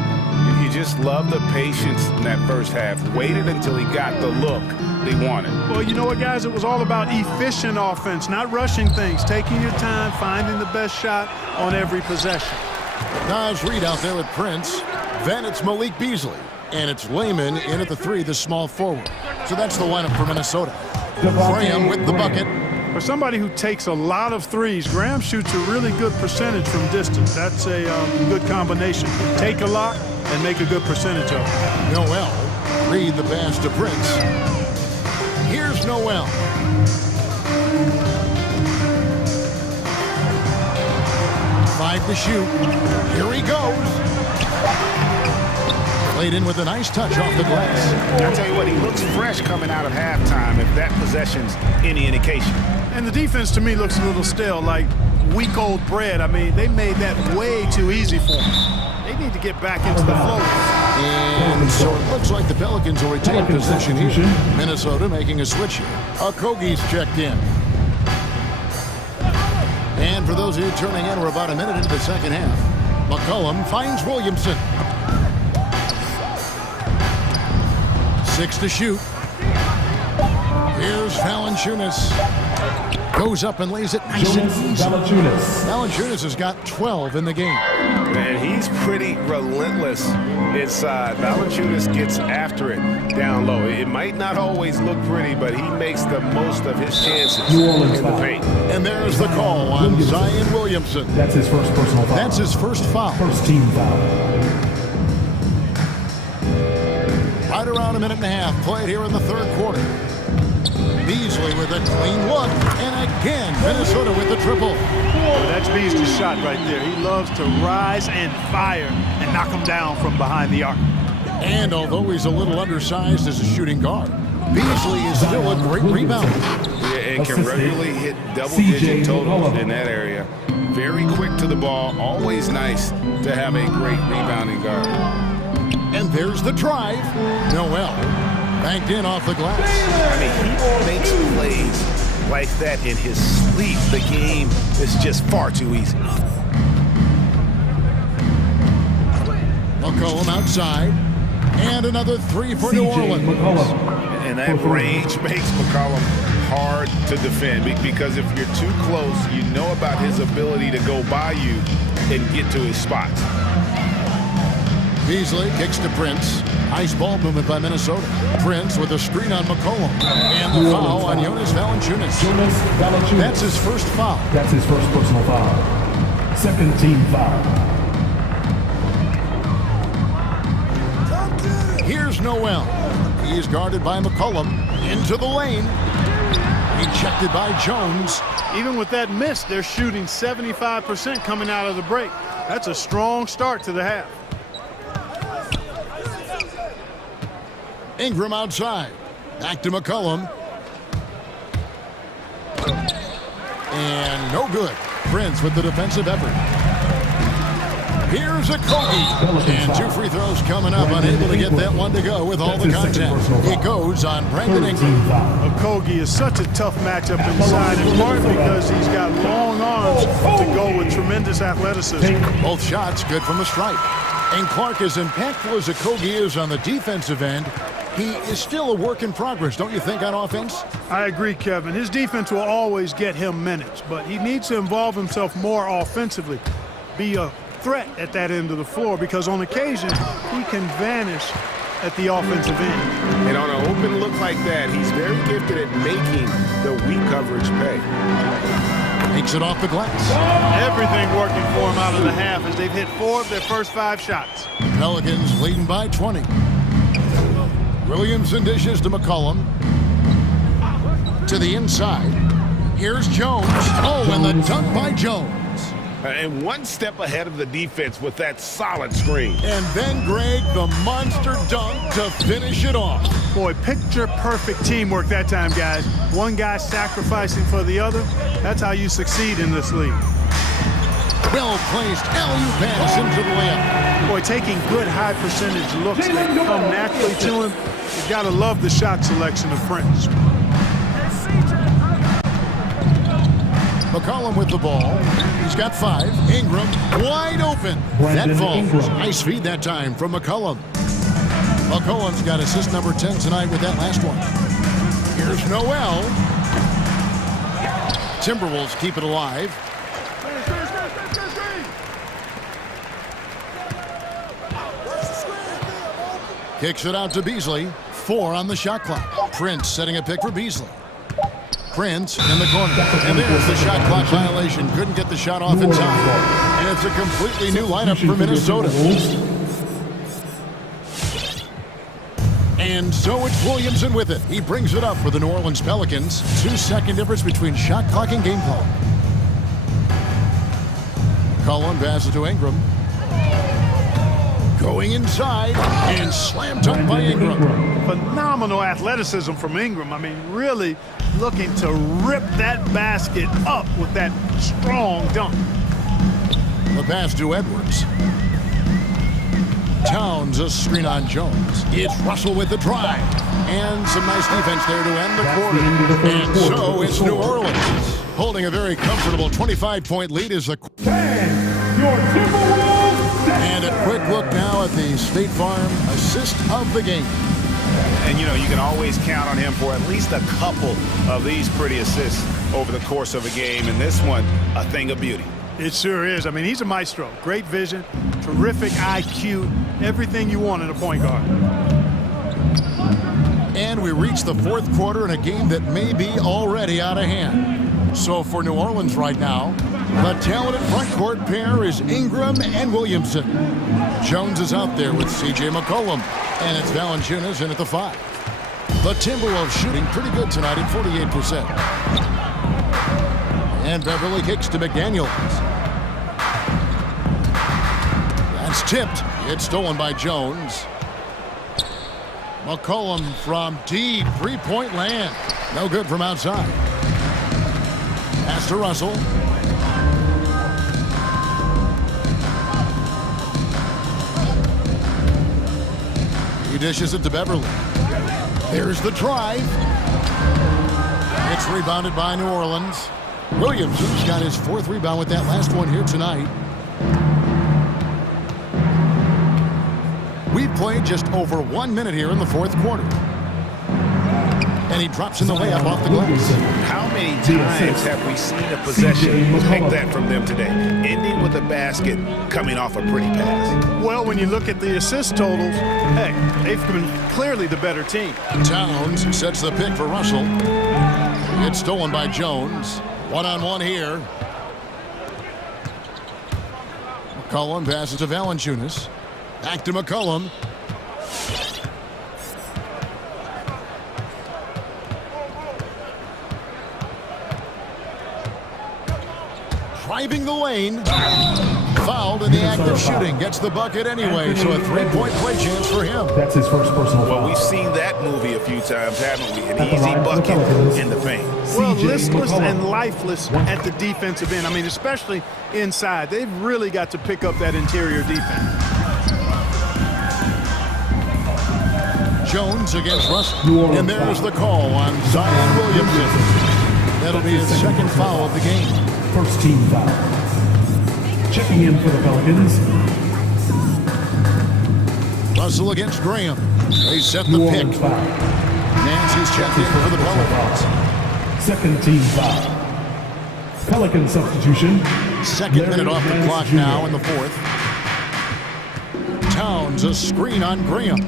You just love the patience in that first half. Waited until he got the look he wanted. Well, you know what, guys? It was all about efficient offense, not rushing things, taking your time, finding the best shot on every possession. Nice read out there with Prince. Then it's Malik Beasley. And it's Lehman in at the 3, the small forward. So that's the lineup for Minnesota. Graham with the bucket. For somebody who takes a lot of threes, Graham shoots a really good percentage from distance. That's a good combination. Take a lot and make a good percentage of it. Noel, read the pass to Prince. Here's Noel. Five to shoot. Here he goes. Played in with a nice touch off the glass. I'll tell you what, he looks fresh coming out of halftime if that possession's any indication. And the defense to me looks a little stale, like week-old bread. I mean, they made that way too easy for them. They need to get back into the flow. And so it looks like the Pelicans will retain possession here. Minnesota making a switch here. Okogie's checked in. And for those of you turning in, we're about a minute into the second half. McCollum finds Williamson. 6 to shoot. Here's Valanciunas. Goes up and lays it nice and easy. Valanciunas has got 12 in the game. Man, he's pretty relentless inside. Valanciunas gets after it down low. It might not always look pretty, but he makes the most of his chances in the paint. And there's the call on Zion Williamson. That's his first personal foul. That's his first foul. First team foul. Right around a minute and a half played here in the third quarter. Beasley with a clean look, and again, Minnesota with the triple. Well, that's Beasley's shot right there. He loves to rise and fire and knock him down from behind the arc. And although he's a little undersized as a shooting guard, Beasley is still a great rebounder. Yeah, and can regularly hit double-digit totals in that area. very quick to the ball. Always nice to have a great rebounding guard. And there's the drive. Noel banked in off the glass. I mean, he makes plays like that in his sleep. The game is just far too easy. McCollum outside. And another three for New Orleans. And that range makes McCollum hard to defend because if you're too close, you know about his ability to go by you and get to his spots. Beasley kicks to Prince. Nice ball movement by Minnesota. Prince with a screen on McCollum. And the foul on Jonas Valanciunas. That's his first foul. That's his first personal foul. Second team foul. Here's Noel. He's guarded by McCollum. Into the lane. Ejected by Jones. Even with that miss, they're shooting 75% coming out of the break. That's a strong start to the half. Ingram outside. Back to McCollum. And no good. Prince with the defensive effort. Here's a Kogi. And two free throws coming up. Unable to get that one to go with all the contact. It goes on Brandon Ingram. Kogi is such a tough matchup inside, in part because he's got long arms to go with tremendous athleticism. Both shots good from the stripe. And Clark, as impactful as Kogi is on the defensive end, he is still a work in progress, don't you think, on offense? I agree, Kevin. His defense will always get him minutes, but he needs to involve himself more offensively. Be a threat at that end of the floor because on occasion he can vanish at the offensive end. And on an open look like that, he's very gifted at making the weak coverage pay. Takes it off the glass. Everything working for him out of the half as they've hit 4 of their first 5 shots. Pelicans leading by 20. Williamson dishes to McCollum. To the inside. Here's Jones. Oh, and the dunk by Jones. And one step ahead of the defense with that solid screen. And then Greg, the monster dunk to finish it off. Boy, picture-perfect teamwork that time, guys. One guy sacrificing for the other. That's how you succeed in this league. Well-placed alley-oop pass into the layup. Boy, taking good high-percentage looks that come naturally to him. You've got to love the shot selection of Prince. McCollum with the ball. He's got 5. Ingram wide open. That falls. Nice feed that time from McCollum. McCollum's got assist number 10 tonight with that last one. Here's Noel. Timberwolves keep it alive. Kicks it out to Beasley. 4 on the shot clock. Prince setting a pick for Beasley. Prince in the corner. And there's the shot clock violation. Couldn't get the shot off in time. And it's a completely new lineup for Minnesota. And so it's Williamson with it. He brings it up for the New Orleans Pelicans. 2-second difference between shot clock and game clock. Cullen passes to Ingram. Going inside and slam dunk by Ingram. Phenomenal athleticism from Ingram. I mean, really looking to rip that basket up with that strong dunk. The pass to Edwards. Towns a screen on Jones. It's Russell with the drive. And some nice defense there to end the quarter. And so it's New Orleans holding a very comfortable 25-point lead as the... And a quick look now at the State Farm assist of the game. And, you know, you can always count on him for at least a couple of these pretty assists over the course of a game. And this one, a thing of beauty. It sure is. I mean, he's a maestro. Great vision, terrific IQ, everything you want in a point guard. And we reach the fourth quarter in a game that may be already out of hand. So for New Orleans right now, the talented front court pair is Ingram and Williamson. Jones is out there with C.J. McCollum, and it's Valanciunas in at the 5. The Timberwolves shooting pretty good tonight at 48%. And Beverly kicks to McDaniels. That's tipped. It's stolen by Jones. McCollum from deep three-point land. No good from outside. Pass to Russell. He dishes it to Beverly. There's the drive. It's rebounded by New Orleans. Williams, who's got his 4th rebound with that last one here tonight. We've played just over 1 minute here in the 4th quarter. And he drops in the layup off the glass. How many times have we seen a possession like that from them today, ending with a basket coming off a pretty pass? Well, when you look at the assist totals, hey, they've been clearly the better team. Towns sets the pick for Russell. It's stolen by Jones. One-on-one here. McCollum passes to Valanciunas. Back to McCollum. Driving the lane. Fouled in the act of shooting. Gets the bucket anyway, so a 3-point play chance for him. That's his first personal foul. Well, we've seen that movie a few times, haven't we? An easy bucket in the paint. Well, listless and lifeless at the defensive end. I mean, especially inside. They've really got to pick up that interior defense. Jones against Russell. And there's the call on Zion Williamson. That'll be his 2nd foul of the game. First team foul. Checking in for the Pelicans. Russell against Graham. They set the pick. Nancy's checked in for the Pelicans. 2nd team foul. Pelican substitution. 2nd minute off the clock now in the 4th. Towns a screen on Graham.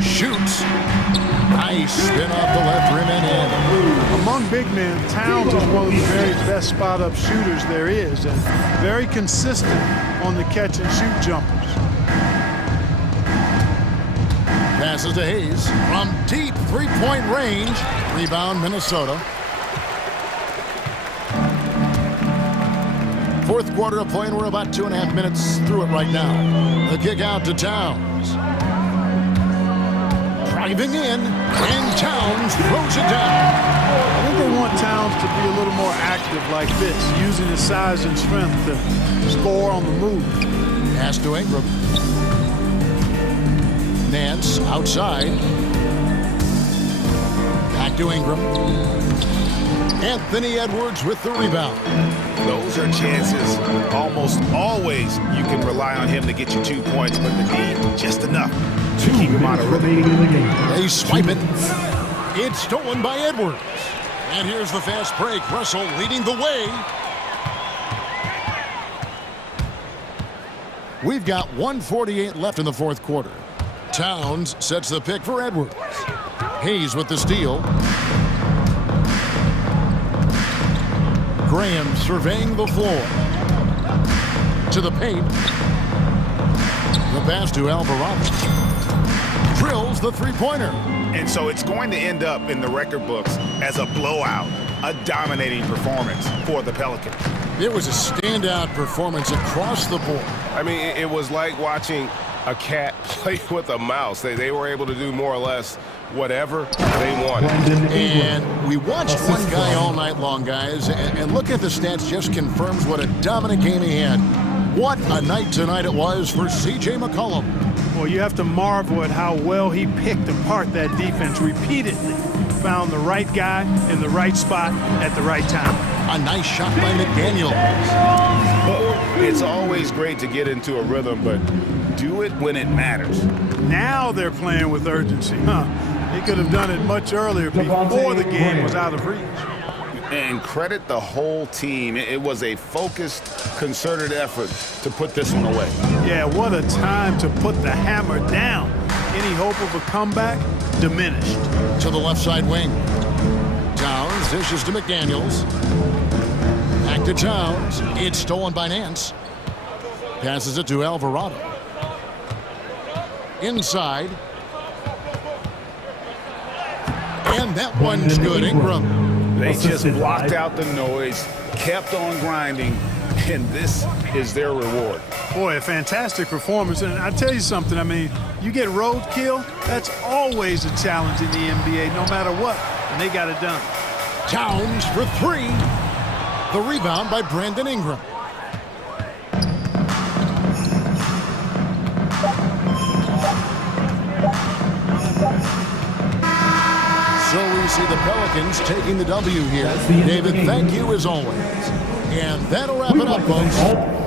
Shoots. Nice spin off the left rim and in. Among big men, Towns is one of the very best spot-up shooters there is, and very consistent on the catch-and-shoot jumpers. Passes to Hayes from deep 3-point range. Rebound, Minnesota. 4th quarter of play, and we're about 2.5 minutes through it right now. The kick out to Towns. Driving in, and Towns throws it down. I think they want Towns to be a little more active like this, using his size and strength to score on the move. Pass to Ingram. Nance outside. Back to Ingram. Anthony Edwards with the rebound. Those are chances almost always you can rely on him to get you 2 points, but the need just enough to keep him out of rhythm. They swipe it. It's stolen by Edwards. And here's the fast break. Russell leading the way. We've got 1:48 left in the 4th quarter. Towns sets the pick for Edwards. Hayes with the steal. Graham surveying the floor. To the paint. The pass to Alvarado. Drills the 3-pointer. And so it's going to end up in the record books as a blowout, a dominating performance for the Pelicans. It was a standout performance across the board. I mean, it was like watching a cat play with a mouse. They were able to do more or less whatever they wanted. And we watched one guy all night long, guys, and look at the stats just confirms what a dominant game he had. What a night tonight it was for C.J. McCollum. Well, you have to marvel at how well he picked apart that defense repeatedly. Found the right guy in the right spot at the right time. A nice shot by McDaniel. Well, it's always great to get into a rhythm, but do it when it matters. Now they're playing with urgency, huh? He could have done it much earlier before the game was out of reach. And credit the whole team. It was a focused, concerted effort to put this one away. Yeah, what a time to put the hammer down. Any hope of a comeback diminished. To the left side wing. Towns dishes to McDaniels. Back to Towns. It's stolen by Nance. Passes it to Alvarado. Inside. And that one's good. Ingram. They just blocked out the noise, kept on grinding, and this is their reward. Boy, a fantastic performance. And I tell you something, I mean, you get roadkill, that's always a challenge in the NBA, no matter what, and they got it done. Towns for 3. The rebound by Brandon Ingram. see the Pelicans taking the W here. David, thank you as always. And that'll wrap it up, folks.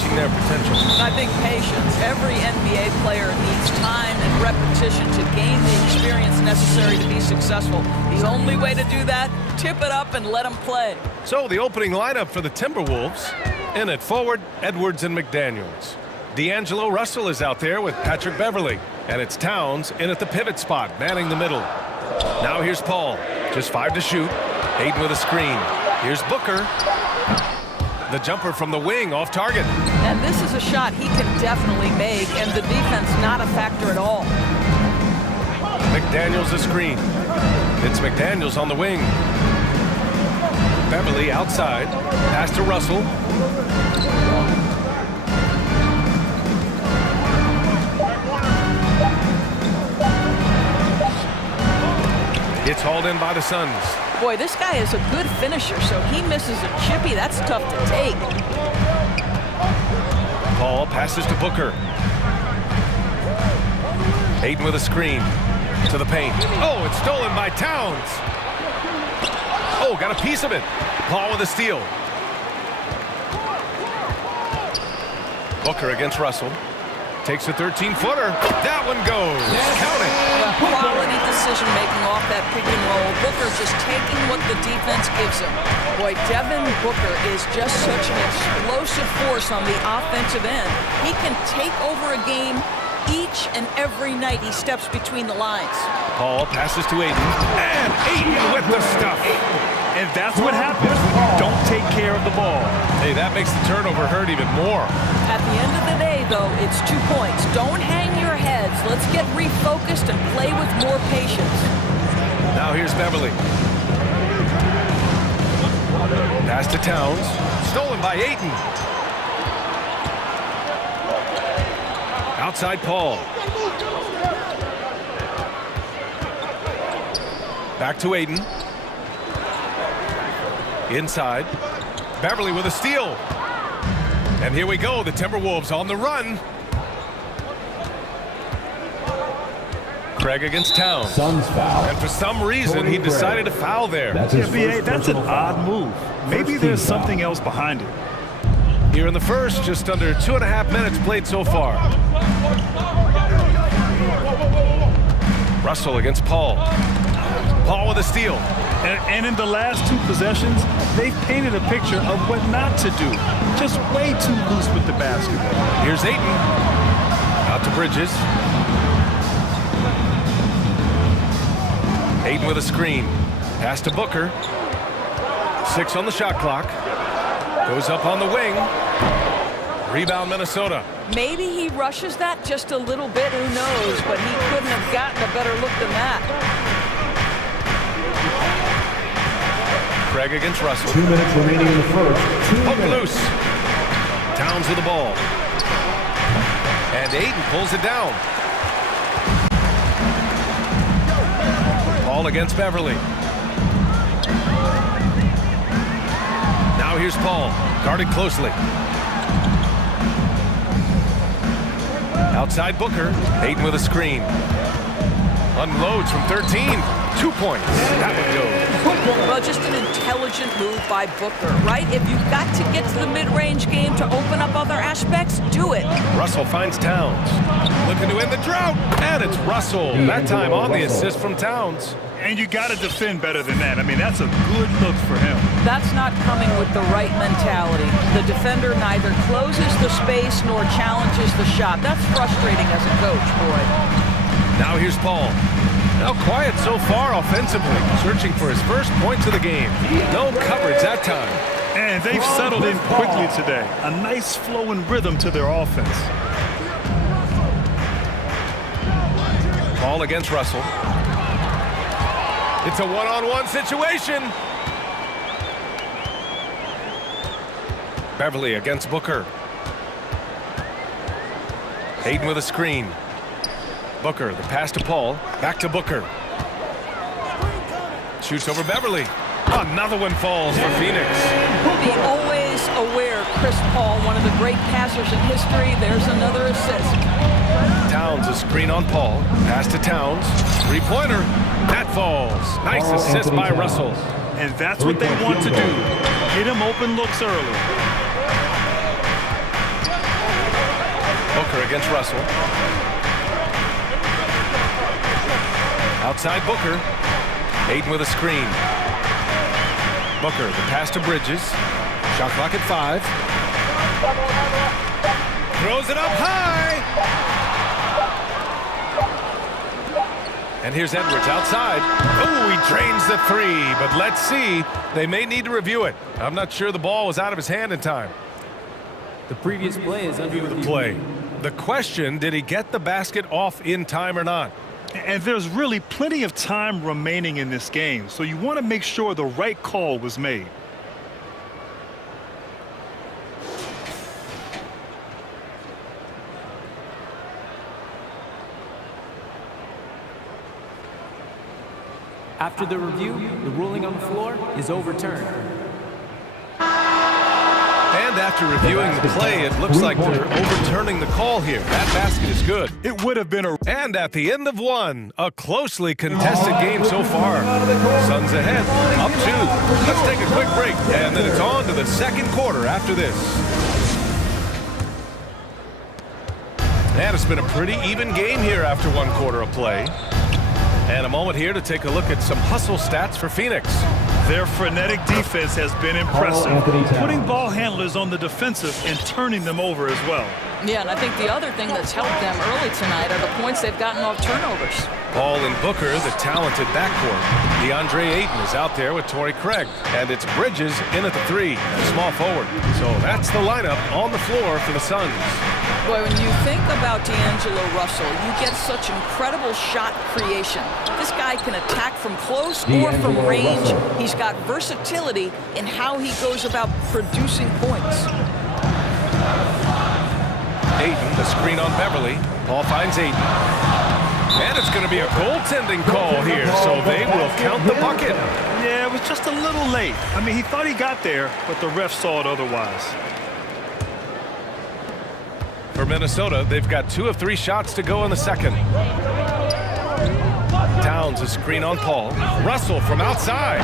reaching their potential? I think patience. Every NBA player needs time and repetition to gain the experience necessary to be successful. The only way to do that, tip it up and let them play. So the opening lineup for the Timberwolves. In at forward, Edwards and McDaniels. D'Angelo Russell is out there with Patrick Beverly. And it's Towns in at the pivot spot, manning the middle. Now here's Paul. Just 5 to shoot. Ayton with a screen. Here's Booker. The jumper from the wing off target. And this is a shot he can definitely make, and the defense not a factor at all. McDaniels a screen. It's McDaniels on the wing. Beverly outside. Pass to Russell. It's hauled in by the Suns. Boy, this guy is a good finisher, so he misses a chippy. That's tough to take. Paul passes to Booker. Ayton with a screen to the paint. Oh, it's stolen by Towns. Oh, got a piece of it. Paul with a steal. Booker against Russell. Takes a 13-footer. That one goes. Count it. Quality decision-making off that pick and roll. Booker just taking what the defense gives him. Boy, Devin Booker is just such an explosive force on the offensive end. He can take over a game each and every night he steps between the lines. Paul passes to Ayton. And Ayton with the stuff. And that's what happens when you don't take care of the ball. Hey, that makes the turnover hurt even more. At the end of the day, though, it's 2 points. Don't hang your heads. Let's get refocused and play with more patience. Now here's Beverly. Pass to Towns. Stolen by Ayton. Outside Paul. Back to Ayton. Inside. Beverly with a steal. And here we go, the Timberwolves on the run. Craig against Towns. Suns foul. And for some reason, he decided to foul there. That's an odd move. Maybe there's something else behind it. Here in the first, just under 2.5 minutes played so far. Russell against Paul. Paul with a steal. And in the last 2 possessions, they've painted a picture of what not to do. Just way too loose with the basketball. Here's Ayton. Out to Bridges. Ayton with a screen. Pass to Booker. 6 on the shot clock. Goes up on the wing. Rebound Minnesota. Maybe he rushes that just a little bit, who knows, but he couldn't have gotten a better look than that. Craig against Russell. 2 minutes remaining in the first. Hook loose. Towns with the ball. And Ayton pulls it down. Paul against Beverly. Now here's Paul. Guarded closely. Outside Booker. Ayton with a screen. Unloads from 13. 2 points. That one goes. Well, just an intelligent move by Booker, right? If you've got to get to the mid-range game to open up other aspects, do it. Russell finds Towns. Looking to end the drought. And it's Russell. That time on the assist from Towns. And you got to defend better than that. I mean, that's a good look for him. That's not coming with the right mentality. The defender neither closes the space nor challenges the shot. That's frustrating as a coach, boy. Now here's Paul. Now quiet so far offensively, searching for his first points of the game. No coverage that time. And they've settled in quickly today. A nice flowing rhythm to their offense. Paul against Russell. It's a one-on-one situation. Beverly against Booker. Ayton with a screen. Booker, the pass to Paul. Back to Booker. Shoots over Beverly. Another one falls for Phoenix. Be always aware, Chris Paul, one of the great passers in history. There's another assist. Towns, a screen on Paul. Pass to Towns. Three-pointer. That falls. Nice assist by Russell. And that's what they want to do. Get him open looks early. Booker against Russell. Outside Booker. Ayton with a screen. Booker, the pass to Bridges. Shot clock at 5. Throws it up high. And here's Edwards outside. Oh, he drains the 3, but let's see. They may need to review it. I'm not sure the ball was out of his hand in time. The previous play is under the play. The question, did he get the basket off in time or not? And there's really plenty of time remaining in this game, so you want to make sure the right call was made. After the review, the ruling on the floor is overturned. And after reviewing the play, it looks like they're overturning the call here. That basket is good. It would have been a... And at the end of one, a closely contested game so far. Suns ahead, up 2. Let's take a quick break, and then it's on to the second quarter after this. And it's been a pretty even game here after 1 quarter of play. And a moment here to take a look at some hustle stats for Phoenix. Their frenetic defense has been impressive, putting ball handlers on the defensive and turning them over as well. Yeah, and I think the other thing that's helped them early tonight are the points they've gotten off turnovers. Paul and Booker, the talented backcourt. DeAndre Ayton is out there with Torrey Craig. And it's Bridges in at the 3, the small forward. So that's the lineup on the floor for the Suns. Boy, when you think about D'Angelo Russell, you get such incredible shot creation. This guy can attack from close or from range. He's got versatility in how he goes about producing points. Ayton, the screen on Beverly. Paul finds Ayton. And it's going to be a goaltending call here, so they will count the bucket. Yeah, it was just a little late. I mean, he thought he got there, but the ref saw it otherwise. For Minnesota, they've got 2 of 3 shots to go in the second. Towns, a screen on Paul. Russell from outside.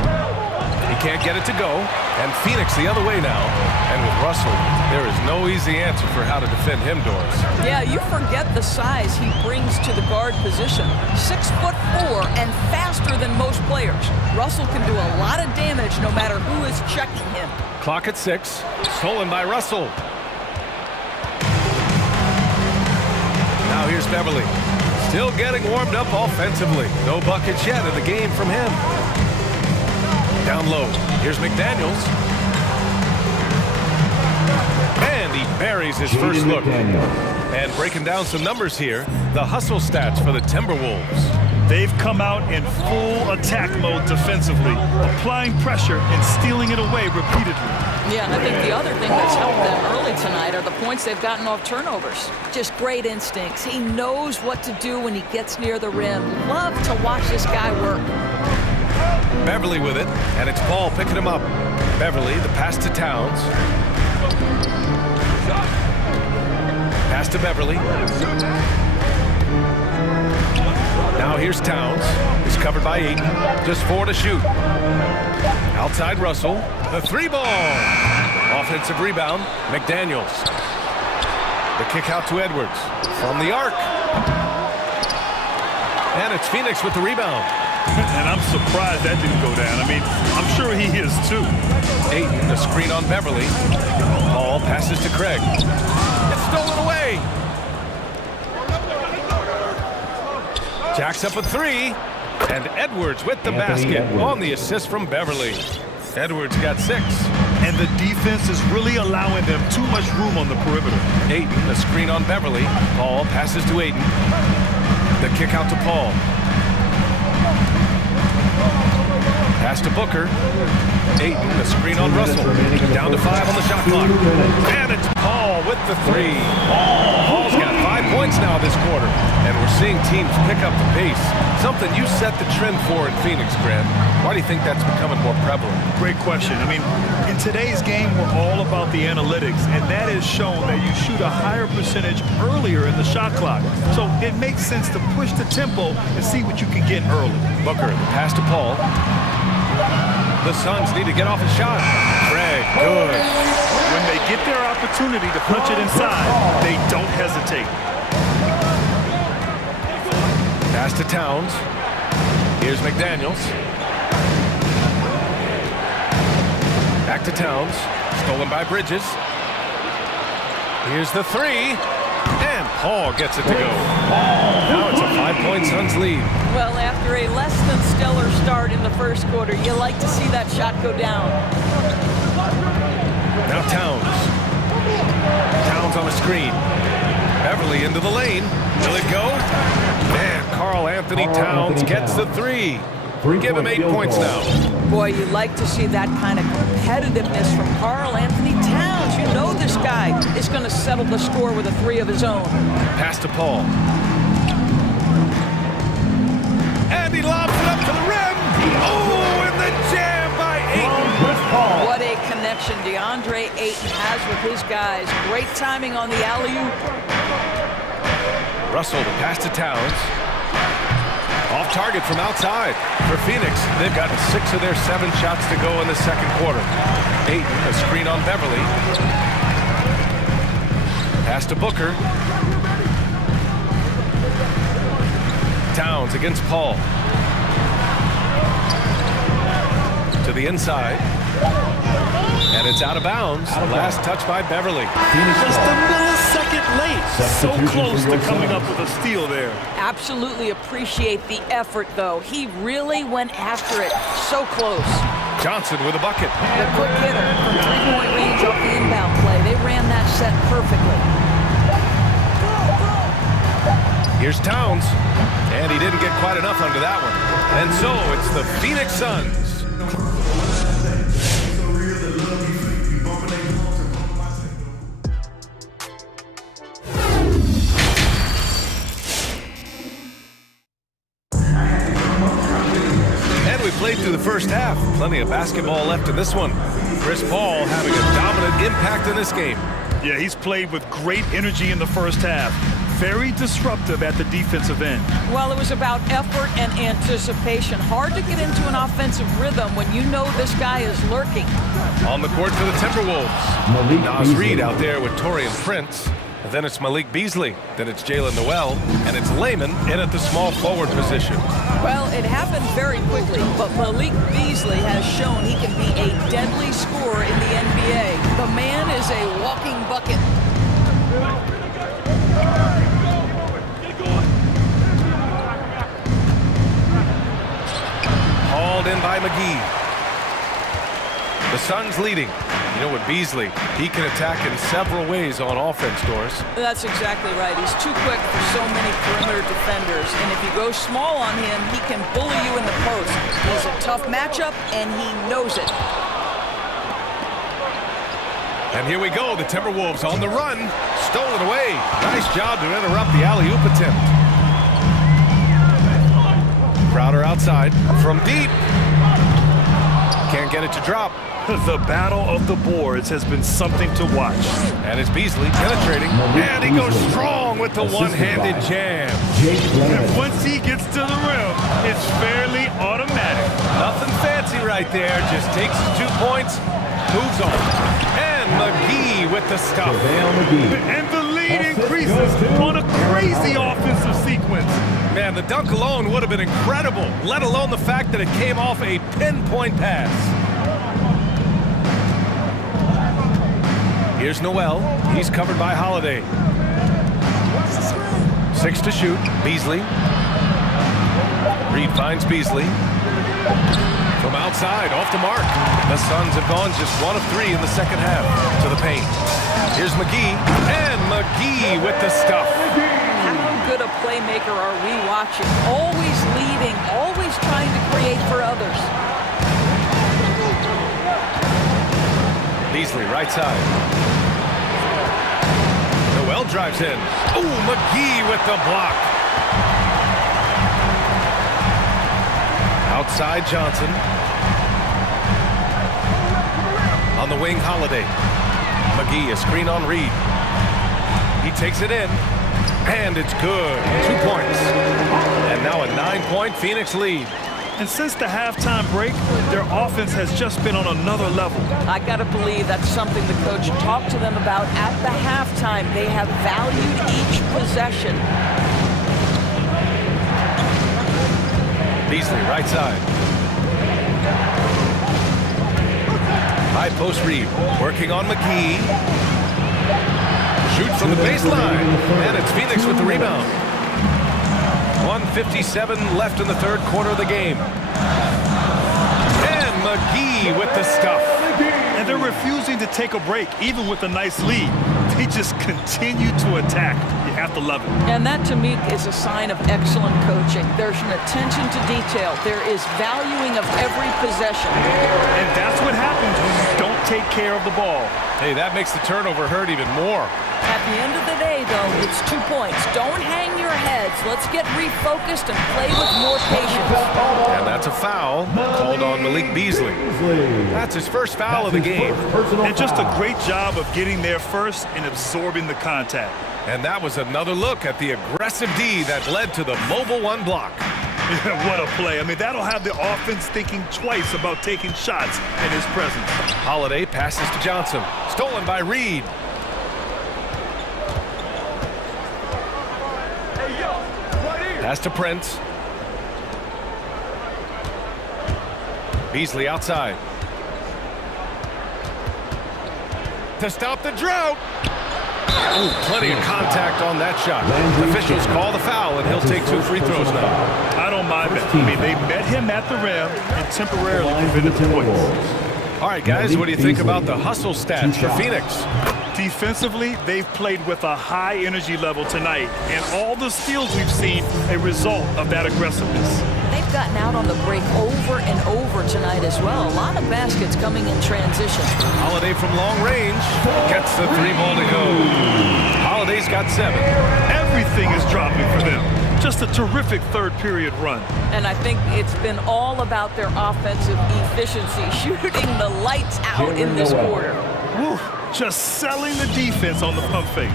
He can't get it to go. And Phoenix the other way now. And with Russell, there is no easy answer for how to defend him, Doris. Yeah, you forget the size he brings to the guard position. 6'4" and faster than most players. Russell can do a lot of damage no matter who is checking him. Clock at 6. Stolen by Russell. Now here's Beverly. Still getting warmed up offensively. No buckets yet in the game from him. Down low. Here's McDaniels. And he buries his first look. And breaking down some numbers here, the hustle stats for the Timberwolves. They've come out in full attack mode defensively, applying pressure and stealing it away repeatedly. Yeah, and I think the other thing that's helped them early tonight are the points they've gotten off turnovers. Just great instincts. He knows what to do when he gets near the rim. Love to watch this guy work. Beverly with it, and it's Paul picking him up. Beverly, the pass to Towns. Pass to Beverly. Now here's Towns. He's covered by Ayton. Just 4 to shoot. Outside Russell. The 3-ball. Offensive rebound. McDaniels. The kick out to Edwards. From the arc. And it's Phoenix with the rebound. And I'm surprised that didn't go down. I mean, I'm sure he is too. Ayton, the screen on Beverly. Paul passes to Craig. It's stolen away. Jacks up a 3. And Edwards with the basket on the assist from Beverly. Edwards got 6. And the defense is really allowing them too much room on the perimeter. Ayton, the screen on Beverly. Paul passes to Ayton. The kick out to Paul. Pass to Booker. Ayton, the screen on Russell. Down to 5 on the shot clock. And it's Paul with the 3. Paul's got 5 points now this quarter. And we're seeing teams pick up the pace. Something you set the trend for in Phoenix, Grant. Why do you think that's becoming more prevalent? Great question. I mean, in today's game, we're all about the analytics, and that has shown that you shoot a higher percentage earlier in the shot clock. So it makes sense to push the tempo and see what you can get early. Booker, the pass to Paul. The Suns need to get off a shot. Craig, good. When they get their opportunity opportunity to punch it inside, they don't hesitate. Pass to Towns. Here's McDaniels. Back to Towns. Stolen by Bridges. Here's the three. And Paul gets it to go. Now it's a 5-point Suns lead. Well, after a less than stellar start in the first quarter, you like to see that shot go down. Now Towns. Towns on a screen. Beverly into the lane. Will it go? Man, Karl Anthony Towns gets the three. Give him 8 points now. Boy, you like to see that kind of competitiveness from Karl Anthony Towns. You know this guy is going to settle the score with a three of his own. Pass to Paul. And he lobs it up to the rim. Oh, and the jam by Ayton. What a connection DeAndre Ayton has with his guys. Great timing on the alley-oop. Russell, the pass to Towns. Off target from outside. For Phoenix, they've gotten 6 of their 7 shots to go in the second quarter. Ayton, a screen on Beverly. Pass to Booker. Towns against Paul. To the inside. And it's out of bounds. Last touch by Beverly. Just a millisecond late. So close to coming up with a steal there. Absolutely appreciate the effort, though. He really went after it. So close. Johnson with a bucket. The quick hitter from three-point range off the inbound play. They ran that set perfectly. Here's Towns. And he didn't get quite enough under that one. And so it's the Phoenix Suns. Played through the first half. Plenty of basketball left in this one. Chris Paul having a dominant impact in this game. Yeah, he's played with great energy in the first half. Very disruptive at the defensive end. Well, it was about effort and anticipation. Hard to get into an offensive rhythm when you know this guy is lurking. On the court for the Timberwolves. Nas Reed out there with Taurean Prince. Then it's Malik Beasley. Then it's Jalen Noel. And it's Layman in at the small forward position. Well, it happened very quickly, but Malik Beasley has shown he can be a deadly scorer in the NBA. The man is a walking bucket. Hauled in by McGee. The Suns leading. You know, with Beasley, he can attack in several ways on offense, Doris. That's exactly right. He's too quick for so many perimeter defenders. And if you go small on him, he can bully you in the post. He's a tough matchup, and he knows it. And here we go. The Timberwolves on the run. Stolen away. Nice job to interrupt the alley-oop attempt. Crowder outside. From deep. Can't get it to drop. The battle of the boards has been something to watch. And it's Beasley penetrating. And he goes strong with the one-handed jam. And once he gets to the rim, it's fairly automatic. Nothing fancy right there. Just takes his 2 points, moves on. And McGee with the stuff. And the lead increases on a crazy offensive sequence. Man, the dunk alone would have been incredible, let alone the fact that it came off a pinpoint pass. Here's Noel. He's covered by Holiday. 6 to shoot. Beasley. Reed finds Beasley. From outside, off the mark. The Suns have gone just 1 of 3 in the second half. To the paint. Here's McGee. And McGee with the stuff. How good a playmaker are we watching? Always leading, always trying to create for others. Beasley, right side. Noel drives in. Ooh, McGee with the block. Outside Johnson. On the wing, Holiday. McGee, a screen on Reed. He takes it in. And it's good. 2 points. And now a 9-point Phoenix lead. And since the halftime break, their offense has just been on another level. I got to believe that's something the coach talked to them about at the halftime. They have valued each possession. Beasley, right side. High post read, working on McGee. Shoots from the baseline, and it's Phoenix with the rebound. 1:57 left in the third quarter of the game. And McGee with the stuff. And they're refusing to take a break, even with a nice lead. They just continue to attack. You have to love it. And that, to me, is a sign of excellent coaching. There's an attention to detail. There is valuing of every possession. And that's what happens when you don't take care of the ball. Hey, that makes the turnover hurt even more. At the end of the day, though, it's 2 points. Don't hang your heads. Let's get refocused and play with more patience. And that's a foul called on Malik Beasley. That's his first foul of the game. And just a great job of getting there first and absorbing the contact. And that was another look at the aggressive D that led to the mobile one block. What a play. I mean, that'll have the offense thinking twice about taking shots in his presence. Holiday passes to Johnson. Stolen by Reed. Pass to Prince. Beasley outside. To stop the drought. Ooh, plenty of contact on that shot. Officials call the foul, and he'll take 2 free throws now. I don't mind that. I mean, they met him at the rim and temporarily prevented the points. All right, guys, what do you think about the hustle stats for Phoenix? Defensively, they've played with a high energy level tonight, and all the steals we've seen a result of that aggressiveness. They've gotten out on the break over and over tonight as well. A lot of baskets coming in transition. Holiday from long range gets the 3 ball to go. Holiday's got 7. Everything is dropping for them. Just a terrific third period run. And I think it's been all about their offensive efficiency, shooting the lights out in this quarter. Woo, just selling the defense on the pump fake.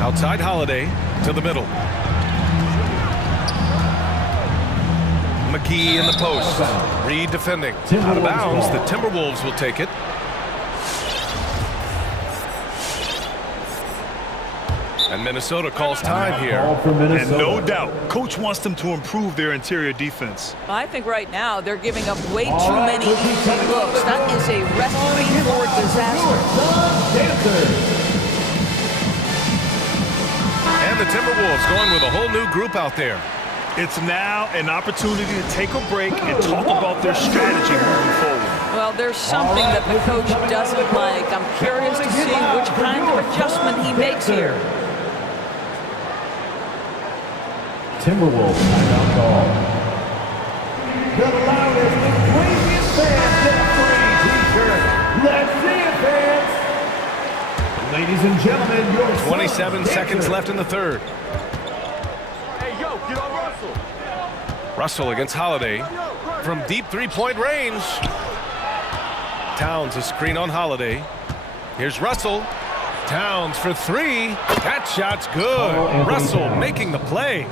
Outside Holiday to the middle. McGee in the post. Reed defending. Out of bounds. The Timberwolves will take it. And Minnesota calls time here. And no doubt, coach wants them to improve their interior defense. I think right now they're giving up way too many easy looks. That is a recipe for disaster. And the Timberwolves going with a whole new group out there. It's now an opportunity to take a break and talk about their strategy moving forward. Well, there's something that the coach doesn't like. I'm curious to see which kind of adjustment he makes here. Timberwolves timeout call. The loudest and craziest fans get a free t-shirt. Let's see it, fans. Ladies and gentlemen, your 27 seconds left in the third. Hey, yo, get on Russell. Russell against Holiday from deep 3-point range. Towns a screen on Holiday. Here's Russell. Towns for 3. That shot's good. Russell making the play.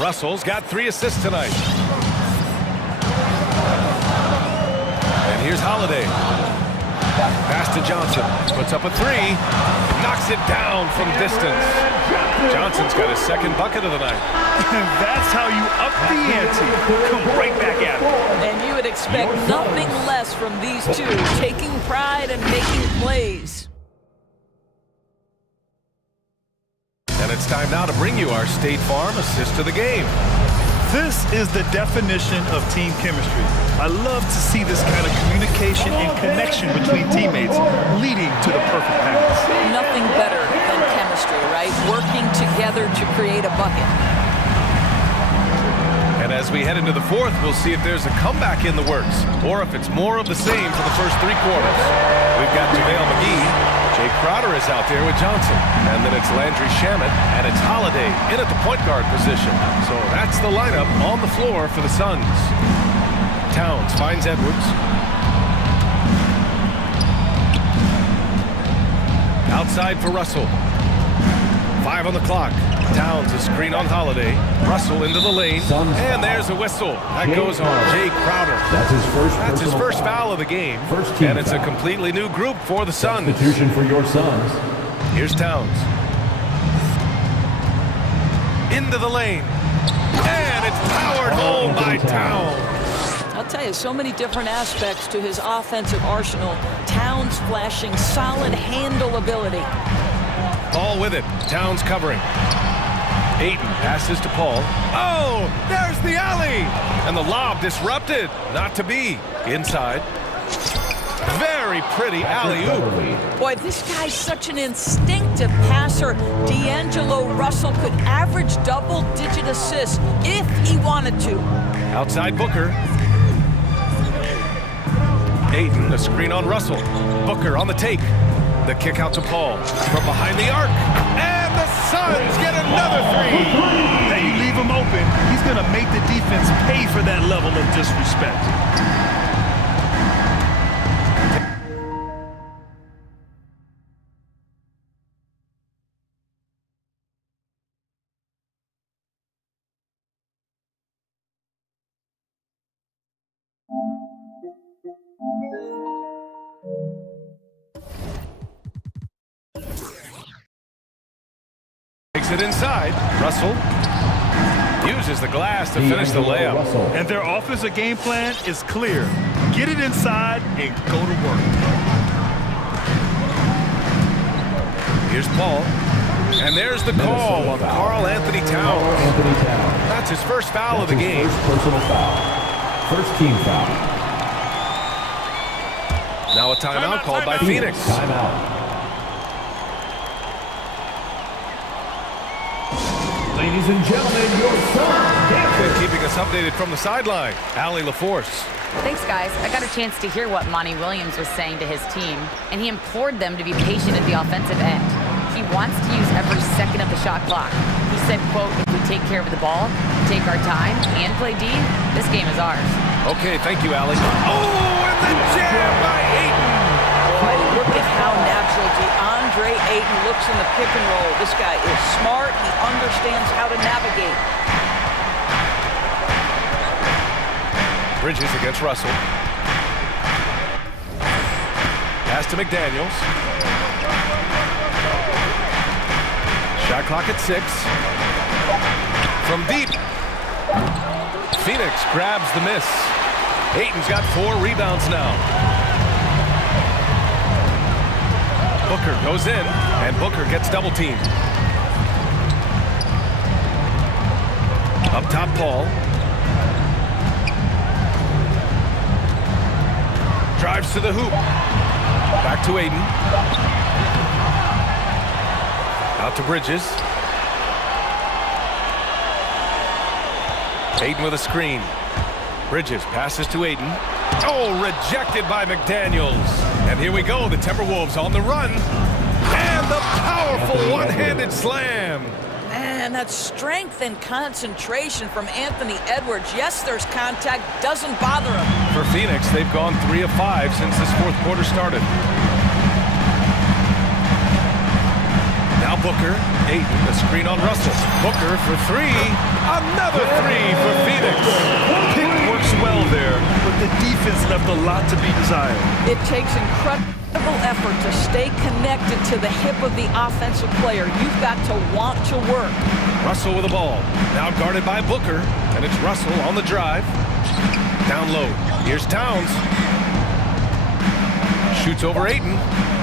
Russell's got 3 assists tonight. And here's Holiday. Pass to Johnson. Puts up a 3. Knocks it down from distance. Johnson's got his second bucket of the night. And that's how you up the ante. Come right back at it. And you would expect nothing less from these two, taking pride and making plays. And it's time now to bring you our State Farm assist to the game. This is the definition of team chemistry. I love to see this kind of communication and connection between teammates leading to the perfect pass. Nothing better than chemistry, right? Working together to create a bucket. And as we head into the fourth, we'll see if there's a comeback in the works, or if it's more of the same for the first 3 quarters. We've got JaVale McGee. Jay Crowder is out there with Johnson. And then it's Landry Shamet, and it's Holiday in at the point guard position. So that's the lineup on the floor for the Suns. Towns finds Edwards. Outside for Russell. 5 on the clock. Towns, a screen on Holiday. Russell into the lane. And there's a whistle. That goes on Jay Crowder. That's his first foul of the game. First team and it's foul. a completely new group for the Suns. Substitution for your Suns. Here's Towns. Into the lane. And it's powered home by Towns. I'll tell you, so many different aspects to his offensive arsenal. Towns flashing solid handle ability. All with it. Towns covering. Ayton passes to Paul. Oh, there's the alley. And the lob disrupted. Not to be. Inside. Very pretty alley-oop. Boy, this guy's such an instinctive passer. D'Angelo Russell could average double-digit assists if he wanted to. Outside Booker. Ayton, a screen on Russell. Booker on the take. The kick out to Paul. From behind the arc. And the Suns get another three. Now you leave him open, he's going to make the defense pay for that level of disrespect. Takes it inside. Russell uses the glass to finish the layup. And their offensive game plan is clear. Get it inside and go to work. Here's Paul. And there's the call on Karl Anthony Towns. That's his first foul of the game. First personal foul. First team foul. Now a timeout called by Phoenix. Timeout. Ladies and gentlemen, your son, keeping us updated from the sideline, Allie LaForce. Thanks, guys. I got a chance to hear what Monty Williams was saying to his team, and he implored them to be patient at the offensive end. He wants to use every second of the shot clock. He said, quote, if we take care of the ball, take our time, and play D, this game is ours. Okay, thank you, Allie. Oh, and the jam by Ayton. Boy, look at how natural DeAndre Ayton looks in the pick and roll. This guy is smart. He understands how to navigate. Bridges against Russell. Pass to McDaniels. Shot clock at 6. From deep. Phoenix grabs the miss. Ayton's got 4 rebounds now. Booker goes in, and Booker gets double teamed. Up top, Paul. Drives to the hoop. Back to Ayton. Out to Bridges. Ayton with a screen. Bridges passes to Ayton. Oh, rejected by McDaniels. And here we go, the Timberwolves on the run. And the powerful one-handed slam. Man, that strength and concentration from Anthony Edwards. Yes, there's contact, doesn't bother him. For Phoenix, they've gone 3 of 5 since this fourth quarter started. Now Booker, Ayton, the screen on Russell. Booker for 3. Another 3 for Phoenix. Pick works well there, but the defense left a lot to be desired. It takes incredible effort to stay connected to the hip of the offensive player. You've got to want to work. Russell with the ball. Now guarded by Booker, and it's Russell on the drive. Down low. Here's Towns. Shoots over Ayton,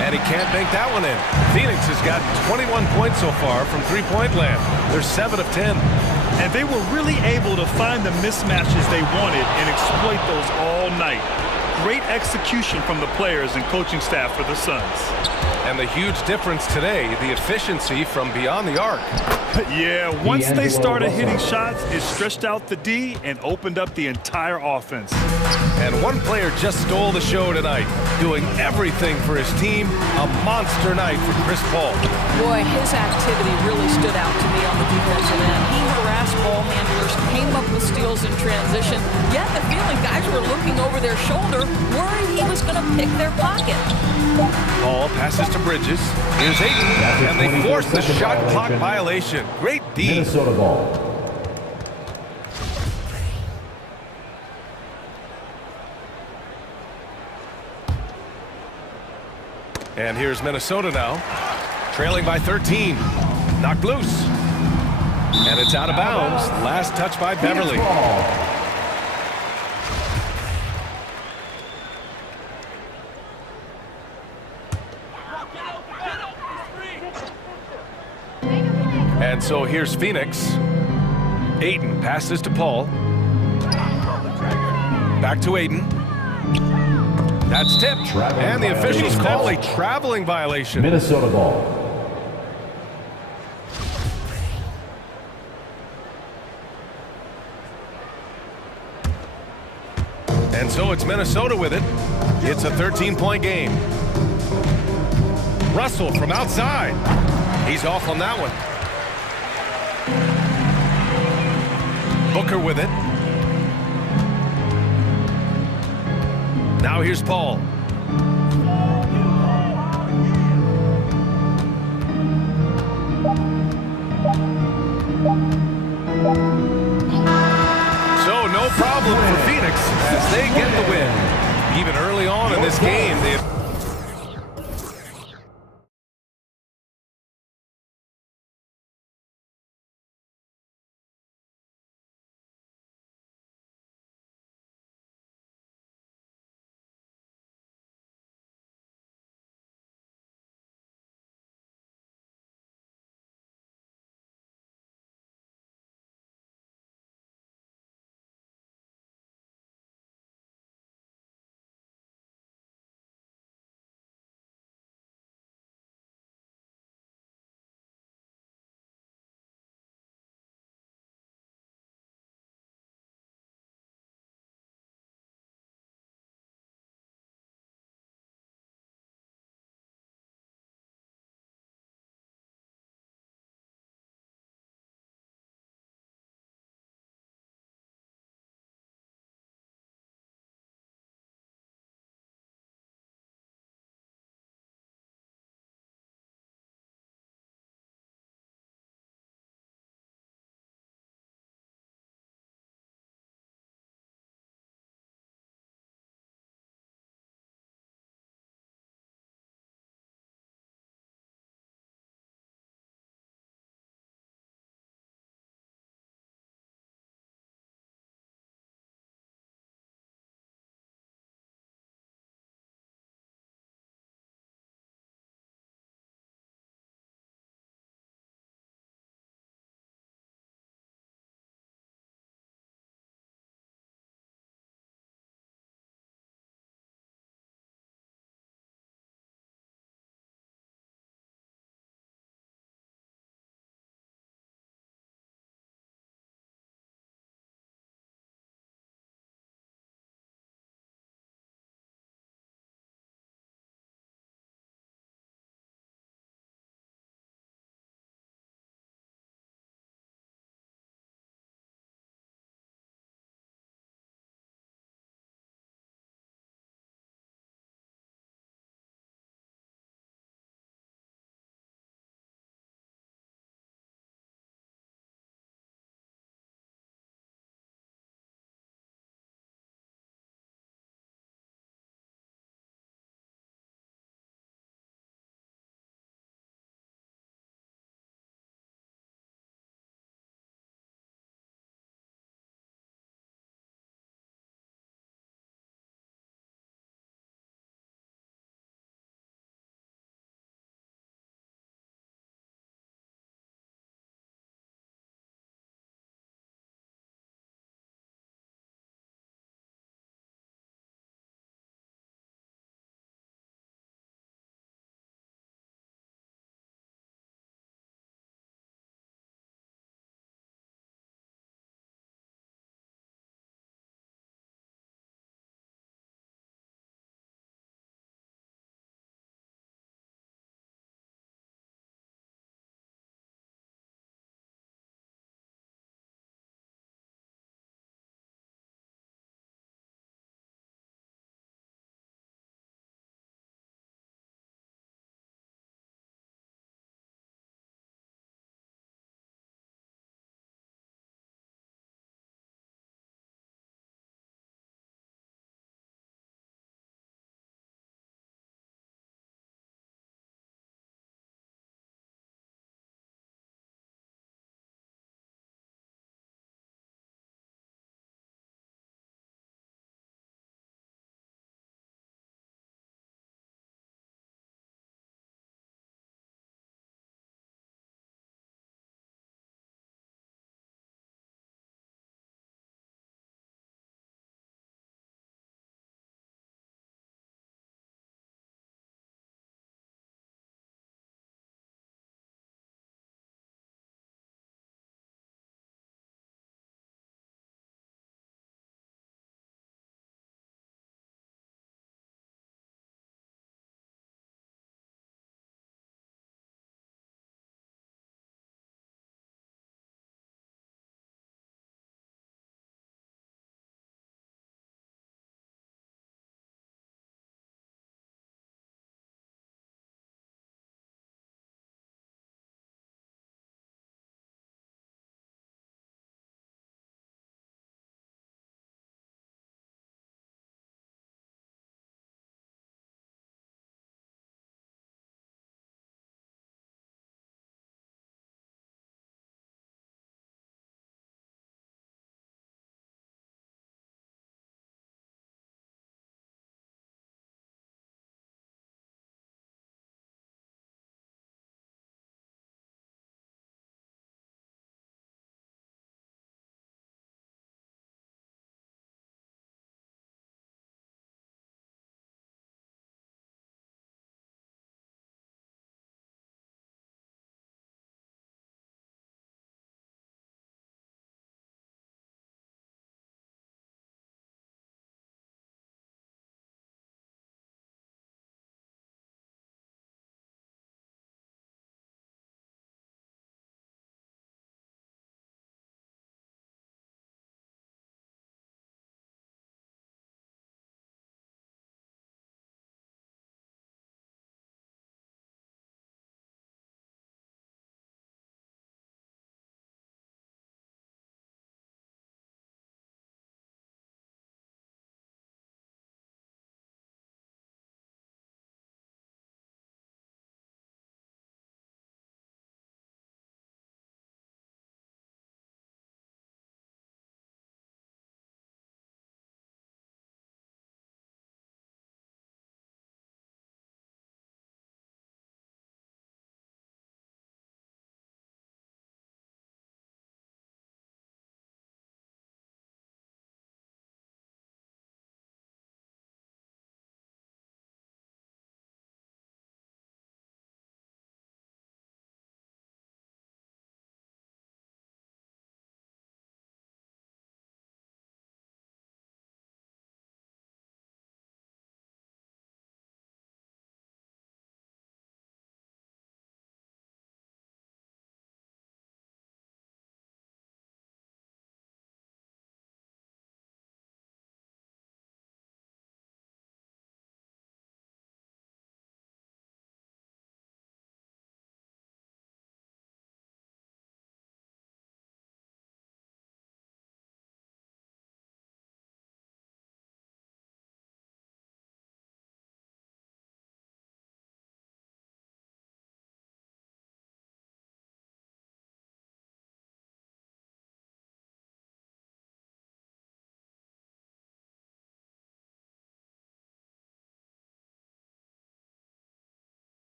and he can't bank that one in. Phoenix has got 21 points so far from three-point land. They're 7 of 10. And they were really able to find the mismatches they wanted and exploit those all night. Great execution from the players and coaching staff for the Suns. And the huge difference today, the efficiency from beyond the arc. Yeah, once they started hitting shots, it stretched out the D and opened up the entire offense. And one player just stole the show tonight, doing everything for his team. A monster night for Chris Paul. Boy, his activity really stood out to me on the defensive end. He harassed ball handlers, came up with steals in transition, yet the feeling guys were looking over their shoulder, worried he was going to pick their pocket. Ball passes to Bridges. Here's Ayton, and they force the shot clock violation. Great D. Minnesota ball. And here's Minnesota now, trailing by 13. Knocked loose. And it's out of bounds. Last touch by Beverly. And so here's Phoenix. Ayton passes to Paul. Back to Ayton. That's tipped. And the officials call a traveling violation. Minnesota ball. And so it's Minnesota with it. It's a 13-point game. Russell from outside. He's off on that one. Booker with it. Now here's Paul. So no problem for Phoenix as they get the win. Even early on in this game, they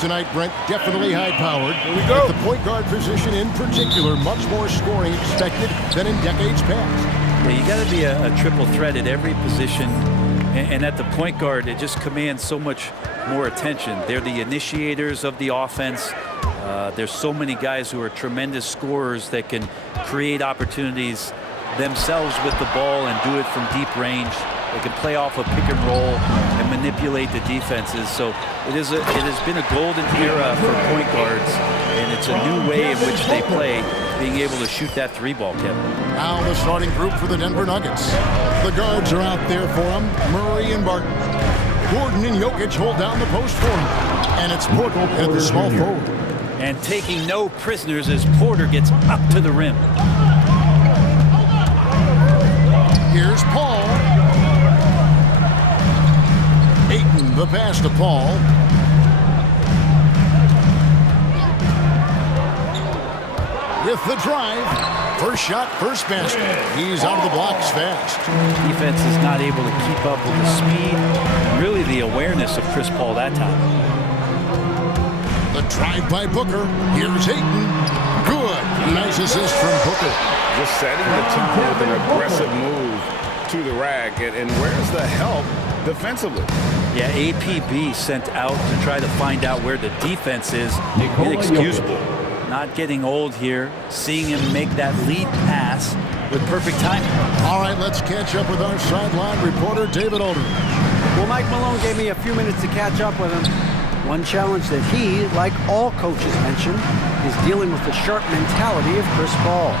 Tonight, Brent, definitely high-powered. Here we go. At the point guard position in particular, much more scoring expected than in decades past. Yeah, you got to be a triple threat at every position. And at the point guard, it just commands so much more attention. They're the initiators of the offense. There's so many guys who are tremendous scorers that can create opportunities themselves with the ball and do it from deep range. They can play off a pick and roll and manipulate the defenses. So it has been a golden era for point guards, and it's a new way in which they play, being able to shoot that three ball, Kevin. Now the starting group for the Denver Nuggets. The guards are out there for them, Murray and Barton. Gordon and Jokic hold down the post for him, and it's Porter at the small forward. And taking no prisoners as Porter gets up to the rim. Here's Paul. Ayton, the pass to Paul. With the drive. First shot, first basket. He's out of the blocks fast. Defense is not able to keep up with the speed, really the awareness of Chris Paul that time. The drive by Booker. Here's Ayton. Good. Nice assist from Booker. Just setting the tone with an aggressive move to the rack. And where's the help defensively? Yeah, APB sent out to try to find out where the defense is. Inexcusable. Not getting old here. Seeing him make that lead pass with perfect timing. All right, let's catch up with our sideline reporter, David Older. Well, Mike Malone gave me a few minutes to catch up with him. One challenge that he, like all coaches mentioned, is dealing with the sharp mentality of Chris Paul.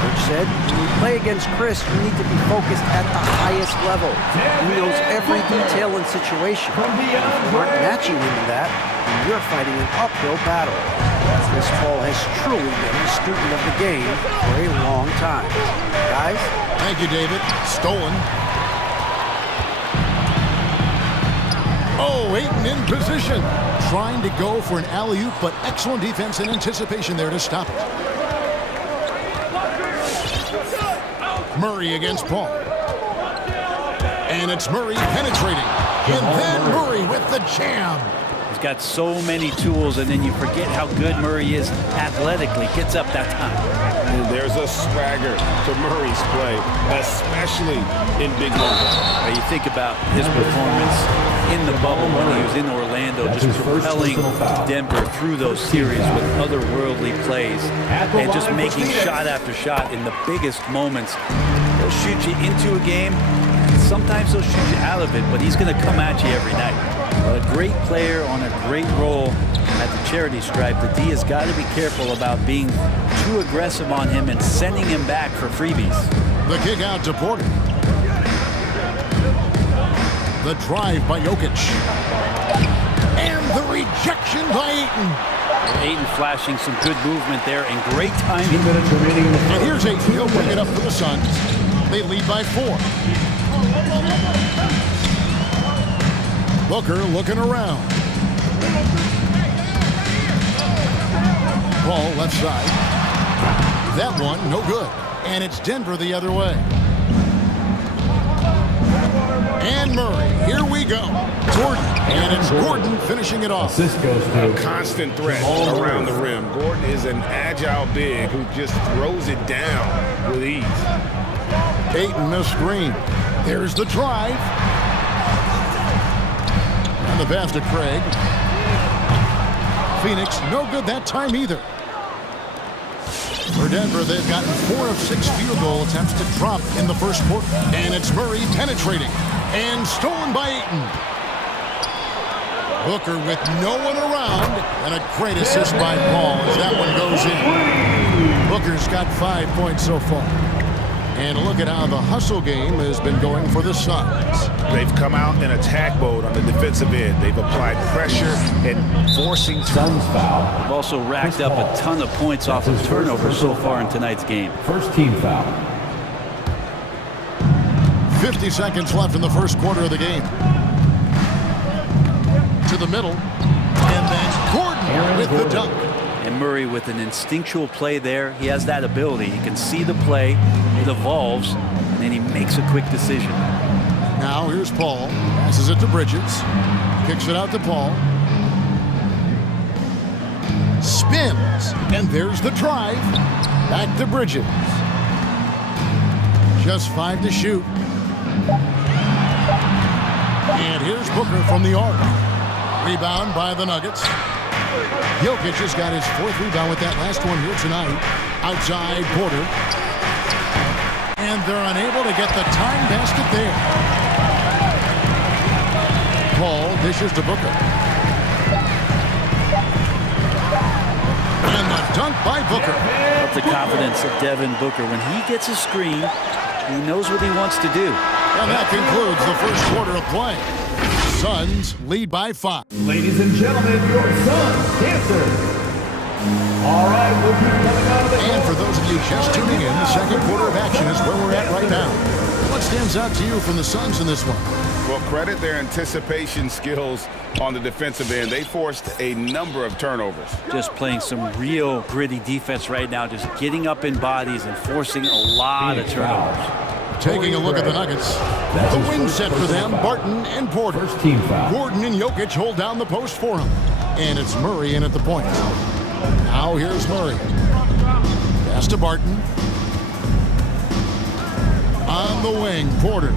Coach said, when we play against Chris, we need to be focused at the highest level. He knows every detail and situation. If you aren't matching him in that, you're fighting an uphill battle. Chris Paul has truly been a student of the game for a long time. Guys? Thank you, David. Stolen. Oh, Ayton in position. Trying to go for an alley-oop, but excellent defense and anticipation there to stop it. Murray against Paul. And it's Murray penetrating. And then Murray with the jam. He's got so many tools, and then you forget how good Murray is athletically. Gets up that time. And there's a swagger to Murray's play, especially in big moments. Now you think about his performance in the bubble when he was in Orlando, just propelling Denver through those series with otherworldly plays and just making shot after shot in the biggest moments. He'll shoot you into a game. Sometimes he'll shoot you out of it, but he's going to come at you every night. A great player on a great role at the charity stripe. The D has got to be careful about being too aggressive on him and sending him back for freebies. The kick out to Porter. The drive by Jokic. And the rejection by Ayton. Ayton flashing some good movement there and great timing. And here's Ayton. He'll bring it up for the Suns. They lead by 4. Booker looking around. Paul left side. That one, no good. And it's Denver the other way. And Murray, here we go. Gordon, and it's Gordon finishing it off. A constant threat around the rim. Gordon is an agile big who just throws it down with ease. Ayton the screen. There's the drive. And the pass to Craig. Phoenix, no good that time either. For Denver, they've gotten 4 of 6 field goal attempts to drop in the first quarter. And it's Murray penetrating. And stolen by Ayton. Booker with no one around. And a great assist by Paul as that one goes in. Booker's got 5 points so far. And look at how the hustle game has been going for the Suns. They've come out in attack mode on the defensive end. They've applied pressure and forcing Suns foul. They've also racked up a ton of points off of turnovers so far in tonight's game. First team foul. 50 seconds left in the first quarter of the game. To the middle. And then Gordon with the dunk. And Murray with an instinctual play there. He has that ability. He can see the play, it evolves, and then he makes a quick decision. Now here's Paul. Passes it to Bridges. Kicks it out to Paul. Spins. And there's the drive. Back to Bridges. Just 5 to shoot. And here's Booker from the arc. Rebound by the Nuggets. Jokic has got his 4th rebound with that last one here tonight. Outside Porter. And they're unable to get the time basket there. Paul dishes to Booker. And the dunk by Booker. Up the confidence of Devin Booker. When he gets a screen, he knows what he wants to do. And that concludes the first quarter of play. Suns lead by 5. Ladies and gentlemen, your Suns dancer. All right, we'll be coming out of the... And for those of you just tuning in, the second quarter of action is where we're at right now. What stands out to you from the Suns in this one? Well, credit their anticipation skills on the defensive end. They forced a number of turnovers. Just playing some real gritty defense right now, just getting up in bodies and forcing a lot of turnovers. Taking a look at the Nuggets. The wing set for them, Barton and Porter. First team foul. Gordon and Jokic hold down the post for him. And it's Murray in at the point. Now here's Murray. Pass to Barton. On the wing, Porter.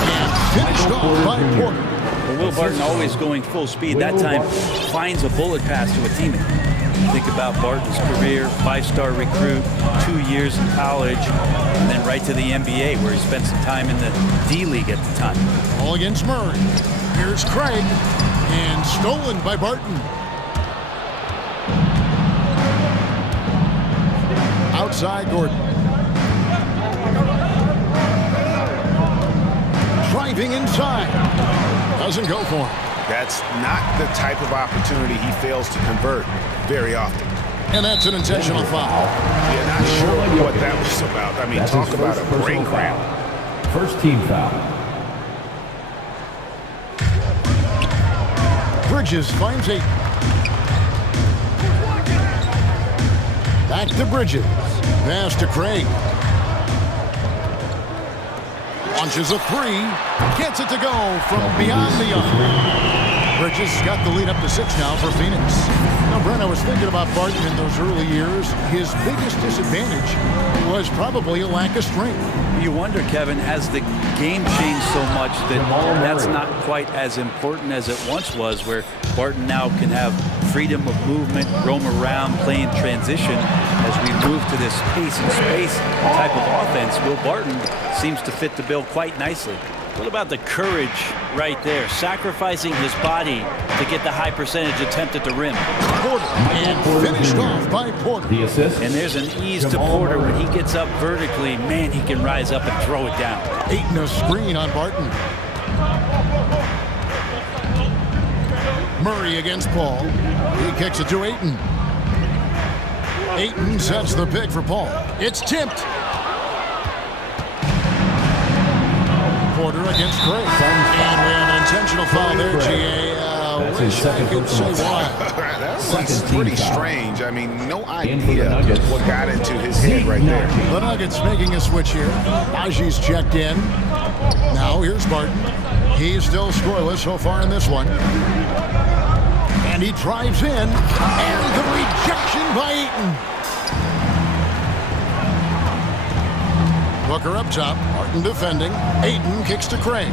And finished off by Porter. Well, Will Barton always going full speed. That time finds a bullet pass to a teammate. Think about Barton's career, 5-star recruit, 2 years in college, and then right to the NBA where he spent some time in the D-League at the time. All against Murray. Here's Craig. And stolen by Barton. Outside Gordon. Driving inside. Doesn't go for him. That's not the type of opportunity he fails to convert very often. And that's an intentional foul. Yeah, not sure what that was about. I mean, That's talk his about first a brain personal cramp. foul. First team foul. Bridges finds 8. Back to Bridges. Pass to Craig. Launches a 3. Gets it to go from beyond the arc. Bridges got the lead up to 6 now for Phoenix. Now, Brent, I was thinking about Barton in those early years. His biggest disadvantage was probably a lack of strength. You wonder, Kevin, has the game changed so much that that's not quite as important as it once was, where Barton now can have freedom of movement, roam around, play in transition. As we move to this pace and space type of offense, Will Barton seems to fit the bill quite nicely. What about the courage right there, sacrificing his body to get the high percentage attempt at the rim? Porter, and finished off by Porter. The assist. And there's an ease to Porter when he gets up vertically. Man, he can rise up and throw it down. Ayton a screen on Barton. Murray against Paul. He kicks it to Ayton. Ayton sets the pick for Paul. It's tipped. Porter against Craig. And we have an intentional foul there, G.A. That's his second personal foul. That was pretty strange. I mean, no idea what got into his head right there. The Nuggets making a switch here. Aji's checked in. Now here's Barton. He's still scoreless so far in this one. And he drives in. And the rejection by Ayton. Booker up top. Barton defending. Ayton kicks to Craig.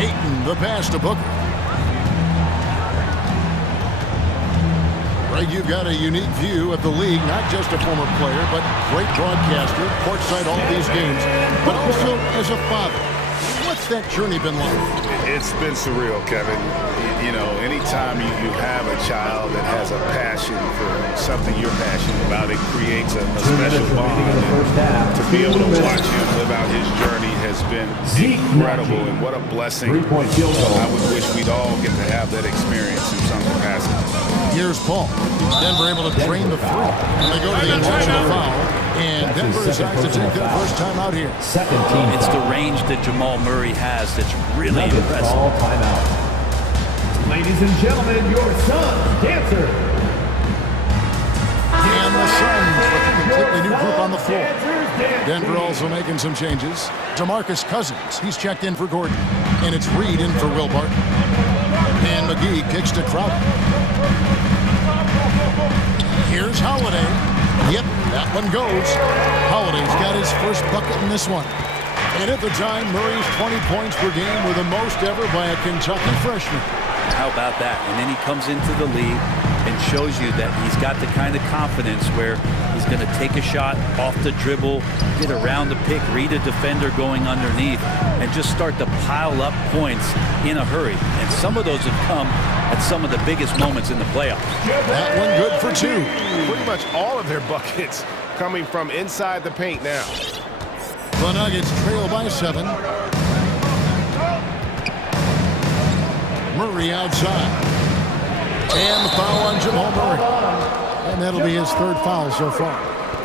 Ayton the pass to Booker. Craig, you've got a unique view of the league, not just a former player, but great broadcaster, courtside all these games, but also as a father. What's that journey been like? It's been surreal, Kevin. You know, anytime you have a child that has a passion for something you're passionate about, it creates a special bond. And to be able to watch him live out his journey has been incredible, and what a blessing. I would wish we'd all get to have that experience in some capacity. Here's Paul. Denver able to drain the 3. And they go to the intentional foul. And Denver decides to take their first time out here. Second team. It's the range that Jamal Murray has that's really impressive. All timeout. Ladies and gentlemen, your Suns dancer. And the Suns with a completely new group on the floor. Denver also making some changes. DeMarcus Cousins, he's checked in for Gordon. And it's Reed in for Will Barton. And McGee kicks to Crowder. Here's Holiday. Yep, that one goes. Holiday's got his first bucket in this one. And at the time, Murray's 20 points per game were the most ever by a Kentucky freshman. How about that? And then he comes into the league and shows you that he's got the kind of confidence where he's going to take a shot off the dribble, get around the pick, read a defender going underneath, and just start to pile up points in a hurry. And some of those have come at some of the biggest moments in the playoffs. That one good for two. Pretty much all of their buckets coming from inside the paint now. The Nuggets trail by 7. Murray outside. And the foul on Jamal Murray. And that'll be his third foul so far.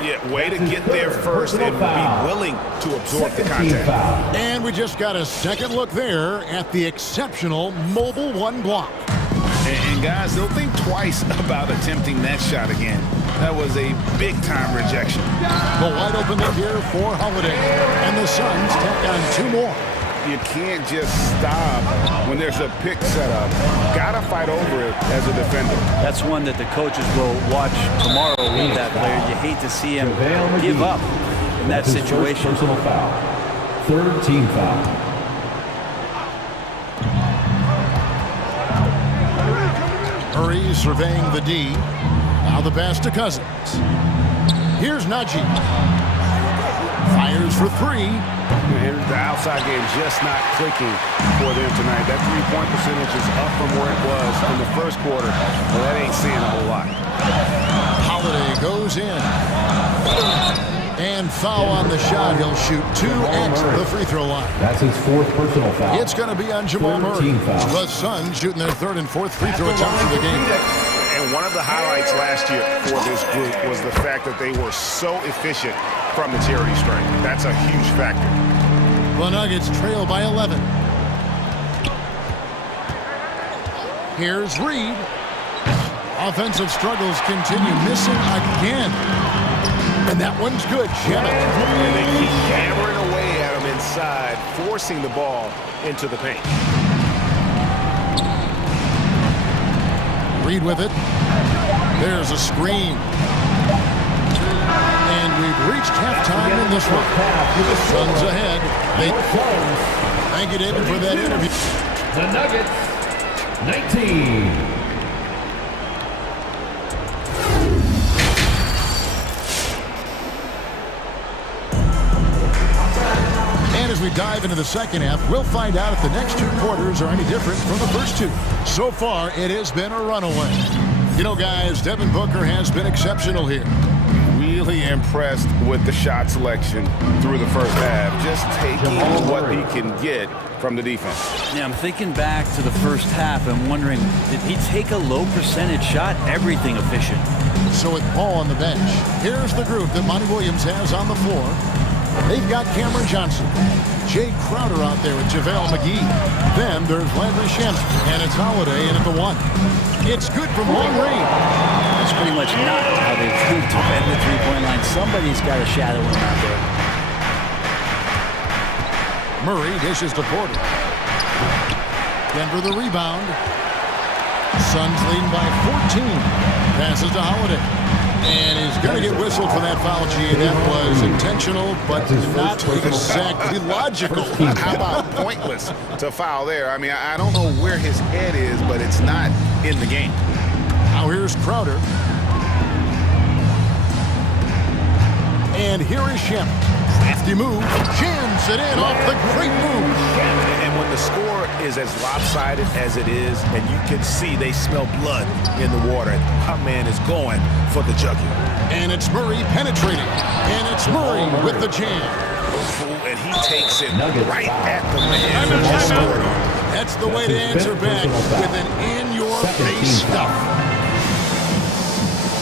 Yeah, way to get there first and be willing to absorb the contact. And we just got a second look there at the exceptional mobile one block. And guys, they'll think twice about attempting that shot again. That was a big-time rejection. The wide open look here for Holiday. And the Suns tack on 2 more. You can't just stop when there's a pick set up. Gotta fight over it as a defender. That's one that the coaches will watch tomorrow with that player. You hate to see him give up in that situation. Personal foul. Third team foul. Murray surveying the D. Now the pass to Cousins. Here's Najee. Fires for 3. And the outside game just not clicking for them tonight. That three-point percentage is up from where it was in the first quarter. Well, that ain't saying a whole lot. Holiday goes in. And foul on the shot. He'll shoot 2 at the free throw line. That's his 4th personal foul. It's going to be on Jamal Murray. The Suns shooting their 3rd and 4th free throw attempts of the game. And one of the highlights last year for this group was the fact that they were so efficient from the charity stripe. That's a huge factor. The Nuggets trail by 11. Here's Reed. Offensive struggles continue, missing again. And that one's good. Jennett. And they keep hammering away at him inside, forcing the ball into the paint. Reed with it. There's a screen. And we've reached halftime in this one. Suns ahead. Thank you, David, for that interview. The Nuggets, 19. And as we dive into the second half, we'll find out if the next 2 quarters are any different from the first 2. So far, it has been a runaway. You know, guys, Devin Booker has been exceptional here. Really impressed with the shot selection through the first half. Just taking what he can get from the defense. Yeah, I'm thinking back to the first half and wondering, did he take a low percentage shot? Everything efficient. So with Paul on the bench, here's the group that Monty Williams has on the floor. They've got Cameron Johnson, Jay Crowder out there with JaVale McGee. Then there's Landry Shamet, and it's Holiday in at the 1. It's good from long range. That's pretty much not how they defend the three-point line. Somebody's got to shadow him out there. Murray dishes to Porter. Denver the rebound. Suns leading by 14. Passes to Holiday. And he's going to get whistled for that foul, G. That was intentional, but not exactly logical. How about pointless to foul there? I mean, I don't know where his head is, but it's not in the game. Now here's Crowder. And here is Shamet. Crafty move. Jams it in off the great move. And when the score is as lopsided as it is, and you can see they smell blood in the water, my man is going for the jugular. And it's Murray penetrating. And it's Murray with the jam. And he takes it right at the man who scored on. That's the way to answer back with an in-your-face stuff.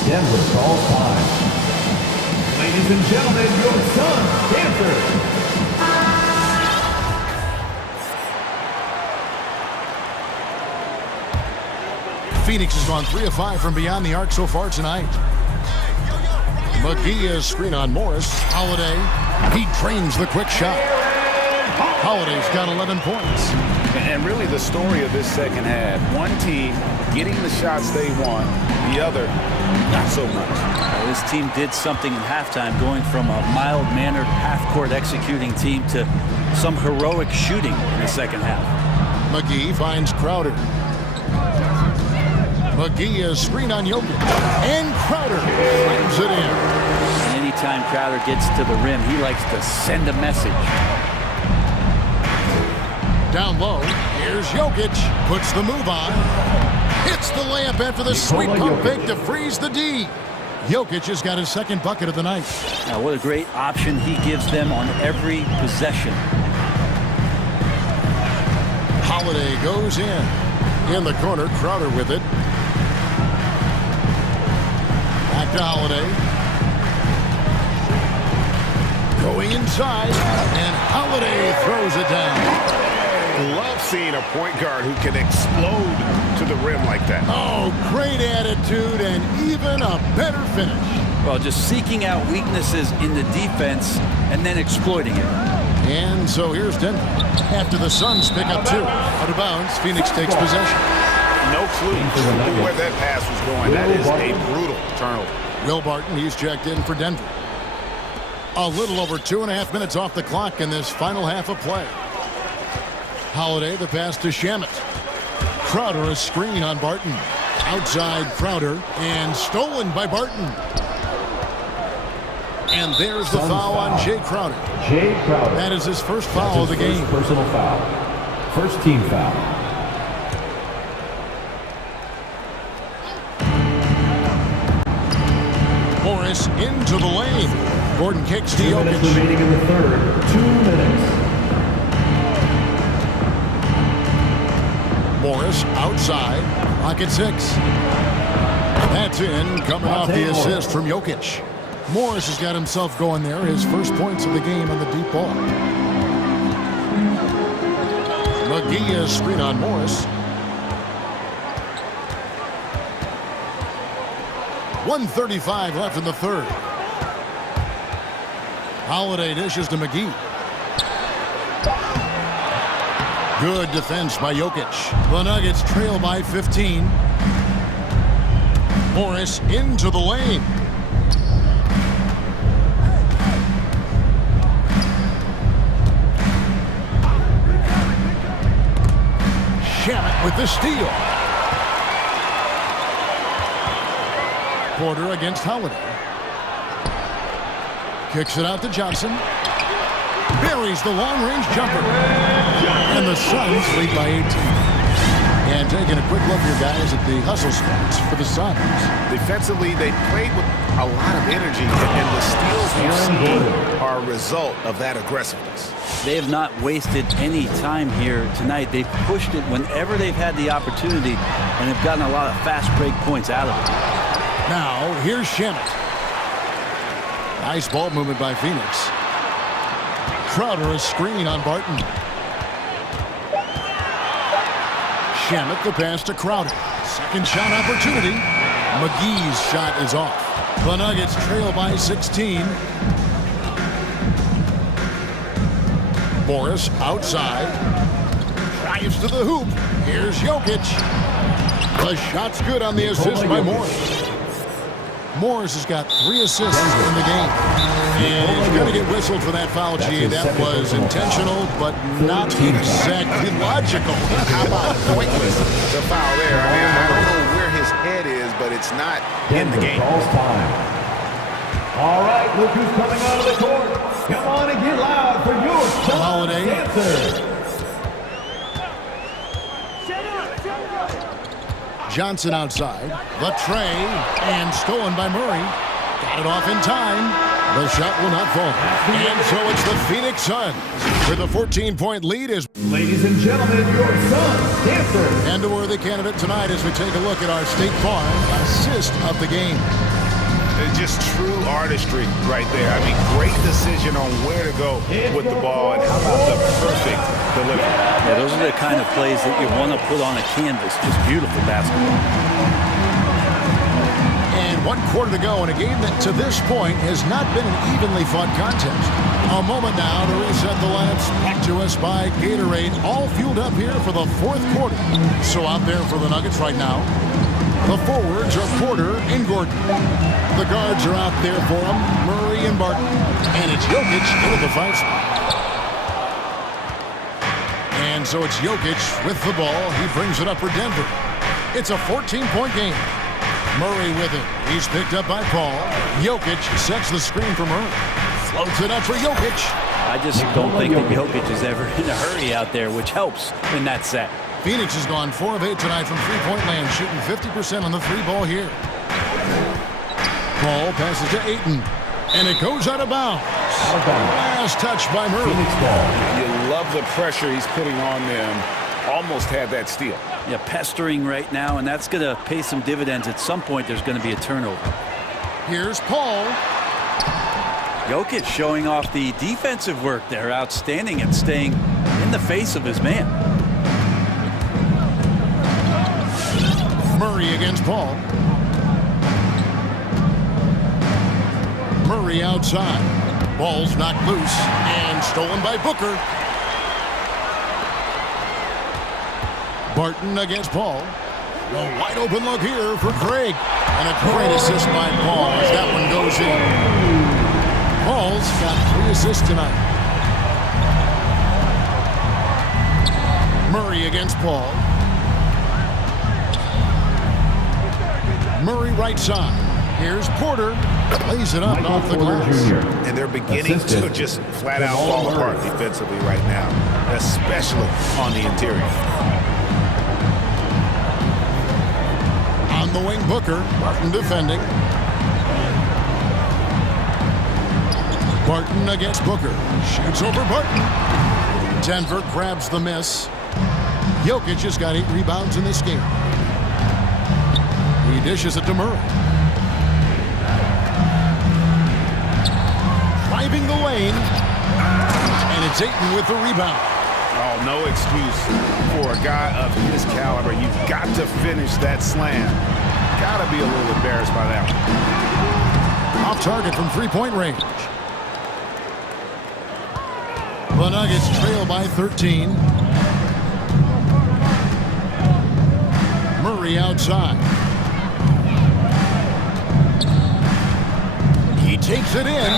Denver calls time. Ladies and gentlemen, your Suns dancer. Phoenix has gone 3 of 5 from beyond the arc so far tonight. McGee screen on Morris. Holiday, he drains the quick shot. Holiday's got 11 points. And really the story of this second half, one team getting the shots they want, the other not so much. This team did something in halftime, going from a mild-mannered half-court executing team to some heroic shooting in the second half. McGee finds Crowder. McGee is screen on Jokic. And Crowder slams it in. And anytime Crowder gets to the rim, he likes to send a message. Down low, here's Jokic. Puts the move on. Hits the layup after the sweet pump fake to freeze the D. Jokic has got his second bucket of the night. Now, what a great option he gives them on every possession. Holiday goes in. In the corner, Crowder with it. Back to Holiday. Going inside, and Holiday throws it down. Love seeing a point guard who can explode to the rim like that. Oh, great attitude and even a better finish. Well, just seeking out weaknesses in the defense and then exploiting it. And so here's Denver. After the Suns pick up two. Out of bounds, Phoenix takes possession. No clue where that pass was going. That is a brutal turnover. Will Barton, he's checked in for Denver. A little over 2.5 minutes off the clock in this final half of play. Holiday, the pass to Shamet. Crowder, a screen on Barton. Outside Crowder, and stolen by Barton. And there's the foul on Jay Crowder. Jay Crowder. That is his first foul of the game. Personal foul. First team foul. Morris into the lane. Gordon kicks to Jokic. 2 minutes remaining in the third. 2 minutes. Morris outside. Pocket 6. That's in, coming off the assist from Jokic. Morris has got himself going there. His first points of the game on the deep ball. McGee is screen on Morris. 1:35 left in the third. Holiday dishes to McGee. Good defense by Jokic. The Nuggets trail by 15. Morris into the lane. Shamet with the steal. Porter against Holiday. Kicks it out to Johnson. Buries the long-range jumper. And the Suns lead by 18. And taking a quick look here, guys, at the hustle stats for the Suns. Defensively, they played with a lot of energy, and the steals we've seen are a result of that aggressiveness. They have not wasted any time here tonight. They've pushed it whenever they've had the opportunity, and have gotten a lot of fast break points out of it. Now, here's Shamet. Nice ball movement by Phoenix. Crowder, a screen on Barton. Shamet, the pass to Crowder. Second shot opportunity. McGee's shot is off. The Nuggets trail by 16. Morris outside. Drives to the hoop. Here's Jokic. The shot's good on the assist by Morris. Morris has got 3 assists in the game. And he's going to get whistled for that foul, G. That was intentional, but not exactly logical. How about pointless, the foul there? I mean, I don't know where his head is, but it's not in the game. Time. All right, look who's coming out of the court. Come on and get loud for your Holiday. dancer. Johnson outside. The tray, and stolen by Murray. Got it off in time. The shot will not fall. And so it's the Phoenix Suns with a 14-point lead. Ladies and gentlemen, your Suns dancer. And a worthy candidate tonight as we take a look at our State Farm assist of the game. It's just true artistry right there. I mean, great decision on where to go with the ball, and how about the perfect delivery. Yeah, those are the kind of plays that you want to put on a canvas. Just beautiful basketball. And 1 quarter to go in a game that to this point has not been an evenly fought contest. A moment now to reset the lineups back to us by Gatorade, all fueled up here for the 4th quarter. So out there for the Nuggets right now, the forwards are Porter and Gordon. The guards are out there for them, Murray and Barton. And it's Jokic into the 5 spot. And so it's Jokic with the ball. He brings it up for Denver. It's a 14-point game. Murray with it. He's picked up by Paul. Jokic sets the screen for Murray. Floats it up for Jokic. I just don't think that Jokic is ever in a hurry out there, which helps in that set. Phoenix has gone 4 of 8 tonight from three-point land, shooting 50% on the 3-ball here. Paul passes to Ayton, and it goes out of bounds. Last touch by Murray. You love the pressure he's putting on them. Almost had that steal. Yeah, pestering right now, and that's going to pay some dividends. At some point, there's going to be a turnover. Here's Paul. Jokic showing off the defensive work there, outstanding at staying in the face of his man. Murray against Paul. Murray outside. Ball's knocked loose and stolen by Booker. Barton against Paul. A wide open look here for Craig. And a great assist by Paul as that one goes in. Paul's got 3 assists tonight. Murray against Paul. Murray right side. Here's Porter. Lays it up off the glass. And they're beginning to just flat out fall apart defensively right now, especially on the interior. On the wing, Booker. Barton defending. Barton against Booker. Shoots over Barton. Denver grabs the miss. Jokic has got 8 rebounds in this game. He dishes it to Murray. Driving the lane. And it's Ayton with the rebound. Oh, no excuse for a guy of his caliber. You've got to finish that slam. Got to be a little embarrassed by that one. Off target from 3-point range. The Nuggets trail by 13. Murray outside. He takes it in,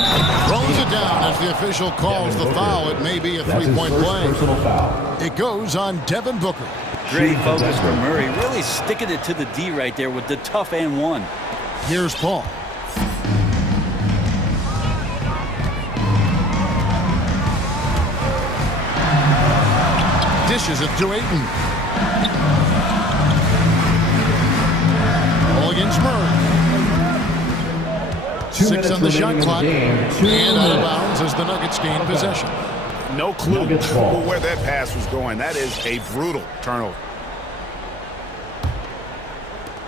throws it down as the official calls the foul. It may be a 3-point play. It goes on Devin Booker. Great focus from Murray, really sticking it to the D right there with the tough and one. Here's Paul. Dishes it to Ayton. Ball against Murray. 6 on the shot clock. And out of bounds as the Nuggets gain possession. No clue where that pass was going. That is a brutal turnover.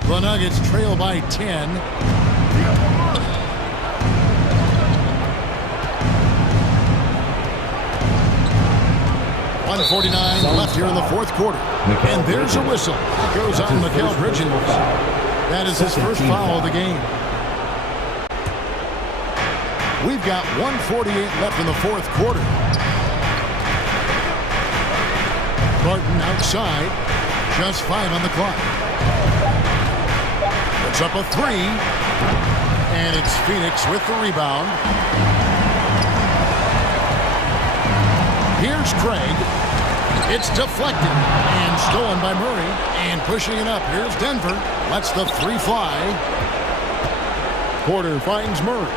The Nuggets trail by 10. .149 left here in the 4th quarter. And there's a whistle. It goes on Mikal Bridges. That is his first foul of the game. We've got 1:48 left in the 4th quarter. Barton outside. Just 5 on the clock. Puts up a 3. And it's Phoenix with the rebound. Here's Craig. It's deflected and stolen by Murray. And pushing it up. Here's Denver. Lets the 3 fly. Porter finds Murray.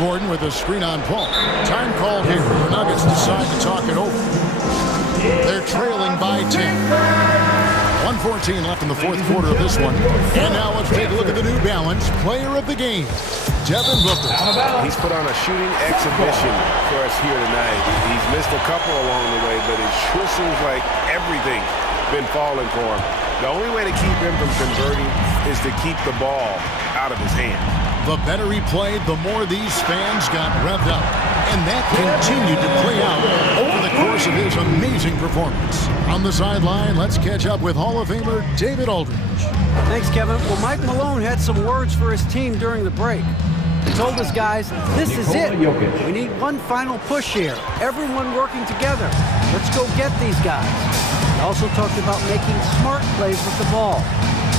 Gordon with a screen on Paul. Time called here. The Nuggets decide to talk it over. They're trailing by 10. 1:14 left in the 4th quarter of this one. And now let's take a look at the New Balance player of the game, Devin Booker. He's put on a shooting exhibition for us here tonight. He's missed a couple along the way, but it sure seems like everything's been falling for him. The only way to keep him from converting is to keep the ball out of his hand. The better he played, the more these fans got revved up. And that continued to play out over the course of his amazing performance. On the sideline, let's catch up with Hall of Famer David Aldridge. Thanks, Kevin. Well, Mike Malone had some words for his team during the break. He told us guys, this is it. We need one final push here. Everyone working together. Let's go get these guys. He also talked about making smart plays with the ball.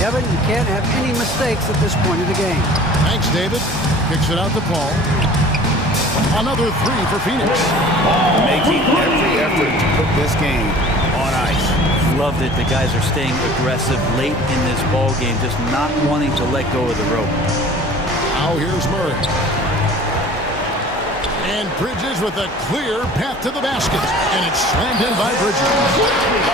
Kevin, you can't have any mistakes at this point of the game. Thanks, David. Kicks it out to Paul. Another three for Phoenix. Making every effort to put this game on ice. Love that the guys are staying aggressive late in this ball game, just not wanting to let go of the rope. Now here's Murray. And Bridges with a clear path to the basket. And it's slammed in by Bridges.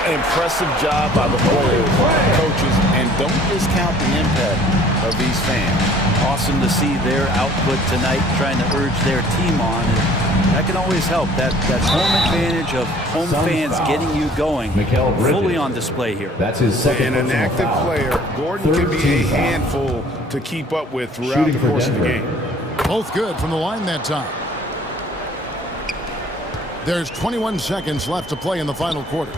Impressive job by the players, coaches, and don't discount the impact of these fans. Awesome to see their output tonight, trying to urge their team on. And that can always help. That home advantage of home fans getting you going, fully on display here. That's his second. And an active player, Gordon can be a handful to keep up with throughout the course of the game. Both good from the line that time. There's 21 seconds left to play in the final quarter.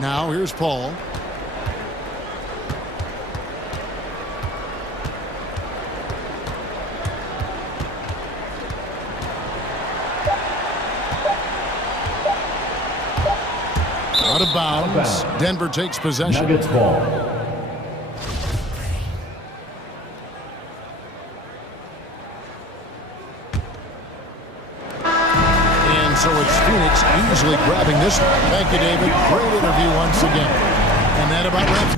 Now here's Paul. Out of bounds. Denver takes possession. Nuggets ball. And so it's Phoenix easily grabbing this one. Thank you, David. Great interview once again. And that about wraps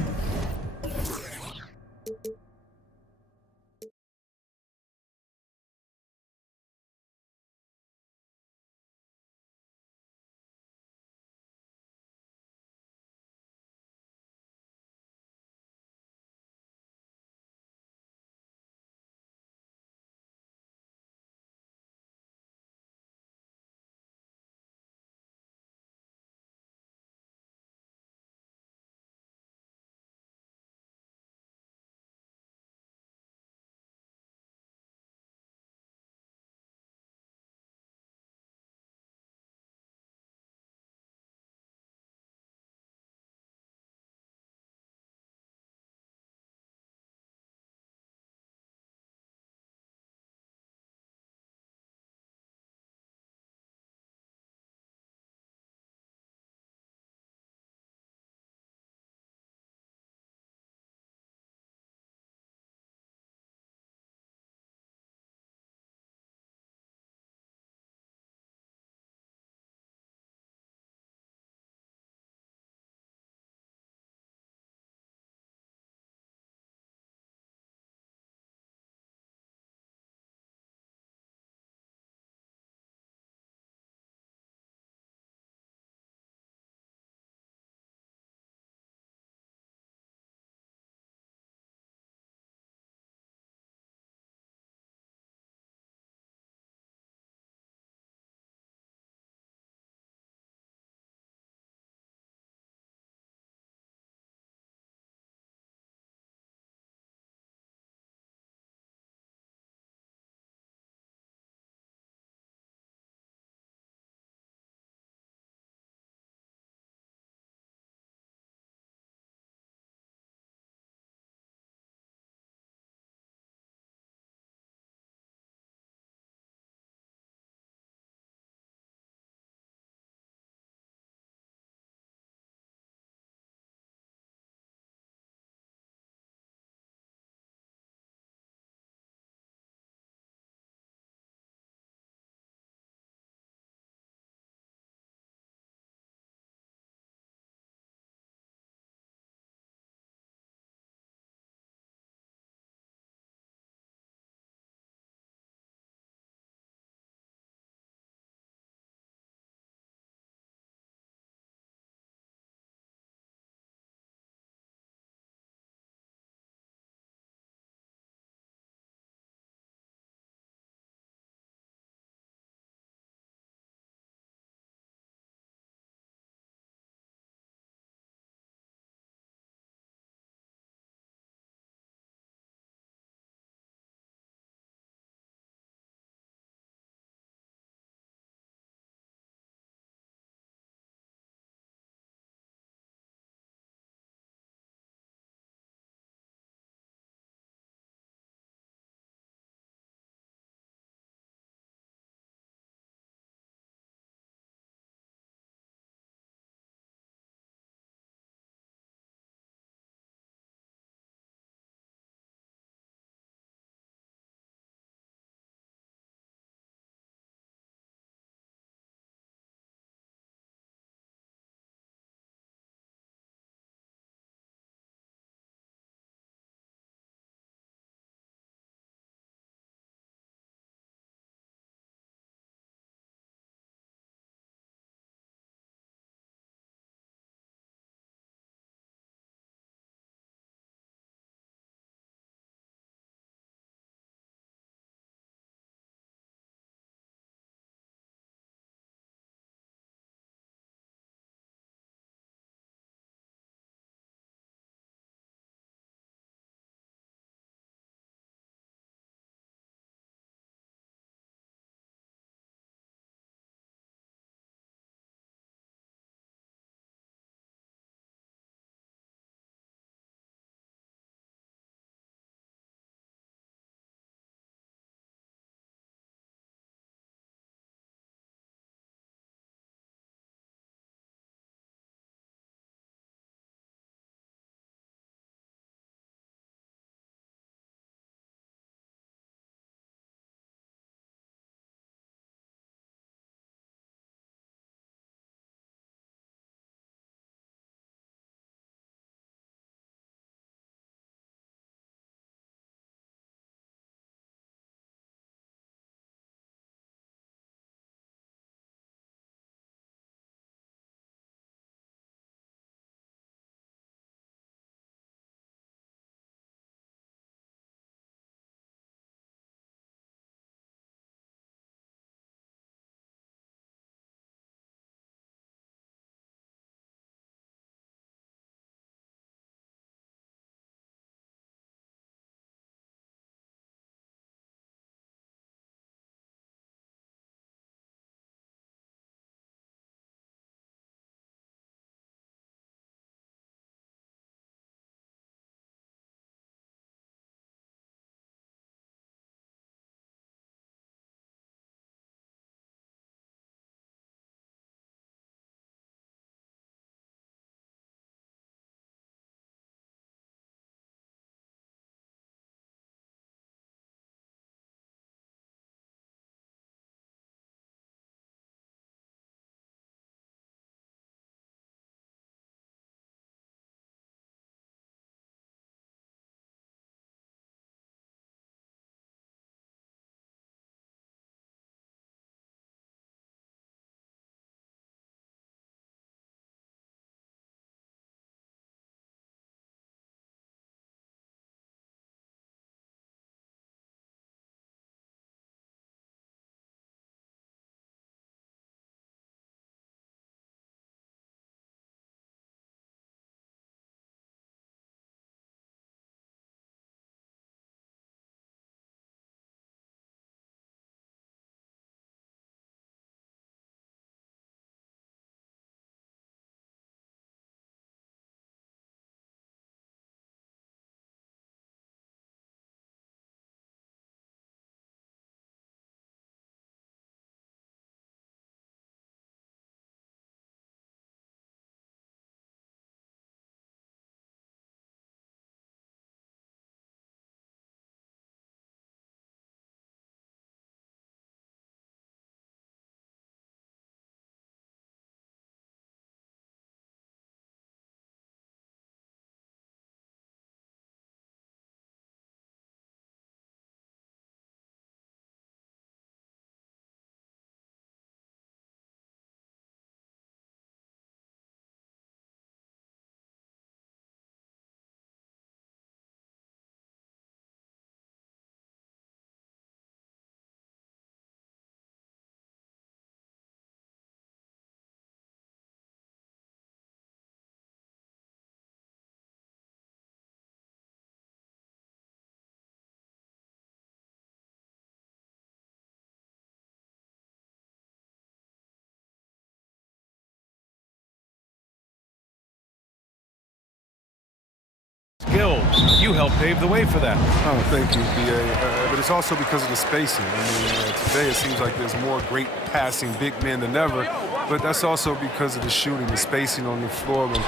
skill. You helped pave the way for that. Oh, thank you, B.A. But it's also because of the spacing. I mean, today it seems like there's more great passing big men than ever, but that's also because of the shooting, the spacing on the floor, and the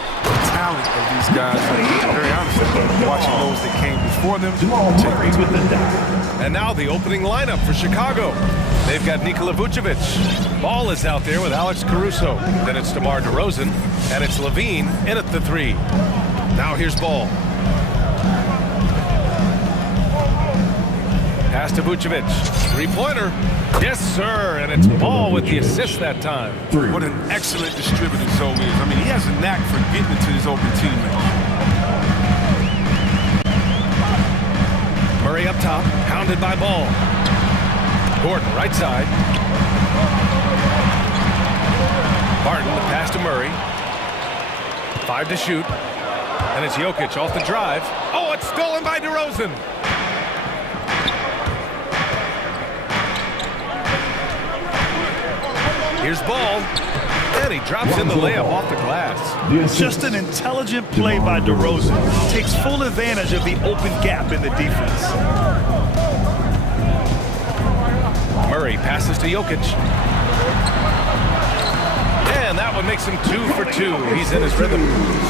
talent of these guys. And very honestly, watching those that came before them, And now the opening lineup for Chicago. They've got Nikola Vucevic. Ball is out there with Alex Caruso. Then it's DeMar DeRozan, and it's Levine in at the three. Now here's Ball. Pass to Vucevic. Three-pointer. Yes, sir, and it's Ball with the assist that time. What an excellent distributor Zoe is. I mean, he has a knack for getting it to his open teammates. Murray up top, pounded by Ball. Gordon, right side. Barton, the pass to Murray. 5 to shoot. And it's Jokic off the drive. Oh, it's stolen by DeRozan. Here's Ball. And he drops in the layup off the glass. Just an intelligent play by DeRozan. Takes full advantage of the open gap in the defense. Murray passes to Jokic. And that one makes him 2 for 2. He's in his rhythm.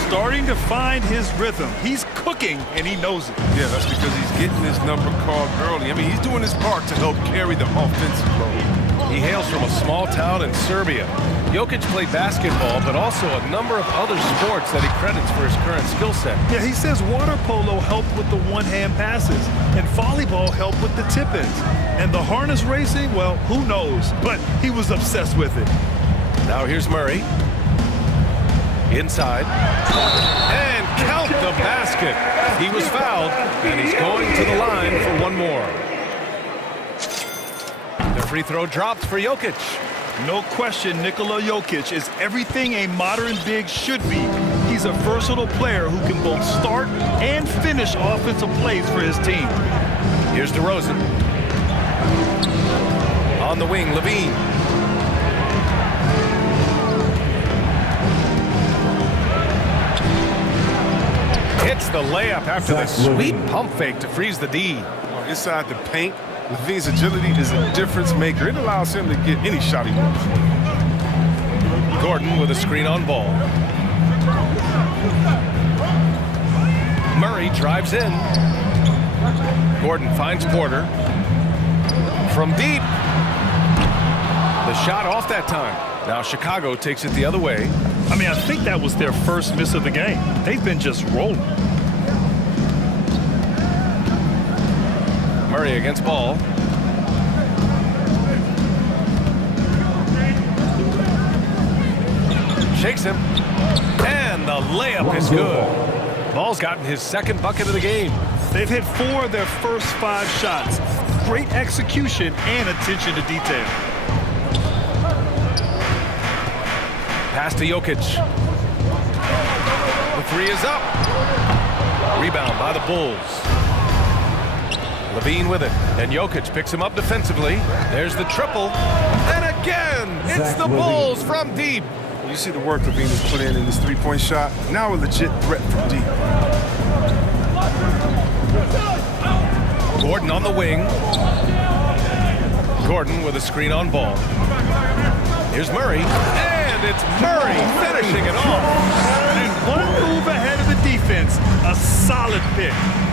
Starting to find his rhythm. He's cooking, and he knows it. Yeah, that's because he's getting his number called early. I mean, he's doing his part to help carry the offensive load. He hails from a small town in Serbia. Jokic played basketball, but also a number of other sports that he credits for his current skill set. Yeah, he says water polo helped with the one-hand passes, and volleyball helped with the tip-ins. And the harness racing, well, who knows? But he was obsessed with it. Now here's Murray. Inside. And count the basket. He was fouled, and he's going to the line for one more. The free throw dropped for Jokic. No question, Nikola Jokic is everything a modern big should be. He's a versatile player who can both start and finish offensive plays for his team. Here's DeRozan. On the wing, Levine. Hits the layup after the sweet pump fake to freeze the D. Inside the paint, Levine's agility is a difference maker. It allows him to get any shot he wants. Gordon with a screen on Ball. Murray drives in. Gordon finds Porter. From deep. The shot off that time. Now Chicago takes it the other way. I mean, I think that was their first miss of the game. They've been just rolling. Murray against Ball. Shakes him. And the layup is good. Ball's gotten his second bucket of the game. They've hit 4 of their first 5 shots. Great execution and attention to detail. Pass to Jokic. The three is up. Rebound by the Bulls. Levine with it, and Jokic picks him up defensively. There's the triple, and again, it's the Bulls from deep. You see the work Levine has put in this three-point shot. Now a legit threat from deep. Gordon on the wing. Gordon with a screen on Ball. Here's Murray, and it's Murray finishing it off. And one move ahead of the defense, a solid pick.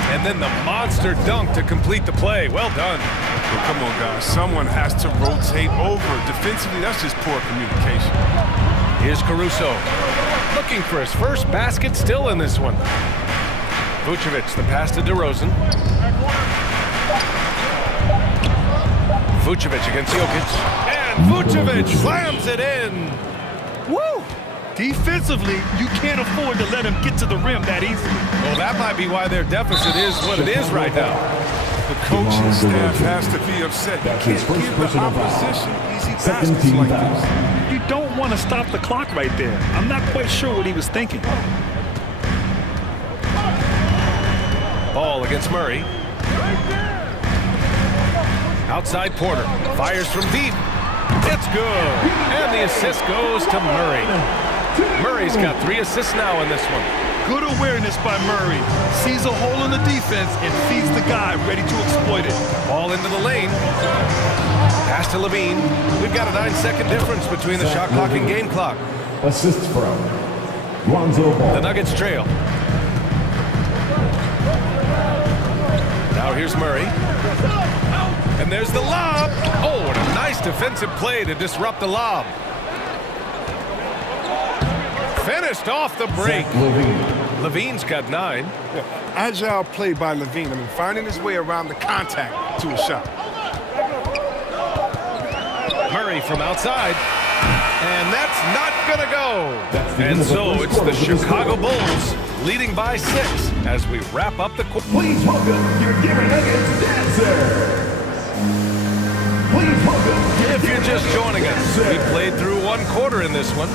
And then the monster dunk to complete the play. Well done. Well, come on, guys. Someone has to rotate over. Defensively, that's just poor communication. Here's Caruso. Looking for his first basket still in this one. Vucevic, the pass to DeRozan. Vucevic against Jokic. And Vucevic slams it in. Woo! Defensively, you can't afford to let him get to the rim that easily. Well, that might be why their deficit is what it is right now. The coaching staff has to be upset. You can't give the opposition easy baskets like this. You don't want to stop the clock right there. I'm not quite sure what he was thinking. Ball against Murray. Outside Porter. Fires from deep. It's good. And the assist goes to Murray. Murray's got 3 assists now in this one. Good awareness by Murray. Sees a hole in the defense and feeds the guy ready to exploit it. Ball into the lane. Pass to Levine. We've got a 9-second difference between the shot clock and game clock. Assist from Lonzo Ball. The Nuggets trail. Now here's Murray. And there's the lob. Oh, what a nice defensive play to disrupt the lob. Finished off the break. Levine's got 9. Yeah, agile play by Levine. I mean, finding his way around the contact to a shot. Murray from outside. And that's not going to go. And so it's the Chicago Bulls leading by 6 as we wrap up the quarter. Please welcome your Denver Nuggets dancers. Please welcome. If you're just joining us, we played through 1 quarter in this one.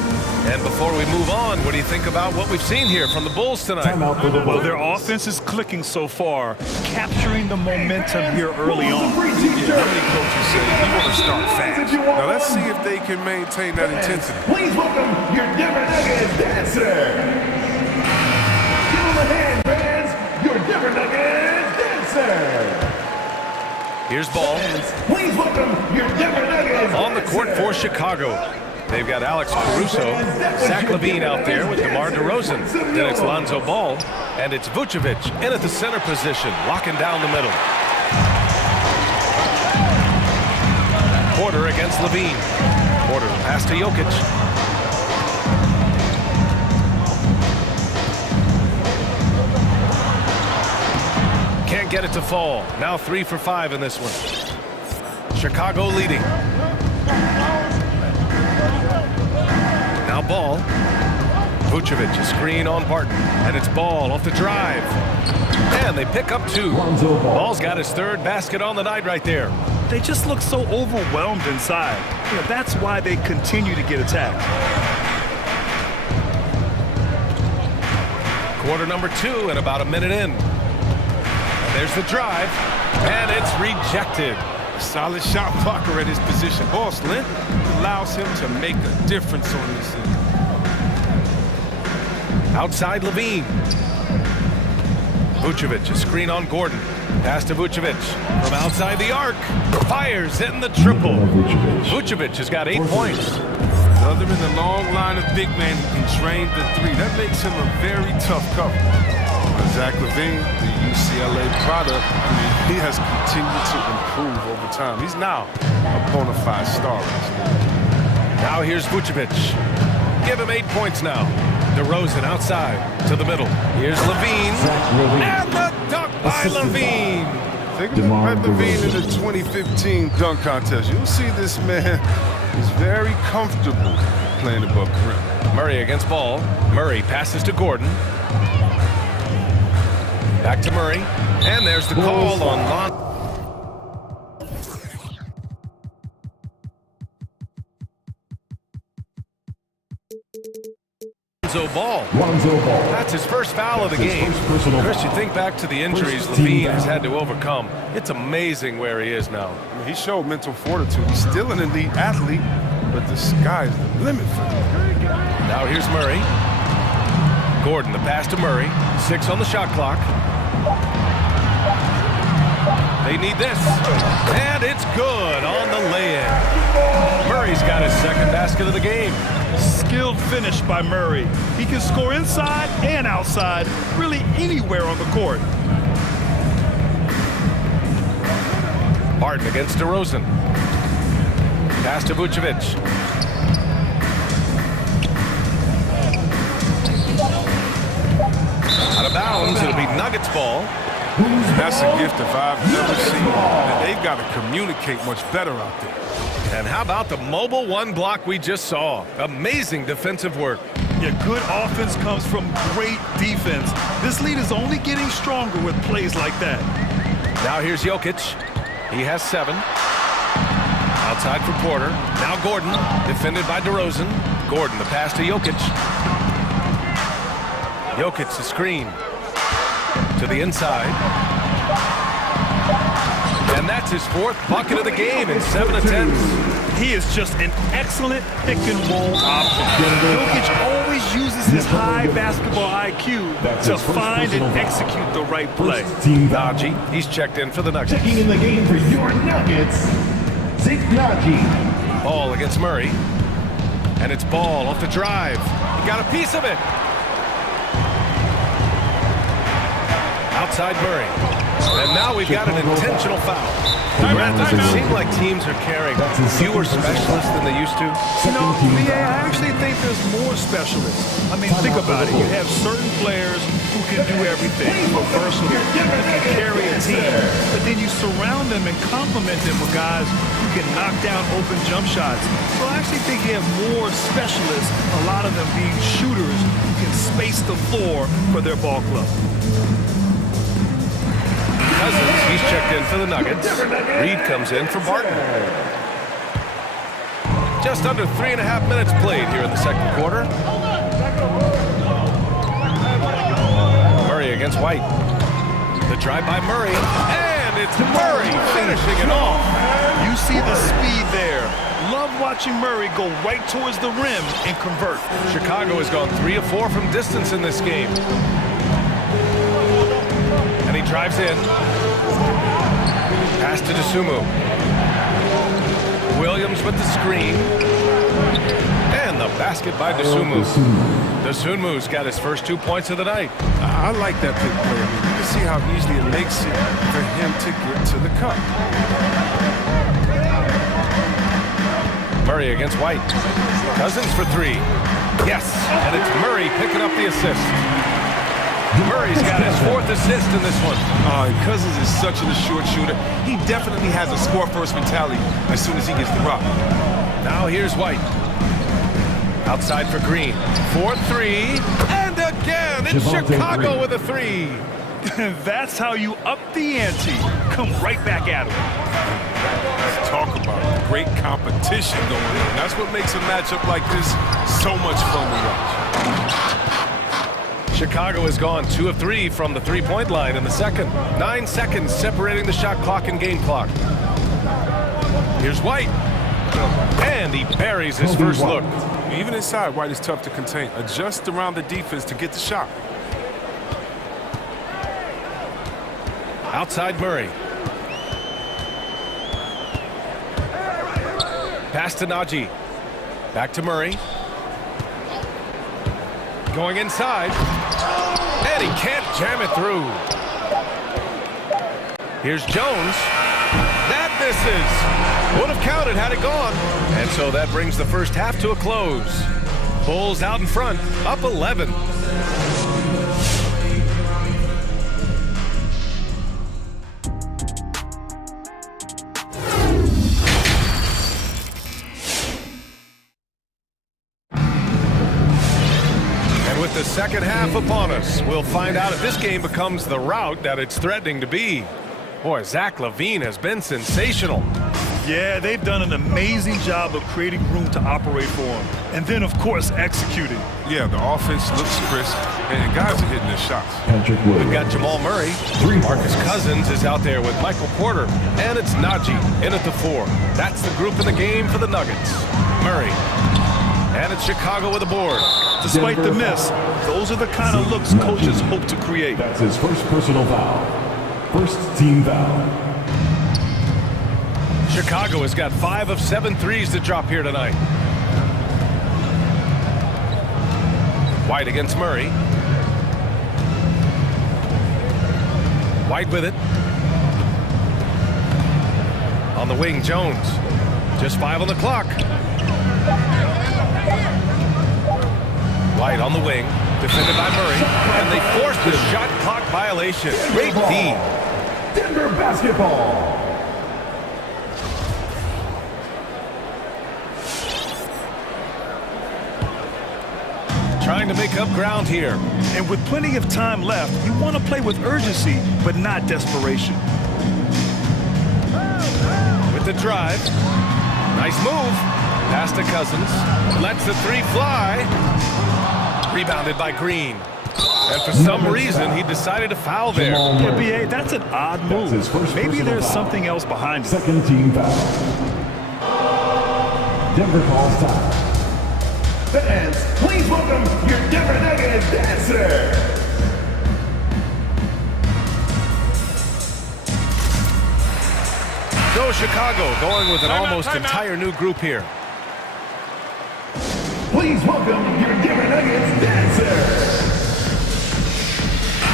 And before we move on, what do you think about what we've seen here from the Bulls tonight? Well, their offense is clicking so far, capturing the momentum here early on. How many coaches say you want to start fast? Now let's see if they can maintain that intensity. Please welcome your Denver Nuggets dancers. Give them a hand, fans. Your Denver Nuggets dancers. Here's Ball. Please welcome your Denver Nuggets on the court for Chicago. They've got Alex Caruso, Zach LaVine out there with DeMar DeRozan. Then it's Lonzo Ball, and it's Vucevic in at the center position, locking down the middle. Porter against LaVine. Porter pass to Jokic. Can't get it to fall. Now 3 for 5 in this one. Chicago leading. Now Ball. Vucevic, a screen on Barton. And it's Ball off the drive. And they pick up 2. Ball's got his 3rd basket on the night right there. They just look so overwhelmed inside. You know, that's why they continue to get attacked. Quarter number 2 and about a minute in. And there's the drive. And it's rejected. Solid shot blocker at his position. Boss length allows him to make a difference on this end. Outside LaVine. Vucevic, a screen on Gordon. Pass to Vucevic from outside the arc. Fires in the triple. Vucevic has got 8 points. Another in the long line of big men who can drain the 3. That makes him a very tough cover. Zach LaVine, the UCLA product, I mean, he has continued to improve over time. He's now a bona fide star. Now here's Vucevic. Give him 8 points now. DeRozan outside to the middle. Here's LaVine. And the dunk by LaVine. Think about LaVine in the 2015 dunk contest. You'll see this man is very comfortable playing above the rim. Murray against Ball. Murray passes to Gordon. Back to Murray. And there's the call on Lonzo Ball. That's his first foul of the game. Chris, you think back to the injuries LaVine has had to overcome. It's amazing where he is now. I mean, he showed mental fortitude. He's still an elite athlete, but the sky's the limit for him. Now here's Murray. Gordon, the pass to Murray. 6 on the shot clock. They need this. And it's good on the lay-in. Murray's got his 2nd basket of the game. Skilled finish by Murray. He can score inside and outside, really anywhere on the court. Barton against DeRozan. Pass to Vucevic. Out of bounds, it'll be Nuggets ball. That's a gift if I've never seen. And they've got to communicate much better out there. And how about the mobile 1 block we just saw? Amazing defensive work. Yeah, good offense comes from great defense. This lead is only getting stronger with plays like that. Now here's Jokic. He has 7. Outside for Porter. Now Gordon, defended by DeRozan. Gordon, the pass to Jokic. Jokic, the screen. To the inside. And that's his 4th bucket of the game in 7 attempts. He is just an excellent pick-and-roll option. Jokic always uses his high basketball IQ to find and execute the right play. Najee, he's checked in for the Nuggets. Checking in the game for your Nuggets, Najee. Ball against Murray. And it's Ball off the drive. He got a piece of it. Outside Murray. And now we've got an intentional foul. Does it seem like teams are carrying fewer specialists than they used to? You know, I actually think there's more specialists. I mean, think about it. You have certain players who can do everything, who are versatile, who can carry a team. But then you surround them and complement them with guys who can knock down open jump shots. So I actually think you have more specialists, a lot of them being shooters who can space the floor for their ball club. Cousins, he's checked in for the Nuggets. Reed comes in for Barton. Just under 3.5 minutes played here in the second quarter. Murray against White. The drive by Murray, and it's Murray finishing it off. You see the speed there. Love watching Murray go right towards the rim and convert. Chicago has gone 3 of 4 from distance in this game. And he drives in. Pass to Dosunmu. Williams with the screen. And the basket by Dosunmu. Dosunmu's got his first 2 points of the night. I like that big play. I mean, you can see how easily it makes it for him to get to the cup. Murray against White. Cousins for 3. Yes, and it's Murray picking up the assist. Murray's got his 4th assist in this one. Cousins is such an assured shooter. He definitely has a score-first mentality as soon as he gets the rock. Now here's White. Outside for Green. 4-3. And again, it's Chicago with a 3. That's how you up the ante. Come right back at him. Let's talk about great competition going on. That's what makes a matchup like this so much fun to watch. Chicago has gone 2 of 3 from the 3-point line in the second. 9 seconds separating the shot clock and game clock. Here's White. And he buries his first look. Even inside, White is tough to contain. Adjust around the defense to get the shot. Outside Murray. Pass to Najee. Back to Murray. Going inside. And he can't jam it through. Here's Jones. That misses. Would have counted had it gone. And so that brings the first half to a close. Bulls out in front, up 11. The second half upon us. We'll find out if this game becomes the rout that it's threatening to be. Boy, Zach LaVine has been sensational. Yeah, they've done an amazing job of creating room to operate for him. And then, of course, executing. Yeah, the offense looks crisp, and guys are hitting their shots. We've got Jamal Murray. Marcus Cousins is out there with Michael Porter. And it's Najee in at the 4. That's the group in the game for the Nuggets. Murray. And it's Chicago with a board. Despite the miss, those are the kind of looks coaches hope to create. That's his first personal foul. First team foul. Chicago has got 5 of 7 threes to drop here tonight. White against Murray. White with it. On the wing, Jones. Just 5 on the clock. White on the wing, defended by Murray, and they forced the shot clock violation. Great D. Denver basketball. Trying to make up ground here. And with plenty of time left, you want to play with urgency, but not desperation. With the drive. Nice move. Pass to Cousins. Lets the 3 fly. Rebounded by Green. And for some reason, he decided to foul there. Yeah, B.A., that's an odd move. Maybe there's something else behind it. Second team foul. Denver calls time. Fans, please welcome your Denver Nuggets dancer. So Chicago going with an almost entire new group here. Please welcome your Denver Nuggets dancer.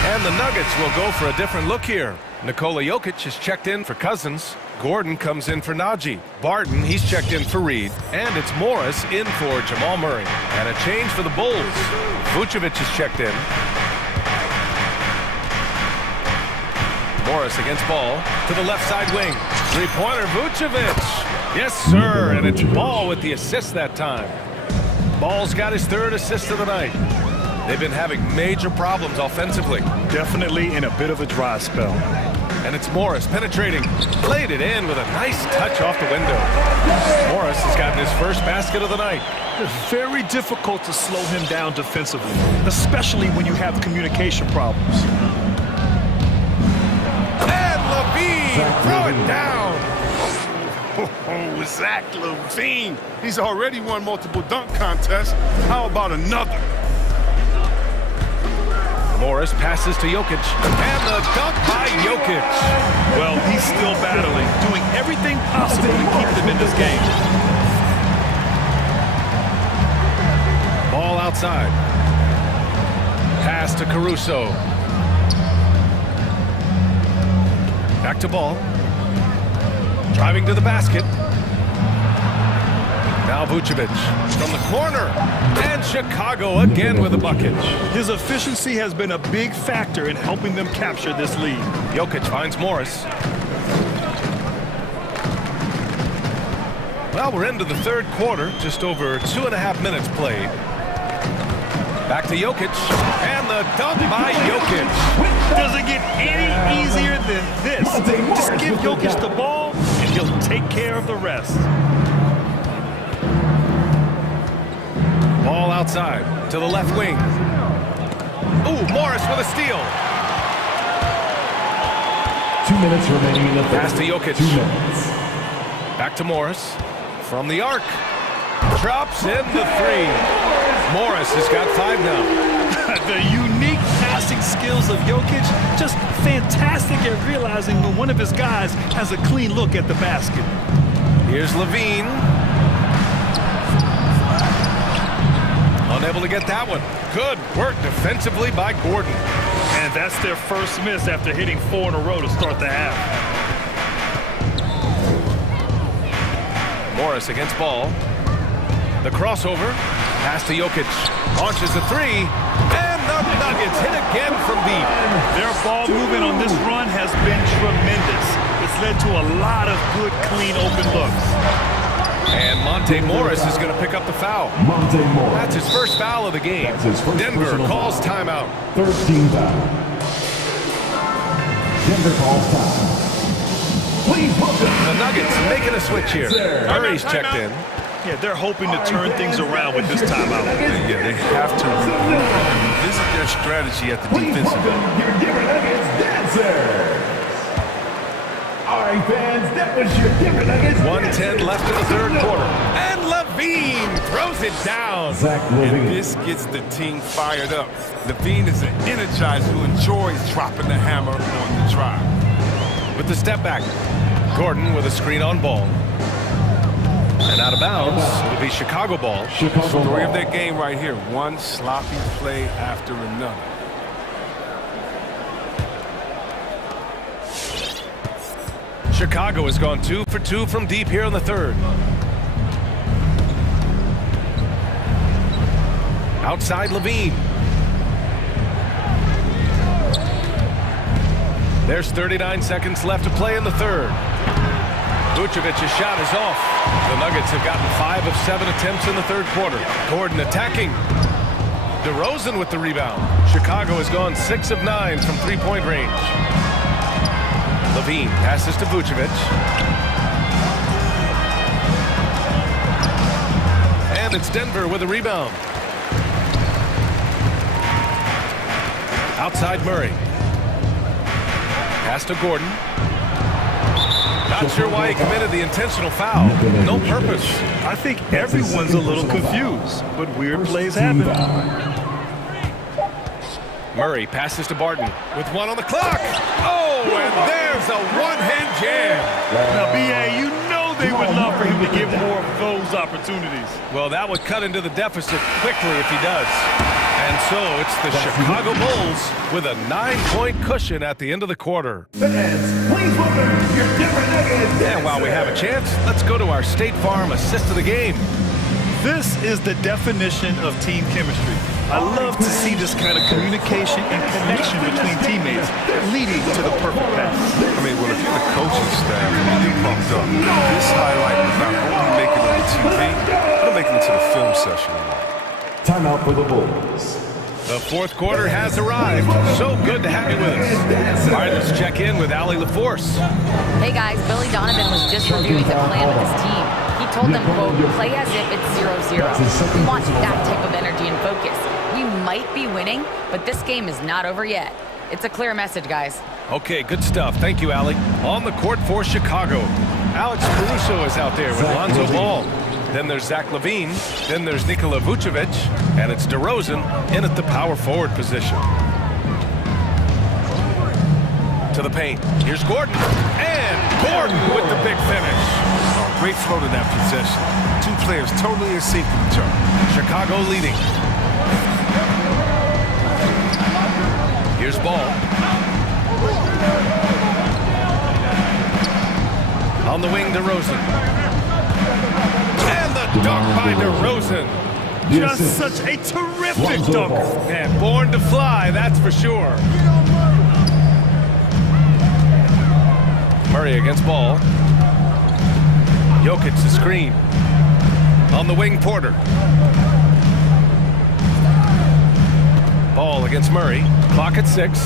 And the Nuggets will go for a different look here. Nikola Jokic is checked in for Cousins. Gordon comes in for Najee. Barton, he's checked in for Reed. And it's Morris in for Jamal Murray. And a change for the Bulls. Vucevic is checked in. Morris against Ball to the left side wing. Three-pointer, Vucevic. Yes, sir, and it's Ball with the assist that time. Ball's got his third assist of the night. They've been having major problems offensively. Definitely in a bit of a dry spell. And it's Morris penetrating. Played it in with a nice touch off the window. Morris has gotten his first basket of the night. It's very difficult to slow him down defensively, especially when you have communication problems. And LaVine, throw it down. Oh, Zach LaVine. He's already won multiple dunk contests. How about another? Morris passes to Jokic, and the dunk by Jokic. Well, he's still battling, doing everything possible to keep them in this game. Ball outside. Pass to Caruso. Back to Ball. Driving to the basket. Now Vucevic from the corner. And Chicago again with a bucket. His efficiency has been a big factor in helping them capture this lead. Jokic finds Morris. Well, we're into the third quarter. Just over 2.5 minutes played. Back to Jokic. And the dunk by Jokic. Does it get any easier than this? Just give Jokic the ball, and he'll take care of the rest. Ball outside to the left wing. Ooh, Morris with a steal. 2 minutes remaining in the third. Pass to Jokic. 2 minutes. Back to Morris. From the arc. Drops in the three. Morris has got 5 now. The unique passing skills of Jokic, just fantastic at realizing when one of his guys has a clean look at the basket. Here's LaVine. Unable to get that one. Good work defensively by Gordon. And that's their first miss after hitting 4 in a row to start the half. Morris against Ball. The crossover. Pass to Jokic. Launches a three. And the Nuggets hit again from deep. Their ball movement on this run has been tremendous. It's led to a lot of good, clean, open looks. And Monte Morris is going to pick up the foul. Monte Morris. That's his first foul of the game. Denver calls timeout. Third team foul. Denver calls time. Please welcome The Nuggets making a switch here. Murray's checked in. Yeah, they're hoping to turn things around with this timeout. Yeah, they have to revisit their strategy at the defensive end. your Denver Nuggets dancer. All right, fans, that was your Denver Nuggets 1:10 left in the third quarter. And LaVine throws it down. Zach And LaVine. this gets the team fired up. LaVine is an energizer who enjoys dropping the hammer on the drive. With the step back. Gordon with a screen on Ball. And out of bounds, it'll be Chicago ball. Chicago Story ball. of their game right here. One sloppy play after another. Chicago has gone 2 for 2 from deep here in the third. Outside LaVine. There's 39 seconds left to play in the third. Vucevic's shot is off. The Nuggets have gotten 5 of 7 attempts in the third quarter. Gordon attacking. DeRozan with the rebound. Chicago has gone 6 of 9 from three-point range. LaVine passes to Vucevic. And it's Denver with a rebound. Outside Murray. Pass to Gordon. Not sure why he committed the intentional foul. No purpose. I think everyone's a little confused, but weird plays happen. Murray passes to Barton with one on the clock. Oh, and there's a one-hand jam. Now, B.A., you know they would love for him to get more of those opportunities. Well, that would cut into the deficit quickly if he does. And so it's the Chicago Bulls with a 9-point cushion at the end of the quarter. Fans, please welcome your Denver Nuggets. And while we have a chance, let's go to our State Farm assist of the game. This is the definition of team chemistry. I love to see this kind of communication and connection between teammates leading to the perfect pass. I mean, well, if you're the coaching staff, you get pumped up. This highlight was not only making it on TV, but making it to the film session. Timeout for the Bulls. The fourth quarter has arrived. So good to have you with us. All right, let's check in with Allie LaForce. Hey guys, Billy Donovan was just reviewing the plan with his team. He told them, quote, play as if it's 0-0. We want that type of energy and focus. We might be winning, but this game is not over yet. It's a clear message, guys. Okay, good stuff. Thank you, Allie. On the court for Chicago, Alex Caruso is out there with Lonzo Ball. Then there's Zach LaVine. Then there's Nikola Vucevic. And it's DeRozan in at the power forward position. To the paint. Here's Gordon. And Gordon with the big finish. Oh, great flow to that possession. Two players totally in sync with each other. Chicago leading. Here's Ball. On the wing, DeRozan. And the dunk by DeRozan. Just such a terrific dunker. And born to fly, that's for sure. Murray against Ball. Jokic the screen. On the wing, Porter. Ball against Murray. Clock at 6.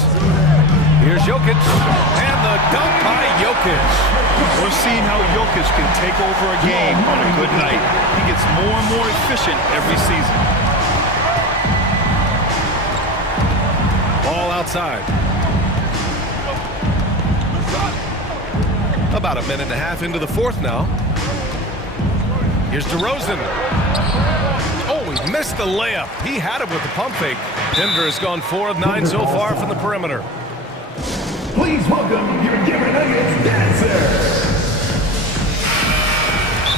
Here's Jokic. And the dunk by Jokic. We're seeing how Jokic can take over a game on a good night. He gets more and more efficient every season. Ball outside. About a minute and a half into the fourth now. Here's DeRozan. Oh, he missed the layup. He had it with the pump fake. Denver has gone 4 of 9 so far from the perimeter. Please welcome your Denver Nuggets dancer.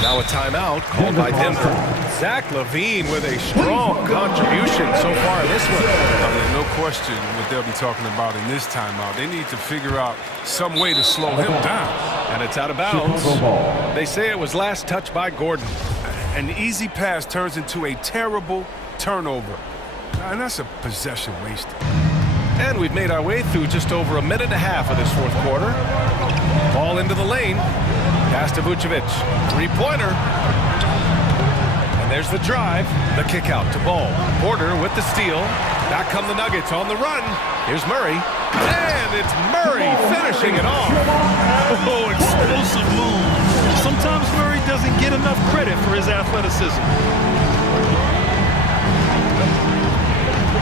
Now a timeout called by Denver. Zach LaVine with a strong contribution so far in this one. No question what they'll be talking about in this timeout. They need to figure out some way to slow him down. And it's out of bounds. They say it was last touched by Gordon. An easy pass turns into a terrible turnover. And that's a possession wasted. And we've made our way through just over a minute and a half of this fourth quarter. Ball into the lane. Pass to Vucevic. Three-pointer. And there's the drive. The kick out to Ball. Porter with the steal. Back come the Nuggets on the run. Here's Murray. And it's Murray finishing it off. Oh, explosive move. Sometimes Murray doesn't get enough credit for his athleticism.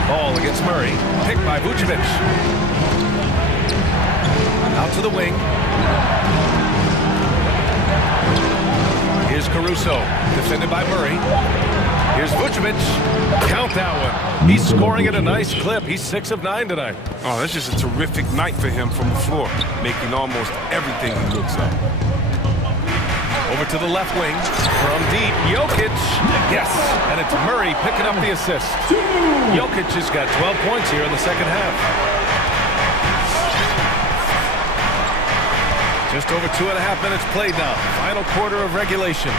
Ball against Murray. Picked by Vucevic. Out to the wing. Here's Caruso. Defended by Murray. Here's Vucevic. Count that one. He's scoring at a nice clip. He's 6 of 9 tonight. Oh, that's just a terrific night for him from the floor, making almost everything he looks at. Over to the left wing. From deep, Jokic. Yes, and it's Murray picking up the assist. Jokic has got 12 points here in the second half. Just over 2.5 minutes played now. Final quarter of regulation.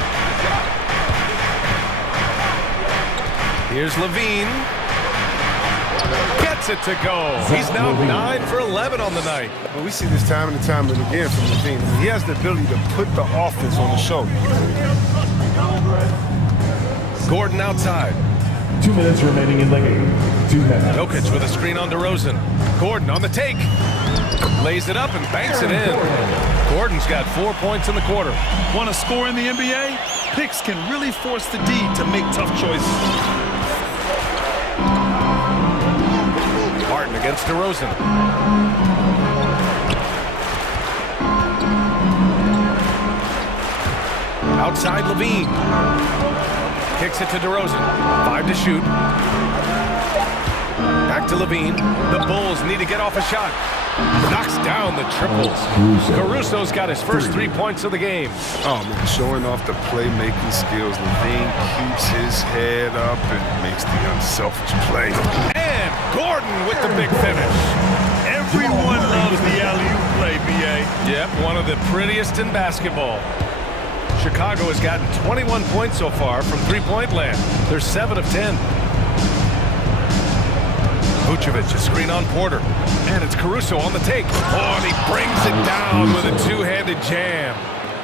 Here's LaVine. Gets it to go. He's now 9 for 11 on the night. Well, we see this time and time and again from LaVine. He has the ability to put the offense on the shoulder. Gordon outside. 2 minutes remaining in the game. 2 minutes. Jokic with a screen on DeRozan. Gordon on the take. Lays it up and banks it in. Gordon's got 4 points in the quarter. Want to score in the NBA? Picks can really force the D to make tough choices. Martin against DeRozan. Outside Levine. Kicks it to DeRozan. 5 to shoot. Back to Levine. The Bulls need to get off a shot. Knocks down the triple. Caruso's got his first 3 points of the game. Oh, man, showing off the playmaking skills. Levine keeps his head up and makes the unselfish play. And Gordon with the big finish. Everyone loves the alley-oop play, B.A. Yep, one of the prettiest in basketball. Chicago has gotten 21 points so far from three-point land. They're 7 of 10. Vucevic, a screen on Porter. And it's Caruso on the take. Oh, and he brings it down with a two-handed jam.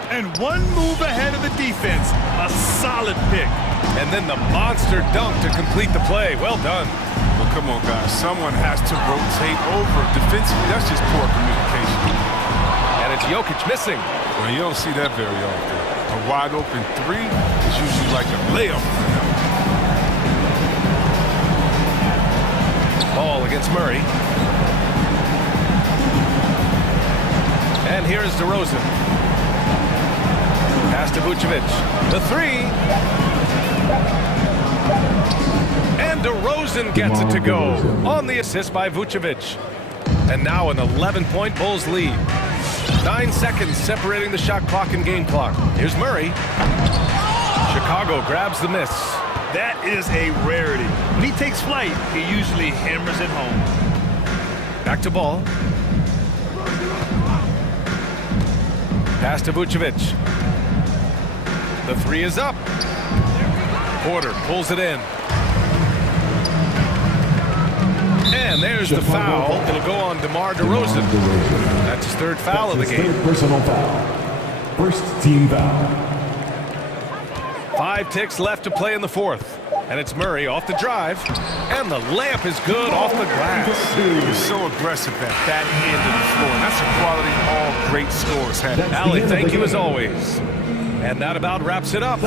And one move ahead of the defense. A solid pick. And then the monster dunk to complete the play. Well done. Well, come on, guys. Someone has to rotate over. Defensively, that's just poor communication. And it's Jokic missing. Well, you don't see that very often. A wide-open three is usually like a layup. Ball against Murray. And here's DeRozan. Pass to Vucevic. The three. And DeRozan gets it to go on the assist by Vucevic. And now an 11-point Bulls lead. 9 seconds separating the shot clock and game clock. Here's Murray. Chicago grabs the miss. That is a rarity. When he takes flight, he usually hammers it home. Back to Ball. Pass to Vucevic. The three is up. Porter pulls it in. And there's the foul. It'll go on DeMar DeRozan. That's his third foul of the game. Third personal foul. First team foul. 5 ticks left to play in the fourth. And it's Murray off the drive. And the layup is good off the glass. He's so aggressive at that end of the floor. And that's a quality all great scorers have. Allie, thank you as always. And that about wraps it up.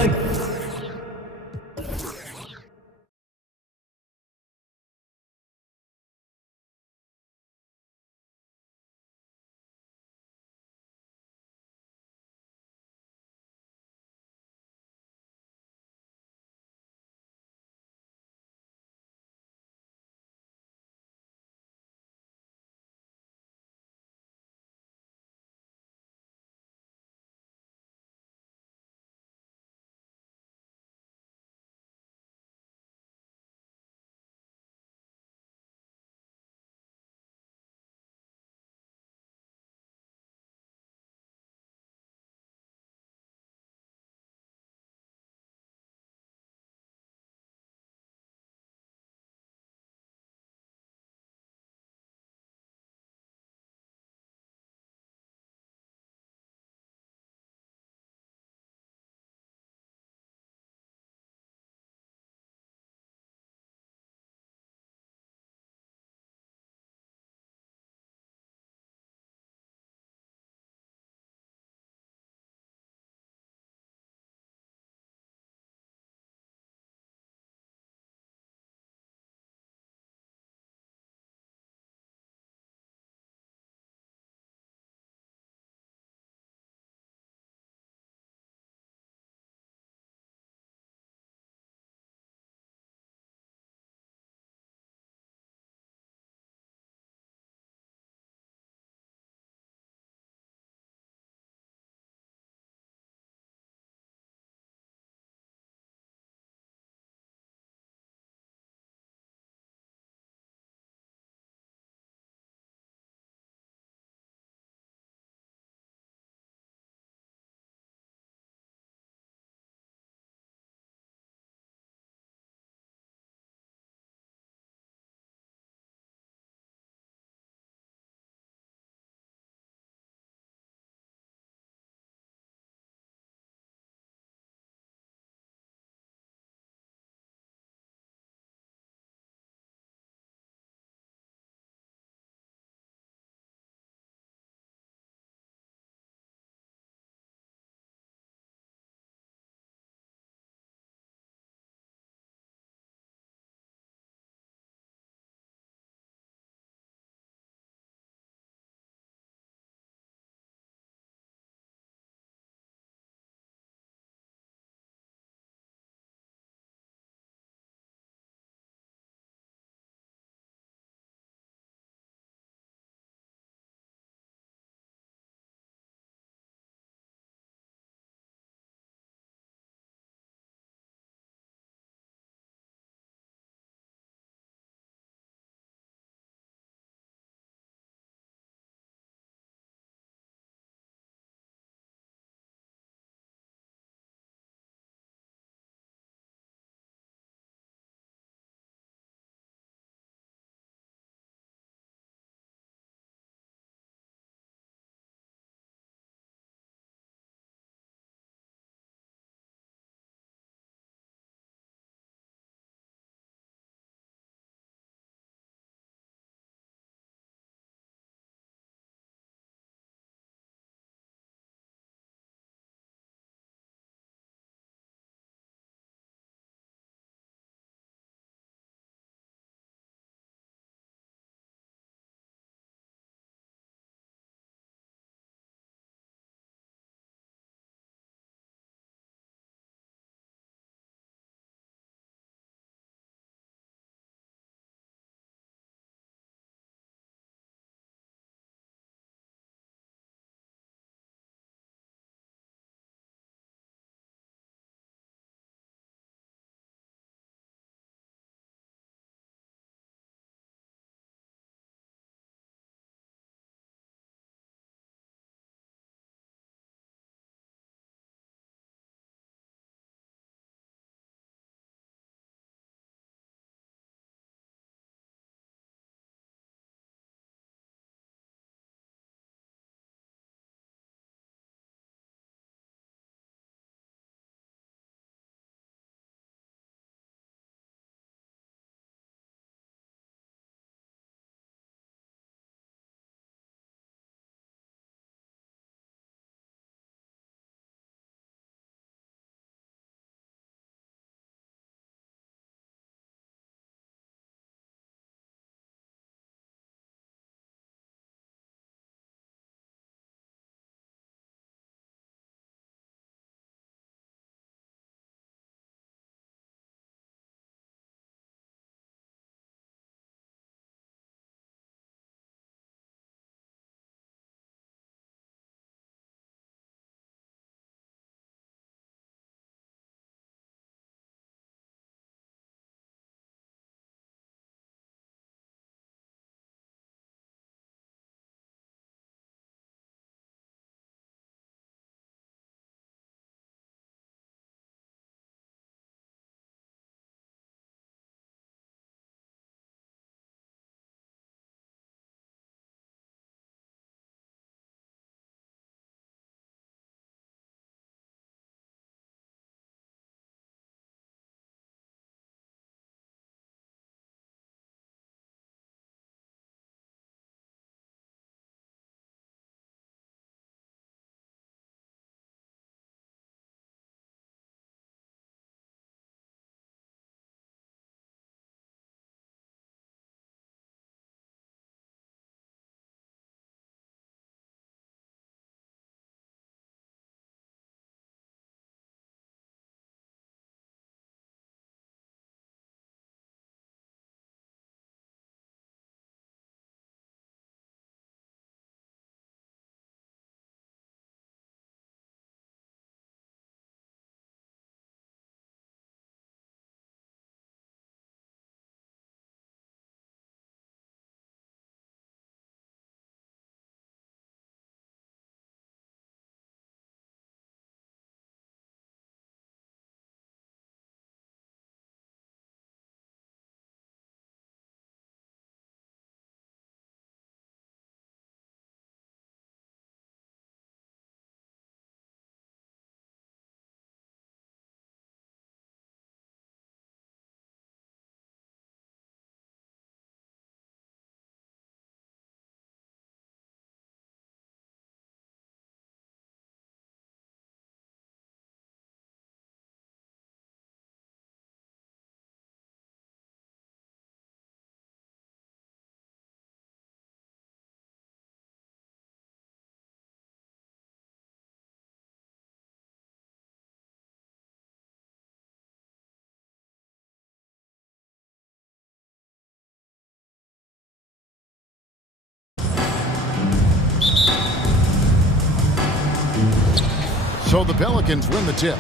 So the Pelicans win the tip.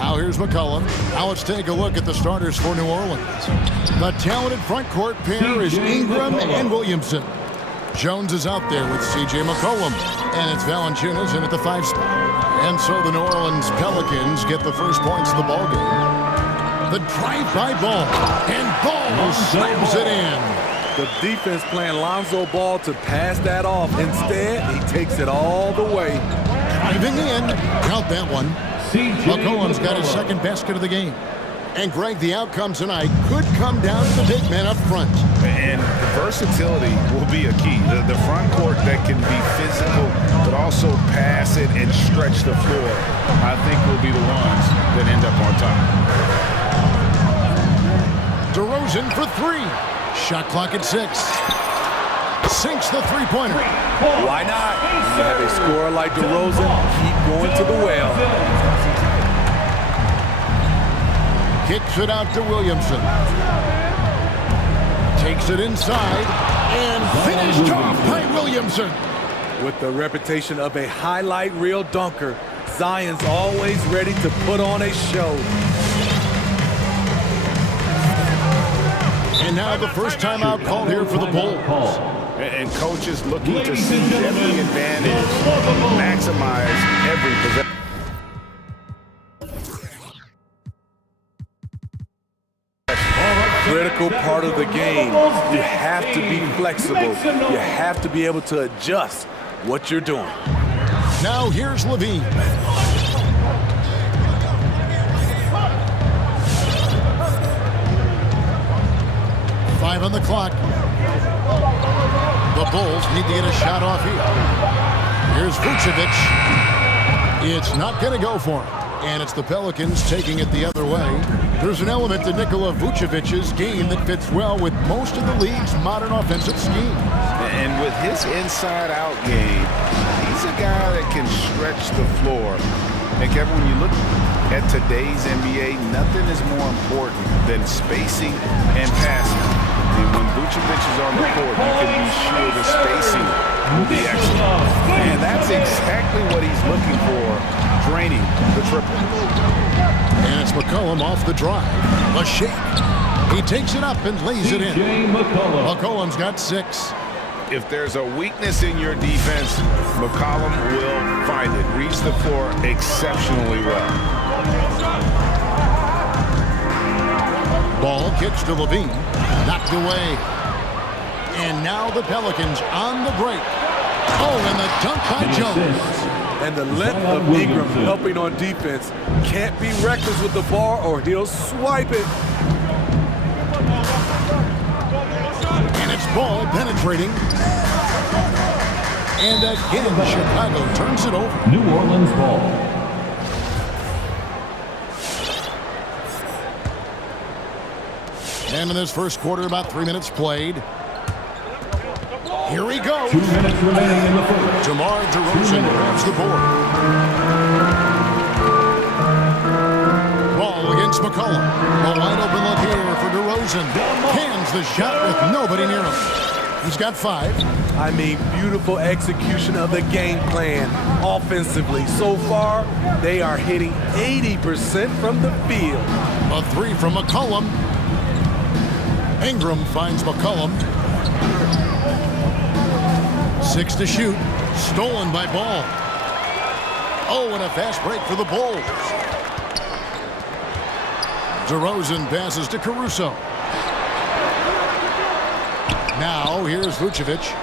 Now here's McCollum. Now let's take a look at the starters for New Orleans. The talented front court pair is Ingram and Williamson. Jones is out there with C.J. McCollum, and it's Valanciunas in at the 5 spot. And so the New Orleans Pelicans get the first points of the ball game. The drive-by Ball, and Ball slams it in. The defense playing Lonzo Ball to pass that off. Instead, he takes it all the way. Driving in, count that one. McCollum's got his second basket of the game. And Greg, the outcome tonight could come down to the big man up front. And versatility will be a key. The front court that can be physical, but also pass it and stretch the floor, I think will be the ones that end up on top. DeRozan for 3. Shot clock at 6. Sinks the three-pointer. Why not? When you have a scorer like DeRozan, keep going to the well. Kicks it out to Williamson. Takes it inside and finished off by Williamson. With the reputation of a highlight reel dunker, Zion's always ready to put on a show. And now the first timeout called here for the Bulls. And coaches looking to see every advantage, maximize every possession. Critical part of the game. You have to be flexible. You have to be able to adjust what you're doing. Now here's Levine. Five on the clock. The Bulls need to get a shot off here. Here's Vucevic. It's not going to go for him. And it's the Pelicans taking it the other way. There's an element to Nikola Vucevic's game that fits well with most of the league's modern offensive scheme. And with his inside-out game, he's a guy that can stretch the floor. And Kevin, when you look at today's NBA, nothing is more important than spacing and passing. And when Vucevic is on the court, you can be sure the spacing will be excellent. And that's exactly what he's looking for, draining the triple. And it's McCollum off the drive. A shake. He takes it up and lays it in. McCollum's got 6. If there's a weakness in your defense, McCollum will find it. Reads the floor exceptionally well. Ball kicks to Levine. Knocked away. And now the Pelicans on the break. Oh, and the dunk by Jones. And the length of Ingram helping on defense. Can't be reckless with the ball or he'll swipe it. And it's Ball penetrating. And again, Chicago turns it over. New Orleans ball. And in this first quarter, about 3 minutes played. Here he goes. 2 minutes remaining in the first. DeMar DeRozan grabs the board. Ball against McCollum. A wide open look here for DeRozan. Hands the shot with nobody near him. He's got 5. I mean, beautiful execution of the game plan offensively. So far, they are hitting 80% from the field. A 3 from McCollum. Ingram finds McCollum. 6 to shoot. Stolen by Ball. Oh, and a fast break for the Bulls. DeRozan passes to Caruso. Now, here's Vucevic.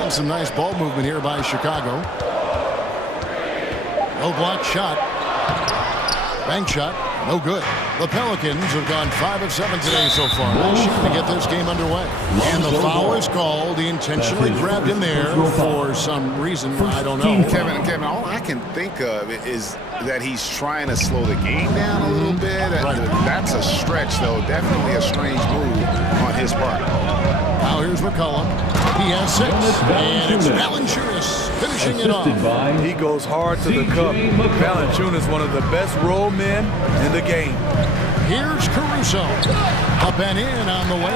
And some nice ball movement here by Chicago. No block shot. Bank shot. No good. The Pelicans have gone 5 of 7 today so far. Nice shot to get this game underway. And the foul is called. He intentionally grabbed him there for some reason. I don't know. Kevin, all I can think of is that he's trying to slow the game down a little bit. That's a stretch, though. Definitely a strange move on his part. Now here's McCollum. He has 6. And it's Valanciunas finishing Dishing it off. He goes hard to the cup. Valanciunas, one of the best roll men in the game. Here's Caruso. Up and in on the way.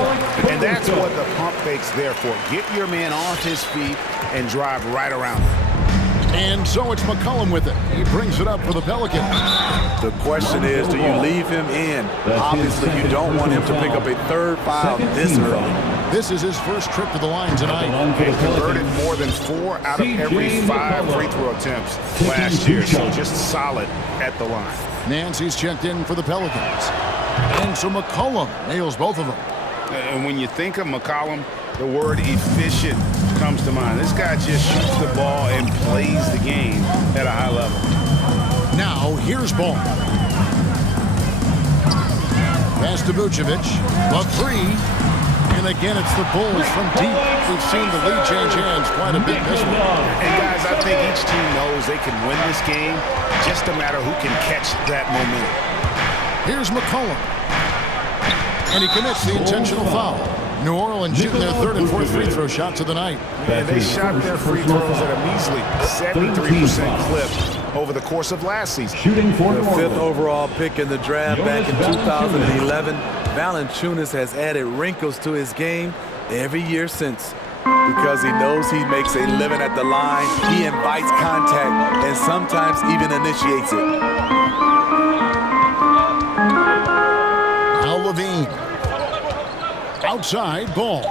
And that's what the pump fake's there for. Get your man off his feet and drive right around him. And so it's McCollum with it. He brings it up for the Pelicans. The question is, do you leave him in? Obviously, you don't want him to pick up a third foul this early. This is his first trip to the line tonight. He converted more than 4 out of every 5 free throw attempts last year, so just solid at the line. Nancy's checked in for the Pelicans. And so McCollum nails both of them. And when you think of McCollum, the word efficient comes to mind. This guy just shoots the ball and plays the game at a high level. Now, here's Ball. Pass to Vucevic. The three. And again, it's the Bulls from deep. We've seen the lead change hands quite a bit this one. And guys, I think each team knows they can win this game. Just a matter who can catch that momentum. Here's McCollum. And he commits the intentional foul. New Orleans shooting their third and fourth free throw shots of the night. And they shot their free throws at a measly 73% clip over the course of last season. Shooting for the 5th overall pick in the draft back in 2011. Valanciunas has added wrinkles to his game every year since. Because he knows he makes a living at the line, he invites contact and sometimes even initiates it. Now Levine. Outside, Ball.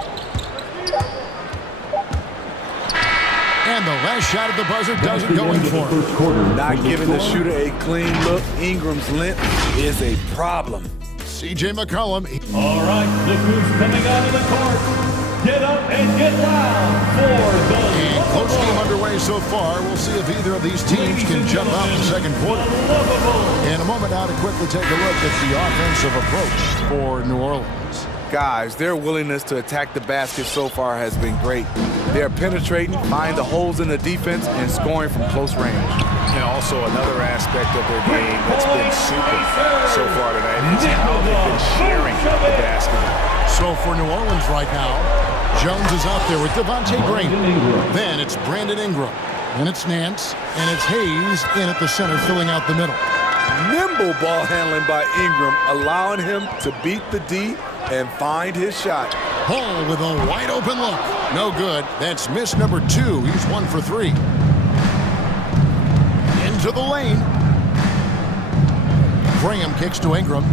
And the last shot at the buzzer doesn't go in for him. Not giving the shooter a clean look. Ingram's length is a problem. C.J. McCollum. All right, look who's coming out of the court. Get up and get loud for the... And close game underway so far. We'll see if either of these teams can jump out in the second quarter. In a moment now to quickly take a look at the offensive approach for New Orleans. Guys, their willingness to attack the basket so far has been great. They're penetrating, finding the holes in the defense, and scoring from close range. And also another aspect of their game that's been super so far tonight is how they've been sharing the basketball. So for New Orleans right now, Jones is out there with Devontae Green. Then it's Brandon Ingram. Then it's Nance. And it's Hayes in at the center, filling out the middle. Nimble ball handling by Ingram, allowing him to beat the D and find his shot. Hall with a wide open look. No good. That's miss number 2. He's 1 for 3. Into the lane. Graham kicks to Ingram.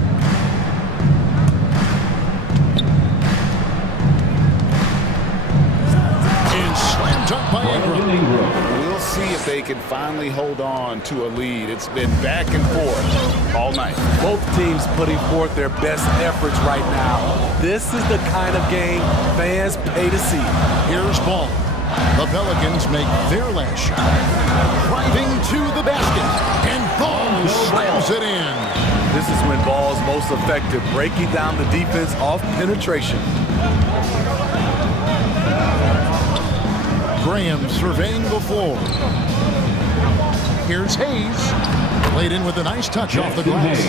And slam dunk by Ingram. We'll see if they can finally hold on to a lead. It's been back and forth all night. Both teams putting forth their best efforts right now. This is the kind of game fans pay to see. Here's Ball. The Pelicans make their last shot. Driving to the basket. And Ball slams it in. This is when Ball's most effective, breaking down the defense off penetration. Graham surveying the floor. Here's Hayes. Played in with a nice touch off the glass.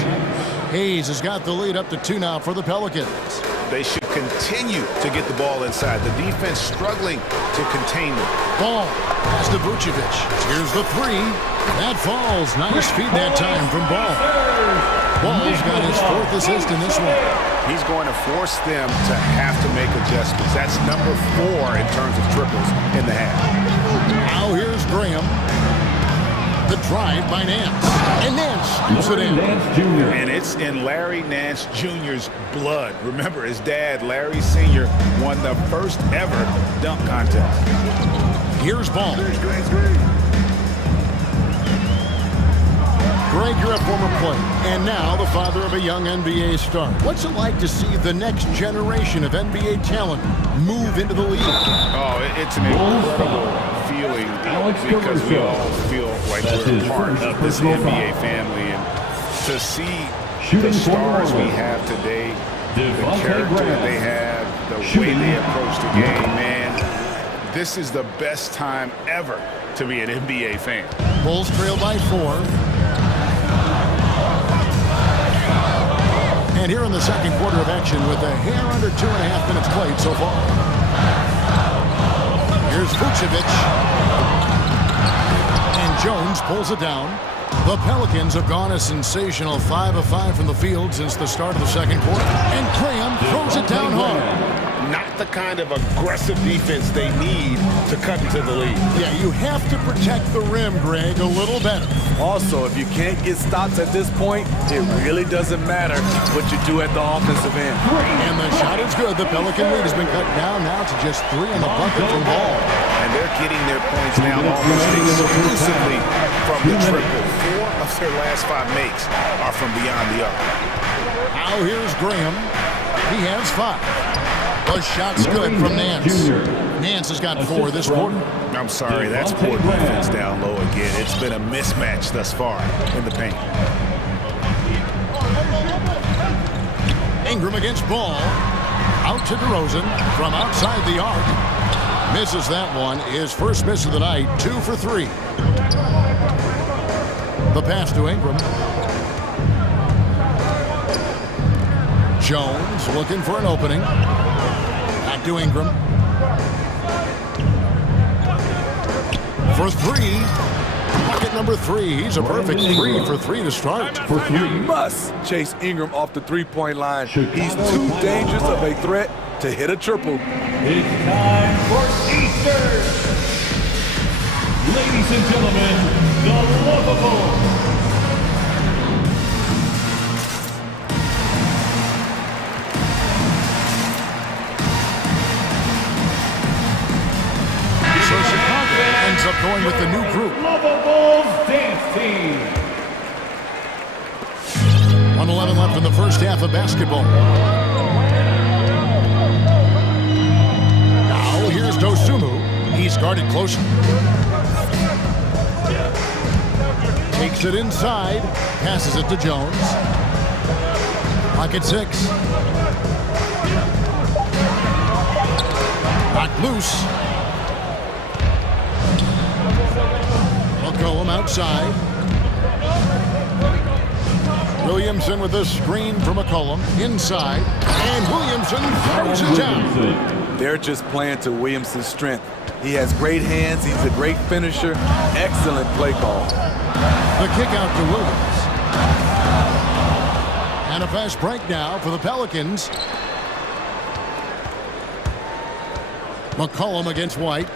Hayes has got the lead up to 2 now for the Pelicans. They should continue to get the ball inside. The defense struggling to contain them. Ball. Pass to Vucevic. Here's the 3. That falls. Nice feed that time from Ball. Ball's got his 4th assist in this one. He's going to force them to have to make adjustments. That's number 4 in terms of triples in the half. Now here's Graham. The drive by Nance. And Nance scoops it in. And it's in Larry Nance Jr.'s blood. Remember, his dad, Larry Sr., won the first ever dunk contest. Here's Ball. Greg, you're a former player, and now the father of a young NBA star. What's it like to see the next generation of NBA talent move into the league? Oh, it's an incredible feeling because we all feel like we're a part of this NBA family. And to see the stars we have today, the character they have, the way they approach the game, man, this is the best time ever to be an NBA fan. Bulls trail by 4. And here in the second quarter of action with a hair under 2.5 minutes played so far. Here's Vucevic. Jones pulls it down. The Pelicans have gone a sensational 5 of 5 from the field since the start of the second quarter. And Graham throws it down hard. Not the kind of aggressive defense they need to cut into the lead. Yeah, you have to protect the rim, Greg, a little better. Also, if you can't get stops at this point, it really doesn't matter what you do at the offensive end. And the shot is good. The Pelican lead has been cut down now to just 3 on the bucket from Ball. And they're getting their points now almost exclusively from the triple. 4 of their last 5 makes are from beyond the arc. Now here's Graham. He has 5. The shot's good from Nance. Nance has got 4 this quarter. I'm sorry, that's poor defense down low again. It's been a mismatch thus far in the paint. Ingram against Ball. Out to DeRozan from outside the arc. Misses that one. His first miss of the night, 2 for 3. The pass to Ingram. Jones looking for an opening. Back to Ingram. For 3. Bucket number 3. He's a perfect 3 for 3 to start. You must chase Ingram off the three-point line. He's too dangerous of a threat to hit a triple. It's time for Easter. Ladies and gentlemen, the lovable. Ends up going with the new group. Lovables dance team. 1:11 left in the first half of basketball. Now here's Dosunmu. He's guarded closely. Takes it inside. Passes it to Jones. Pocket 6. Knocked loose. McCollum outside. Williamson with a screen for McCollum. Inside. And Williamson throws it down. They're just playing to Williamson's strength. He has great hands. He's a great finisher. Excellent play call. The kick out to Williams. And a fast break now for the Pelicans. McCollum against White.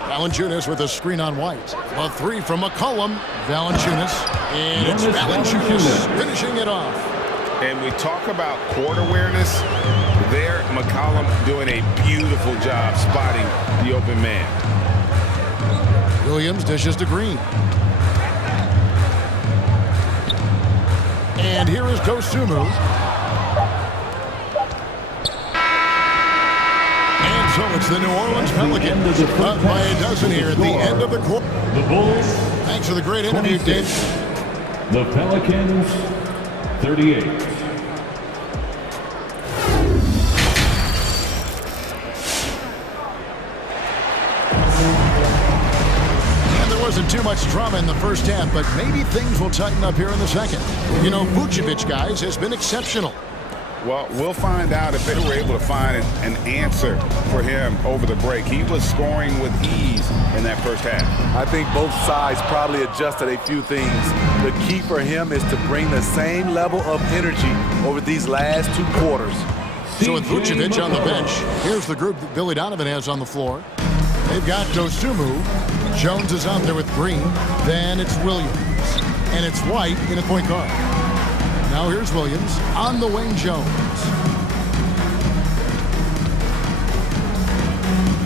Valanciunas with a screen on White. A 3 from McCollum. Valanciunas. And it's Valanciunas finishing it off. And we talk about court awareness. There, McCollum doing a beautiful job spotting the open man. Williams dishes to Green. And here is Dosunmu. And so it's the New Orleans Pelicans up by a dozen here at the end of the quarter. The Bulls. Thanks for the great interview, Dave. The Pelicans, 38. Wasn't too much drama in the first half, but maybe things will tighten up here in the second. You know, Vucevic, guys, has been exceptional. Well, we'll find out if they were able to find an answer for him over the break. He was scoring with ease in that first half. I think both sides probably adjusted a few things. The key for him is to bring the same level of energy over these last 2 quarters. So with Vucevic on the bench, here's the group that Billy Donovan has on the floor. They've got Dosunmu. Jones is out there with Green. Then it's Williams. And it's White in a point guard. Now here's Williams on the wing. Jones.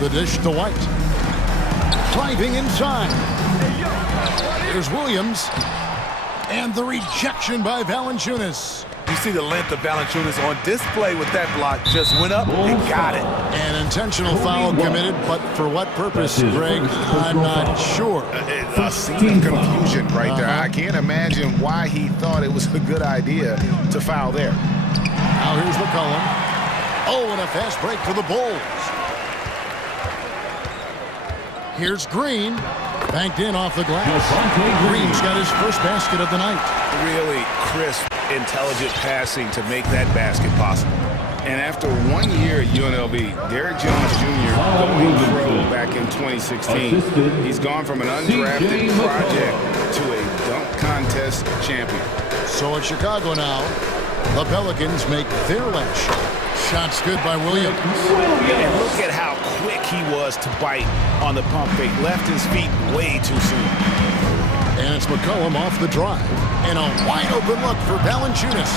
The dish to White. Driving inside. Here's Williams. And the rejection by Valanciunas. You see the length of Valanciunas on display with that block. Just went up and got it. An intentional foul committed, but for what purpose, Greg? I'm not sure. A scene of confusion right there. I can't imagine why he thought it was a good idea to foul there. Now here's McCollum. Oh, and a fast break for the Bulls. Here's Green. Banked in off the glass. Green's got his first basket of the night. Really crisp, intelligent passing to make that basket possible. And after 1 year at UNLV, Derrick Jones Jr. going pro back in 2016. He's gone from an undrafted project to a dunk contest champion. So at Chicago now, the Pelicans make their last shot. Shot's good by Williams. And look at how quick he was to bite on the pump fake. Left his feet way too soon. And it's McCollum off the drive. And a wide open look for Valanciunas.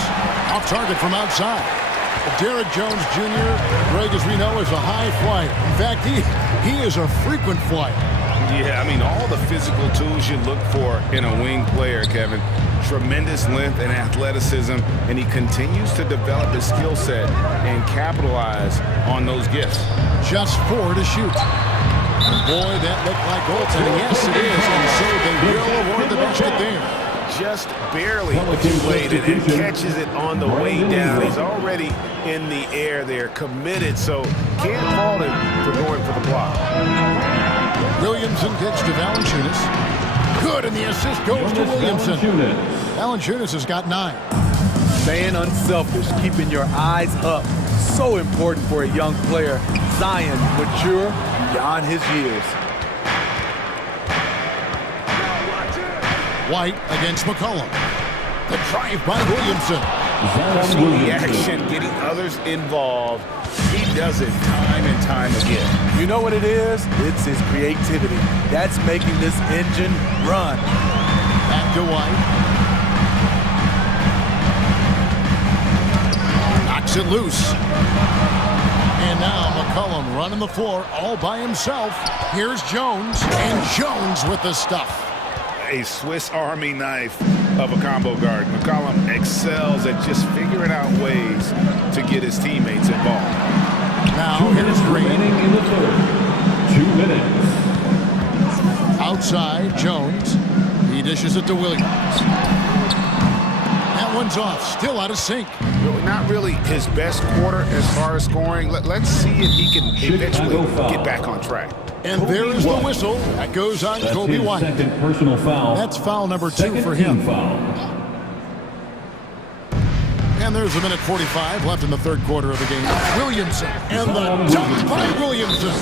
Off target from outside. Derrick Jones Jr., Greg, as we know, is a high flyer. In fact, he is a frequent flyer. Yeah, I mean, all the physical tools you look for in a wing player, Kevin. Tremendous length and athleticism, and he continues to develop his skill set and capitalize on those gifts. Just 4 to shoot. And boy, that looked like goaltending. Yes, it is, and so they will award the basket there. Just barely deflated and catches it on the way down. He's already in the air there, committed, so can't fault him for going for the block. Williamson kicks to Valanciunas. Good, and the assist goes to Williamson. Valanciunas has got 9. Staying unselfish, keeping your eyes up. So important for a young player. Zion, mature beyond his years. White against McCollum. The drive by Williamson. See the action, getting others involved. He does it time and time again. You know what it is? It's his creativity. That's making this engine run. Back to White. Knocks it loose. And now McCollum running the floor all by himself. Here's Jones, and Jones with the stuff. A Swiss Army knife of a combo guard. McCollum excels at just figuring out ways to get his teammates involved. Now here's Green. In the third. 2 minutes. Outside, Jones. He dishes it to Williams. That one's off, still out of sync. Not really his best quarter as far as scoring. Let's see if he can eventually get back on track. And there is the whistle. That goes on Kobe White. Second personal foul. That's foul number 2 for him. Foul. And there's a minute 45 left in the third quarter of the game. Williamson and the dunk by Williamson.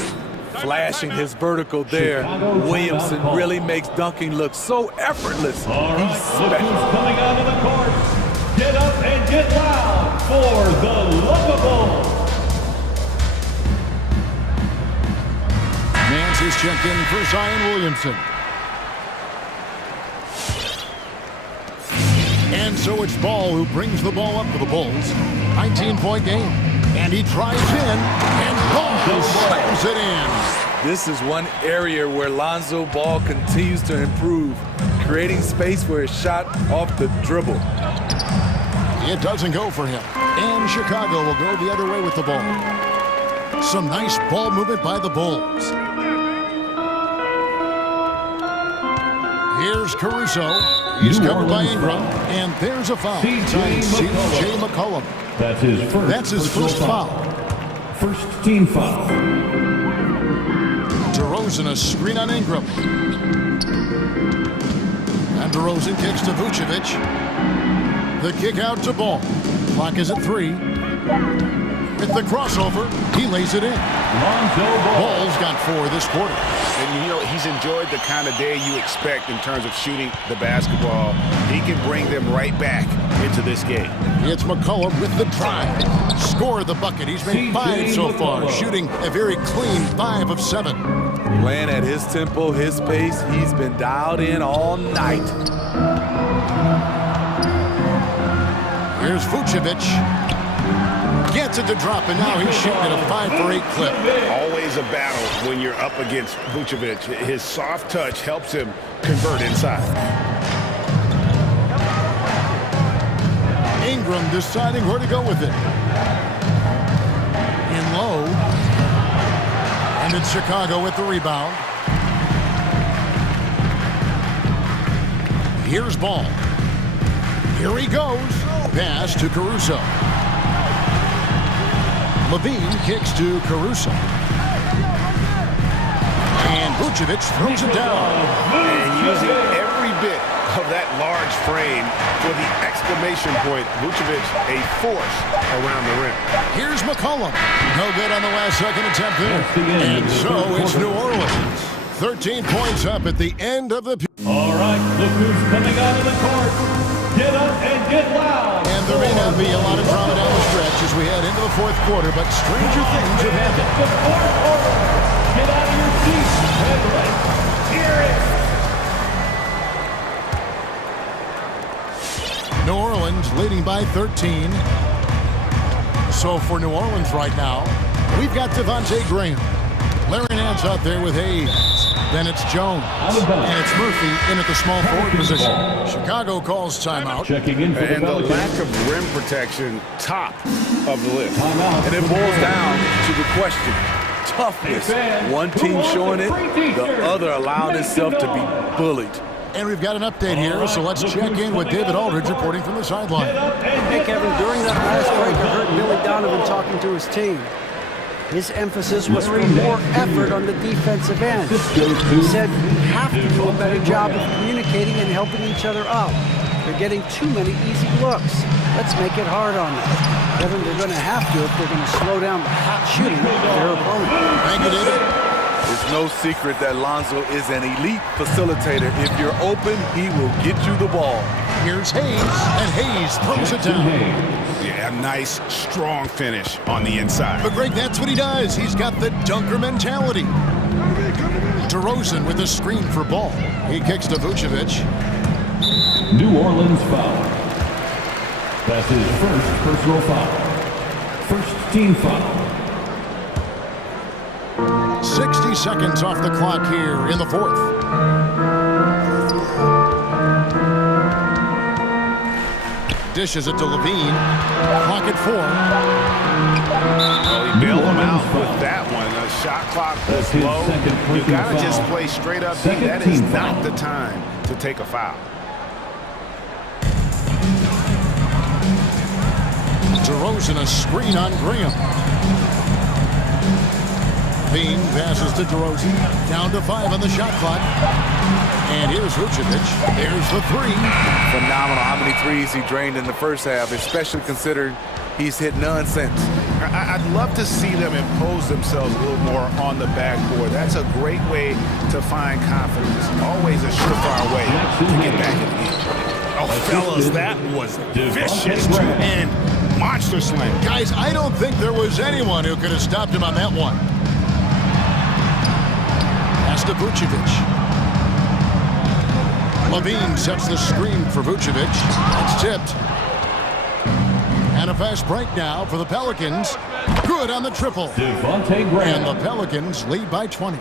Flashing his vertical there. Williamson really makes dunking look so effortless. He's special. Coming out of the court. Get up and get loud for the lovable. Nance is checked in for Zion Williamson. And so it's Ball who brings the ball up for the Bulls. 19-point game. And he drives in, and Ball slams it in. This is one area where Lonzo Ball continues to improve, creating space for his shot off the dribble. It doesn't go for him. And Chicago will go the other way with the ball. Some nice ball movement by the Bulls. Here's Caruso. He's covered by Ingram. And there's a foul. C.J. McCollum. That's his first foul. First team foul. DeRozan a screen on Ingram. And DeRozan kicks to Vucevic. The kick out to Ball. Clock is at 3. With the crossover, he lays it in. Ball's got 4 this quarter. And, you know, he's enjoyed the kind of day you expect in terms of shooting the basketball. He can bring them right back into this game. It's McCollum with the drive. Scored the bucket. He's made 5 so far, shooting a very clean 5 of 7. Playing at his tempo, his pace, he's been dialed in all night. Here's Vucevic. Gets it to drop, and now he's shooting at a 5 for 8 clip. Always a battle when you're up against Vucevic. His soft touch helps him convert inside. Ingram deciding where to go with it. In low. And it's Chicago with the rebound. Here's Ball. Here he goes. Pass to Caruso. Levine kicks to Caruso. And Vucevic throws it down. And using every bit of of that large frame for the exclamation point. Vucevic, a force around the rim. Here's McCollum. No good on the last second attempt there. And so it's New Orleans. 13 points up at the end of the... All right, look who's coming out of the court. Get up and get loud. And there may not be a lot of drama down the stretch as we head into the fourth quarter, but stranger things have happened. The fourth quarter. Get out of your seats and let's hear it. New Orleans leading by 13. So for New Orleans right now, we've got Devontae Graham. Larry Nance out there with Hayes. Then it's Jones. And it's Murphy in at the small forward position. Chicago calls timeout. And the lack of rim protection, top of the list. And it boils down to the question. Toughness. One team showing it, the other allowing itself to be bullied. And we've got an update here, so let's check in with David Aldridge reporting from the sideline. Hey, Kevin, during that last break, I heard Billy Donovan talking to his team. His emphasis was for more effort on the defensive end. He said we have to do a better job of communicating and helping each other out. They're getting too many easy looks. Let's make it hard on them. Kevin, they're going to have to if they're going to slow down the hot shooting of their opponent. Thank you, David. It's no secret that Lonzo is an elite facilitator. If you're open, he will get you the ball. Here's Hayes, and Hayes throws it down. Yeah, a nice, strong finish on the inside. But Greg, that's what he does. He's got the dunker mentality. DeRozan with a screen for ball. He kicks to Vucevic. New Orleans foul. That's his first personal foul. First team foul. 60 seconds off the clock here in the fourth. Dishes it to Levine. Clock at 4. Well, he bailed him out with that one. The shot clock was low. You got to just play straight up. That is not the time to take a foul. DeRozan a screen on Graham. Bean passes to DeRozan. Down to 5 on the shot clock. And here's Vucevic. There's the 3. Phenomenal how many threes he drained in the first half, especially considering he's hit none since. I'd love to see them impose themselves a little more on the backboard. That's a great way to find confidence. Always a surefire way to get back in the game. Oh, fellas, that was vicious and monster slam. Guys, I don't think there was anyone who could have stopped him on that one. Pass to Vucevic. Levine sets the screen for Vucevic. It's tipped. And a fast break now for the Pelicans. Good on the triple. And the Pelicans lead by 20.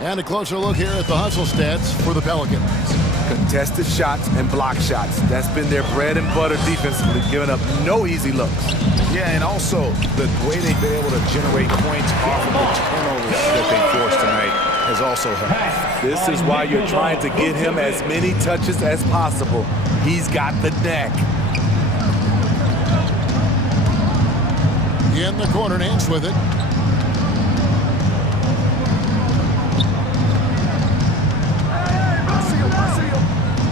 And a closer look here at the hustle stats for the Pelicans. Contested shots and block shots. That's been their bread and butter defensively, giving up no easy looks. Yeah, and also the way they've been able to generate points off of the turnovers that they forced tonight has also helped. This is why you're trying to get him as many touches as possible. He's got the neck. In the corner, Nance with it.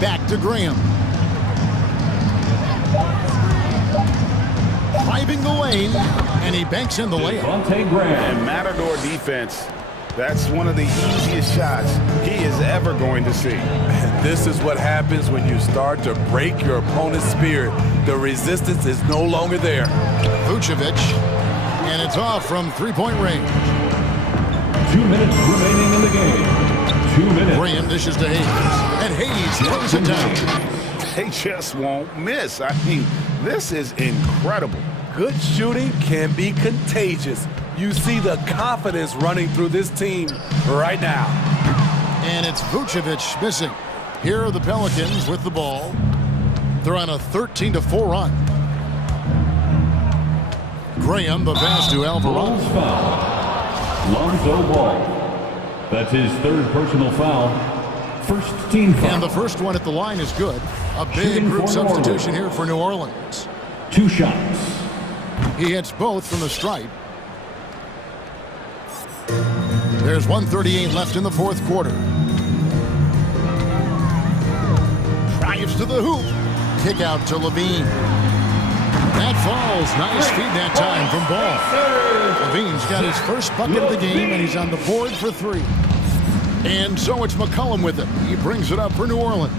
Back to Graham. Driving the lane, and he banks in the layup. And Matador defense, that's one of the easiest shots he is ever going to see. And this is what happens when you start to break your opponent's spirit. The resistance is no longer there. Vucevic, and it's off from three-point range. 2 minutes remaining in the game. 2 minutes. Graham dishes to Hayes, and Hayes throws it down. They just won't miss. I mean, this is incredible. Good shooting can be contagious. You see the confidence running through this team right now. And it's Vucevic missing. Here are the Pelicans with the ball. They're on a 13-4 run. Graham, the pass to Alvarado. Lonzo Ball. That's his third personal foul. First team foul. And the first one at the line is good. A big group substitution here for New Orleans. 2 shots. He hits both from the stripe. There's 1:38 left in the fourth quarter. to the hoop. Kick out to Levine. That falls. Nice feed that time from Ball. Levine's got his first bucket of the game, and he's on the board for 3. And so it's McCollum with it. He brings it up for New Orleans.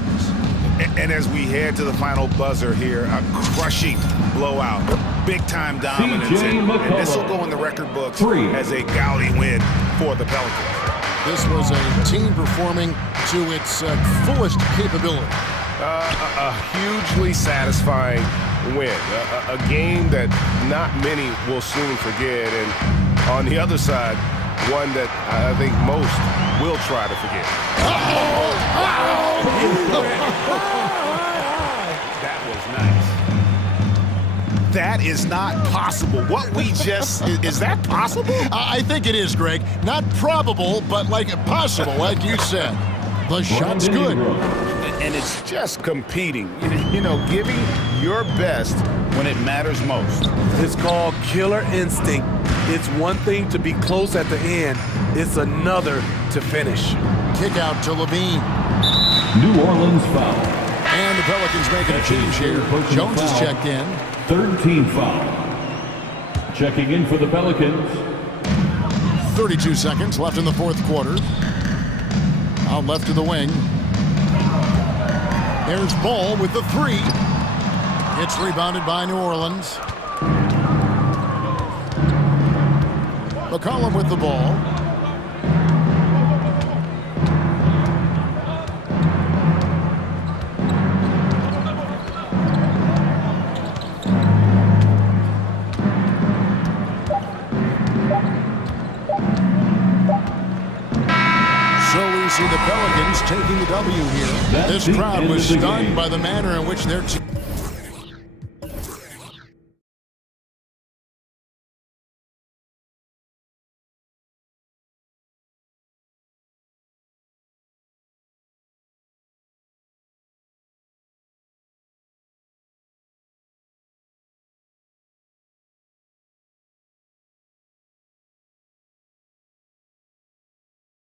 And as we head to the final buzzer here, a crushing blowout, big-time dominance, and this will go in the record books as a gaudy win for the Pelicans. This was a team performing to its fullest capability. A hugely satisfying win, a game that not many will soon forget, and on the other side, one that I think most will try to forget. That was nice. That is not possible. What we just, is that possible? I think it is, Greg. Not probable, but like possible, like you said. The shot's good. And it's just competing, you know, giving your best when it matters most. It's called killer instinct. It's one thing to be close at the end. It's another to finish. Kick out to Levine. New Orleans foul. And the Pelicans making a change here. Jones is checked in. Third team foul. Checking in for the Pelicans. 32 seconds left in the fourth quarter. Out left to the wing. There's Ball with the 3. It's rebounded by New Orleans. McCollum with the ball. The Pelicans taking the W here. This crowd was stunned by the manner in which their team